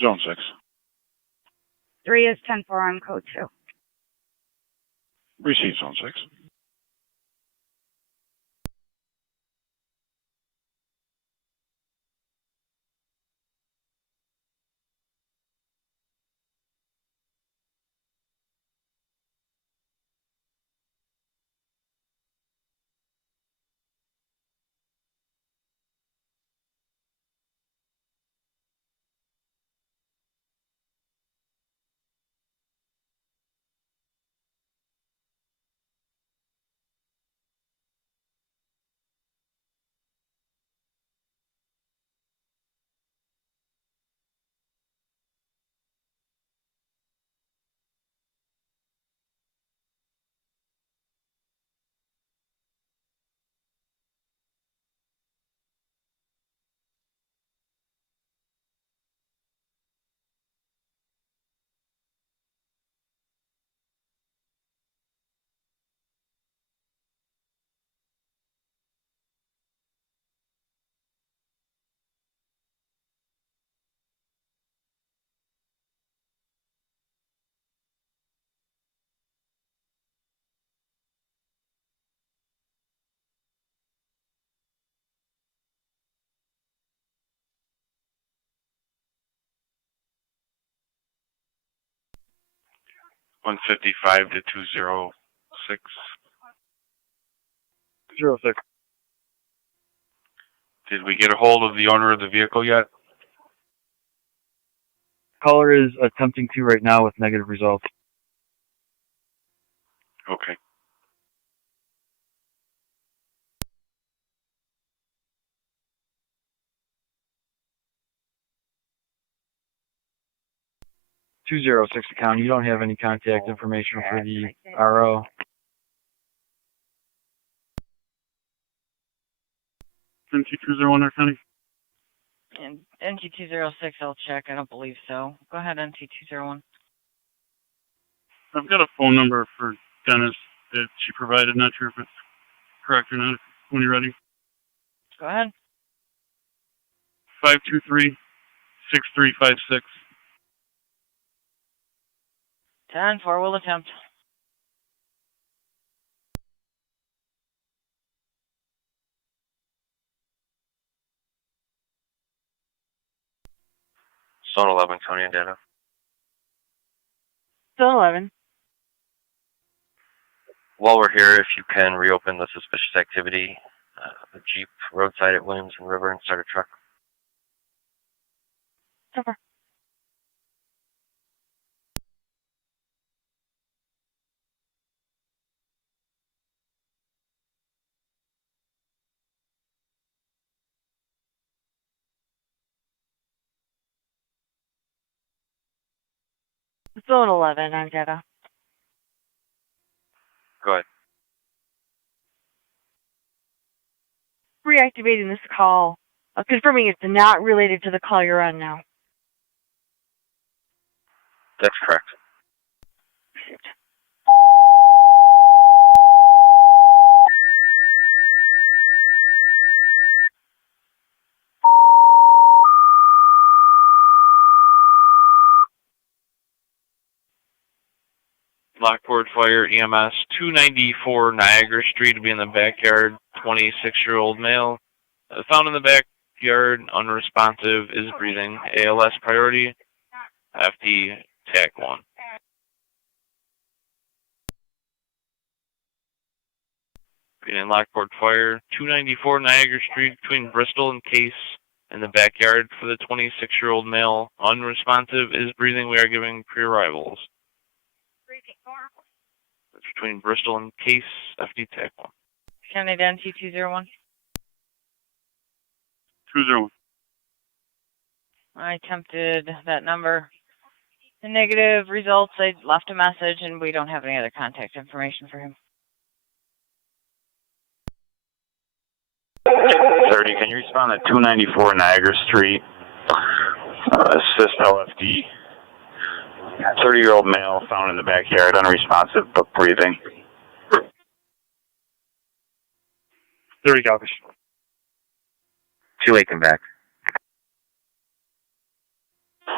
Zone 6. 3 is 10-4 on code 2. Receive Zone 6. $155 to 206. 06. Did we get a hold of the owner of the vehicle yet? Caller is attempting to right now with negative results. Okay. $206 account. You don't have any contact information for the RO. NT201 North County. And NT206, I'll check. I don't believe so. Go ahead, NT201. I've got a phone number for Dennis that she provided. Not sure if it's correct or not. When you're ready. Go ahead. 523-6356. 10-4 will attempt. Zone 11, Tonawanda. Zone 11. While we're here, if you can reopen the suspicious activity, the Jeep roadside at Williamson River and start a truck. Over. Zone 11, Angetta. Go ahead. Reactivating this call. Confirming it's not related to the call you're on now. That's correct. Lockport Fire EMS 294 Niagara Street to be in the backyard. 26-year-old male. Found in the backyard, unresponsive, is breathing. ALS priority. FD TAC 1. Being in Lockport Fire 294 Niagara Street between Bristol and Case in the backyard for the 26-year-old male. Unresponsive, is breathing. We are giving pre-arrivals. That's between Bristol and Case, FD TAC 1. Can identity 201. 201. I attempted that number. The negative results, I left a message, and we don't have any other contact information for him. 30, can you respond at 294 Niagara Street? Assist LFD. 30-year-old male found in the backyard, unresponsive but breathing. 30 copies. 2-8, come back.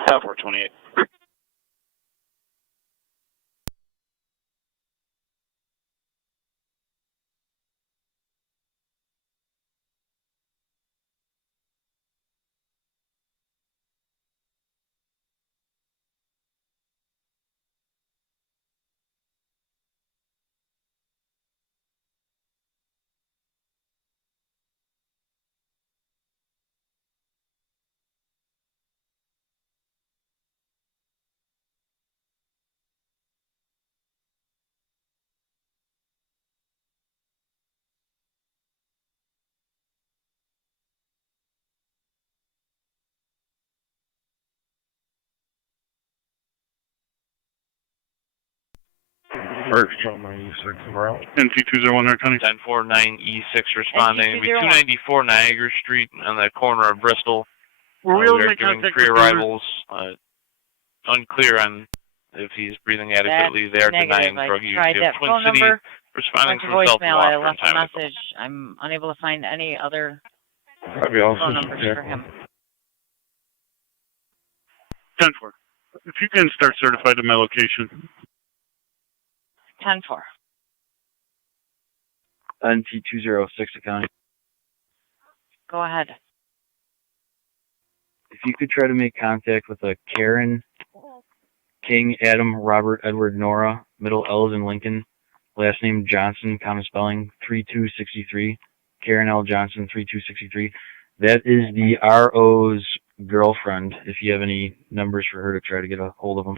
428. NT201 County. 1049E6 responding. Be 294 Niagara Street on the corner of Bristol. We are giving pre-arrivals. Unclear on if he's breathing adequately. They are denying drug use. I tried that phone number. Responding Left a from South voicemail. I Lockport. left a message. I'm unable to find any other That'd be awesome. phone numbers for him. 10-4. If you can start certified to my location. 10-4. NT206 County. Go ahead. If you could try to make contact with a Karen King, Adam, Robert, Edward, Nora, middle L's in Lincoln, last name Johnson, common spelling, 3263, Karen L. Johnson, 3263. That is the RO's girlfriend, if you have any numbers for her to try to get a hold of them.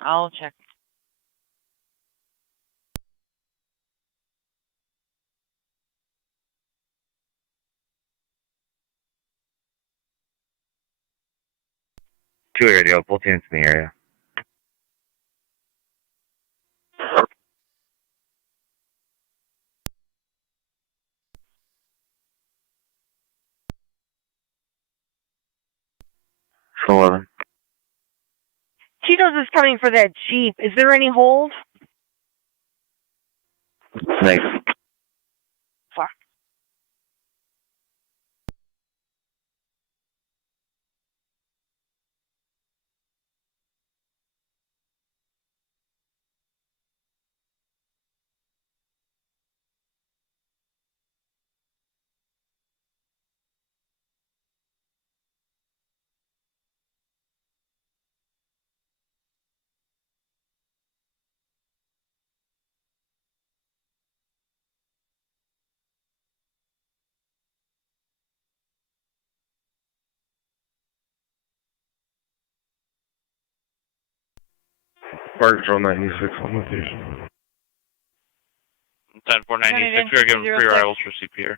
I'll check. Two radio, both units in the area. So 11. Tito's is coming for that Jeep. Is there any hold? Thanks. Fire Control 96 on location. 10-496, we are giving free arrivals for CPR.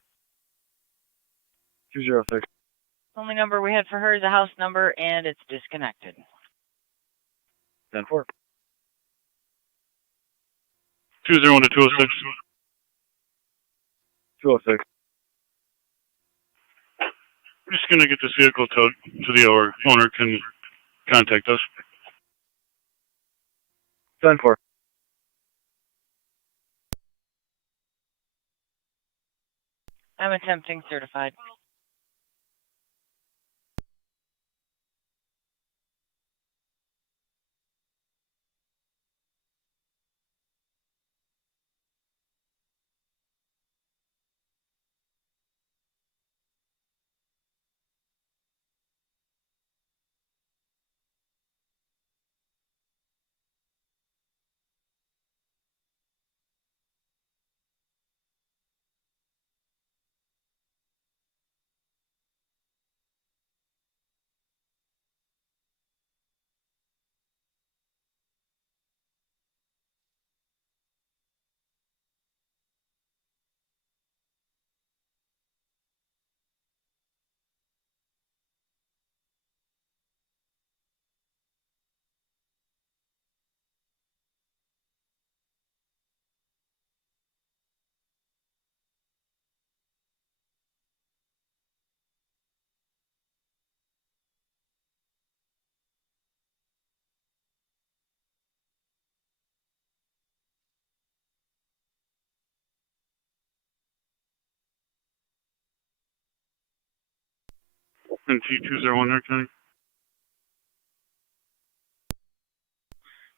206. Only number we had for her is a house number, and it's disconnected. 10-4. 201 to 206. 206. We're just going to get this vehicle towed to the owner can contact us. 10-4. I'm attempting certified. NT201 there, County.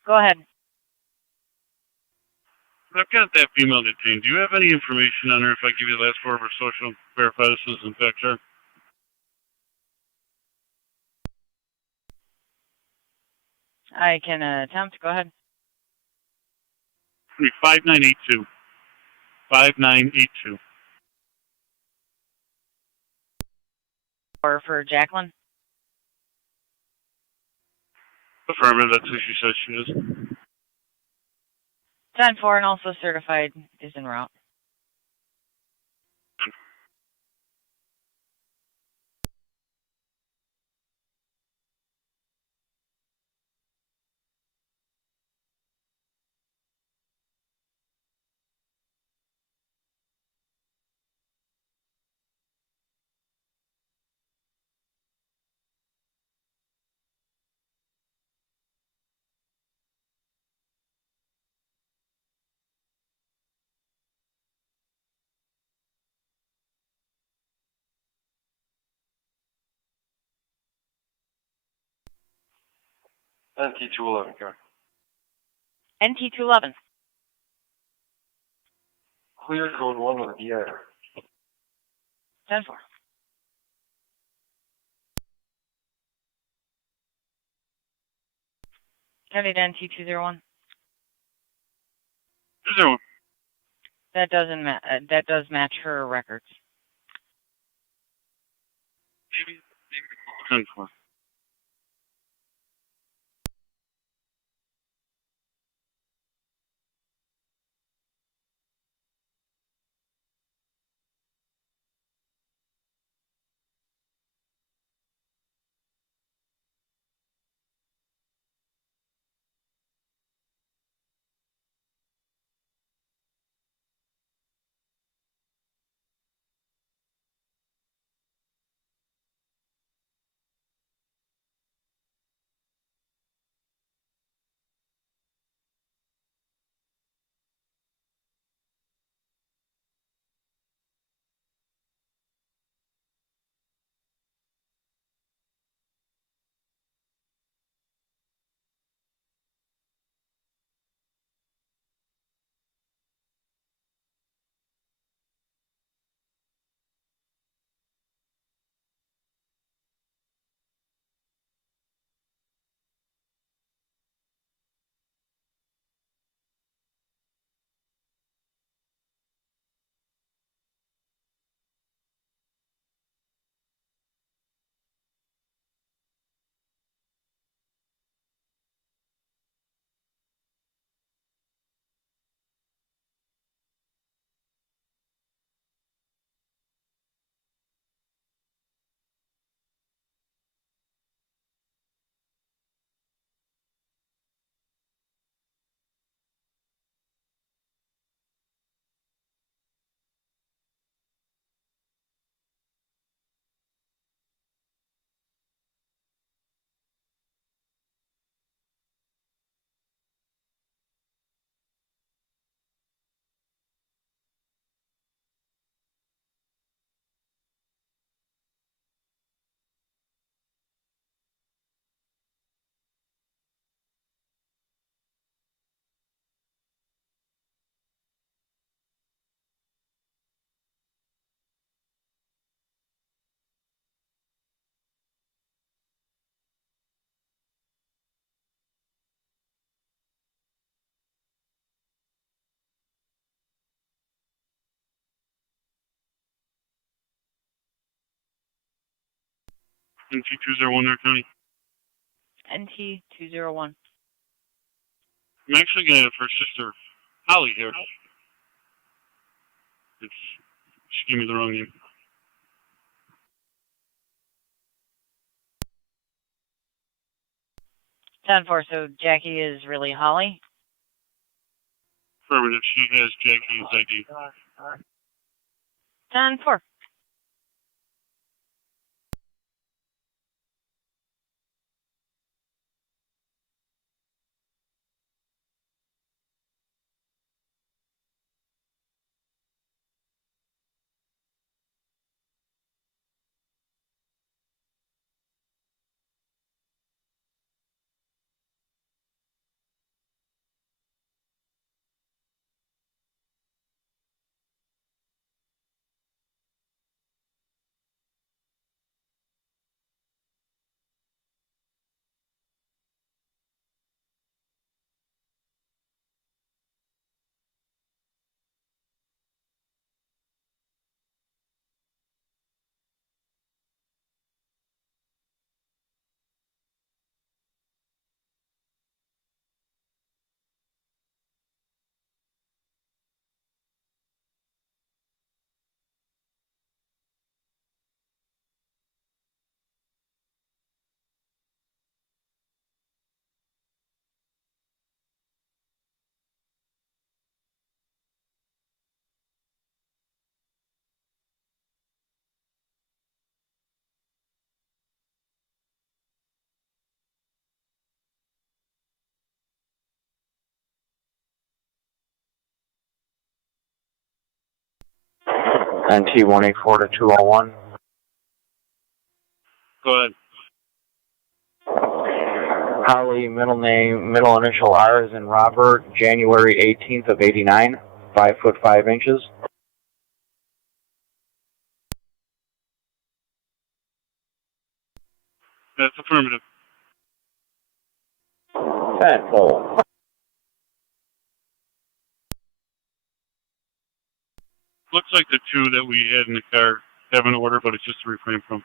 Go ahead. I've got that female detained. Do you have any information on her if I give you the last four of her social, verify this is in fact her? I can attempt. Go ahead. 5982. 5982. Or for Jacqueline. Affirmative, that's who she says she is. 10-4 and also certified is en route. NT211, Karen. NT211. Clear code 1 with a DI. 10-4. County to NT201. 201. That doesn't that does match her records. 10-4. NT201 there, Tony. NT201. I'm actually getting it for Sister Holly here. She gave me the wrong name. Ten four. So Jackie is really Holly. Affirmative. She has Jackie's ID. 10-4. NT184 to 201. Go ahead. Holly, middle name, middle initial R is in Robert, January 18th of 89, 5 foot 5 inches. That's affirmative. 10-4. Looks like the two that we had in the car have an order, but it's just to refrain from.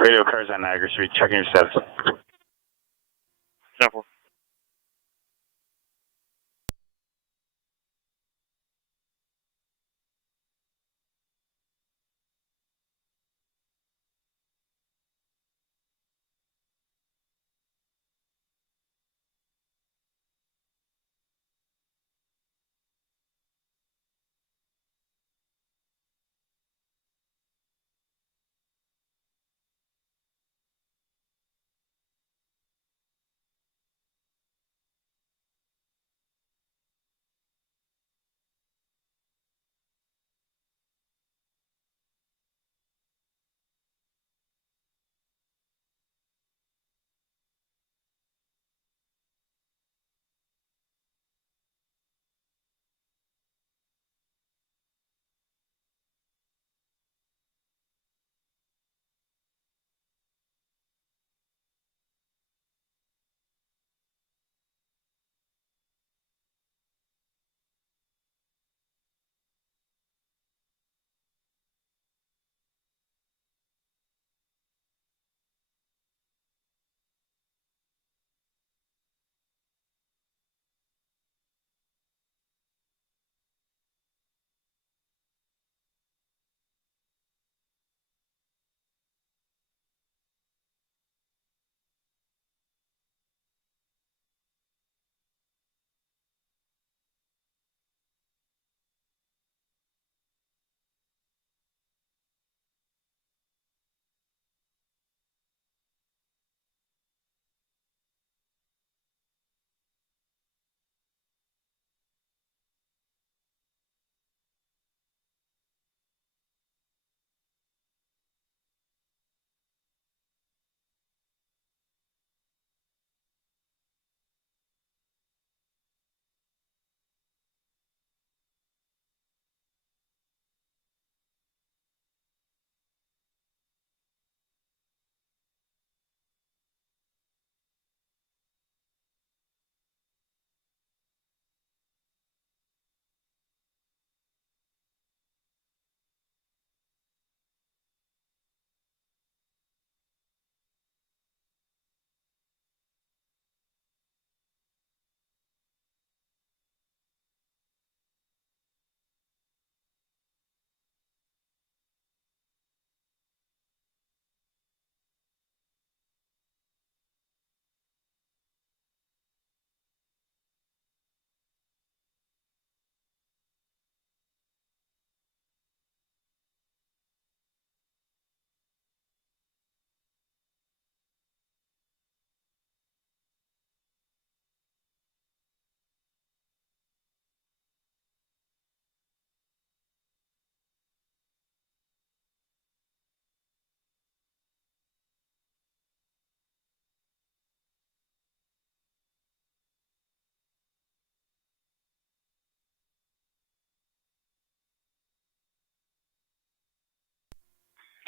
Radio cars on Niagara Street, checking your status. 10-4.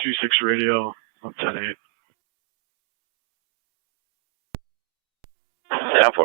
G6 radio, up 10-8. 10-4.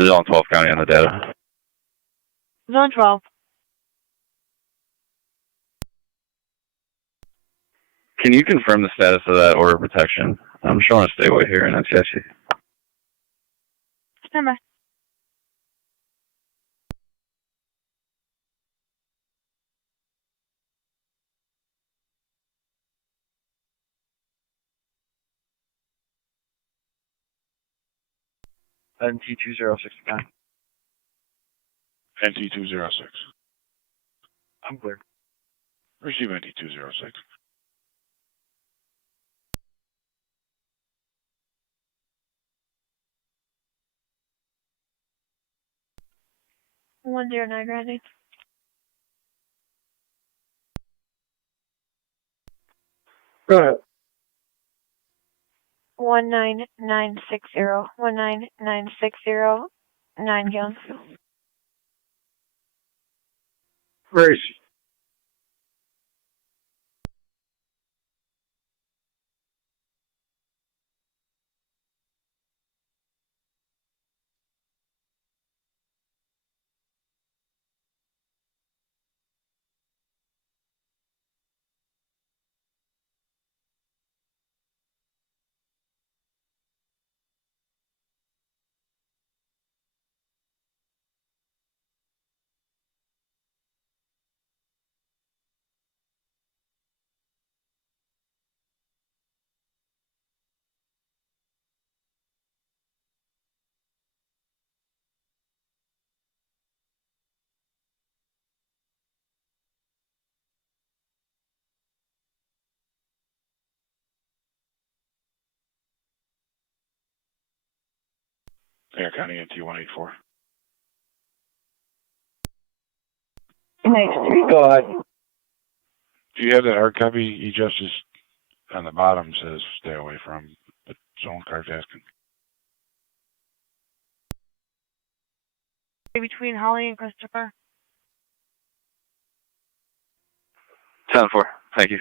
Zone 12 County on the data. Zone 12. Can you confirm the status of that order of protection? I'm showing a stay away here in NCIC. Stand by. NT2069. NT206. I'm clear. Receive NT206. One zero nine ready. Go ahead. 19960. 19960. 9 gallons. Where is she? Air County NT184. Go ahead. Do you have that hard copy? He just is on the bottom says stay away from, but zone card's asking. Between Holly and Christopher. 10-4. Thank you.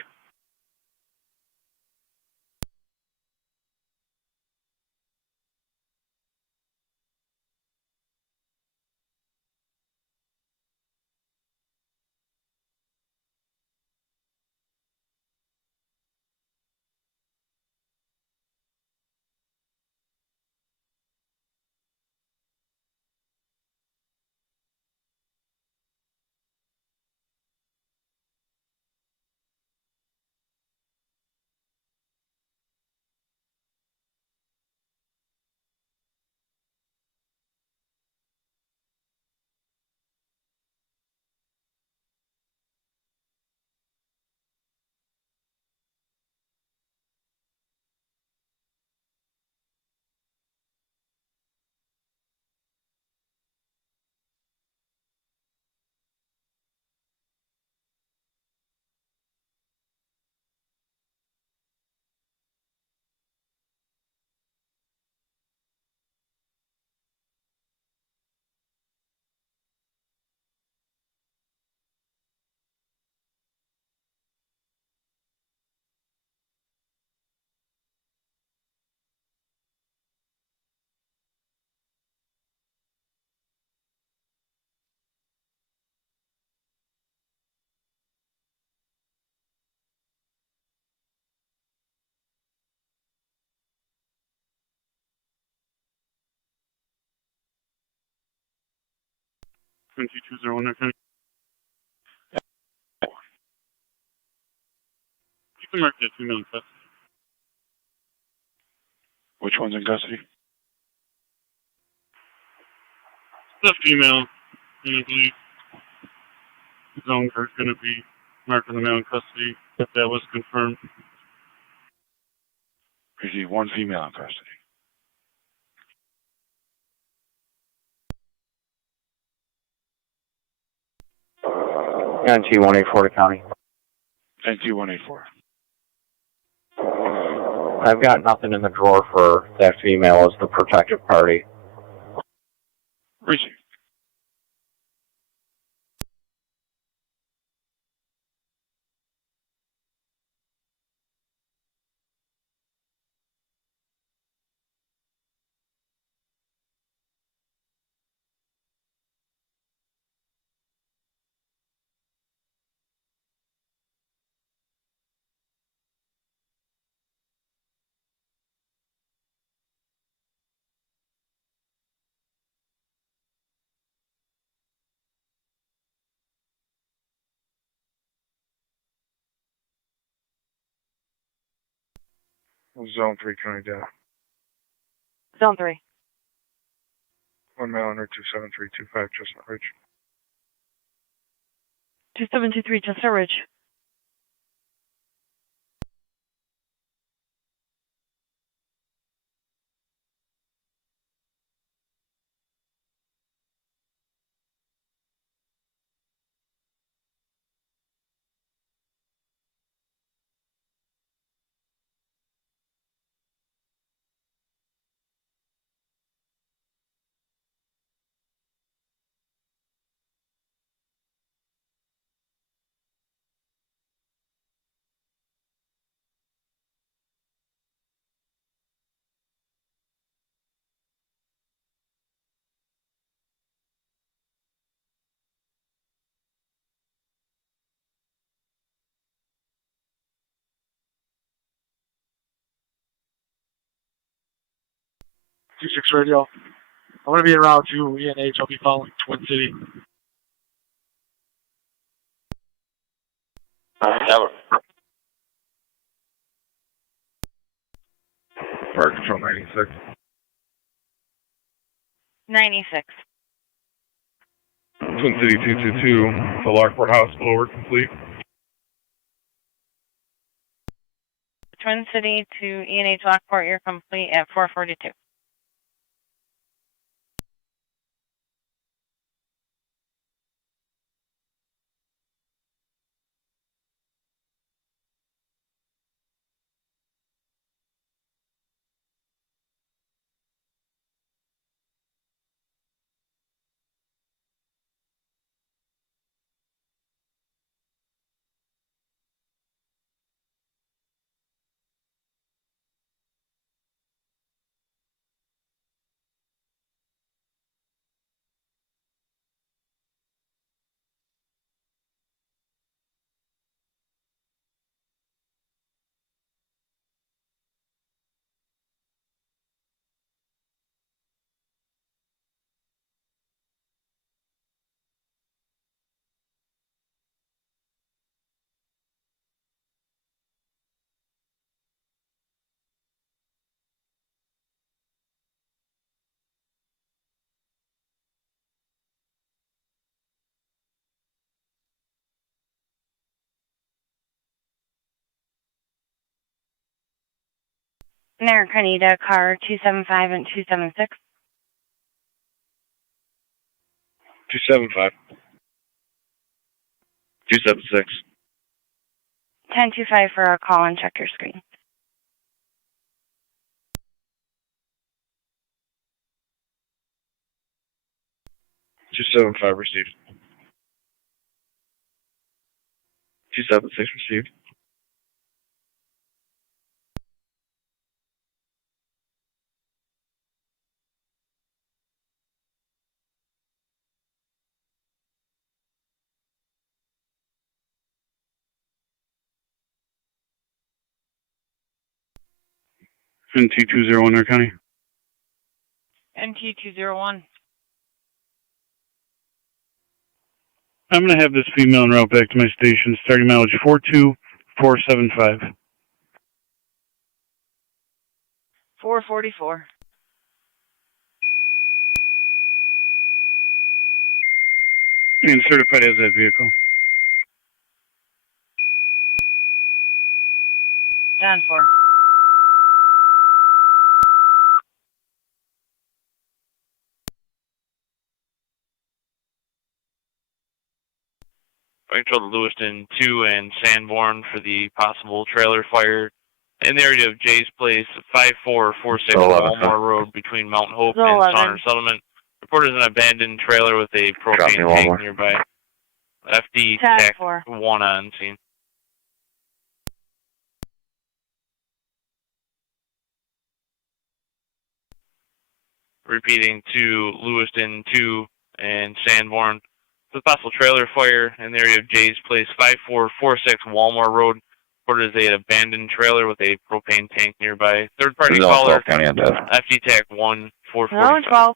NT201. You can mark that female in custody. Which one's in custody? The female, and I believe the zone guard's going to be marking the male in custody if that was confirmed. Receive one female in custody. NT184 to county. NT184. I've got nothing in the drawer for that female as the protective party. Receive. Zone 3 County Death. Zone 3. 1 male under 27325 Chestnut Ridge. 2723 Chestnut Ridge. Two-six radio. I'm going to be en route to ENH. I'll be following Twin City. Over. Fire Control 96. 96. Twin City 222, the Lockport Hospital, we're complete. Twin City to ENH Lockport, you're complete at 442. Niagara, Canada, car 275 and 276. 275. 276. 1025 for a call and check your screen. Two 275 received. 276 received. NT201, Niagara County. NT201. I'm going to have this female en route back to my station, starting mileage 42475. 444. And certified as that vehicle. Down 4. I control the Lewiston 2 and Sanborn for the possible trailer fire in the area of Jay's Place, 5446 Walmart Road between Mountain Hope and Saunders Settlement. Reported an abandoned trailer with a propane tank nearby. FD TAC 1 on scene. Repeating to Lewiston 2 and Sanborn. The possible trailer fire in the area of Jay's Place, 5446 Walmart Road. Reported as an abandoned trailer with a propane tank nearby. Third party caller, FD TAC 1, 445.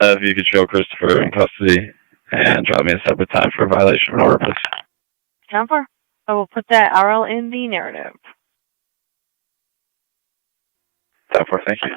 If you could show Christopher in custody and drop me a separate time for a violation of order, please. Down 4. I will put that RL in the narrative. 10-4, thank you.